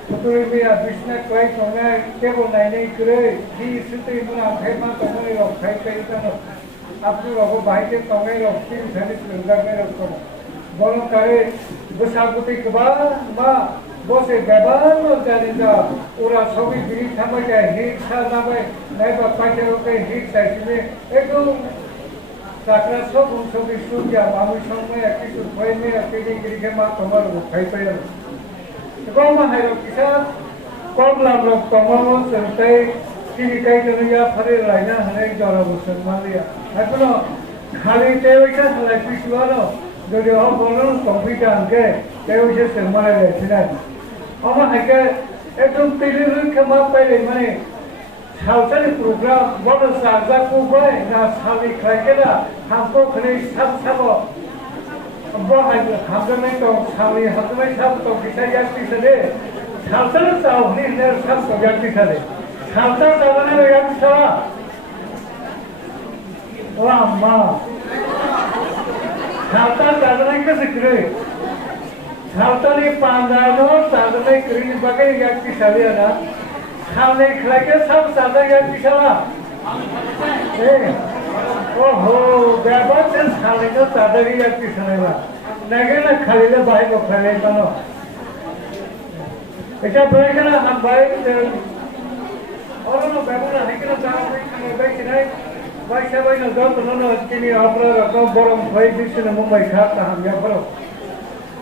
puturi meya bisna klai tonga kebo naine kure hi sute muna phema tonga ro khai kai tano apni rogo baite tonga ro tin thani sundarne ro kono bolo kare gosaguti kba ma Bose gaban janita ura sobi biri thamai ka hit sa nabai naiba paite roke hit sa sime ekdom sakra sob sobi sujya mamu somme akisu khoime akidi girike ma tomar khai payo koma hayo kisa komlam rok tomamo sentai kini kai janiya phare laina hane jara busan malia akono khali teoika halai pisuano jodi ho bolon computer ke teoise semare lechina Ama haike ekdom teliru kema pele mane salsani program bodo sarja ko bai na sali khaikena hamko khane sab sabo bo haike hamdame to sali hatme sab to kisa yakti sade salsani sao ni ne sab to yakti sade salsa sabane yakti sa wa amma salsa sabane ke sikre Saltani pandano, saltani kiri bagai yang pisahnya na, saltani kelakar sab saltani yang pisahlah. Oh, berapa sen saltani tu saltani yang pisahnya. Naga khali le baik ko khali tano. Echa mereka na ham baik, orang na berapa na hikna jangan baik baik kinai, baik siapa yang jauh tu na kini apa rakam borong baik di sini Mumbai khas ham ya bro.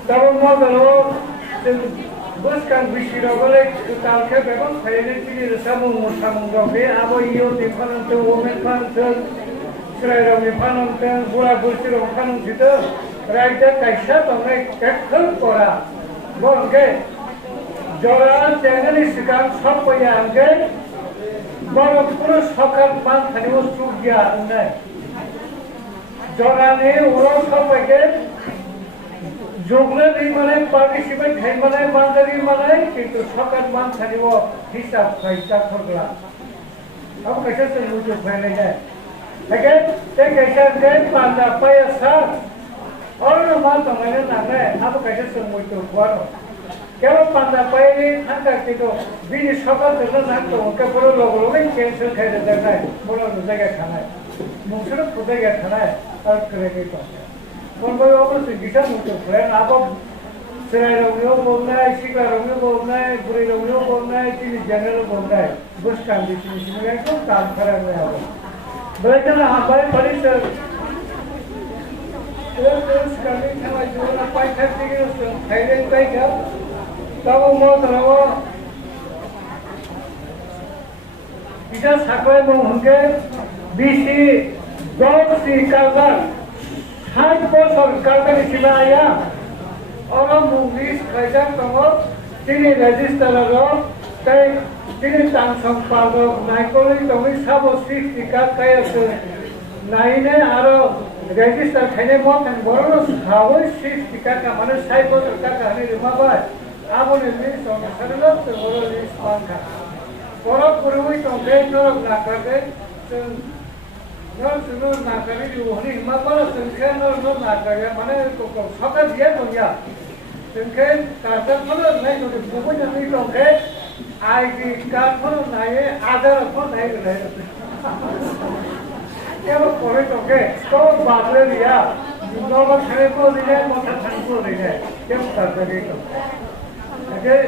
Tapi modal bus kan bisiro boleh tal ke memang saya ini samung dong abo iyo di panon tu women panon serai dong di panon tu buat busiro panon situ raja kaisa tongek kekal kora boleh joran jangan isikan sampai yang ke boleh terus fakir pan tadi usuk dia ane joran ini urus sampai ke Jogla di mana participant hai mana bandari mana itu sakat man thani wo hisab kaisa khogla ab kaisa se mujo phale hai again te kaisa de panda paya sa aur man to mane na hai ab kaisa se mujo kwaro kelo panda paya ni thanga kito bini sakat de na to ke poro logo me cancel khai de hai poro no jaga khana musro khudega khana ar krege to Kalau orang segitu mungkin, kalau apa serai orang boleh, sikar orang boleh, buri orang boleh, ini general boleh, bus kan di sini itu tak kerana apa. Mereka nak apa paling terus kami sama jual apa yang terjadi Thailand baik kan, kalau mau terlalu bisa sampai mungkin bisi dua kalbar. Hai bosor kalkari simaya orang munglis kajar tengok sini register lo tay sini tangsong palo naikoli tomi sabo sih tikat kaya se naine aro register kene mo kan boro sabo sih tikat ka mana sai bosor ka kani rumah ba abo ne ni so sarlo se boro list panka boro purui to de no na kade Nol sunul nakari di wahni, mapala sengkhen nol nakari, mana itu kau sakat dia punya. जोंखे कारखाफोर नाय नुदों गुबुन जोंनि दंखे आईडी कार्डफोर नाये आधारफोर नाय गले क्या वो कोई दंखे तो बादले दिया नॉर्मल खाने को नहीं है मोटर खाने को नहीं है क्या करते हैं तो अगर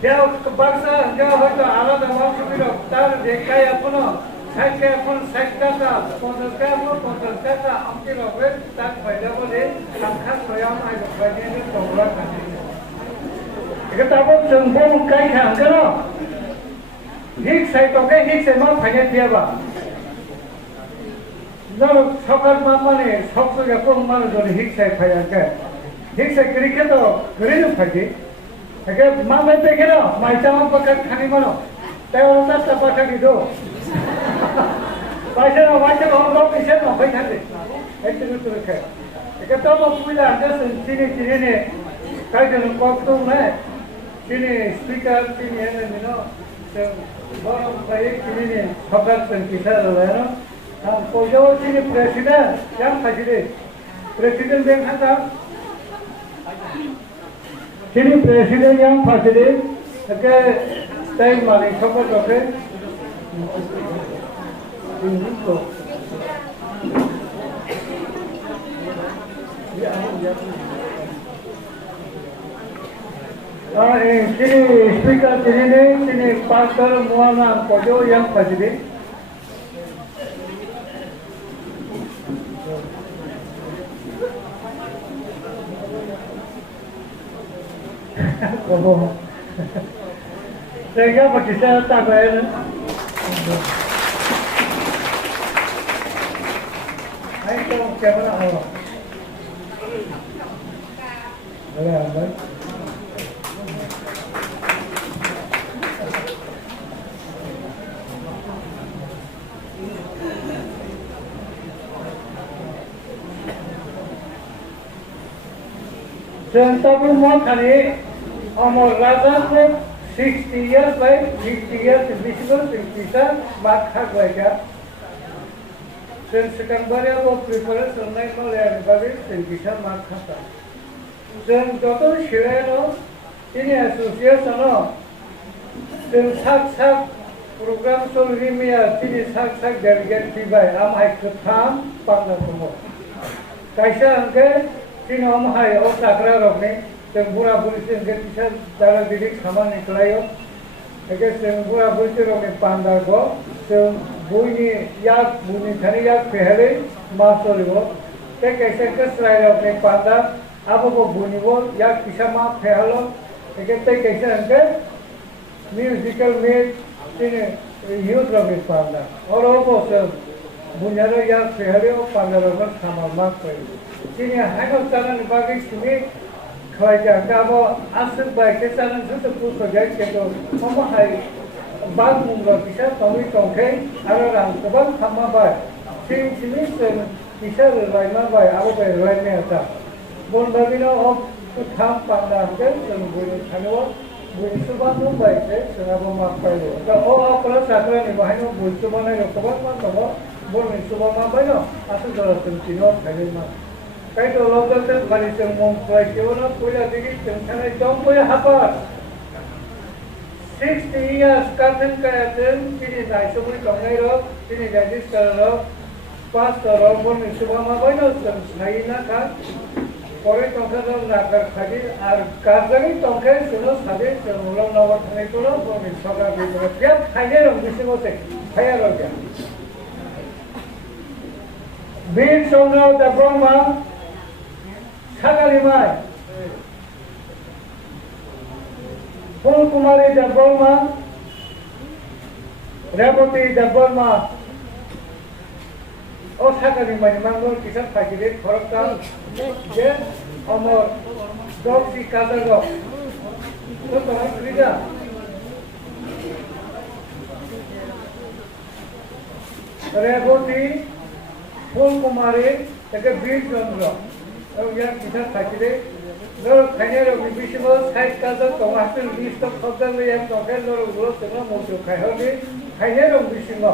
क्या बक्सा क्या हो तो आला दबाव से भी तार देखा है अपना साइड के अपन साइड का पंद्रह का हमके लोग तार फायदा बोले संख्या स्वयं आए बने ने तोड़ा करते एक ताबो जंगल कई खान करो हिक साइड तो के हिक से मां फायदा दिया बा न सकर माने सब तो या को माने जो हिक साइड फायदा के हिक से क्रिकेट तो ग्रीन फायदे अगर मां में देखे ना माइचा में पकड़ खानी मानो ते वाला तपा की दो पैसे ना वाचे हम लोग इसे ना भाई खाते एक दिन तो रखे एक तो हम पूजा अंदर चीनी ने कई दिन कॉप तो मैं चीनी स्पीकर चीनी है ना तो बहुत भाई चीनी ने खबर संकीसा रहा है ना हम पूजा चीनी प्रेसिडेंट क्या खाते प्रेसिडेंट देखा था चीनी president yang faside ke stay mali khapar doke ini to chini speaker chini pastor muana kojo yang faside Como Tenga porque se está bueno. Ahí como que van a hacer. Vale. Sentabu mo khani amor raja ko 60 years by 50 years visible 50 mark khak baika sen September ya wo preparation nai ko le babe 50 mark khata sen joto shire no ini association no sen sak program solri me tini sak delegate ti bai am hai kham pangna ko kaisa angke तीन हम हाय और साकरा रखने तेंबुरा बुरी से इनके पीछे दारा दिली सामान निकलायो अगर तेंबुरा बुरी से रखने पांडा को बुनी थाने याद पहले मासोली वो ते कैसे कसराय रखने पांडा अब वो बुनी वो याद पीछे मां पहलो अगर ते कैसे इनके म्यूजिकल में तीन यूथ रखने पांडा और वो बुनियादो याद पहले वो पांडा रखने सामान मां पहले Sini hanya jalan bagi sini kerja kamu asal baik jalan sudah pun kerja itu kamu hari bang mungkin bisa kami tongkai orang sebab sama baik sini bisa lain baik aku baik lain ni ada bon bagi no om tham pandang kan sebab hanya bukan sebab pun baik sebab makai lo kalau kalau sakral ni bahagian bukan sebab ni sebab mana bon sebab apa no asal jalan sini kali mana कई तो लोग तो बड़ी से मुंबई के वो ना पूरा दिल्ली चंचल एकदम पूरा हपर 60 years करते हैं किन्हीं दायित्व भी कमाई रो किन्हीं जाजिस कर रो पास करो बोल सुबह में कोई ना नहीं ना था कोई तो कर ना कर खाली और कार्य तो कर सुनो सादे चलो ना वो नहीं तो ना बोल सगा भी तो क्या खाने रो किसी को से खाया रो क्या बीच सोना दबों में Sagalima Pul Kumari Dabolma Raboti Dabolma O Sagalima Mangol Kisan Fakir Korokal Je Amor Doksi Kadago Itu orang kerja Raboti Pul Kumari Jaga Bir Jondro और यार किधर खाते लोग खाने लोग विभिन्न साइड का तो टमाटर बीस तो खबर में यार टमाटर लोग लोग तो मोटो खाए होंगे खाने लोग विभिन्न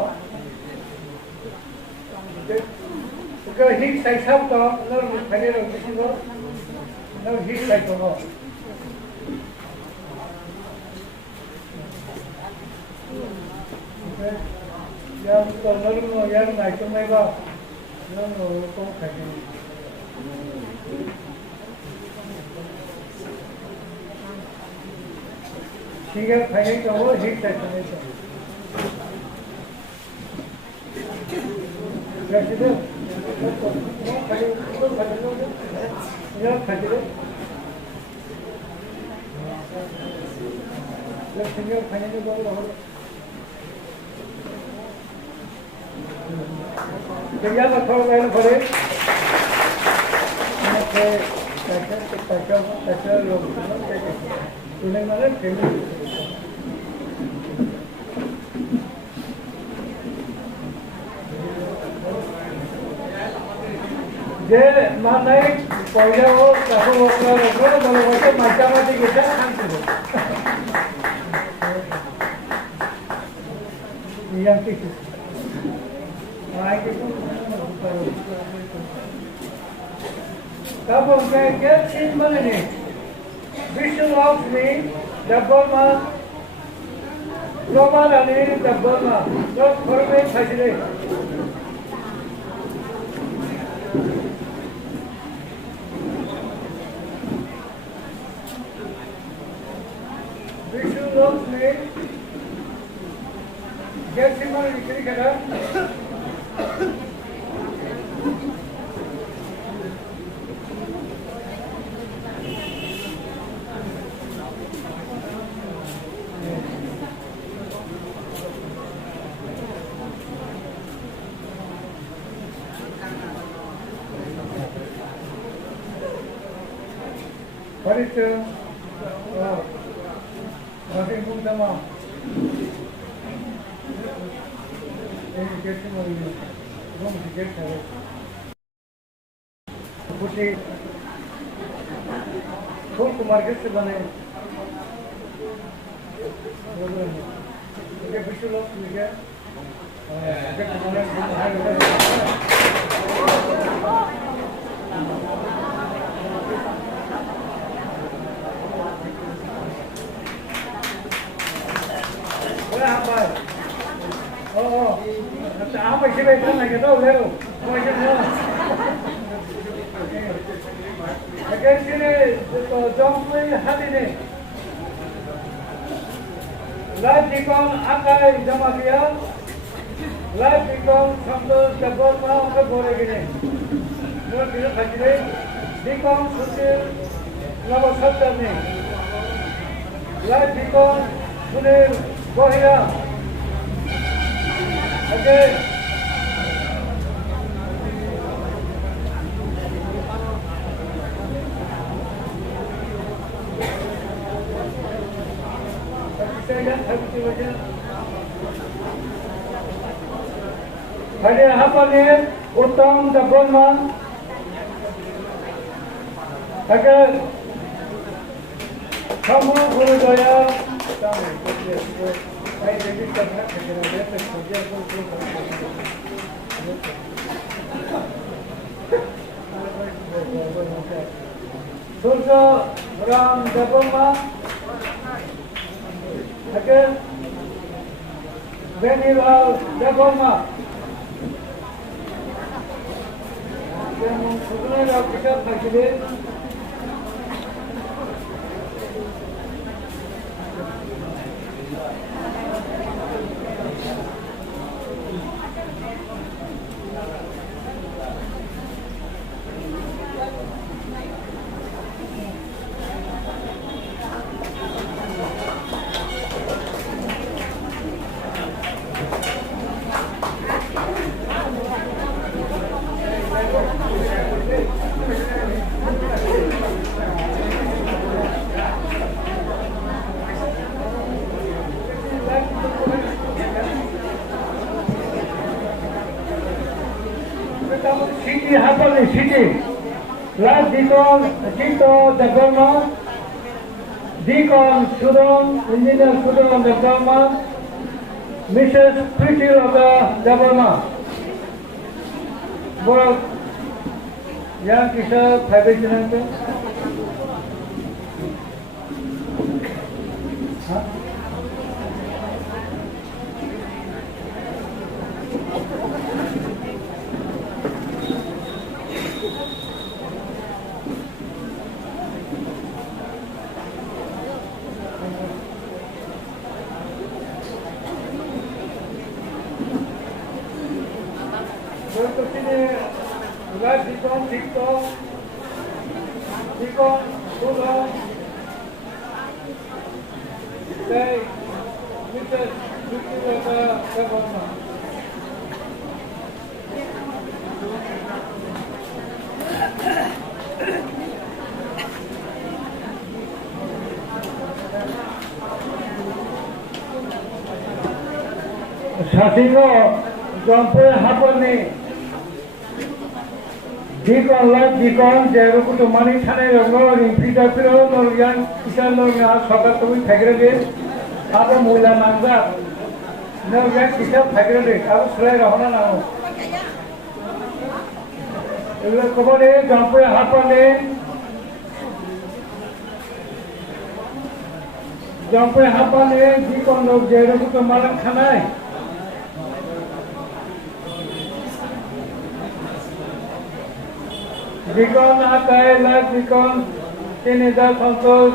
그 힙사이 사부터 너를 다리를 드시고 너 힙사이 보고 야, 또 너를 뭐 야는 날 좀 해봐. 너는 또 가지. 시간 가니까 뭐 힙사이 보내줘. 그래서 Kaya throw meron pa rin. Tunay na rin. जे मानाय पहिल्यावर कसं वापरलं बरोबर माझ्यामध्ये घेता सांगतो तब उनके क्या चीज बने विष्णु ऑफ मी डब्बल मा ग्लोबल आणि डब्बल मा तो फरमे खासिले विष्णु ऑफ मी क्या चीज बने निकली करा Parit masih pun sama ini kerja mari belum kerja saya putih फूल कुमार से बने विश्व लोग आप ऐसे बैठा ना क्या तो ले लो अगर किने तो जॉब में हाथी ने लाइफ डिकॉन आकार जमा किया लाइफ डिकॉन शब्द जबर में उनके बोले किने जो किने खाते डिकॉन सुने नव शब्द ने लाइफ डिकॉन सुने बोहिया अगर Ada apa ni? Utang dapur mah. Agar kamu guru daya, kamu kerja. Saya jadi kerja kerja dia kerja Surga ram dapur mah. Agar Benila dapur mah. Sebenarnya kita pakai Siti apa ni Siti? Last Dikon, Cito Dagama, Dikon Sudon, Engineer Sudon Dagama, Mrs. Pretty of the Dagama. Borak yang kita private jalan tu. Sasingo jompe haponi dikon la dikon jeru kutu mani thane rongo ripita piro norian kisan norian sokar tumi thagre de abo mula nangza norian kisan thagre de abo srai rahona na egulo kobone jompe haponi dikon lo jeru kutu mani khanai Dikon akai la dikon 3000 santos